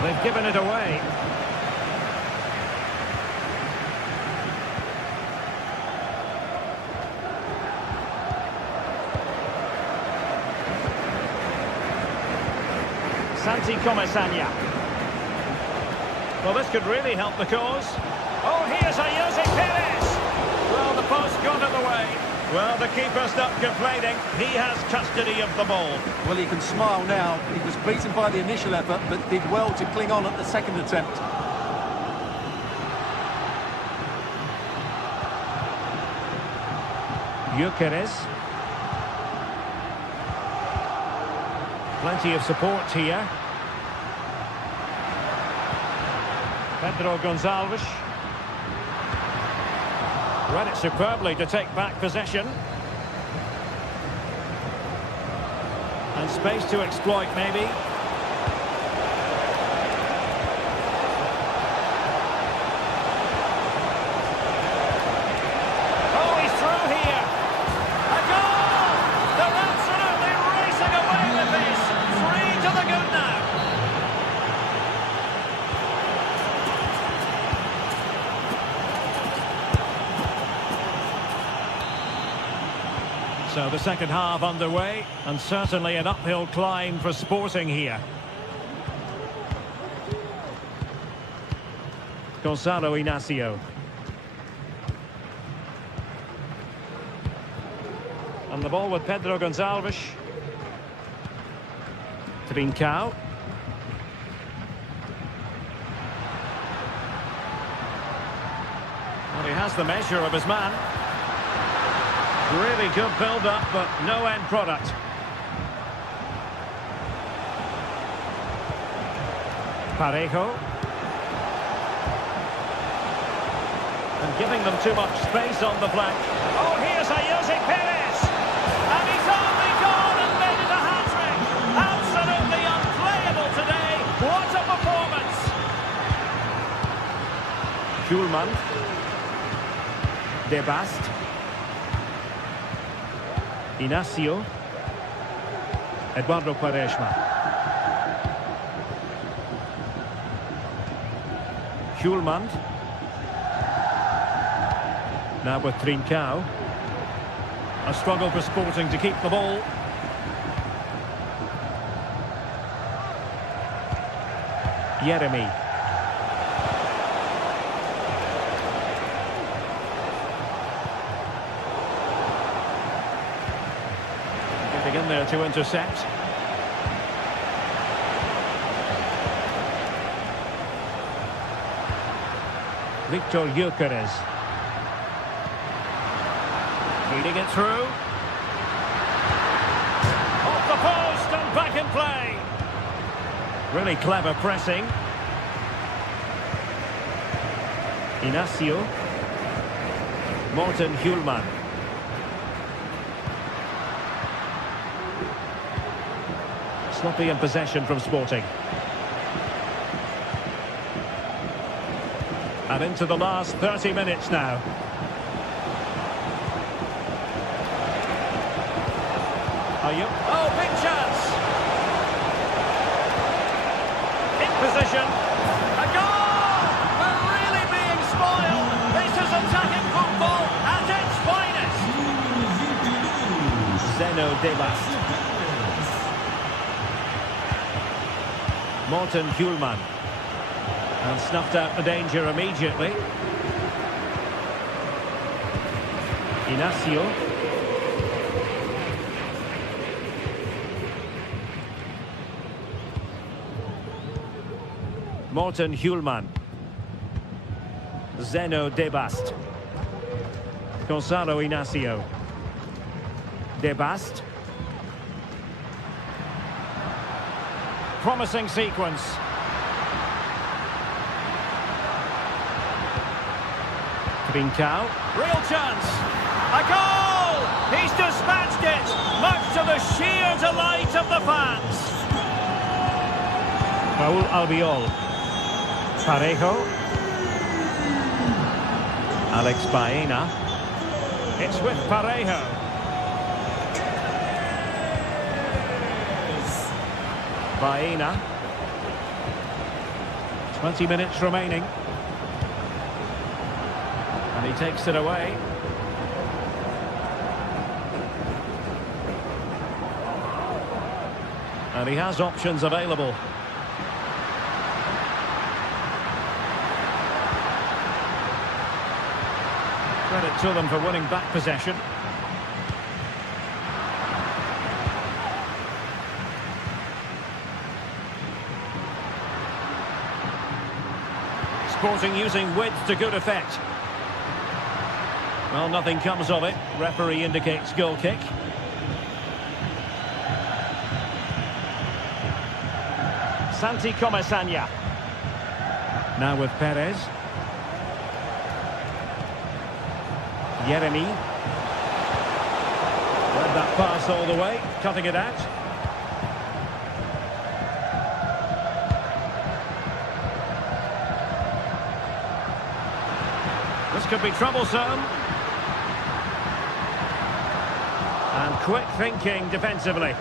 They've given it away. Santi Comesaña. Well, this could really help the cause. Oh, here's Jose Perez. Well, the post got in the way. Well, the keeper's not complaining. He has custody of the ball. Well, he can smile now. He was beaten by the initial effort, but did well to cling on at the second attempt. Gyökeres. Plenty of support here. Pedro Gonçalves. Read it superbly to take back possession. And space to exploit, maybe. Oh, he's through here. A goal! They're absolutely racing away with this. 3 to the good now. So the second half underway, and certainly an uphill climb for Sporting here. Gonzalo Inacio. And the ball with Pedro Gonçalves. Trincao. Well, he has the measure of his man. Really good build-up, but no end product. Parejo. And giving them too much space on the flank. Oh, here's Jose Perez. And he's only gone and made it a hat-trick. Absolutely unplayable today. What a performance. Schulman. De Bast. Inacio. Eduardo Quaresma. Schulman. Now with Trincao. A struggle for Sporting to keep the ball. Yeremy. Getting in there to intercept. Victor Gyökeres. Feeding it through. Off the post and back in play. Really clever pressing. Inacio. Morten Hjulman. Sloppy in possession from Sporting. And into the last 30 minutes now. Oh, big chance! In position. A goal! We're really being spoiled. This is attacking football at its finest. Zeno De Bast. Morten Hjulman. And snuffed out the danger immediately. Inacio. Morten Hjulman. Zeno De Bast. Gonzalo Inacio. De Bast. Promising sequence. Trincao. Real chance. A goal! He's dispatched it, much to the sheer delight of the fans. Raúl Albiol. Parejo. Alex Baena. It's with Parejo. Baena. 20 minutes remaining. And he takes it away. And he has options available. Credit to them for winning back possession. Sporting using width to good effect. Well, nothing comes of it. Referee indicates goal kick. Santi Comesaña. Now with Perez. Yeremy. Read that pass all the way, cutting it out. This could be troublesome. And quick thinking defensively.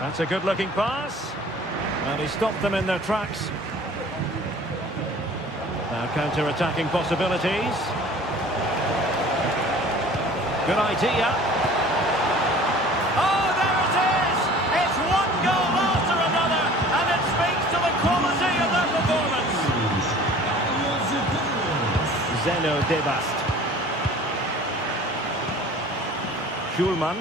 That's a good-looking pass. And he stopped them in their tracks. Now counter-attacking possibilities. Good idea. Oh, there it is! It's one goal after another, and it speaks to the quality of their performance. Zeno Debast. Schulman.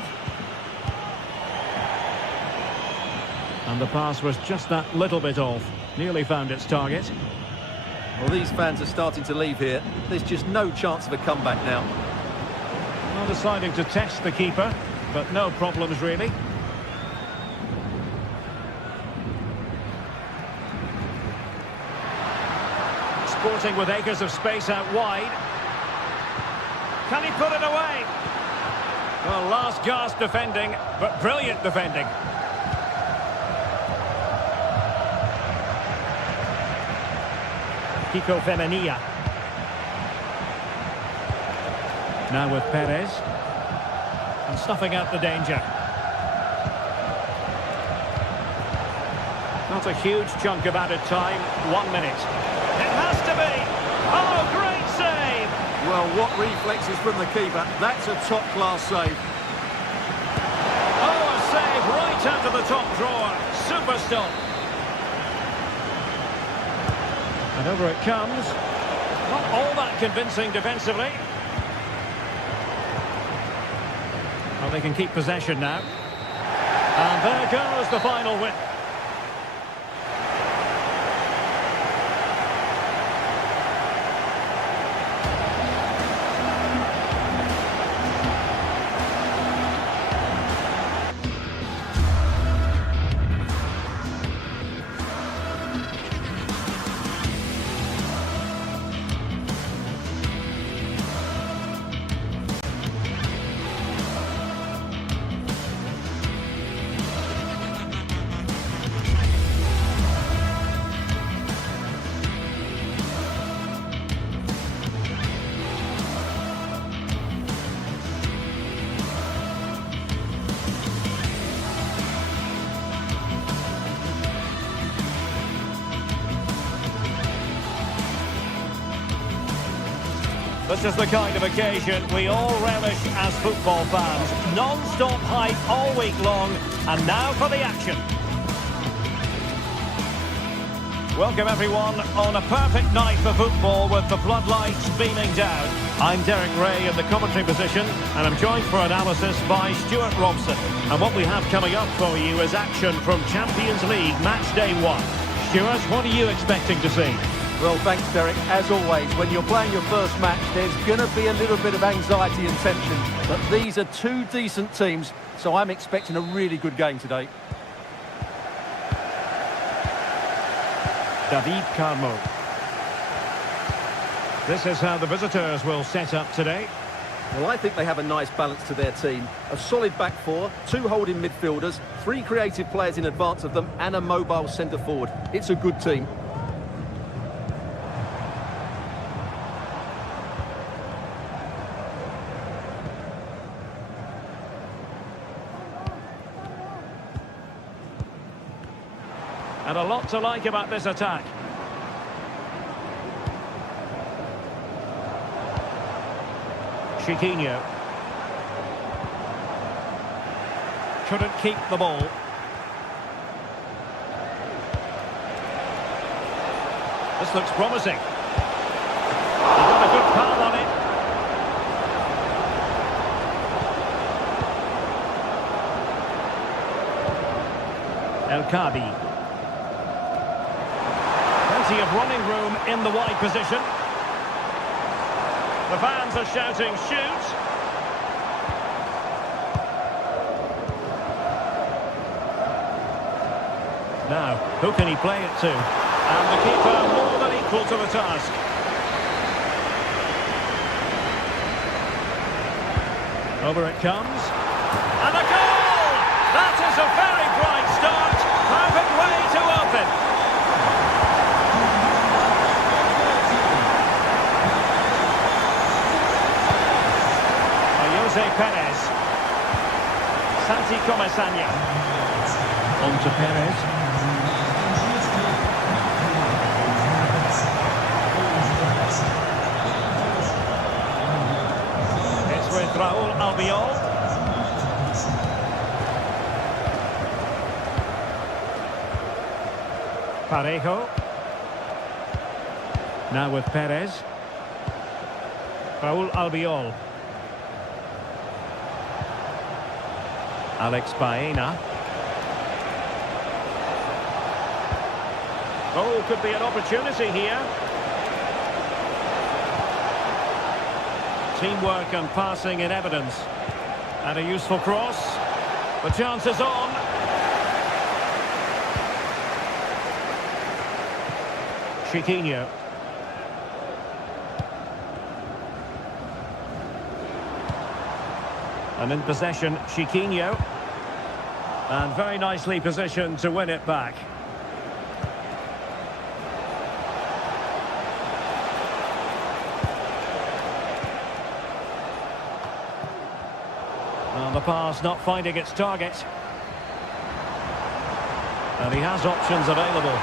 And the pass was just that little bit off. Nearly found its target. Well, these fans are starting to leave here. There's just no chance of a comeback now. Well, deciding to test the keeper, but no problems really. Sporting with acres of space out wide. Can he put it away? Well, last gasp defending, but brilliant defending. Kiko Femenia. Now with Perez. And snuffing out the danger. Not a huge chunk of added time. 1 minute. It has to be. Oh, great save. Well, what reflexes from the keeper. That's a top-class save. Oh, a save right out of the top drawer. Super stop. And over it comes. Not all that convincing defensively. Well, they can keep possession now. And there goes the final win. This is the kind of occasion we all relish as football fans. Non-stop hype all week long, and now for the action. Welcome everyone on a perfect night for football with the floodlights beaming down. I'm Derek Ray in the commentary position, and I'm joined for analysis by Stuart Robson. And what we have coming up for you is action from Champions League Match Day 1. Stuart, what are you expecting to see? Well, thanks, Derek. As always, when you're playing your first match, there's going to be a little bit of anxiety and tension. But these are two decent teams, so I'm expecting a really good game today. David Carmo. This is how the visitors will set up today. Well, I think they have a nice balance to their team. A solid back four, 2 holding midfielders, 3 creative players in advance of them, and a mobile centre forward. It's a good team. And a lot to like about this attack. Chiquinho. Couldn't keep the ball. This looks promising. He got a good palm on it. El Kabi. Plenty of running room in the wide position. The fans are shouting, shoot! Now, who can he play it to? And the keeper more than equal to the task. Over it comes. And a goal! That is a very bright start. Perfect way to open. Jose Perez. Santi Comesaña. On to Perez. It's with Raúl Albiol. Parejo. Now with Perez. Raúl Albiol. Alex Baena. Oh, could be an opportunity here. Teamwork and passing in evidence. And a useful cross. The chance is on. Chiquinho. And in possession, Chiquinho. And very nicely positioned to win it back. And the pass not finding its target. And he has options available.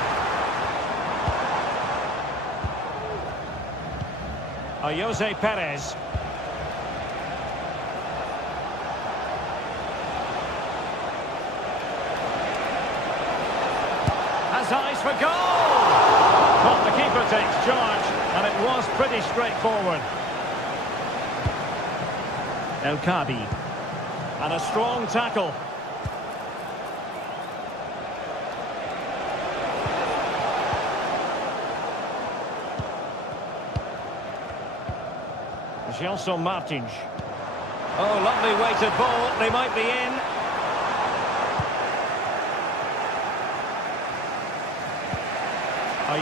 Jose Perez. Has eyes for goal! But the keeper takes charge, and it was pretty straightforward. El Kabi. And a strong tackle. Gelson Martins. Oh, lovely weighted ball. They might be in.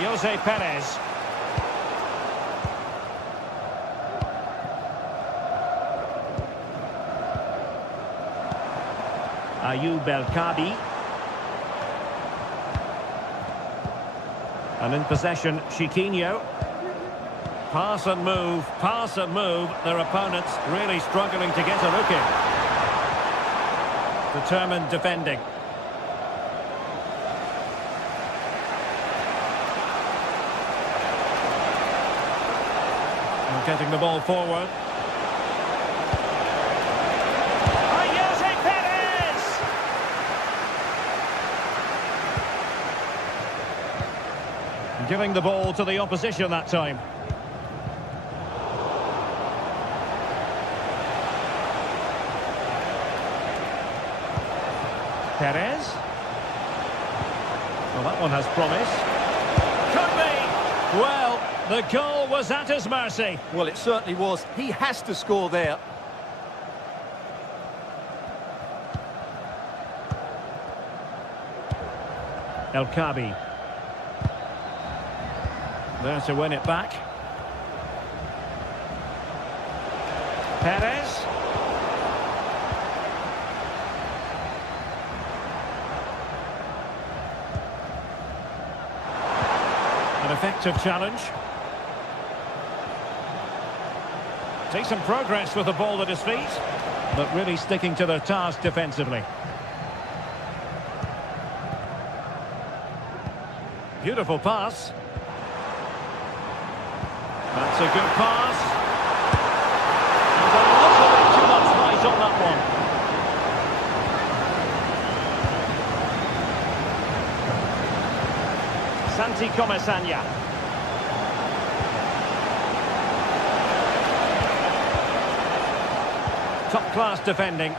Jose Perez. Ayoub El Kabi. And in possession, Chiquinho. Pass and move, pass and move. Their opponents really struggling to get a look in. Determined defending. And getting the ball forward. Jose Perez! Giving the ball to the opposition that time. Perez. Well, that one has promise. Could be! Well, the goal was at his mercy. Well, it certainly was. He has to score there. El Kabi. There to win it back. Perez. An effective challenge. Decent progress with the ball at his feet, but really sticking to their task defensively. Beautiful pass. That's a good pass. And a little bit too much height on that one. Santi Comesaña. Top-class defending.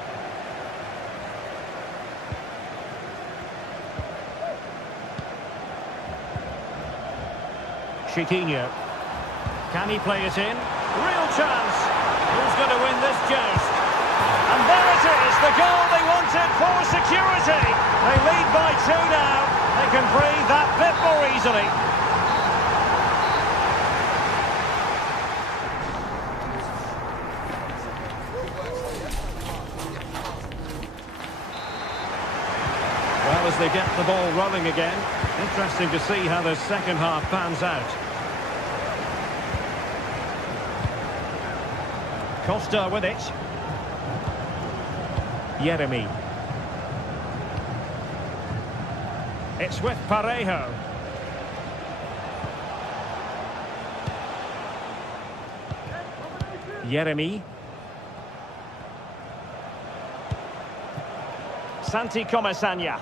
Chiquinho. Can he play it in? Real chance. Who's going to win this joust? And there it is, the goal they wanted for security. They lead by 2 now. They can breathe that bit more easily. Well, as they get the ball rolling again, interesting to see how the second half pans out. Costa with it. Yeremy. It's with Parejo. Yeremy. Santi Comesaña.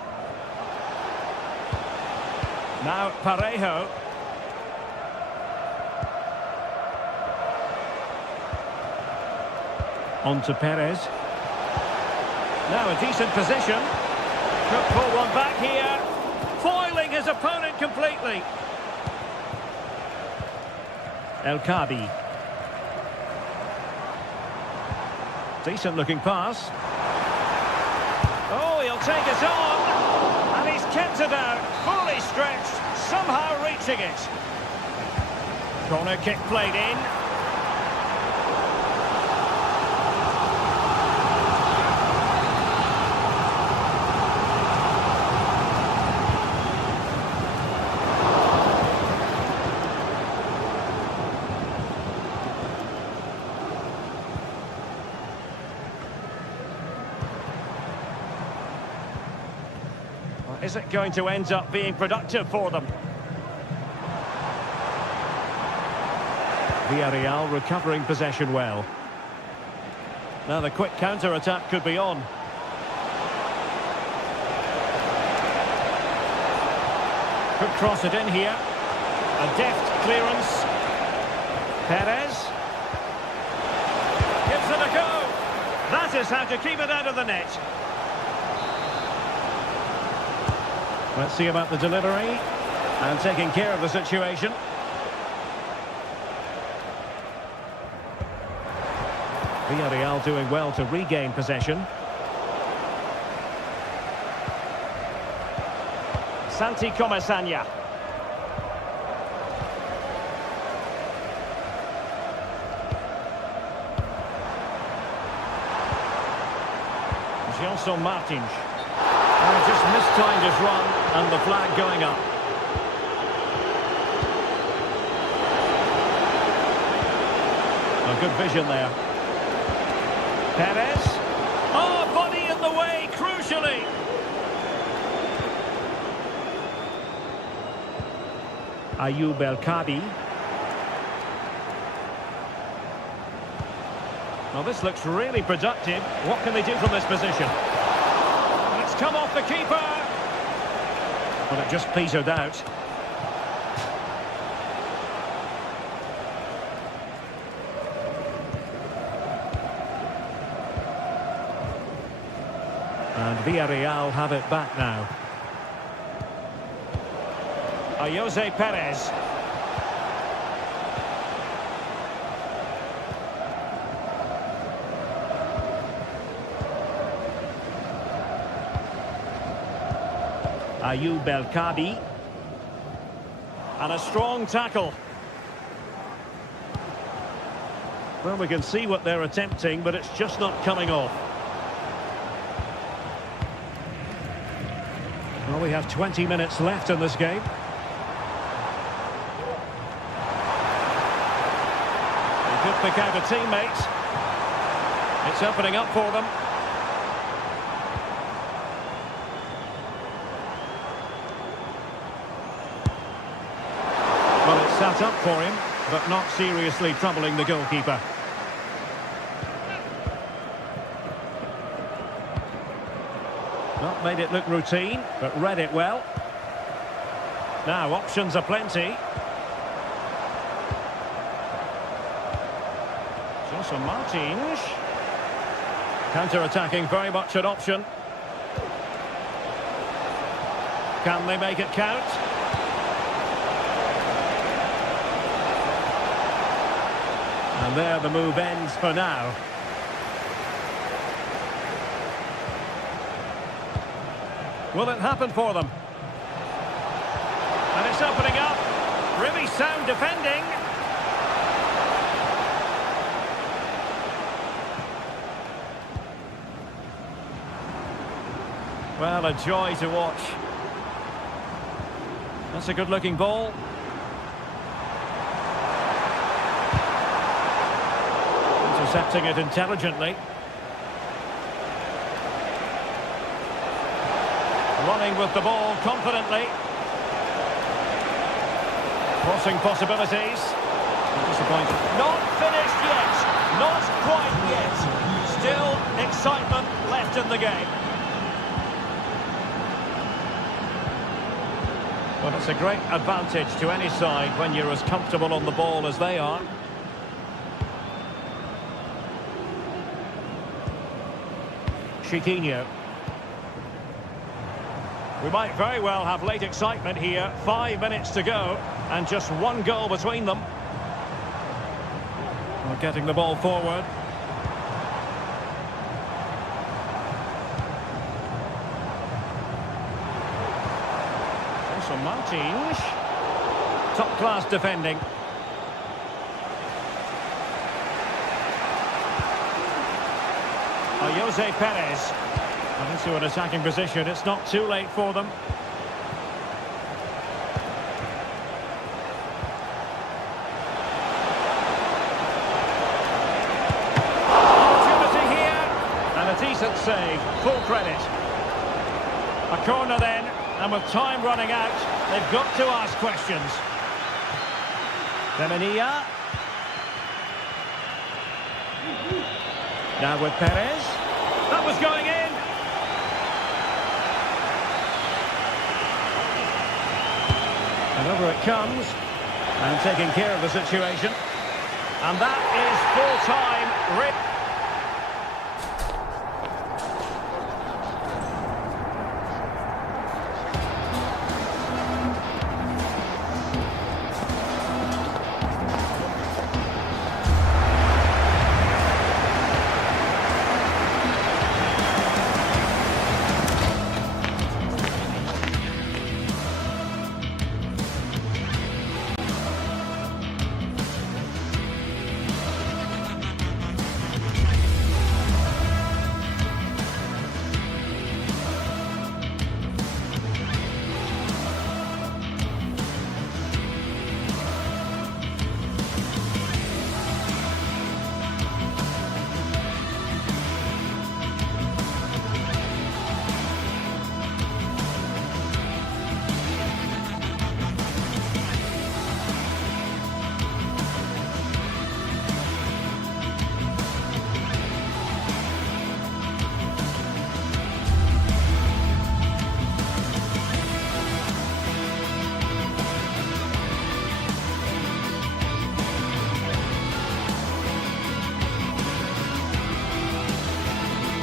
Now Parejo. On to Perez. Now a decent position. Could pull one back here. Foiling his opponent completely. El Khabi. Decent looking pass. Oh, he'll take it on. And he's kept it out. Fully stretched. Somehow reaching it. Corner kick played in. Is it going to end up being productive for them? Villarreal recovering possession well. Now the quick counter-attack could be on. Could cross it in here. A deft clearance. Perez. Gives it a go. That is how to keep it out of the net. Let's see about the delivery and taking care of the situation. Villarreal doing well to regain possession. Santi Comesaña. Gelson Martins. Just mistimed his run and the flag going up. A good vision there. Perez. Oh, body in the way, crucially. Ayoub El Khabi. Well, this looks really productive. What can they do from this position? Come off the keeper. But it just petered out. And Villarreal have it back now. Jose Perez. Ayoub El Khabi. And a strong tackle. Well, we can see what they're attempting, but it's just not coming off. Well, we have 20 minutes left in this game. They could pick out a teammate. It's opening up for them. Well, it's sat up for him, but not seriously troubling the goalkeeper. Not made it look routine, but read it well. Now, options are plenty. Jose Martins. Counter-attacking, very much an option. Can they make it count? And there the move ends for now. Will it happen for them? And it's opening up. Really sound defending. Well, a joy to watch. That's a good-looking ball. Intercepting it intelligently. Running with the ball confidently. Crossing possibilities. Disappointed. Not finished yet. Not quite yet. Still excitement left in the game. Well, it's a great advantage to any side when you're as comfortable on the ball as they are. Chiquinho. We might very well have late excitement here. 5 minutes to go, and just one goal between them. We're getting the ball forward. Also Martins. Top-class defending. Jose Perez. Into an attacking position. It's not too late for them. Opportunity here. And a decent save. Full credit. A corner then. And with time running out, they've got to ask questions. Femenia. Now with Perez. That was going in. And over it comes, and taking care of the situation. And that is full-time.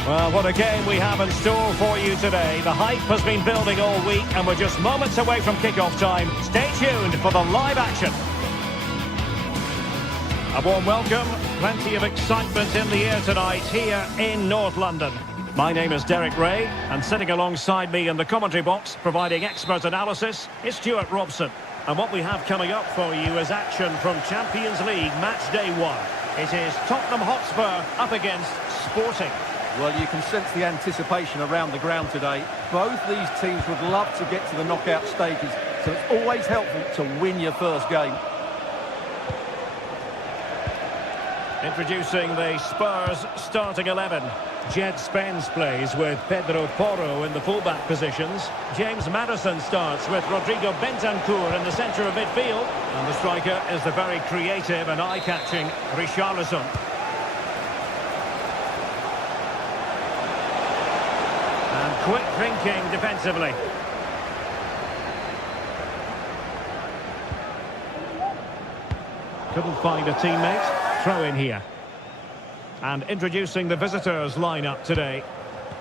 Well, what a game we have in store for you today. The hype has been building all week, and we're just moments away from kick-off time. Stay tuned for the live action. A warm welcome. Plenty of excitement in the air tonight here in North London. My name is Derek Ray, and sitting alongside me in the commentary box, providing expert analysis, is Stuart Robson. And what we have coming up for you is action from Champions League Match Day 1. It is Tottenham Hotspur up against Sporting. Well, you can sense the anticipation around the ground today. Both these teams would love to get to the knockout stages, so it's always helpful to win your first game. Introducing the Spurs starting 11. Jed Spence plays with Pedro Porro in the fullback positions. James Maddison starts with Rodrigo Bentancur in the centre of midfield. And the striker is the very creative and eye-catching Richarlison. And quick thinking defensively. Couldn't find a teammate. Throw in here. And introducing the visitors lineup today.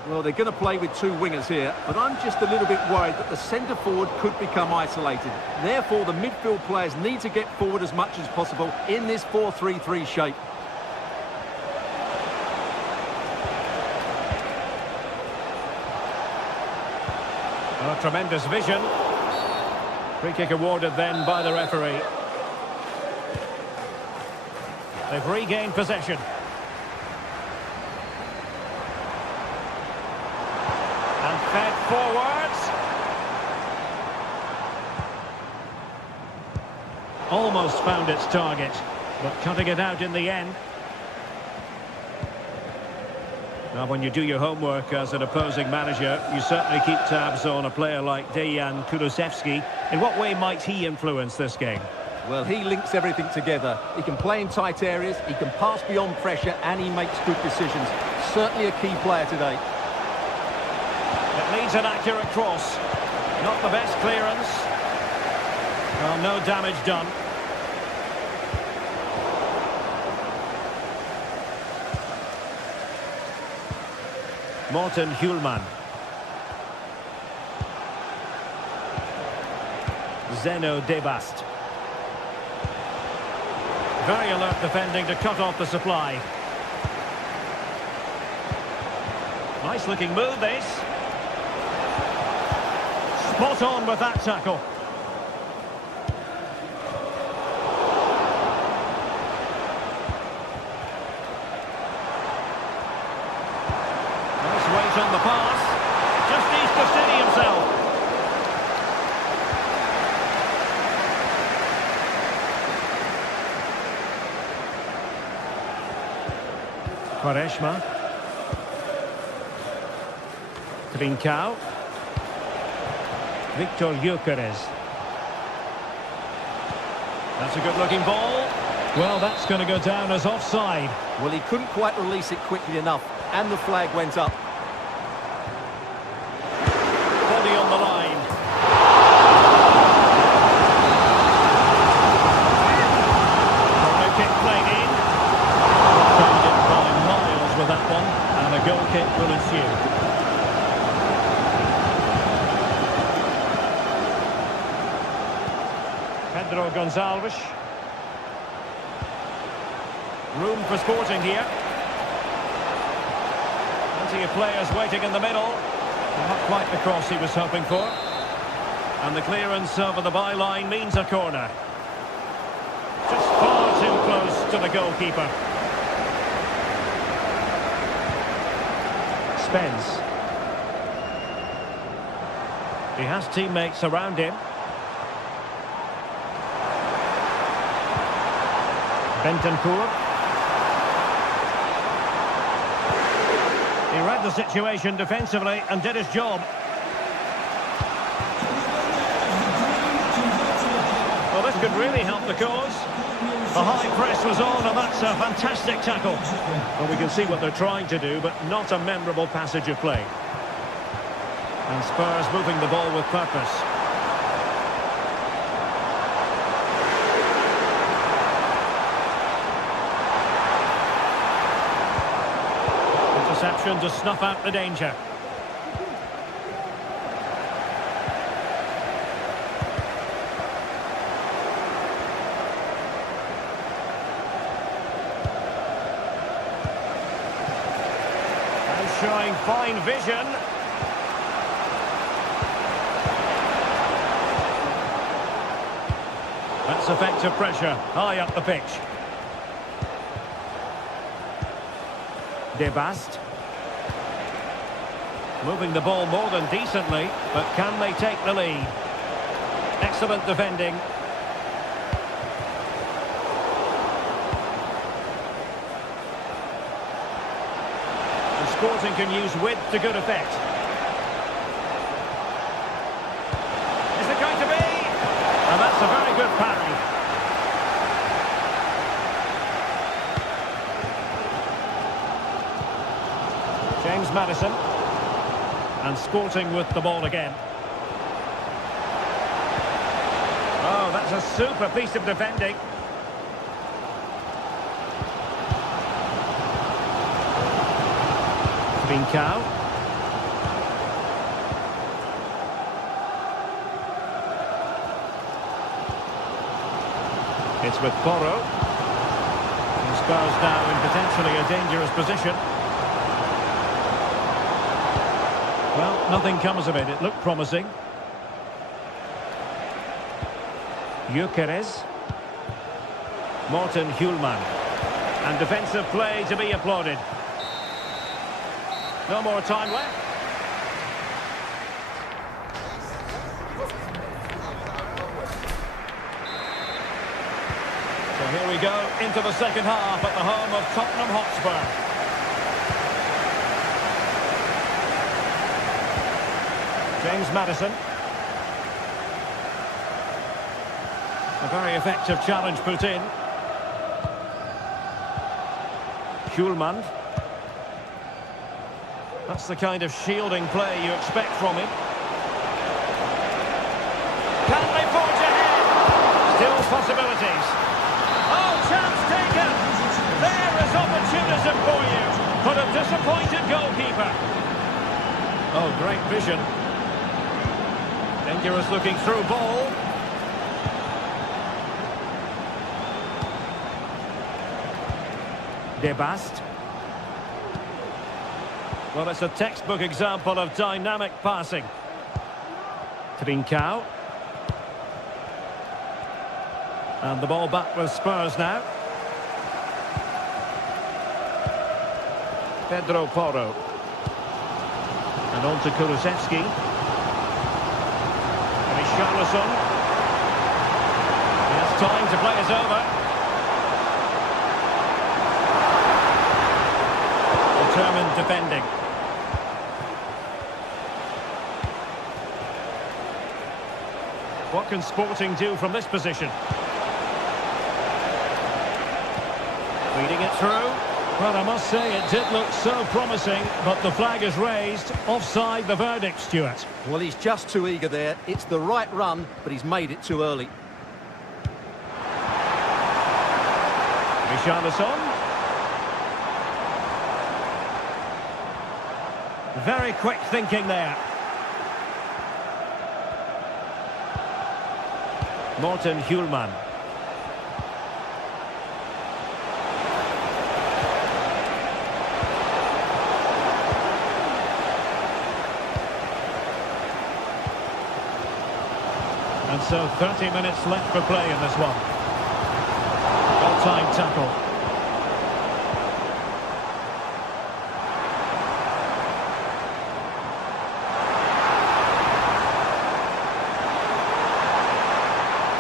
Well, they're going to play with two wingers here, but I'm just a little bit worried that the centre-forward could become isolated. Therefore, the midfield players need to get forward as much as possible in this 4-3-3 shape. Oh, tremendous vision. Free kick awarded then by the referee. They've regained possession. And fed forwards. Almost found its target, but cutting it out in the end. Now, when you do your homework as an opposing manager, you certainly keep tabs on a player like Dejan Kulusevski. In what way might he influence this game? Well, he links everything together. He can play in tight areas, he can pass beyond pressure, and he makes good decisions. Certainly a key player today. It needs an accurate cross. Not the best clearance. Well, no damage done. Morten Hjulman. Zeno Debast. Very alert defending to cut off the supply. Nice looking move, this. Spot on with that tackle. Nice weight on the pass. Just needs to steady himself. Quaresma. Trincao. Victor Gyökeres. That's a good-looking ball. Well, that's going to go down as offside. Well, he couldn't quite release it quickly enough, and the flag went up. Body on the line. Corner kick played in. Found it by Miles with that one, and a goal kick will ensue. Pedro Gonçalves. Room for Sporting here. Plenty of players waiting in the middle. Not quite the cross he was hoping for. And the clearance over the byline means a corner. Just far too close to the goalkeeper. Spence. He has teammates around him. Bentancur. He read the situation defensively and did his job. Well, this could really help the cause. The high press was on, and that's a fantastic tackle. Well, we can see what they're trying to do, but not a memorable passage of play. And Spurs moving the ball with purpose. Interception to snuff out the danger. And showing fine vision. That's effective pressure high up the pitch. De Bast. Moving the ball more than decently, but can they take the lead? Excellent defending. And Sporting can use width to good effect. Is it going to be? And that's a very good parry. James Maddison. And Sporting with the ball again. Oh, that's a super piece of defending. Trincao. It's with Porro. And Spurs now in potentially a dangerous position. Well, nothing comes of it. It looked promising. Gyökeres. Morten Hjulman. And defensive play to be applauded. No more time left. So here we go into the second half at the home of Tottenham Hotspur. James Maddison. A very effective challenge put in. Hjulman. That's the kind of shielding play you expect from him. Can they forge ahead? Still possibilities. Oh, chance taken. There is opportunism for you. But a disappointed goalkeeper. Oh, great vision. Dangerous looking through ball. De Bast. Well, it's a textbook example of dynamic passing. Trincao. And the ball back with Spurs now. Pedro Porro. And on to Kulusevski. Richarlison. He has time to play us over. Determined defending. What can Sporting do from this position? Feeding it through. Well, I must say it did look so promising, but the flag is raised. Offside the verdict, Stuart. Well, he's just too eager there. It's the right run, but he's made it too early. Richarlison. Very quick thinking there. Morten Hjulman. And so 30 minutes left for play in this one. Well-timed tackle.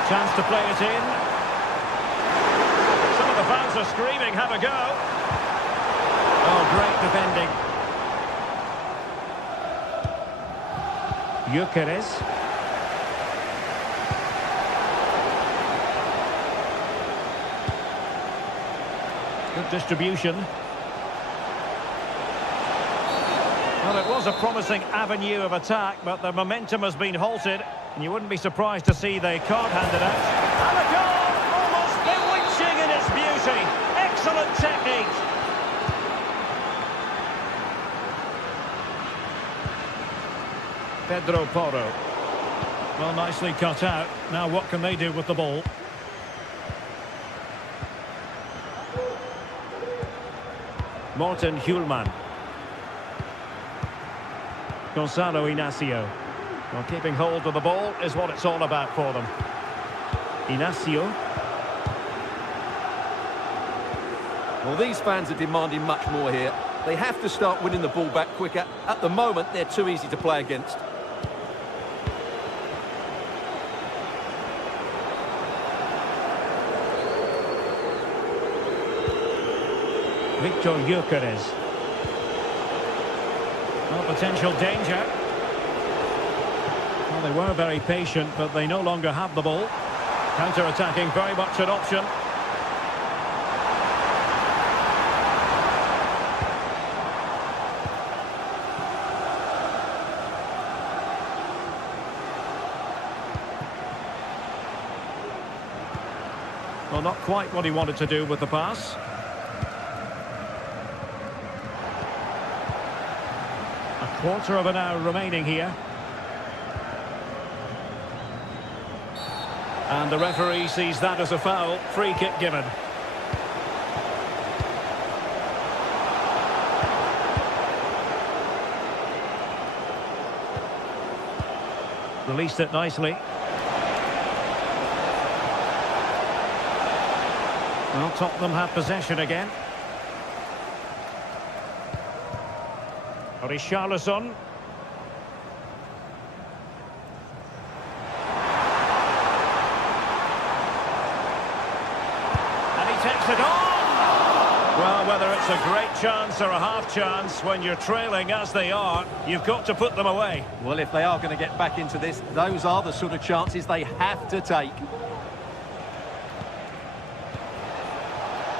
Chance to play it in. Some of the fans are screaming, have a go. Oh, great defending. Gyökeres. Good distribution. Well, it was a promising avenue of attack, but the momentum has been halted. And you wouldn't be surprised to see they can't hand it out. And a goal! Almost bewitching in its beauty. Excellent technique. Pedro Porro. Well, nicely cut out. Now what can they do with the ball? Morten Hjulman. Gonzalo Inacio. Well, keeping hold of the ball is what it's all about for them. Inacio. Well, these fans are demanding much more here. They have to start winning the ball back quicker. At the moment, they're too easy to play against. Victor Gyökeres. No potential danger. Well, they were very patient, but they no longer have the ball. Counter-attacking, very much an option. Well, not quite what he wanted to do with the pass. A quarter of an hour remaining here. And the referee sees that as a foul. Free kick given. Released it nicely. Well, Tottenham have possession again. Richarlison. And he takes it on! Well, whether it's a great chance or a half chance, when you're trailing as they are, you've got to put them away. Well, if they are going to get back into this, those are the sort of chances they have to take.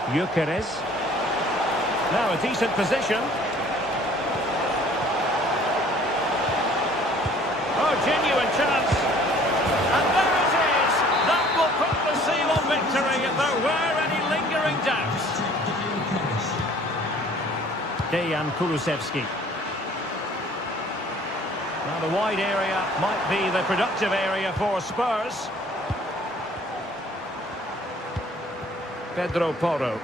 Gyökeres. Now a decent position. Oh, genuine chance. And there it is. That will put the seal on victory if there were any lingering doubts. Dejan Kulusevski. Now the wide area might be the productive area for Spurs. Pedro Porro.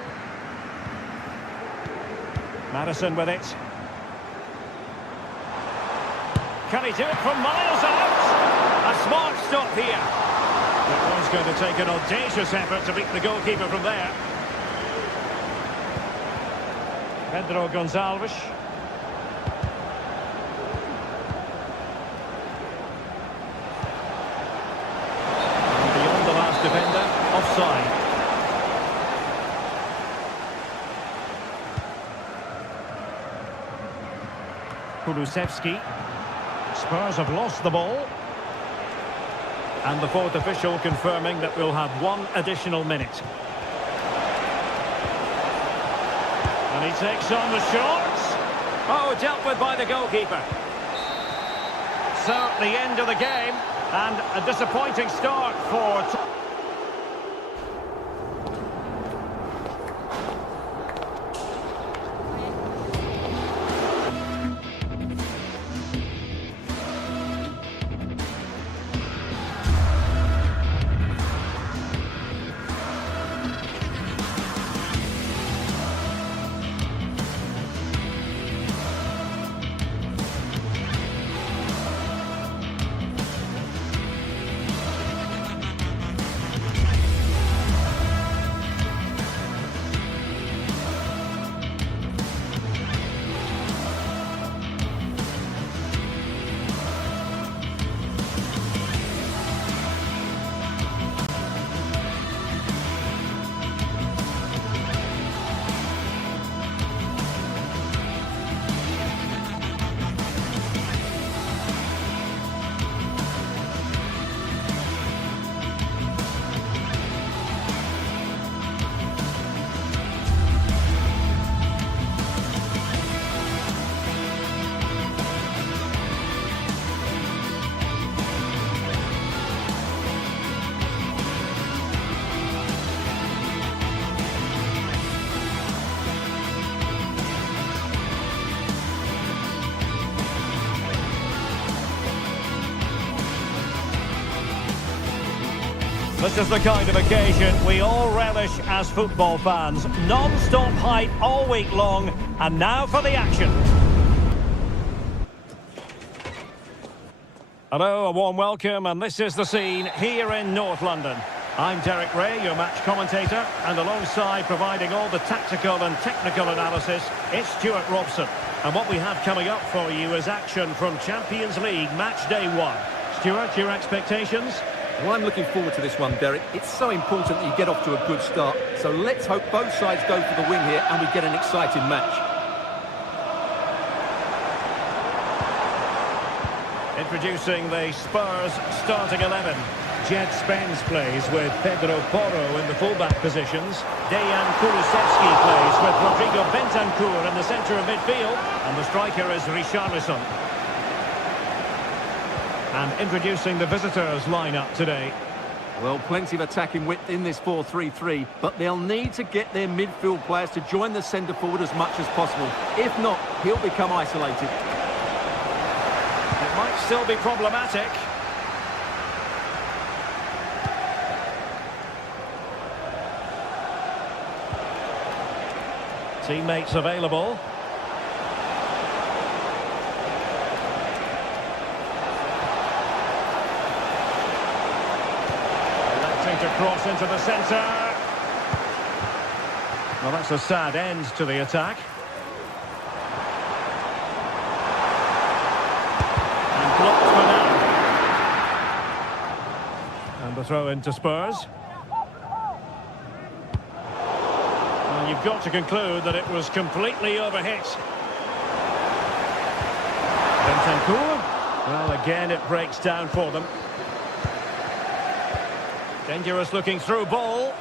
Madison with it. Can he do it from miles out? A smart stop here. That one's going to take an audacious effort to beat the goalkeeper from there. Pedro Gonçalves. And beyond the last defender, offside. Kulusevski. Spurs have lost the ball. And the fourth official confirming that we'll have one additional minute. And he takes on the shots. Oh, dealt with by the goalkeeper. So, the end of the game. And a disappointing start for... This is the kind of occasion we all relish as football fans. Non-stop hype all week long, and now for the action. Hello, a warm welcome, and this is the scene here in North London. I'm Derek Ray, your match commentator, and alongside providing all the tactical and technical analysis, it's Stuart Robson. And what we have coming up for you is action from Champions League match day 1. Stuart, your expectations? Well, I'm looking forward to this one, Derek. It's so important that you get off to a good start. So let's hope both sides go for the win here and we get an exciting match. Introducing the Spurs starting 11. Jed Spence plays with Pedro Porro in the fullback positions. Dejan Kulusevski plays with Rodrigo Bentancur in the centre of midfield. And the striker is Richarlison. And introducing the visitors lineup today. Well, plenty of attacking width in this 4-3-3, but they'll need to get their midfield players to join the centre forward as much as possible. If not, he'll become isolated. It might still be problematic. Teammates available. Electing to cross into the centre. Well, that's a sad end to the attack. And blocked for now. And the throw into Spurs. You've got to conclude that it was completely overhit. Bentancur. Well, again, it breaks down for them. Dangerous looking through ball.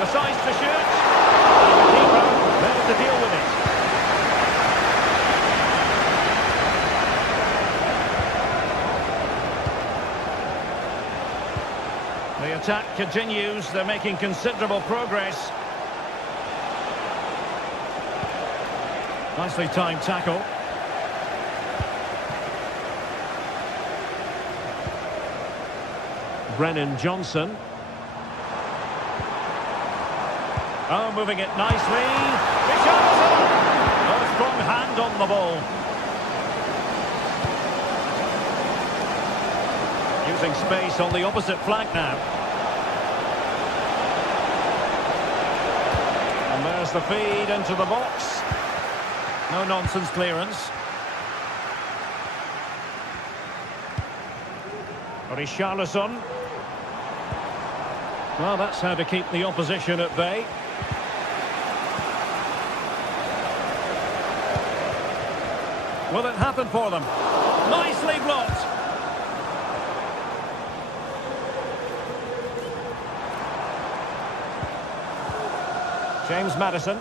The size to shoot. And the keeper there to deal with it. The attack continues. They're making considerable progress. Nicely timed tackle. Brennan Johnson. Oh, moving it nicely. Richarlison! Oh, strong hand on the ball. Using space on the opposite flank now. And there's the feed into the box. No nonsense clearance. Richarlison. Well, that's how to keep the opposition at bay. Will it happen for them? Nicely blocked. James Maddison.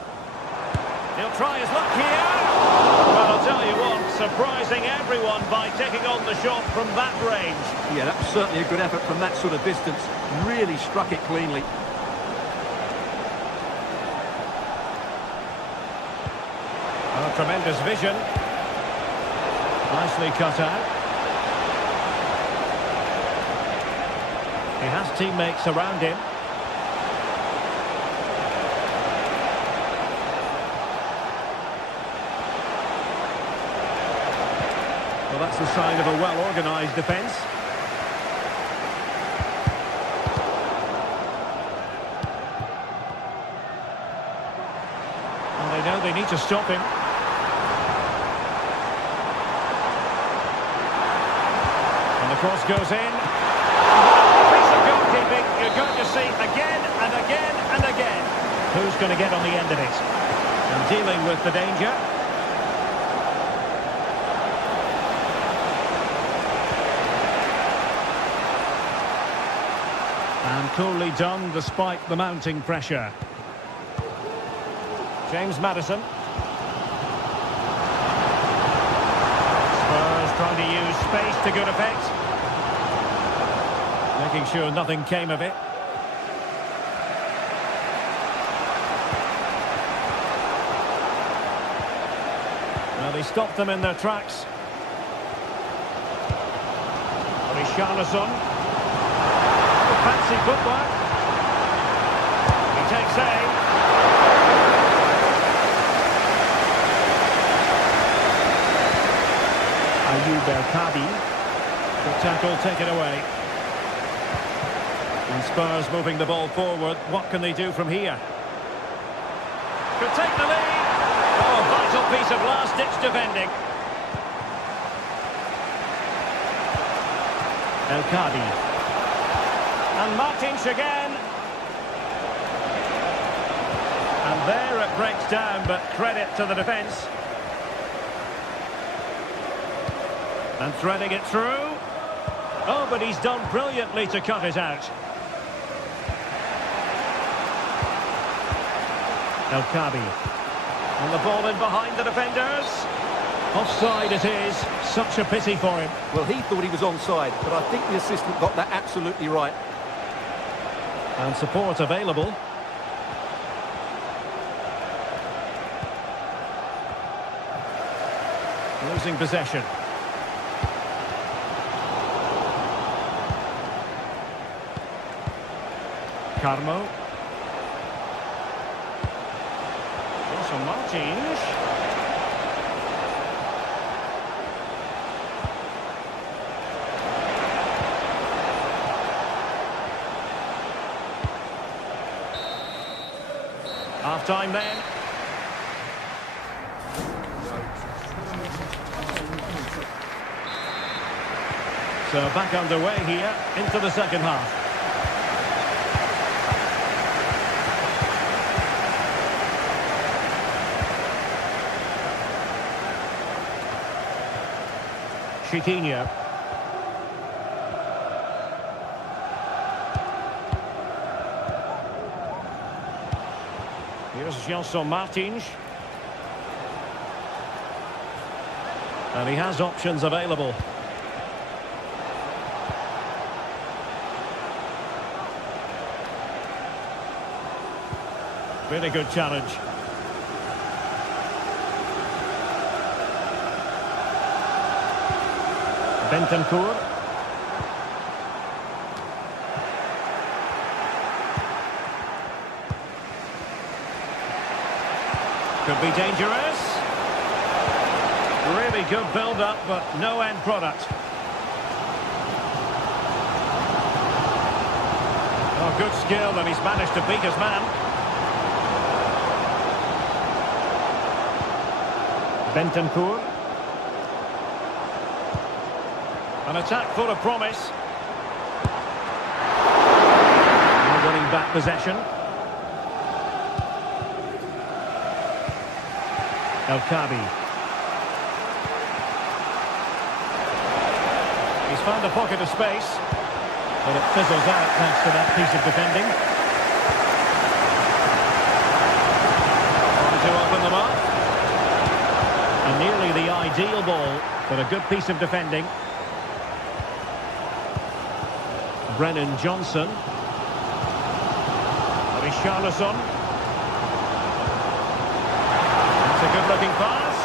He'll try his luck here. Well, I'll tell you what, surprising everyone by taking on the shot from that range. Yeah, that was certainly a good effort from that sort of distance. Really struck it cleanly. Oh, tremendous vision. Nicely cut out. He has teammates around him. Well, that's a sign of a well-organised defence. And they know they need to stop him. And the cross goes in. Piece of goalkeeping you're going to see again and again and again. Who's going to get on the end of it? And dealing with the danger. And coolly done despite the mounting pressure. James Maddison. Spurs trying to use space to good effect. Making sure nothing came of it. Well, they stopped them in their tracks. Richarlison. Fancy footwork. He takes aim. Ayoub El Kabi. Good tackle taken away. And Spurs moving the ball forward. What can they do from here? Could take the lead. Oh, a vital piece of last-ditch defending. El Kadi. And Martins again. And there it breaks down, but credit to the defence. And threading it through. Oh, but he's done brilliantly to cut it out. El Kadi. And the ball in behind the defenders. Offside it is. Such a pity for him. Well, he thought he was onside, but I think the assistant got that absolutely right. And support available. Losing possession. Carmo. Also Martins. Half time then. So back underway here into the second half. Chiquinho. Here's Gelson Martins. And he has options available. Really good challenge. Bentancur. Could be dangerous. Really good build-up, but no end product. Oh, good skill, and he's managed to beat his man. Bentancur. An attack full of promise. Now winning back possession. El Kadi. He's found a pocket of space, but it fizzles out thanks to that piece of defending. Trying to open them up. And nearly the ideal ball, but a good piece of defending. Brennan Johnson. Richarlison. That's a good-looking pass.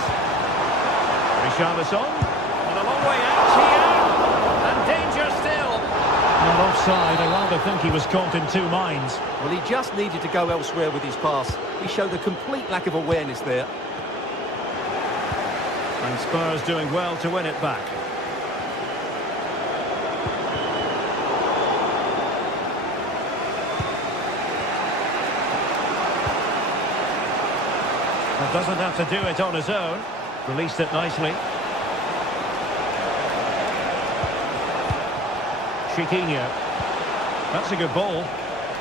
Richarlison. And a long way out here. And danger still. Not offside. I rather think he was caught in two minds. Well, he just needed to go elsewhere with his pass. He showed a complete lack of awareness there. And Spurs doing well to win it back. Well, doesn't have to do it on his own. Released it nicely. Chiquinho. That's a good ball.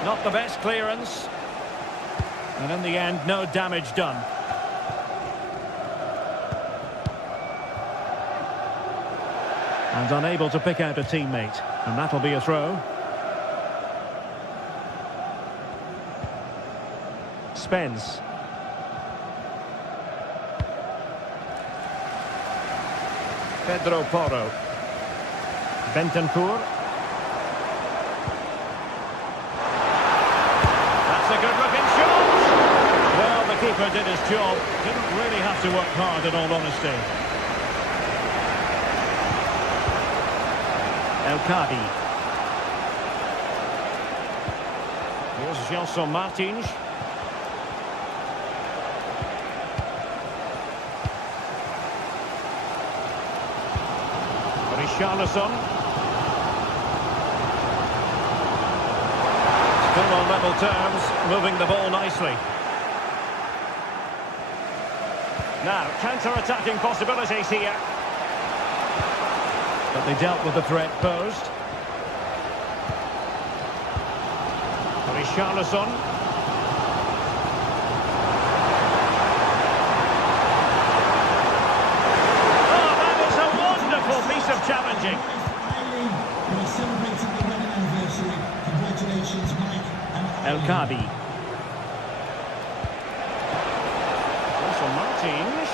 Not the best clearance. And in the end, no damage done. And unable to pick out a teammate. And that'll be a throw. Spence. Pedro Porro. Bentancur. That's a good-looking shot! Well, the keeper did his job. Didn't really have to work hard, in all honesty. El Kadi. Here's Gelson Martins. Richarlison. Still on level terms, moving the ball nicely. Now, counter-attacking possibilities here. But they dealt with the threat posed. Richarlison. Oh, that is a wonderful piece of challenging. We are celebrating the wedding anniversary. Congratulations, Mike and El Kadi. Also Martins.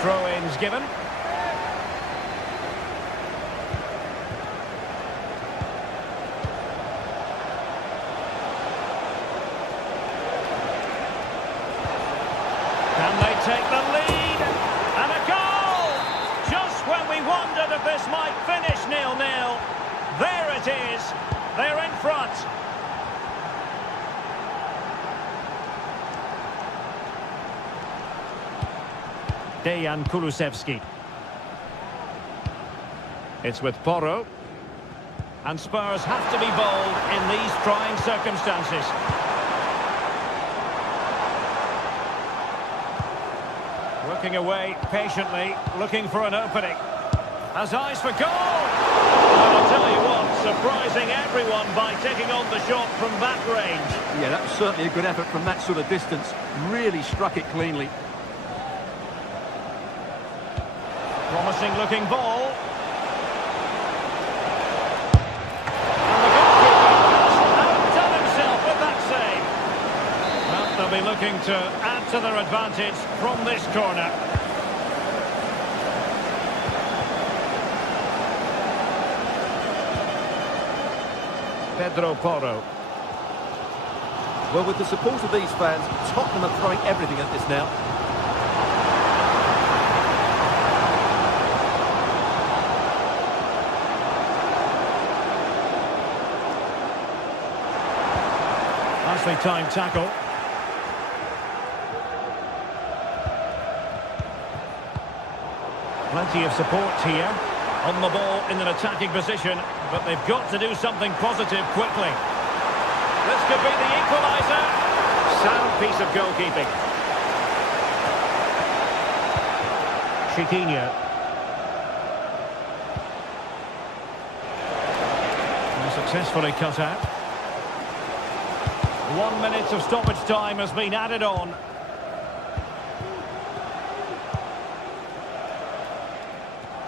Throw-ins given. Can they take the lead? And a goal! Just when we wondered if this might finish 0-0. There it is. They're in front. Dejan Kulusevski. It's with Porro. And Spurs have to be bold in these trying circumstances. Working away patiently, looking for an opening. Has eyes for goal! Well, I'll tell you what, surprising everyone by taking on the shot from that range. Yeah, that was certainly a good effort from that sort of distance. Really struck it cleanly. Promising looking ball. And the goalkeeper has outdone himself with that save. Well, they'll be looking to add to their advantage from this corner. Pedro Porro. Well, with the support of these fans, Tottenham are throwing everything at this now. Nicely timed tackle. Plenty of support here. On the ball in an attacking position, but they've got to do something positive quickly. This could be the equaliser. Sound piece of goalkeeping. Chiquinho. And successfully cut out. 1 minute of stoppage time has been added on.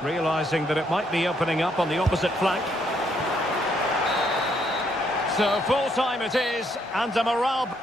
Realising that it might be opening up on the opposite flank. So full time it is, and a morale.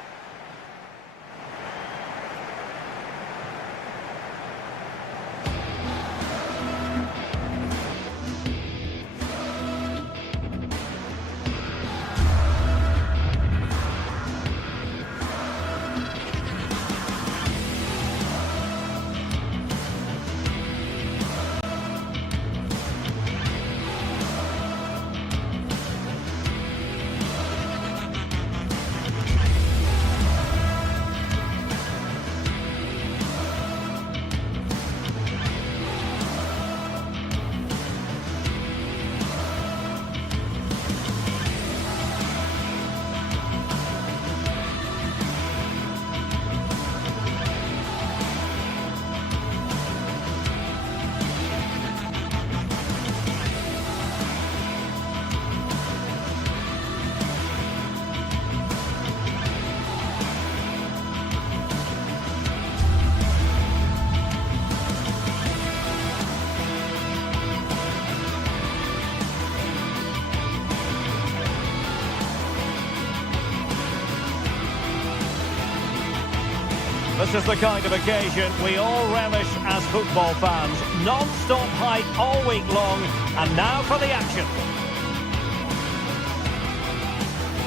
This is the kind of occasion we all relish as football fans. Non-stop hype all week long, and now for the action.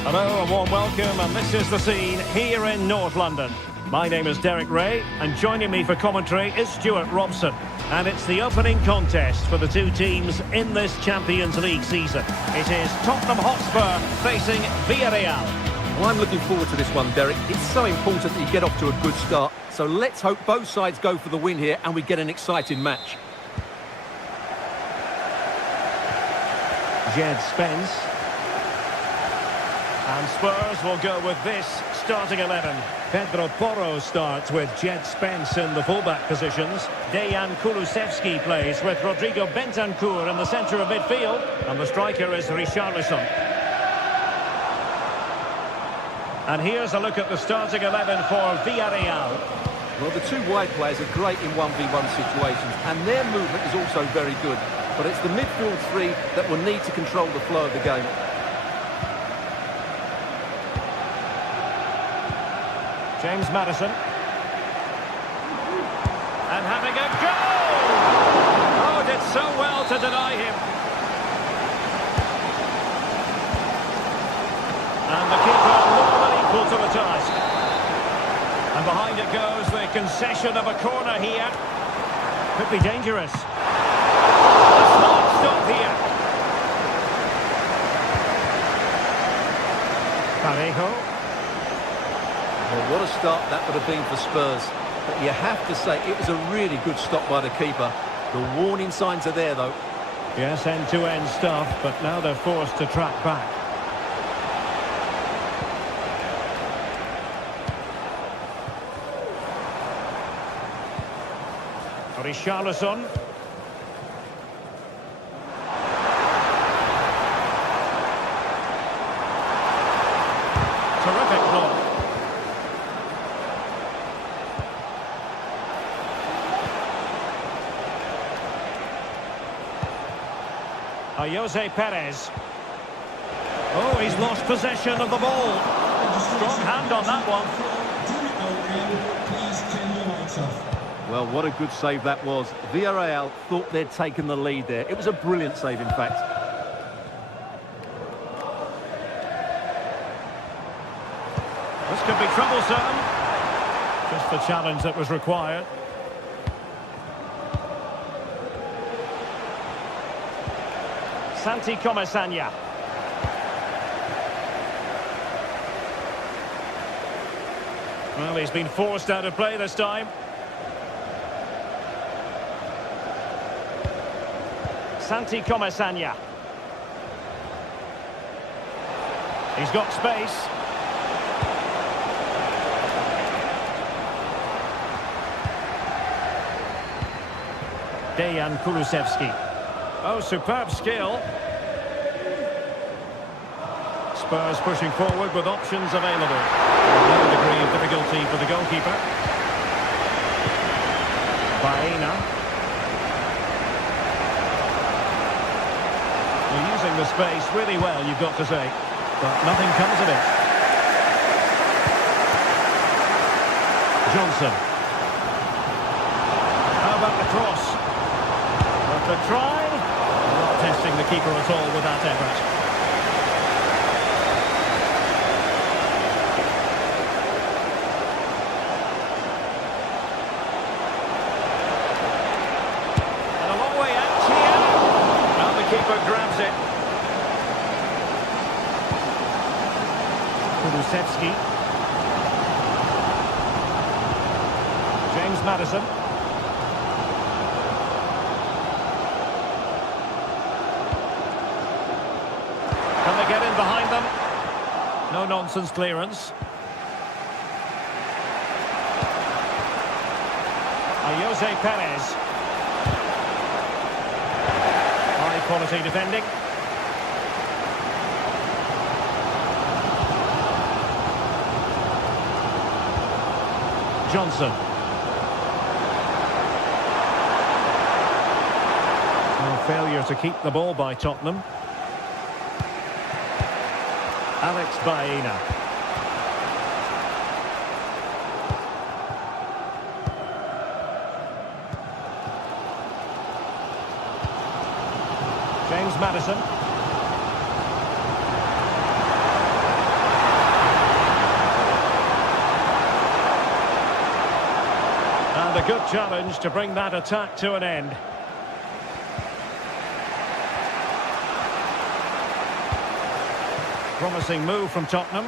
Hello, a warm welcome, and this is the scene here in North London. My name is Derek Ray, and joining me for commentary is Stuart Robson. And it's the opening contest for the two teams in this Champions League season. It is Tottenham Hotspur facing Villarreal. Well, I'm looking forward to this one, Derek. It's so important that you get off to a good start. So let's hope both sides go for the win here and we get an exciting match. Jed Spence. And Spurs will go with this starting 11. Pedro Porro starts with Jed Spence in the fullback positions. Dejan Kulusevski plays with Rodrigo Bentancur in the centre of midfield. And the striker is Richarlison. And here's a look at the starting 11 for Villarreal. Well, the two wide players are great in 1v1 situations, and their movement is also very good. But it's the midfield three that will need to control the flow of the game. James Maddison. And having a go! Oh, did so well to deny him. And the keeper more than equal to the task. And behind it goes the concession of a corner here. Could be dangerous. A smart stop here. Parejo. Well, what a start that would have been for Spurs. But you have to say, it was a really good stop by the keeper. The warning signs are there, though. Yes, end-to-end stuff, but now they're forced to track back. Richarlison. Terrific block. Jose Perez. Oh, he's lost possession of the ball. Strong hand on that one. Well, what a good save that was. Villarreal thought they'd taken the lead there. It was a brilliant save, in fact. This could be troublesome. Just the challenge that was required. Santi Comesaña. Well, he's been forced out of play this time. Santi Comesaña. He's got space. Dejan Kulusevski. Oh, superb skill. Spurs pushing forward with options available. No degree of difficulty for the goalkeeper. Baena. They're using the space really well, you've got to say. But nothing comes of it. Johnson. How about the cross? But the try? Not testing the keeper at all with that effort. And a long way out here. Now the keeper grabs it. Kulusevski. James Maddison. Can they get in behind them? No nonsense clearance. Jose Perez. High quality defending. Johnson. No failure to keep the ball by Tottenham. Alex Baena. James Maddison. And a good challenge to bring that attack to an end. Promising move from Tottenham.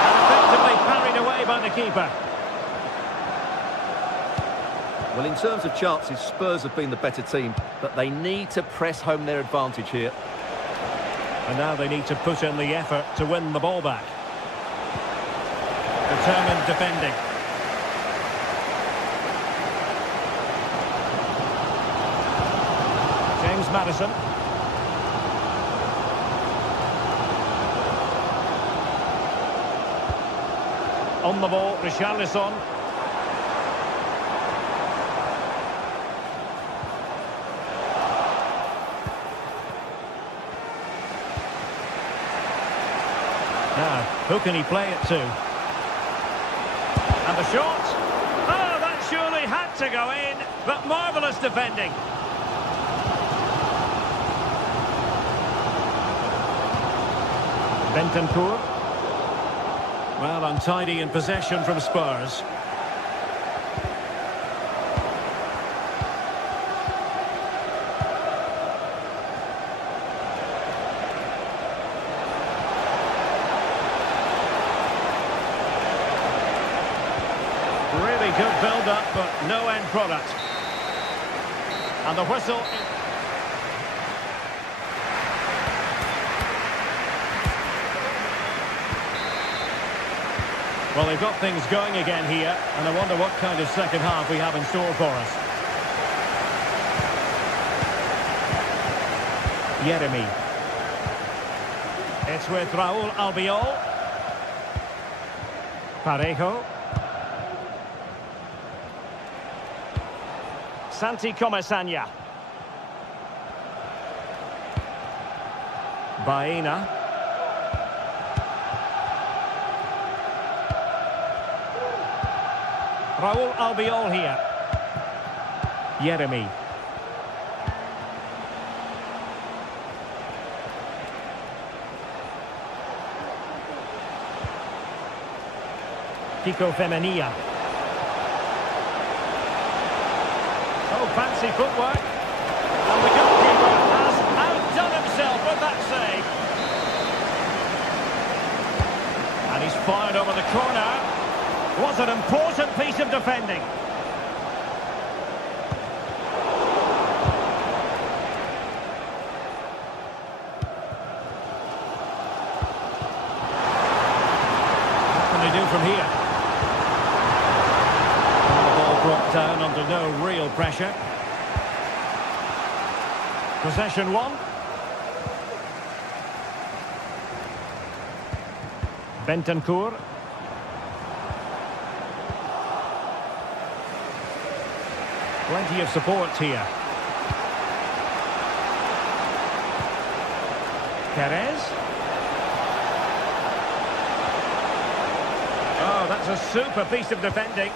And effectively parried away by the keeper. Well, in terms of chances, Spurs have been the better team, but they need to press home their advantage here. And now they need to put in the effort to win the ball back. Determined defending. James Maddison. On the ball, Richarlison. Now, who can he play it to? And the shot. Oh, that surely had to go in, but marvellous defending. Bentancur. Well, untidy in possession from Spurs. Really good build-up, but no end product. And the whistle. Well, they've got things going again here, and I wonder what kind of second half we have in store for us. Yeremy. It's with Raúl Albiol. Parejo. Santi Comesaña. Baena. Raúl Albiol here. Yeremy. Kiko Femenia. Oh, fancy footwork. And the goalkeeper has outdone himself with that save. And he's fired over the corner. Was an important piece of defending. What can they do from here? The ball brought down under no real pressure. Possession one. Bentancur. Plenty of support here. Perez. Oh, that's a super piece of defending.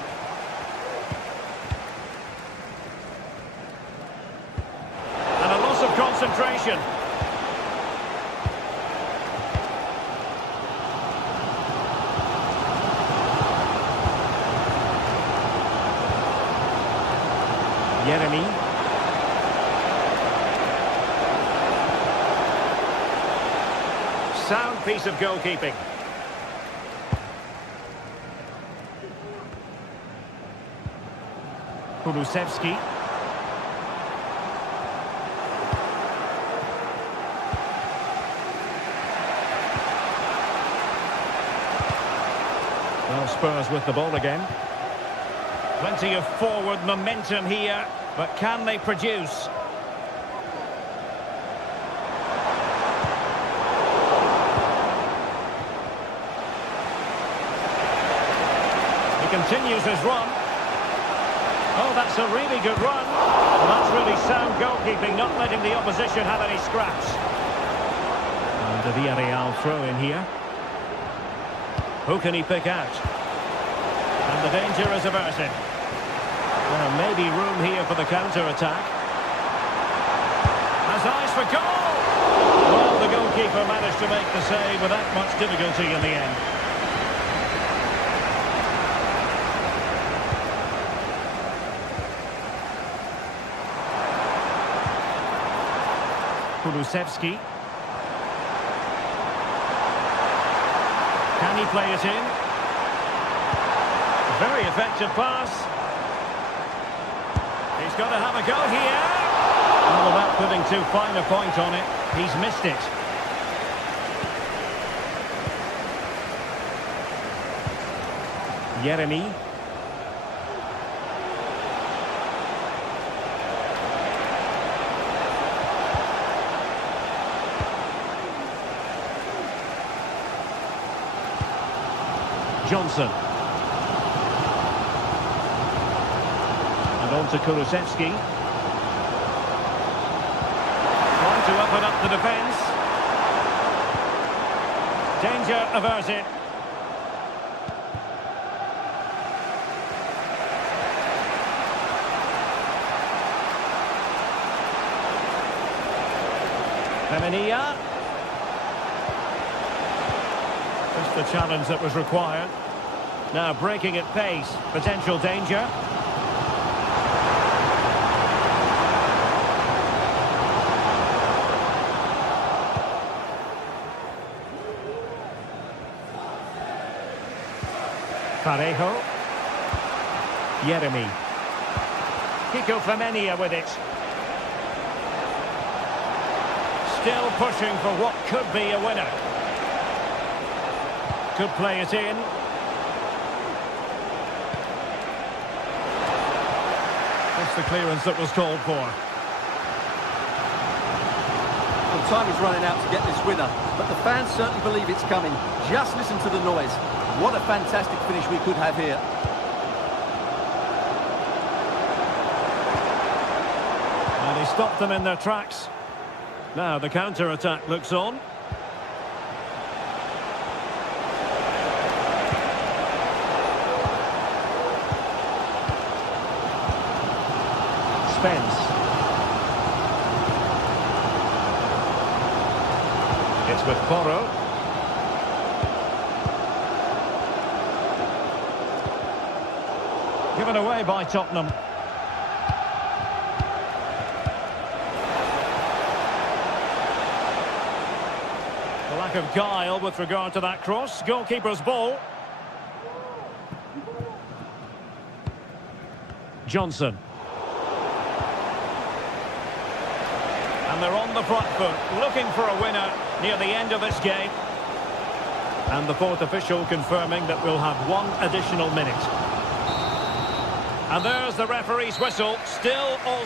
And a loss of concentration. Yeremy. Sound piece of goalkeeping. Kulusevski. Well, Spurs with the ball again. Plenty of forward momentum here, but can they produce? He continues his run. Oh, that's a really good run. Well, that's really sound goalkeeping, not letting the opposition have any scraps. And the Villarreal throw in here. Who can he pick out? And the danger is averted. Well, maybe room here for the counter-attack. Has eyes for goal! Well, the goalkeeper managed to make the save without much difficulty in the end. Kulusevski. Can he play it in? Very effective pass. He's got to have a go here. Well, without putting too fine a point on it, he's missed it. Jeremy. Johnson. And on to Kulusevski. Trying to open up the defence. Danger averted. Femenia. Just the challenge that was required. Now breaking at pace. Potential danger. Parejo. Jeremy. Kiko Femenia with it. Still pushing for what could be a winner. Could play it in. That's the clearance that was called for. Well, time is running out to get this winner, but the fans certainly believe it's coming. Just listen to the noise. What a fantastic finish we could have here. And he stopped them in their tracks. Now the counter-attack looks on. Spence. It's with Porro. Given away by Tottenham. The lack of guile with regard to that cross. Goalkeeper's ball. Johnson. And they're on the front foot, looking for a winner near the end of this game. And the fourth official confirming that we'll have one additional minute. And there's the referee's whistle, still all...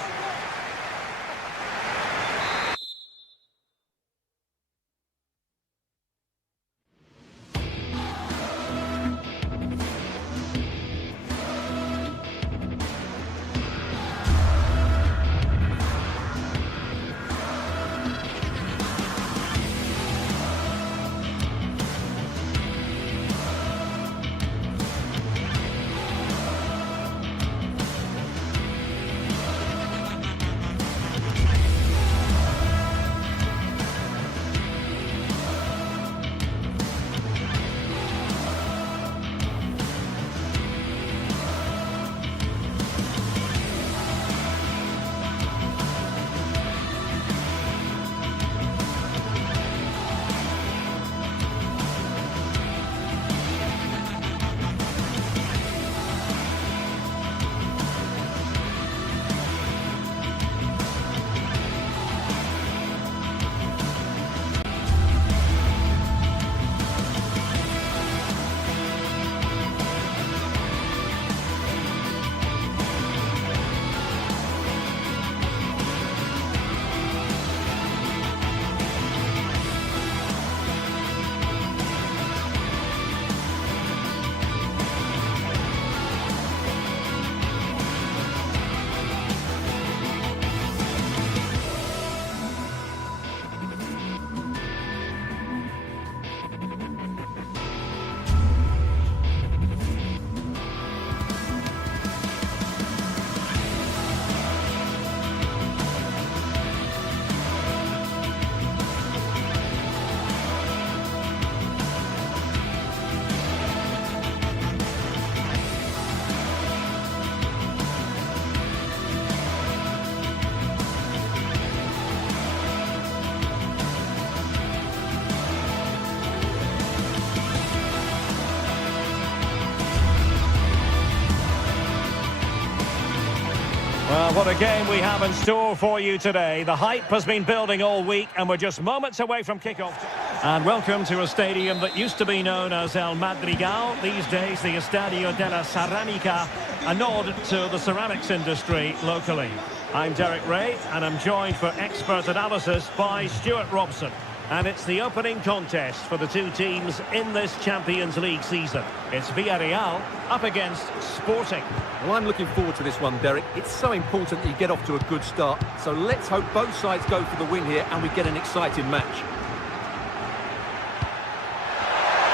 Well, what a game we have in store for you today. The hype has been building all week, and we're just moments away from kick-off. And welcome to a stadium that used to be known as El Madrigal, these days the Estadio de la Ceramica, a nod to the ceramics industry locally. I'm Derek Ray, and I'm joined for expert analysis by Stuart Robson. And it's the opening contest for the two teams in this Champions League season. It's Villarreal up against Sporting. Well, I'm looking forward to this one, Derek. It's so important that you get off to a good start. So let's hope both sides go for the win here and we get an exciting match.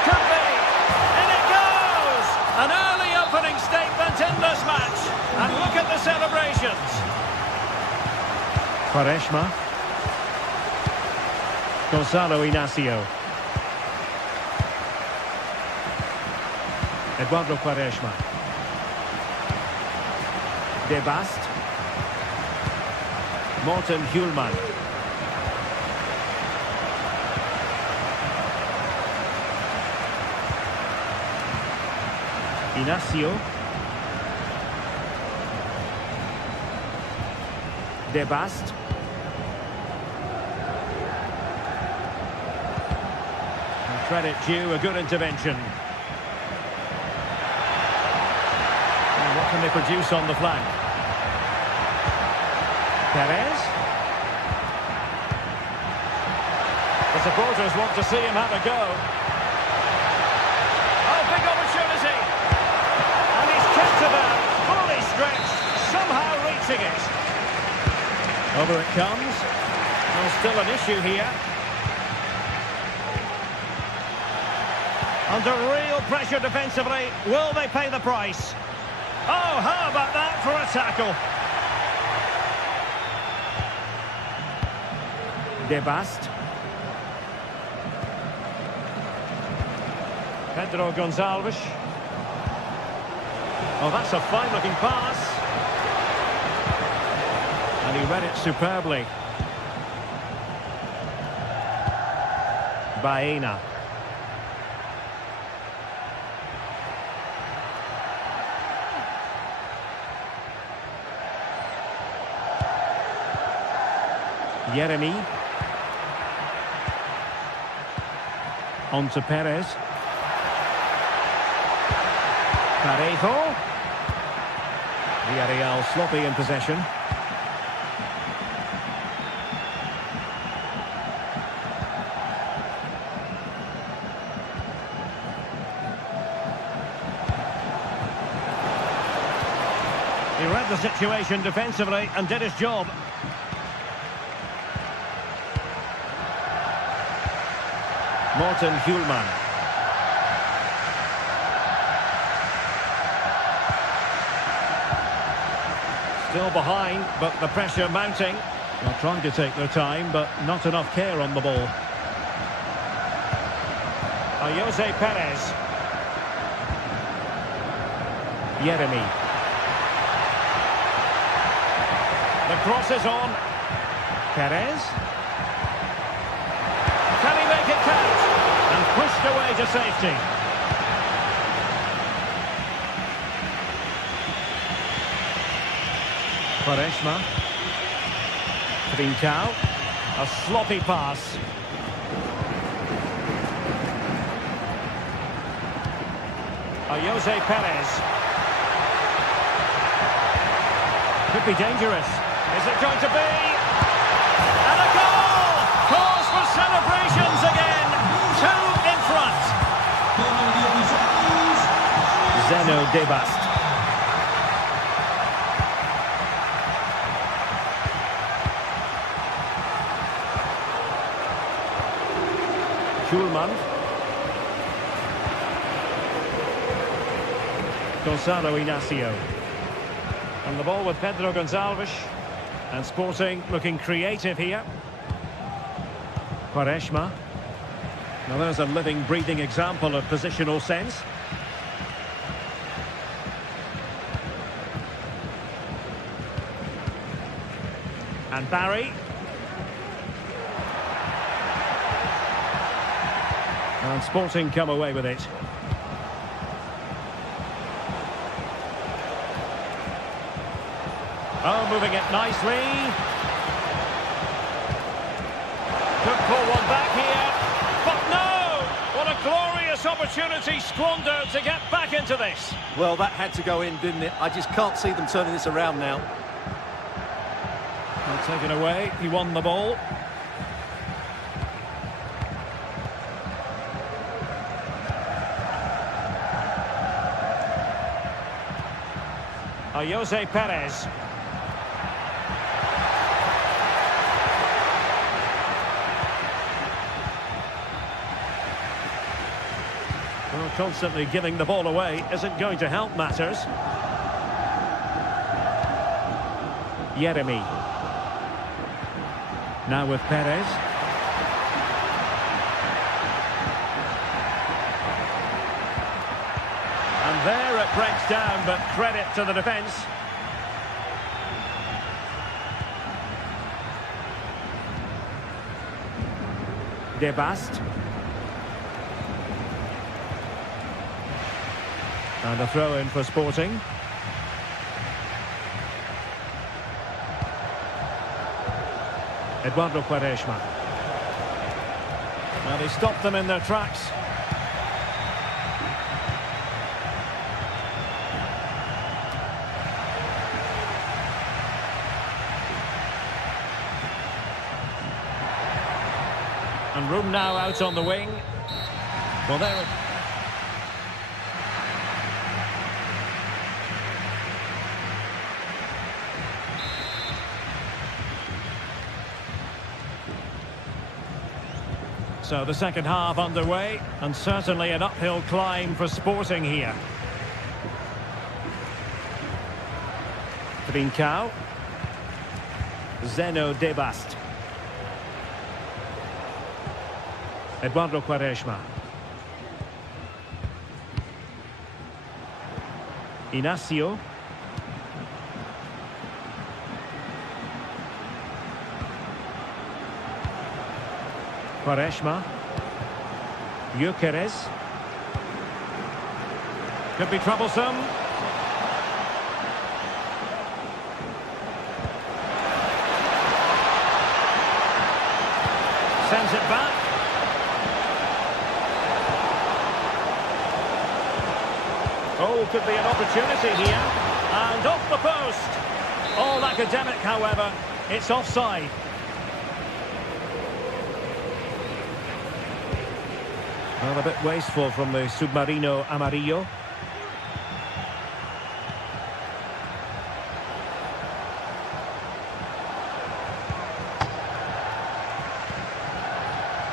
Could be! In it goes! An early opening statement in this match. And look at the celebrations. Quaresma. Gonzalo Inacio. Eduardo Quaresma. De Bast. Morten Hjulman. Inacio. De Bast. Credit due, a good intervention. And what can they produce on the flank? Perez. The supporters want to see him have a go. Oh, big opportunity. And he's kept it out, fully stretched, somehow reaching it. Over it comes. Well, still an issue here. Under real pressure defensively, will they pay the price? Oh, how about that for a tackle? De Bast. Pedro Gonçalves. Oh, that's a fine-looking pass. And he read it superbly. Baena. Yeremy. On to Perez. Parejo. Villarreal sloppy in possession. He read the situation defensively and did his job. Morten Hjulman. Still behind, but the pressure mounting. They're trying to take their time, but not enough care on the ball. Jose Perez. Yeremy. The cross is on. Perez. Can he make it count? And pushed away to safety. Quaresma. Trincao. A sloppy pass. Jose Perez. Could be dangerous. Is it going to be? And a goal! Cause for celebrations again. Two in front. Zeno De Bast. Hjulman. Gonzalo Inacio. And the ball with Pedro Gonçalves. And Sporting looking creative here. Quaresma. Now there's a living, breathing example of positional sense. And Barry. And Sporting come away with it. Oh, moving it nicely. Could pull one back here. But opportunity squandered to get back into this. Well, that had to go in, didn't it? I just can't see them turning this around now. Well, taken away, he won the ball. Jose Perez. Well, constantly giving the ball away isn't going to help matters. Yeremy. Now with Perez. And there it breaks down, but credit to the defence. De Bast. And a throw-in for Sporting. Eduardo Quaresma. Well, he stopped them in their tracks. And room now out on the wing. Well, there it... So the second half underway, and certainly an uphill climb for Sporting here. Trincao. Zeno De Bast. Eduardo Quaresma. Inacio. Quaresma. Gyökeres. Could be troublesome. Sends it back. Oh, could be an opportunity here. And off the post. All academic, however. It's offside. Well, a bit wasteful from the Submarino Amarillo.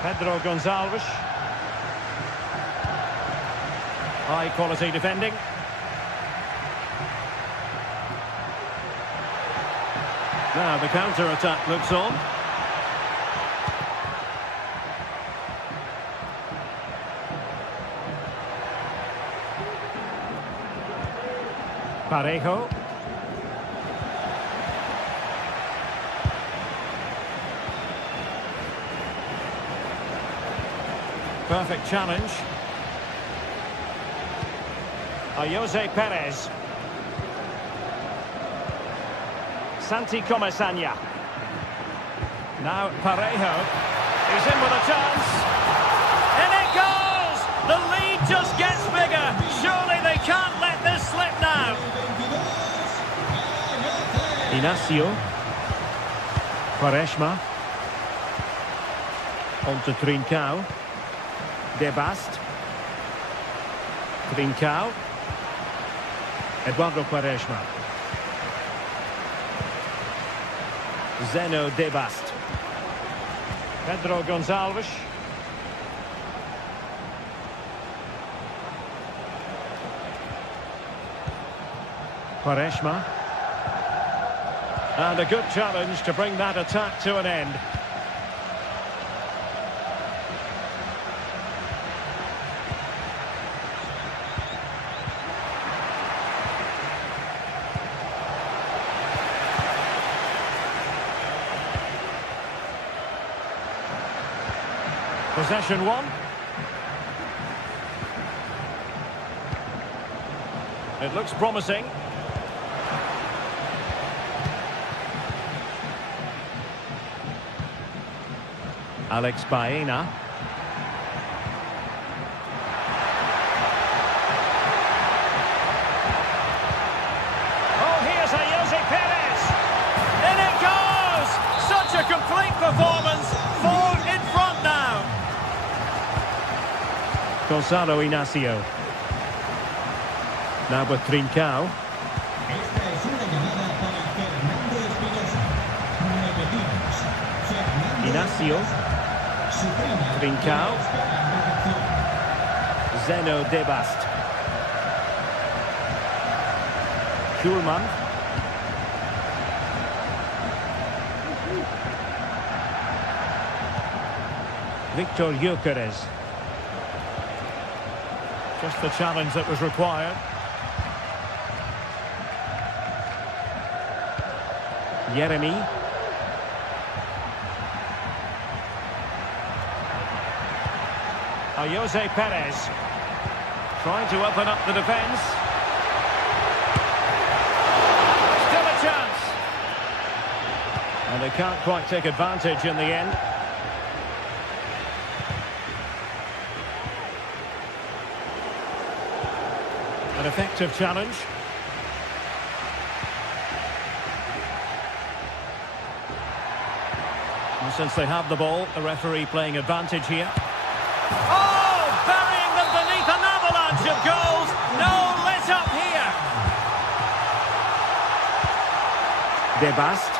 Pedro Gonçalves. High quality defending. Now the counter-attack looks on. Parejo. Perfect challenge. Jose Perez. Santi Comesaña. Now Parejo. He's in with a chance. In it goes! The lead just gets bigger. Surely they can't let this slip now. Inacio. Quaresma. On to Trincao. De Bast. Trincao. Eduardo Quaresma. Zeno De Bast. Pedro Gonçalves. Quaresma. And a good challenge to bring that attack to an end. Possession one. It looks promising. Alex Baena. Gonzalo Inacio. Now with Trincao. Esta es una llamada para Fernando Espinosa. Repetimos. Fernando Inacio. Suprema. Trincao. Zeno Debast. Schulman. Victor Gyökeres. Just the challenge that was required. Yeremy. Jose Perez. Trying to open up the defence. Still a chance. And they can't quite take advantage in the end. An effective challenge. And since they have the ball, the referee playing advantage here. Oh, burying them beneath an avalanche of goals. No let up here. Debast.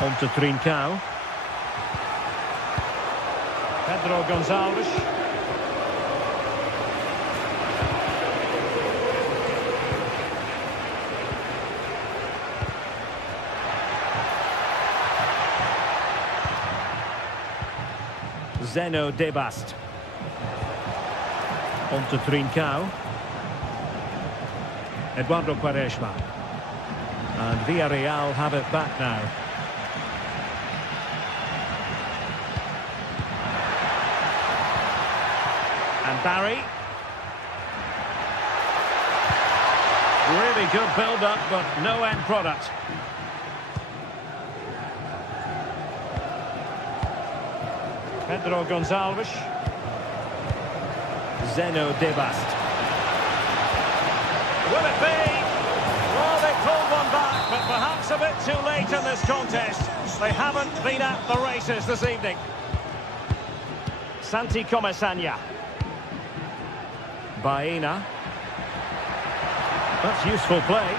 On to Trincao. Pedro Gonçalves. Zeno Debast. On to Trincao. Eduardo Quaresma. And Villarreal have it back now. And Barry. Really good build-up, but no end product. Pedro Gonçalves. Zeno Debast. Will it be? Well, they pulled one back, but perhaps a bit too late in this contest. They haven't been at the races this evening. Santi Comesaña. Baena. That's useful play.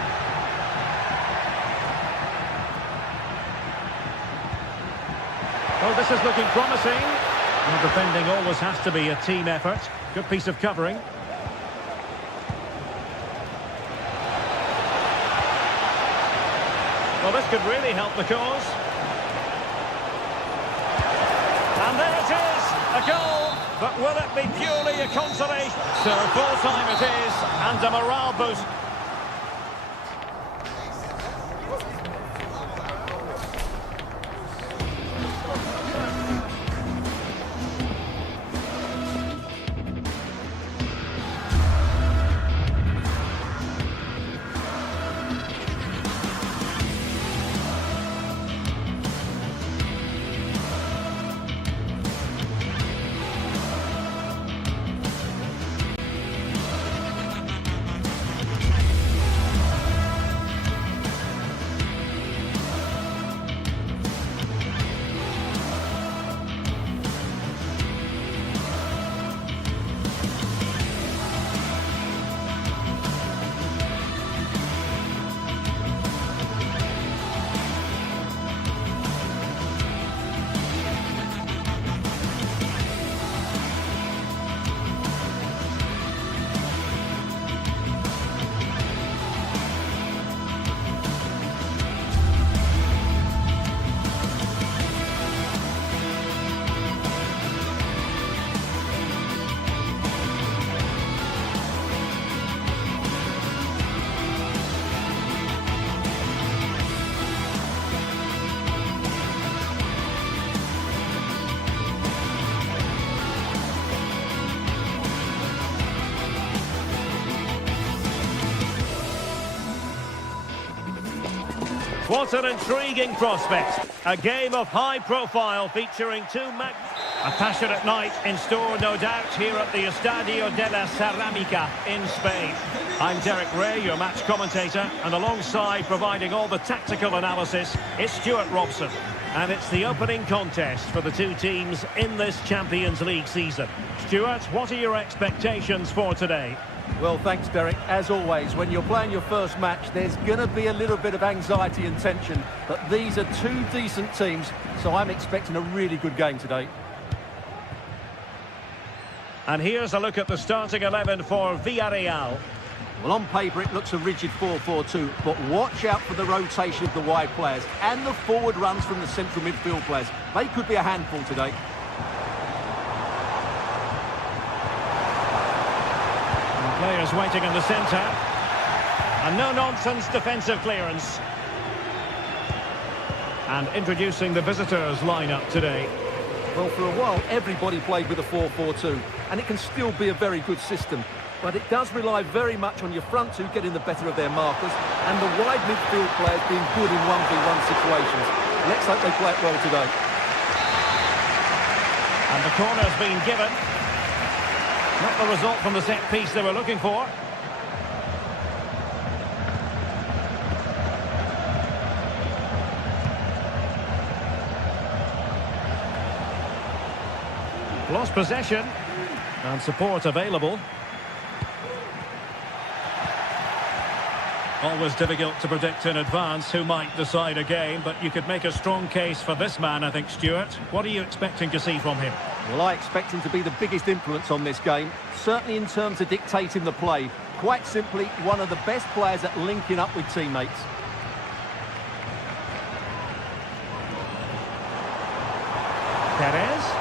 Oh, this is looking promising. Well, defending always has to be a team effort. Good piece of covering. Well, this could really help the cause. And there it is, a goal. But will it be purely a consolation? So full time it is, and a morale boost. What an intriguing prospect. A game of high profile featuring a passionate night in store, no doubt, here at the Estadio de la Cerámica in Spain. I'm Derek Ray, your match commentator, and alongside providing all the tactical analysis is Stuart Robson. And it's the opening contest for the two teams in this Champions League season. Stuart, what are your expectations for today? Well, thanks, Derek. As always, when you're playing your first match, there's going to be a little bit of anxiety and tension. But these are two decent teams, so I'm expecting a really good game today. And here's a look at the starting 11 for Villarreal. Well, on paper, it looks a rigid 4-4-2, but watch out for the rotation of the wide players and the forward runs from the central midfield players. They could be a handful today. And players waiting in the centre. A no-nonsense defensive clearance. And introducing the visitors' lineup today. Well, for a while, everybody played with a 4-4-2, and it can still be a very good system. But it does rely very much on your front two getting the better of their markers and the wide midfield players being good in 1v1 situations. Let's hope they play it well today. And the corner's been given. Not the result from the set piece they were looking for. Lost possession and support available. Always difficult to predict in advance who might decide a game, but you could make a strong case for this man, I think, Stuart. What are you expecting to see from him? Well, I expect him to be the biggest influence on this game, certainly in terms of dictating the play. Quite simply, one of the best players at linking up with teammates. Perez.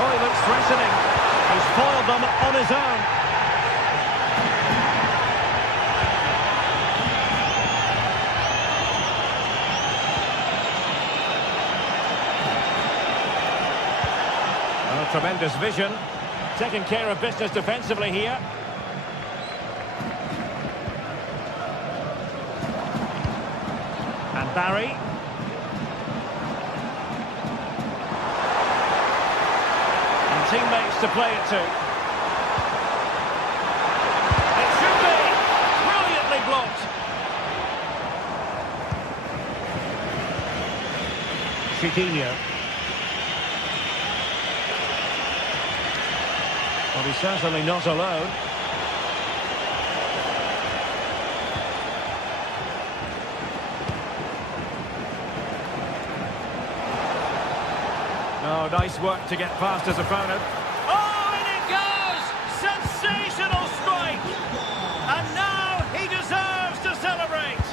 Oh, he looks threatening. He's foiled them on his own. Oh, tremendous vision. Taking care of business defensively here. And Barry. Teammates to play it to. It should be brilliantly blocked. Chiquinho. Well, he's certainly not alone. Oh, nice work to get past his opponent. Oh, and it goes! Sensational strike! And now he deserves to celebrate!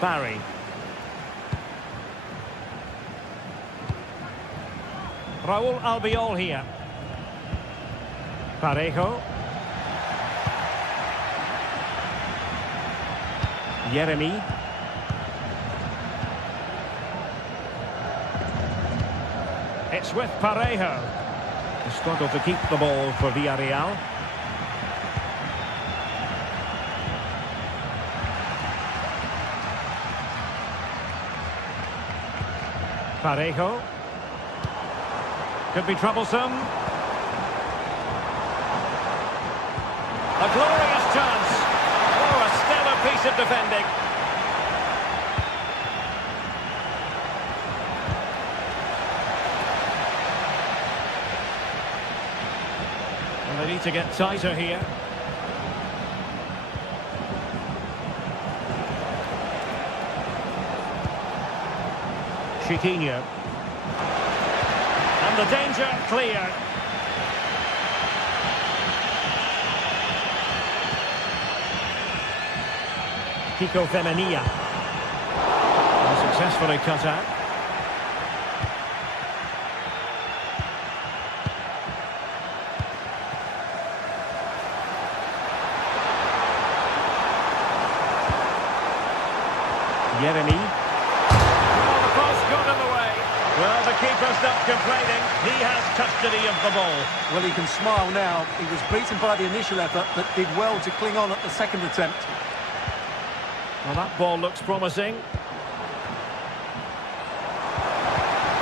Barry. Raúl Albiol here. Parejo. Jeremy. It's with Parejo. He struggled to keep the ball for Villarreal. Parejo. Could be troublesome. A glorious chance. Oh, a stellar piece of defending. They need to get tighter here. Chiquinho. And the danger cleared. Kiko Femenia. Successfully cut out. Jeremy. Oh, the cross got in the way. Well, the keeper's not complaining. He has custody of the ball. Well, he can smile now. He was beaten by the initial effort, but did well to cling on at the second attempt. Well, that ball looks promising.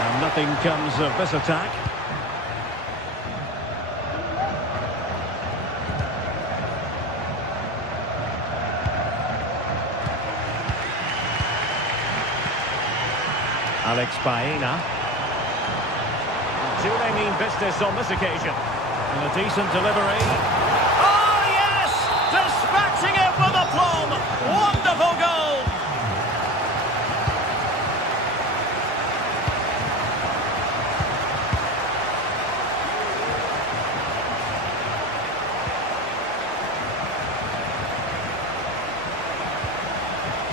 And nothing comes of this attack. Alex Baena. Do they mean business on this occasion? And a decent delivery. Oh, yes! Dispatching it with aplomb. Wonderful goal.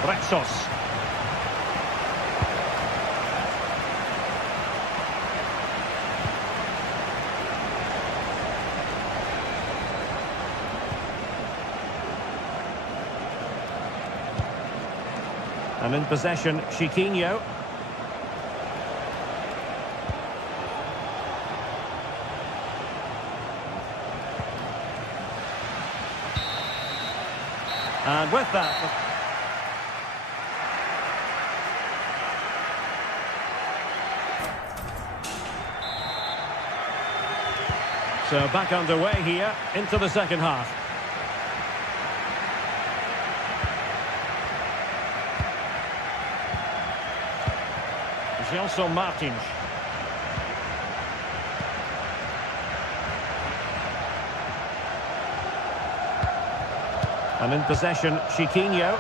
Rexos. And in possession, Chiquinho. And with that... So back underway here into the second half. Gelson Martins. And in possession, Chiquinho.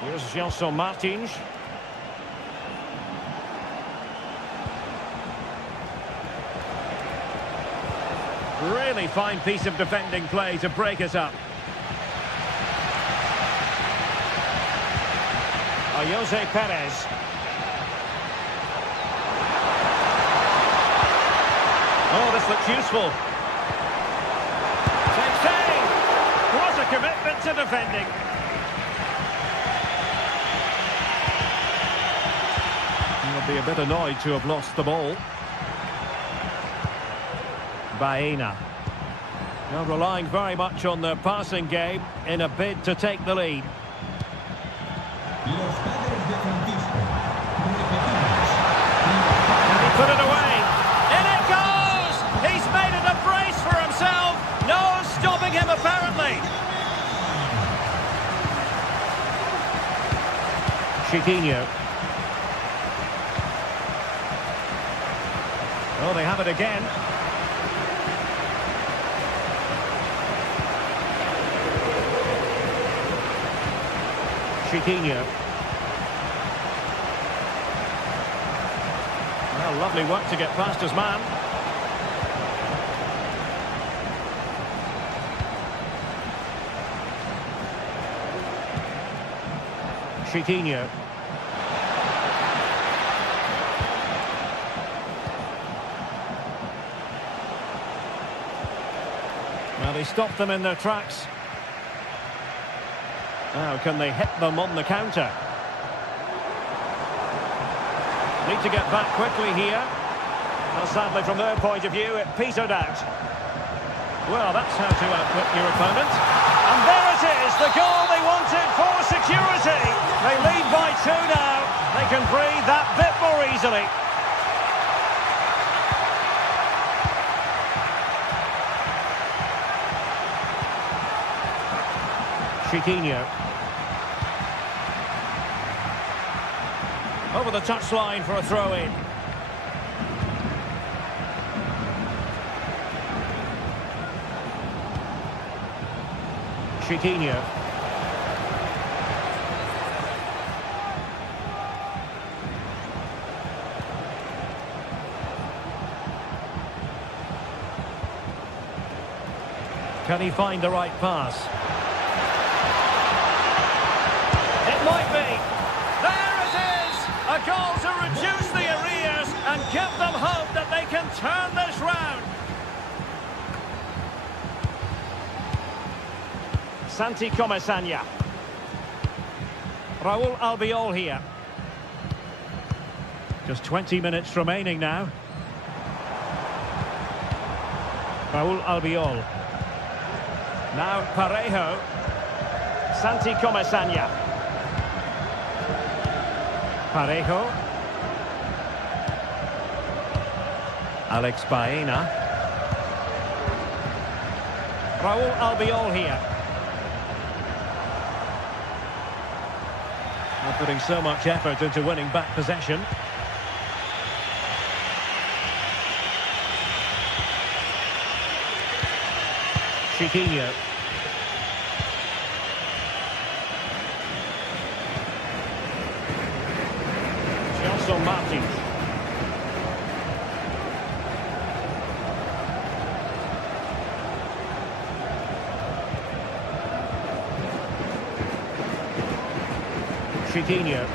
Here's Gelson Martins. Really fine piece of defending play to break us up. Jose Perez. Oh, this looks useful. Save! What a commitment to defending. He'll be a bit annoyed to have lost the ball. Baena. Now relying very much on their passing game in a bid to take the lead. Can he put it away? In it goes! He's made it a brace for himself. No stopping him, apparently. Chiquinho. Oh, they have it again. Chiquinho. Well, lovely work to get past his man. Chiquinho. Well, he stopped them in their tracks. Now, can they hit them on the counter? Need to get back quickly here. Well, sadly, from their point of view, it petered out. Well, that's how to outwit your opponent. And there it is, the goal they wanted for security. They lead by 2 now. They can breathe that bit more easily. Chiquinho. Over the touchline for a throw-in. Chiquinho. Can he find the right pass? It might be. There it is! A goal to reduce the arrears and give them hope that they can turn this round. Santi Comesaña. Raúl Albiol here. Just 20 minutes remaining now. Raúl Albiol. Now Parejo. Santi Comesaña. Parejo. Alex Baena. Raul Albiol here. Not putting so much effort into winning back possession. Chiquinho. Johnson Martins. Chiquinho.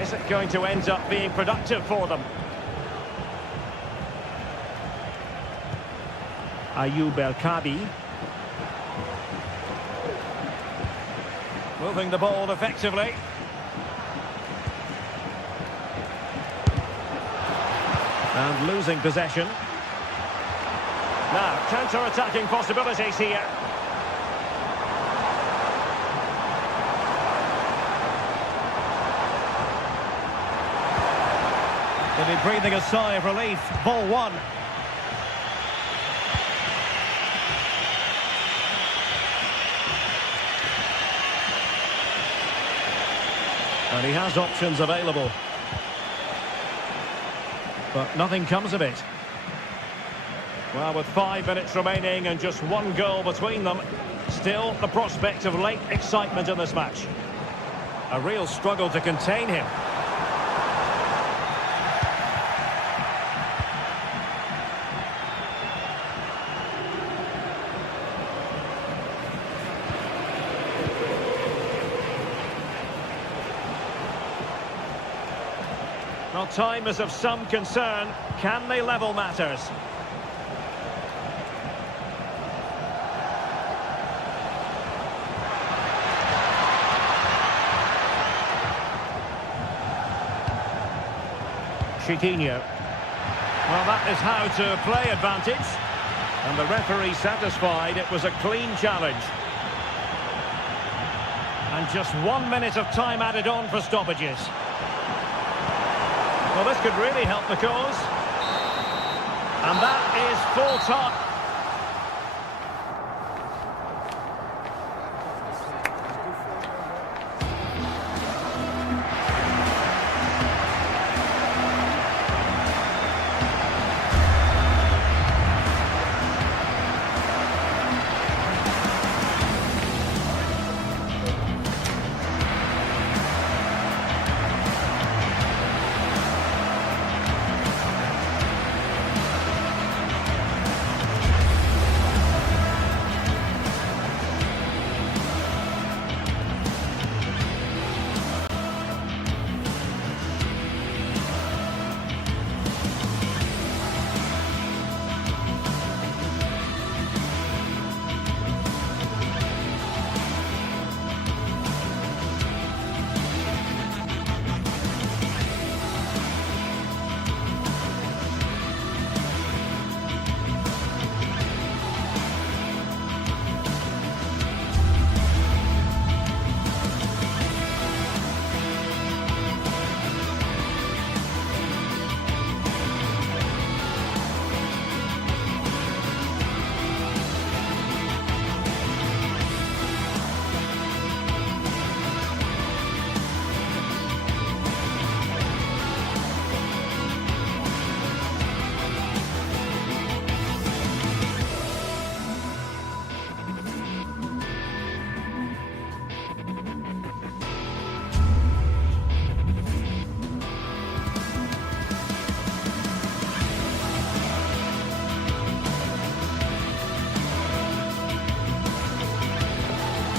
Is it going to end up being productive for them? Ayoub El-Kabi. Moving the ball effectively. And losing possession. Now, counter-attacking possibilities here. They'll be breathing a sigh of relief. Ball one. And he has options available. But nothing comes of it. Well, with 5 minutes remaining and just one goal between them, still the prospect of late excitement in this match. A real struggle to contain him. Well, time is of some concern. Can they level matters? Chiquinho. Well, that is how to play advantage. And the referee satisfied it was a clean challenge. And just 1 minute of time added on for stoppages. Well, this could really help the cause. And that is full time.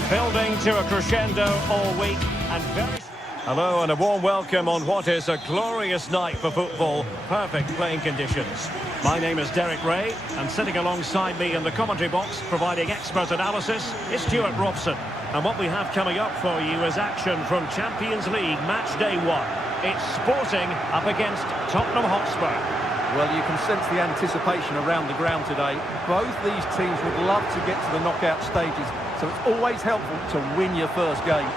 Building to a crescendo all week and very... Hello and a warm welcome on what is a glorious night for football. Perfect playing conditions. My name is Derek Ray and sitting alongside me in the commentary box providing expert analysis is Stuart Robson. And what we have coming up for you is action from Champions League match day 1. It's Sporting up against Tottenham Hotspur. Well, you can sense the anticipation around the ground today. Both these teams would love to get to the knockout stages, so it's always helpful to win your first game.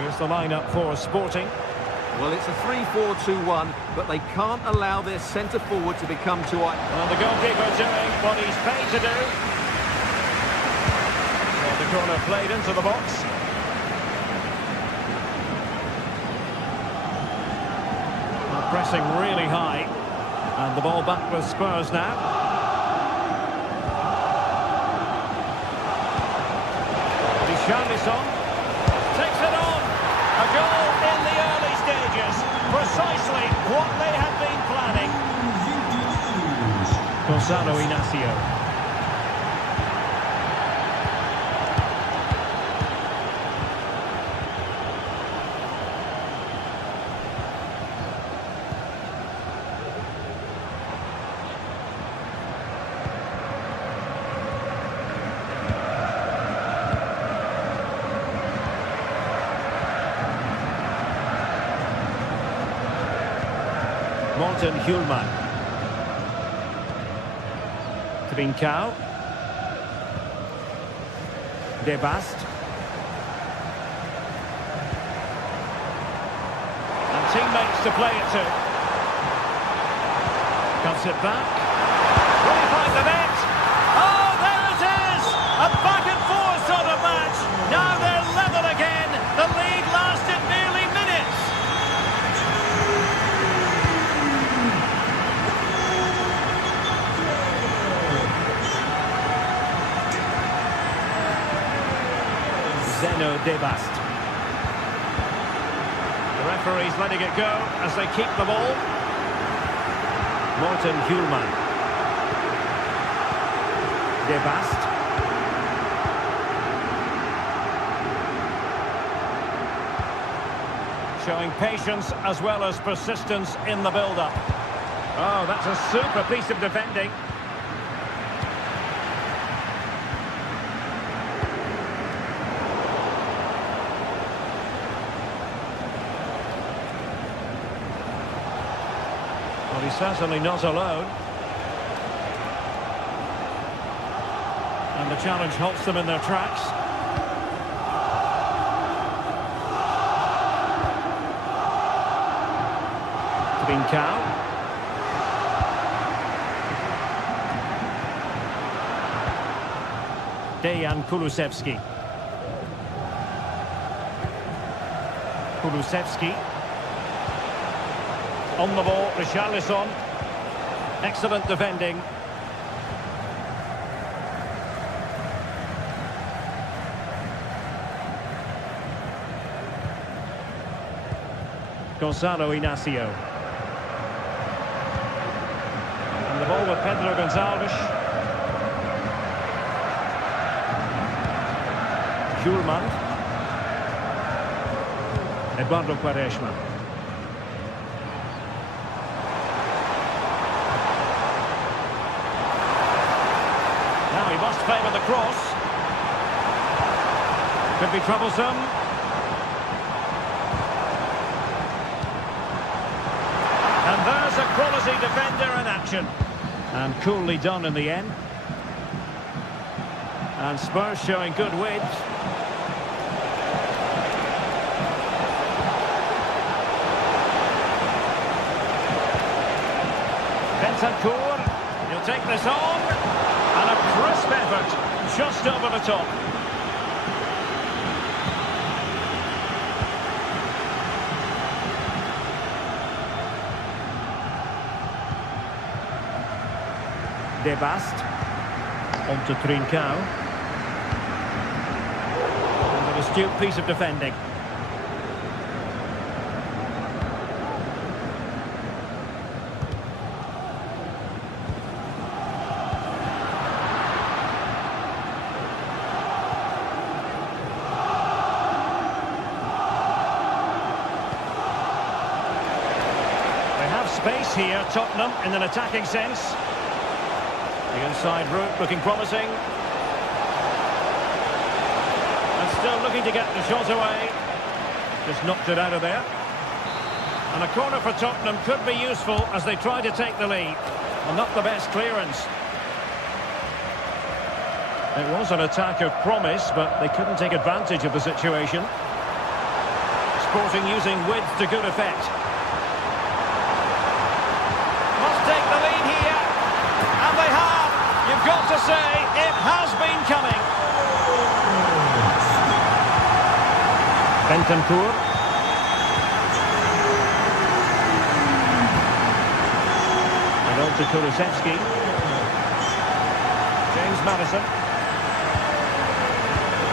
Here's the lineup for Sporting. Well, it's a 3-4-2-1, but they can't allow their centre-forward to become too high. Well, the goalkeeper doing what he's paid to do. Well, the corner played into the box. Well, pressing really high. And the ball back with Spurs now. Richarlison takes it on. A goal in the early stages. Precisely what they had been planning. Gonzalo Inacio. Morten Hjulman. Trincao. De Bast. And teammates to play it to. Cuts it back. Will he find the net? Oh, there it is! A back and forth sort of match. Now they're level again. The lead lasted nearly minutes. Zeno De Bast. The referee's letting it go as they keep the ball. Morten Hjulman. De Bast. Showing patience as well as persistence in the build-up. Oh, that's a super piece of defending. Well, he's certainly not alone. And the challenge halts them in their tracks. Trincao. Dejan Kulusevski. Kulusevski. On the ball, Richarlison. Excellent defending. Gonzalo Inacio. And the ball with Pedro Gonçalves. Hjulman. Eduardo Quaresma. Now he must favour the cross. Could be troublesome. And there's a quality defender in action. And coolly done in the end. And Spurs showing good width. Bentancur, he'll take this on. And a crisp effort just over the top. De Bast. On to Trincao. And an astute piece of defending. They have space here, Tottenham, in an attacking sense. The inside route looking promising. And still looking to get the shot away. Just knocked it out of there. And a corner for Tottenham could be useful as they try to take the lead. Well, not the best clearance. It was an attack of promise, but they couldn't take advantage of the situation. Sporting using width to good effect. Must take the lead here. And they have. You've got to say, it has been coming. Bentancur. And on to Kulusevski. James Maddison.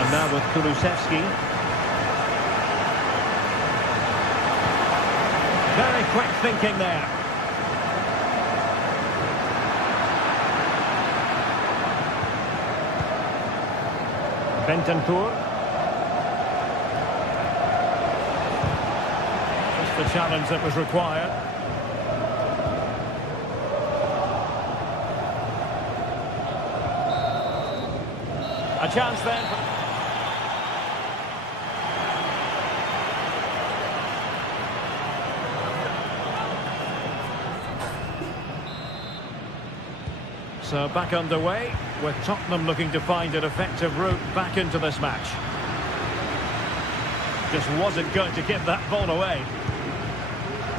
And now with Kulusevski. Very quick thinking there. Bentancur. Just the challenge that was required. A chance then. So back underway, with Tottenham looking to find an effective route back into this match. Just wasn't going to give that ball away.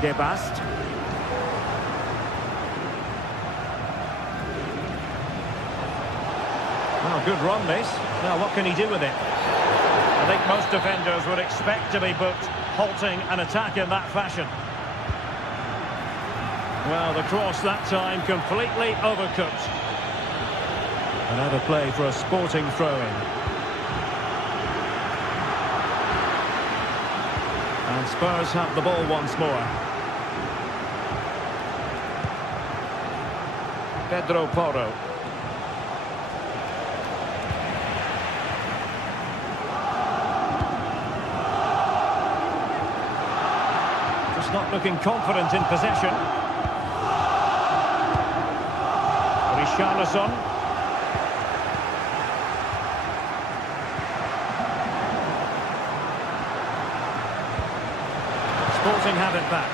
Gebast. Well, good run this. Now what can he do with it? I think most defenders would expect to be booked, halting an attack in that fashion. Well, the cross that time completely overcooked. Another play for a Sporting throw-in. And Spurs have the ball once more. Pedro Porro. Just not looking confident in possession. Richarlison. Sporting have it back.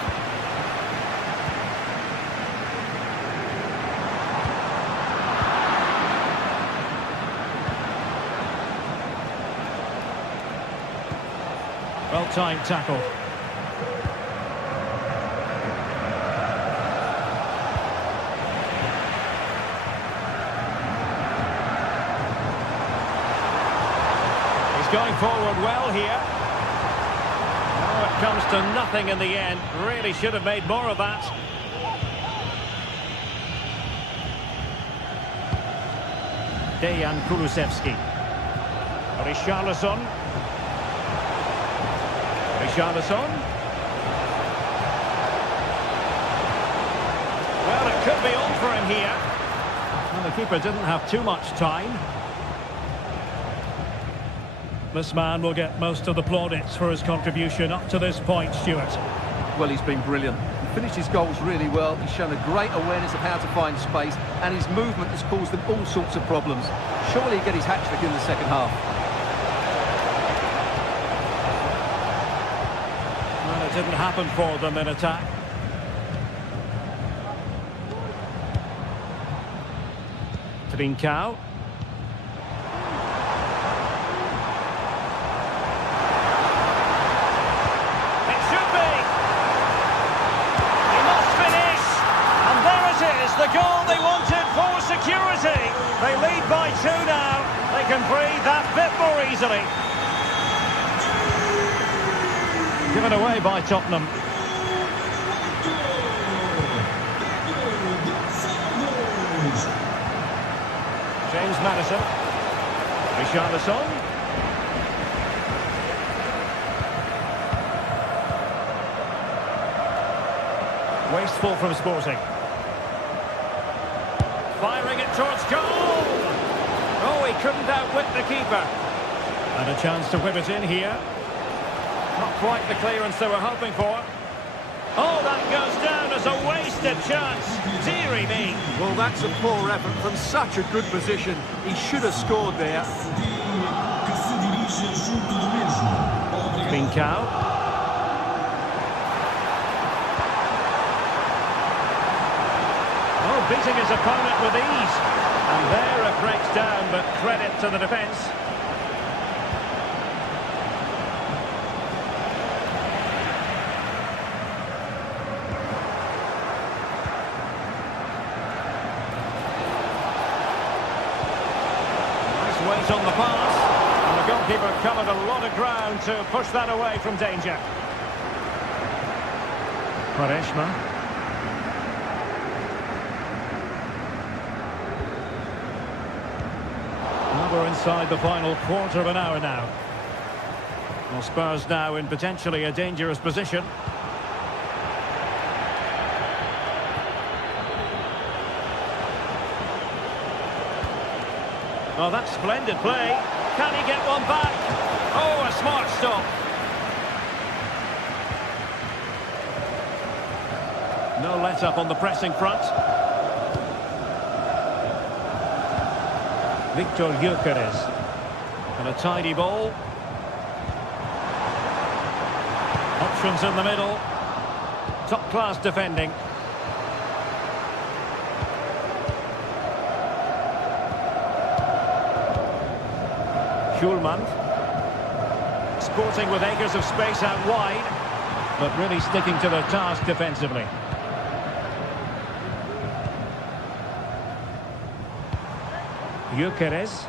Well-timed tackle. He's going forward well here. Oh, it comes to nothing in the end. Really should have made more of that. Dejan Kulusevski. Richarlison. Richarlison. Well, it could be on for him here. Well, the keeper didn't have too much time. This man will get most of the plaudits for his contribution up to this point, Stuart. Well, he's been brilliant. He finished his goals really well. He's shown a great awareness of how to find space, and his movement has caused them all sorts of problems. Surely he'll get his hat-trick in the second half. Well, it didn't happen for them in attack. Trincao. The goal they wanted for security. They lead by 2 now. They can breathe that bit more easily. Given away by Tottenham. James Maddison. Richarlison. Wasteful from Sporting. Firing it towards goal. Oh, he couldn't outwit the keeper. And a chance to whip it in here. Not quite the clearance they were hoping for. Oh, that goes down as a wasted chance. Deary me. Well, that's a poor effort from such a good position. He should have scored there. Trincao. Beating his opponent with ease. And there it breaks down, but credit to the defence. on the pass. And the goalkeeper covered a lot of ground to push that away from danger. Quaresma. We're inside the final quarter of an hour now. Well, Spurs now in potentially a dangerous position. Oh, that's splendid play. Can he get one back? Oh, a smart stop. No let-up on the pressing front. Victor Gyökeres. And a tidy ball. Options in the middle. Top-class defending. Schulman. Sporting with acres of space out wide, but really sticking to their task defensively. Gyökeres.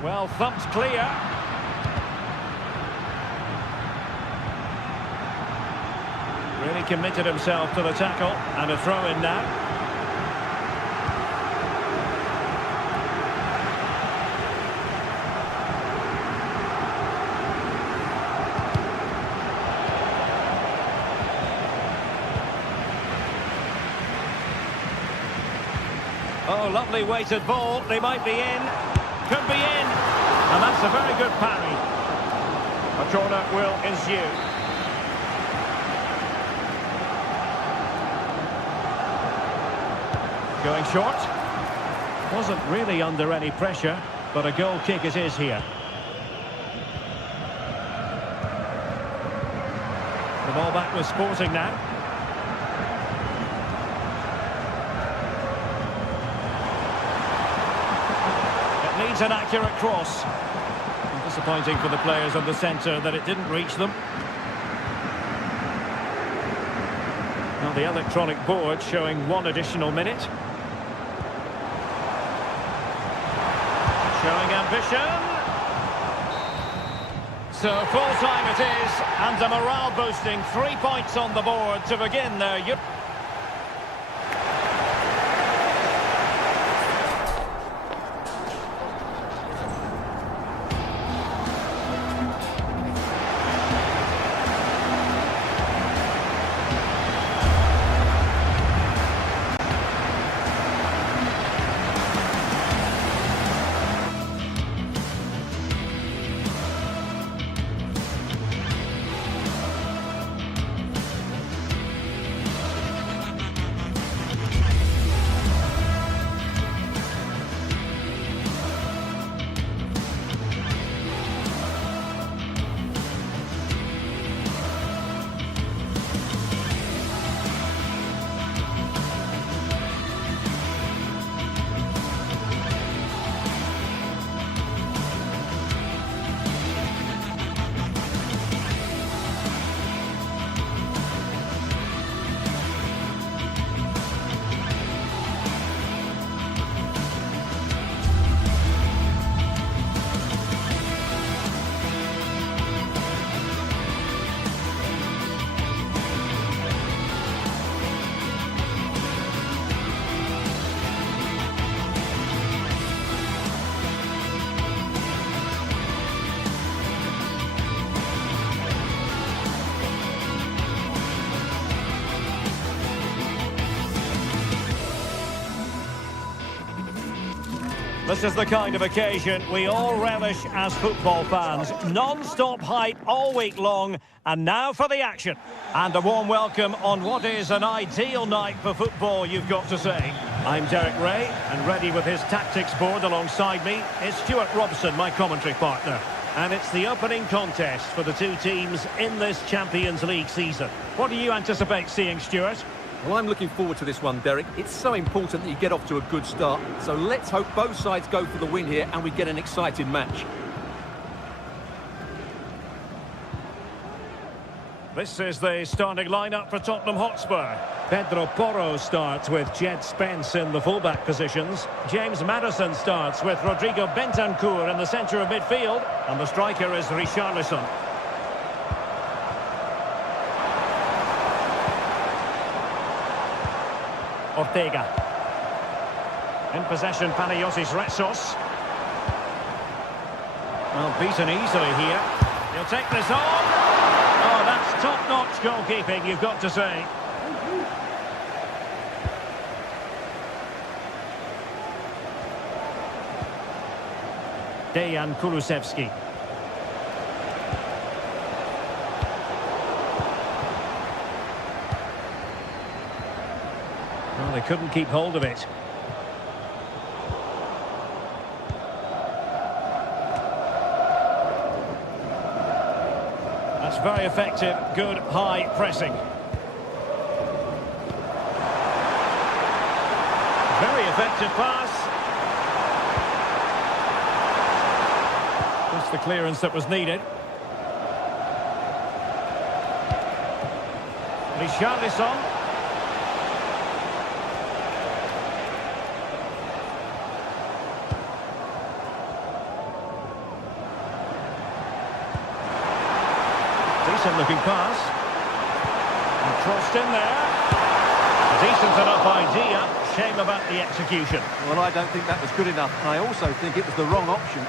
Well, thumped clear. Really committed himself to the tackle, and a throw-in now. Oh, lovely weighted ball. They might be in. Could be in. And that's a very good parry. A corner will ensue. Going short. Wasn't really under any pressure, but a goal kick it is here. The ball back with Sporting now. Needs an accurate cross. Disappointing for the players on the centre that it didn't reach them. Now the electronic board showing 1 additional minute. Showing ambition. So full time it is, and a morale boosting 3 points on the board to begin their This is the kind of occasion we all relish as football fans. Non-stop hype all week long, and now for the action. And a warm welcome on what is an ideal night for football, you've got to say. I'm Derek Ray, and ready with his tactics board alongside me is Stuart Robson, my commentary partner. And it's the opening contest for the two teams in this Champions League season. What do you anticipate seeing, Stuart? Well, I'm looking forward to this one, Derek. It's so important that you get off to a good start. So let's hope both sides go for the win here and we get an exciting match. This is the starting lineup for Tottenham Hotspur. Pedro Porro starts with Jed Spence in the fullback positions. James Maddison starts with Rodrigo Bentancur in the centre of midfield. And the striker is Richarlison. Ortega. In possession, Panagiotis Retsos. Well, beaten easily here. He'll take this on. Oh, that's top-notch goalkeeping, you've got to say. Dejan Kulusevski. Well, they couldn't keep hold of it. That's very effective, good high pressing. Very effective pass. That's the clearance that was needed. Richarlison. Decent looking pass. And crossed in there. Decent enough idea. Shame about the execution. Well, I don't think that was good enough. I also think it was the wrong option.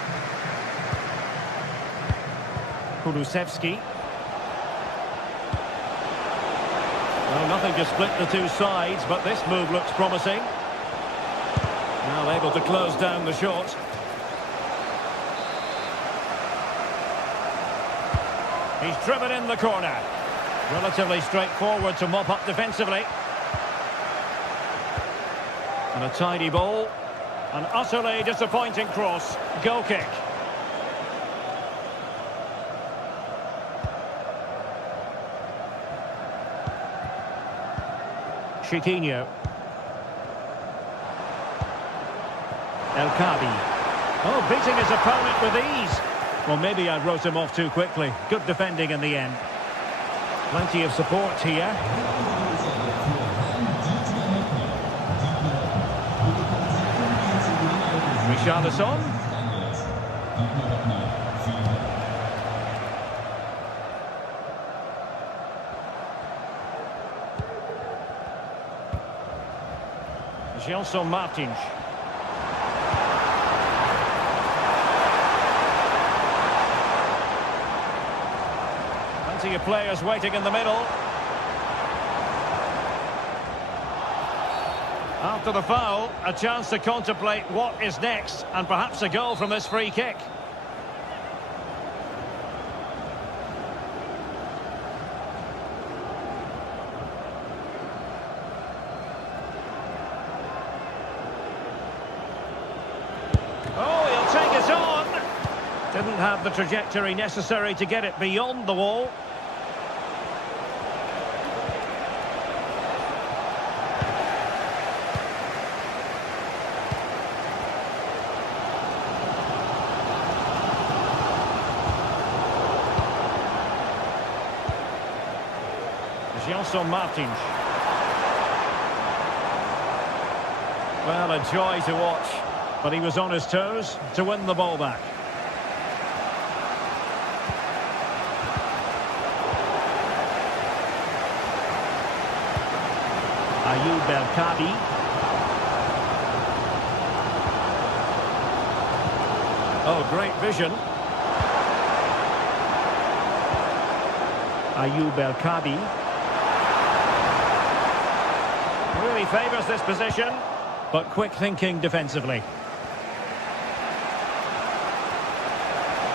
Kulusevski. Well, nothing to split the two sides, but this move looks promising. Now able to close down the shot. He's driven in the corner. Relatively straightforward to mop up defensively. And a tidy ball. An utterly disappointing cross. Goal kick. Chiquinho. El Kabi. Oh, beating his opponent with ease. Well, maybe I wrote him off too quickly. Good defending in the end. Plenty of support here. Richarlison. Gelson Martins. Plenty of players waiting in the middle. After the foul, a chance to contemplate what is next, and perhaps a goal from this free kick. Oh, he'll take it on. Didn't have the trajectory necessary to get it beyond the wall. Gelson Martins. Well, a joy to watch, but he was on his toes to win the ball back. Ayoub El Kabi. Oh, great vision. Ayoub El Kabi. Really favours this position, but quick thinking defensively.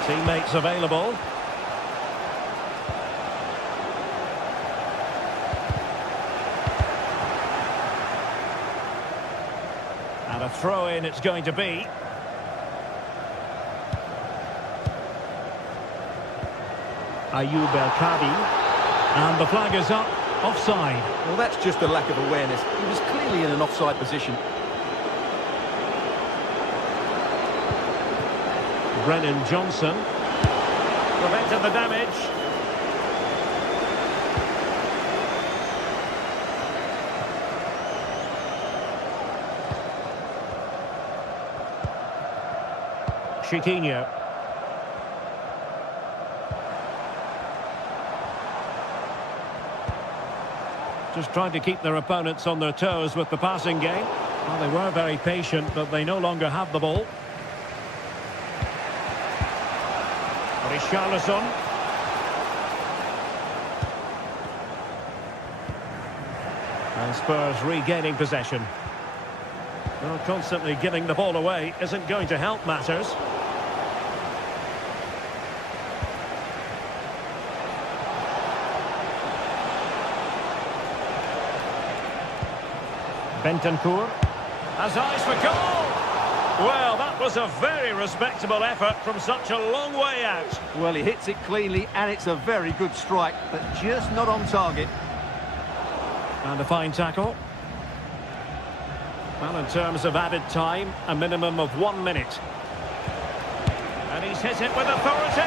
Teammates available. And a throw-in it's going to be. Ayoub El Kabi. And the flag is up. Offside. Well, that's just a lack of awareness. He was clearly in an offside position. Brennan Johnson prevented the damage. Chiquinho. Just trying to keep their opponents on their toes with the passing game. Well, they were very patient, but they no longer have the ball. Richarlison. And Spurs regaining possession. Well, constantly giving the ball away isn't going to help matters. Bentancur has eyes for goal. Well, that was a very respectable effort from such a long way out. Well, he hits it cleanly, and it's a very good strike, but just not on target. And a fine tackle. Well, in terms of added time, a minimum of 1 minute. And he's hit it with authority!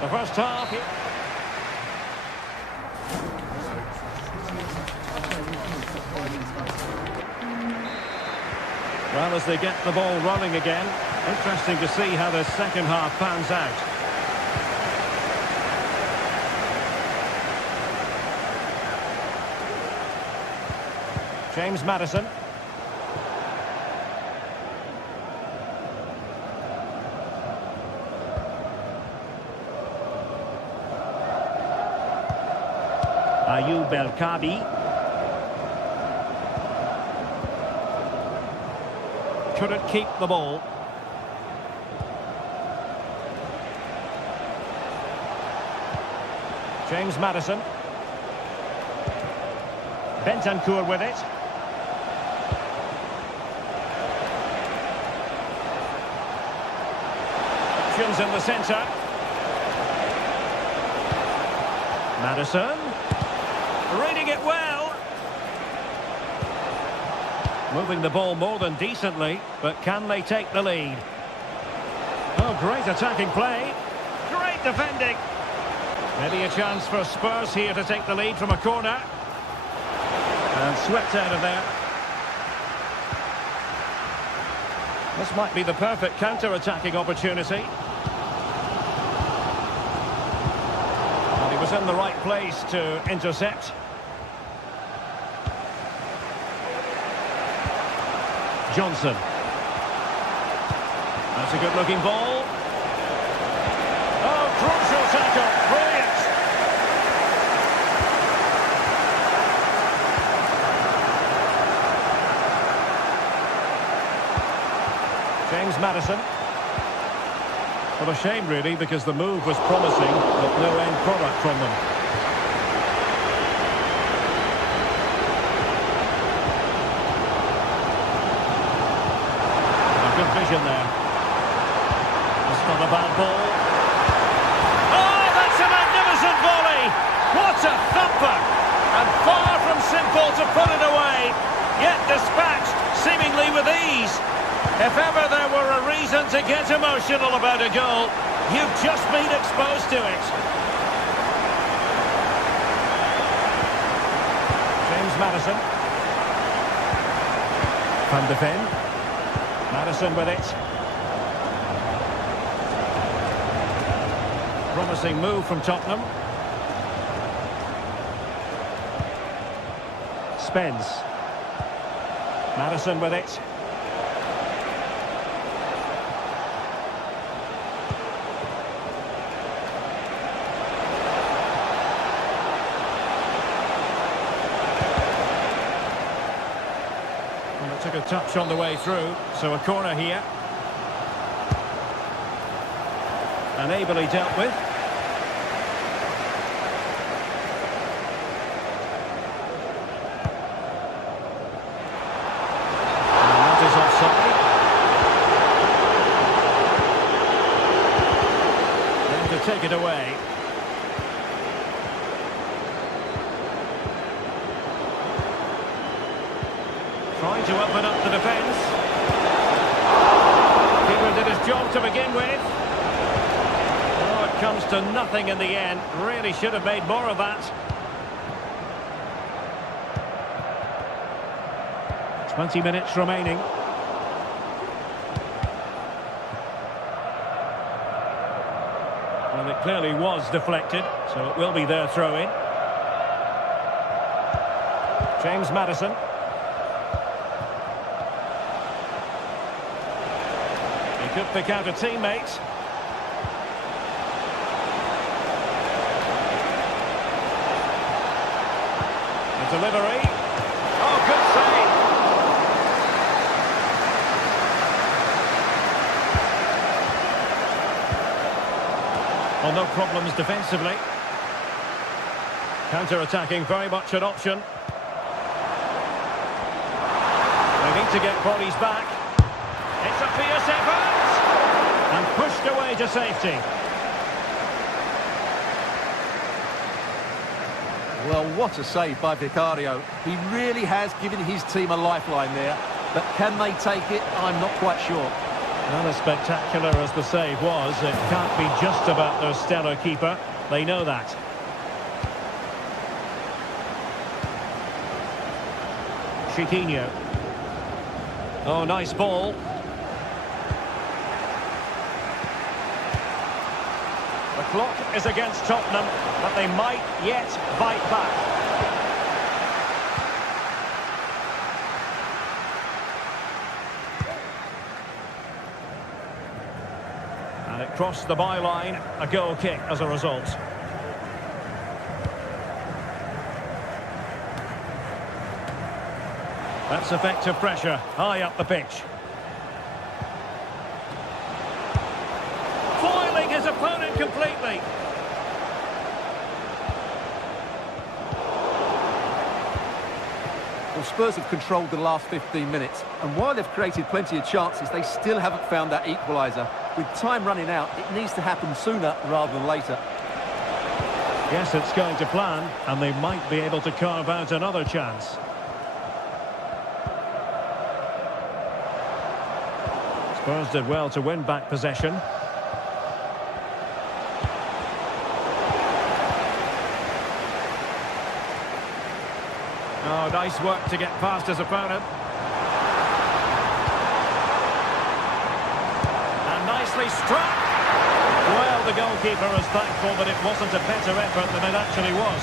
The first half. Well, as they get the ball running again, interesting to see how the second half pans out. James Maddison. Ayoub El-Kabi. Couldn't keep the ball. James Maddison. Bentancur with it. Options in the centre. Maddison. Reading it well. Moving the ball more than decently, but can they take the lead? Oh, great attacking play. Great defending. Maybe a chance for Spurs here to take the lead from a corner. And swept out of there. This might be the perfect counter-attacking opportunity. And he was in the right place to intercept. Johnson. That's a good-looking ball. Oh, crucial tackle. Brilliant. James Maddison. Well, a shame, really, because the move was promising, but no end product from them. Good vision there. It's not a bad ball. Oh, that's a magnificent volley! What a thumper! And far from simple to put it away, yet dispatched seemingly with ease. If ever there were a reason to get emotional about a goal, you've just been exposed to it. James Maddison. Van de Ven. Maddison with it. Promising move from Tottenham. Spence. Maddison with it. Took a touch on the way through, so a corner here. And ably dealt with. And that is offside. Then to take it away. Trying to open up the defence. Keeper did his job to begin with. Oh, it comes to nothing in the end. Really should have made more of that. 20 minutes remaining. Well, it clearly was deflected, so it will be their throw-in. James Maddison. He could pick out a teammate. The delivery. Oh, good save. Well, no problems defensively. Counter-attacking, very much an option. They need to get bodies back. It's a fierce effort! And pushed away to safety. Well, what a save by Vicario. He really has given his team a lifeline there. But can they take it? I'm not quite sure. Not as spectacular as the save was, it can't be just about their stellar keeper. They know that. Chiquinho. Oh, nice ball. The clock is against Tottenham, but they might yet bite back. And it crossed the byline, a goal kick as a result. That's effective pressure, high up the pitch. Foiling his opponent completely. Well, Spurs have controlled the last 15 minutes, and while they've created plenty of chances, they still haven't found that equaliser. With time running out, it needs to happen sooner rather than later. Yes, it's going to plan, and they might be able to carve out another chance. Spurs did well to win back possession. Oh, nice work to get past his opponent. And nicely struck. Well, the goalkeeper is thankful that it wasn't a better effort than it actually was.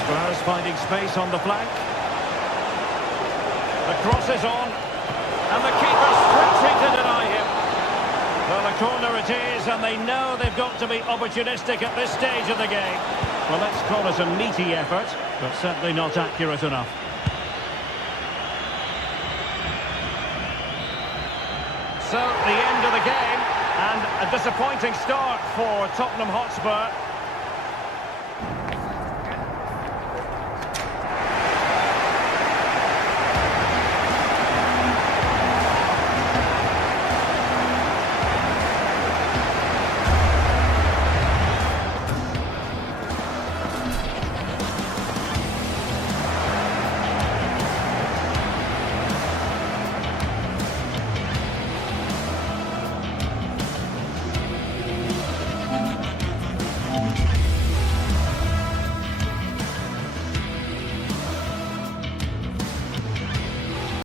Spurs finding space on the flank. The cross is on. And the keeper stretching to deny him. Well, a corner it is, and they know they've got to be opportunistic at this stage of the game. Well, let's call it a meaty effort, but certainly not accurate enough. So, the end of the game, and a disappointing start for Tottenham Hotspur.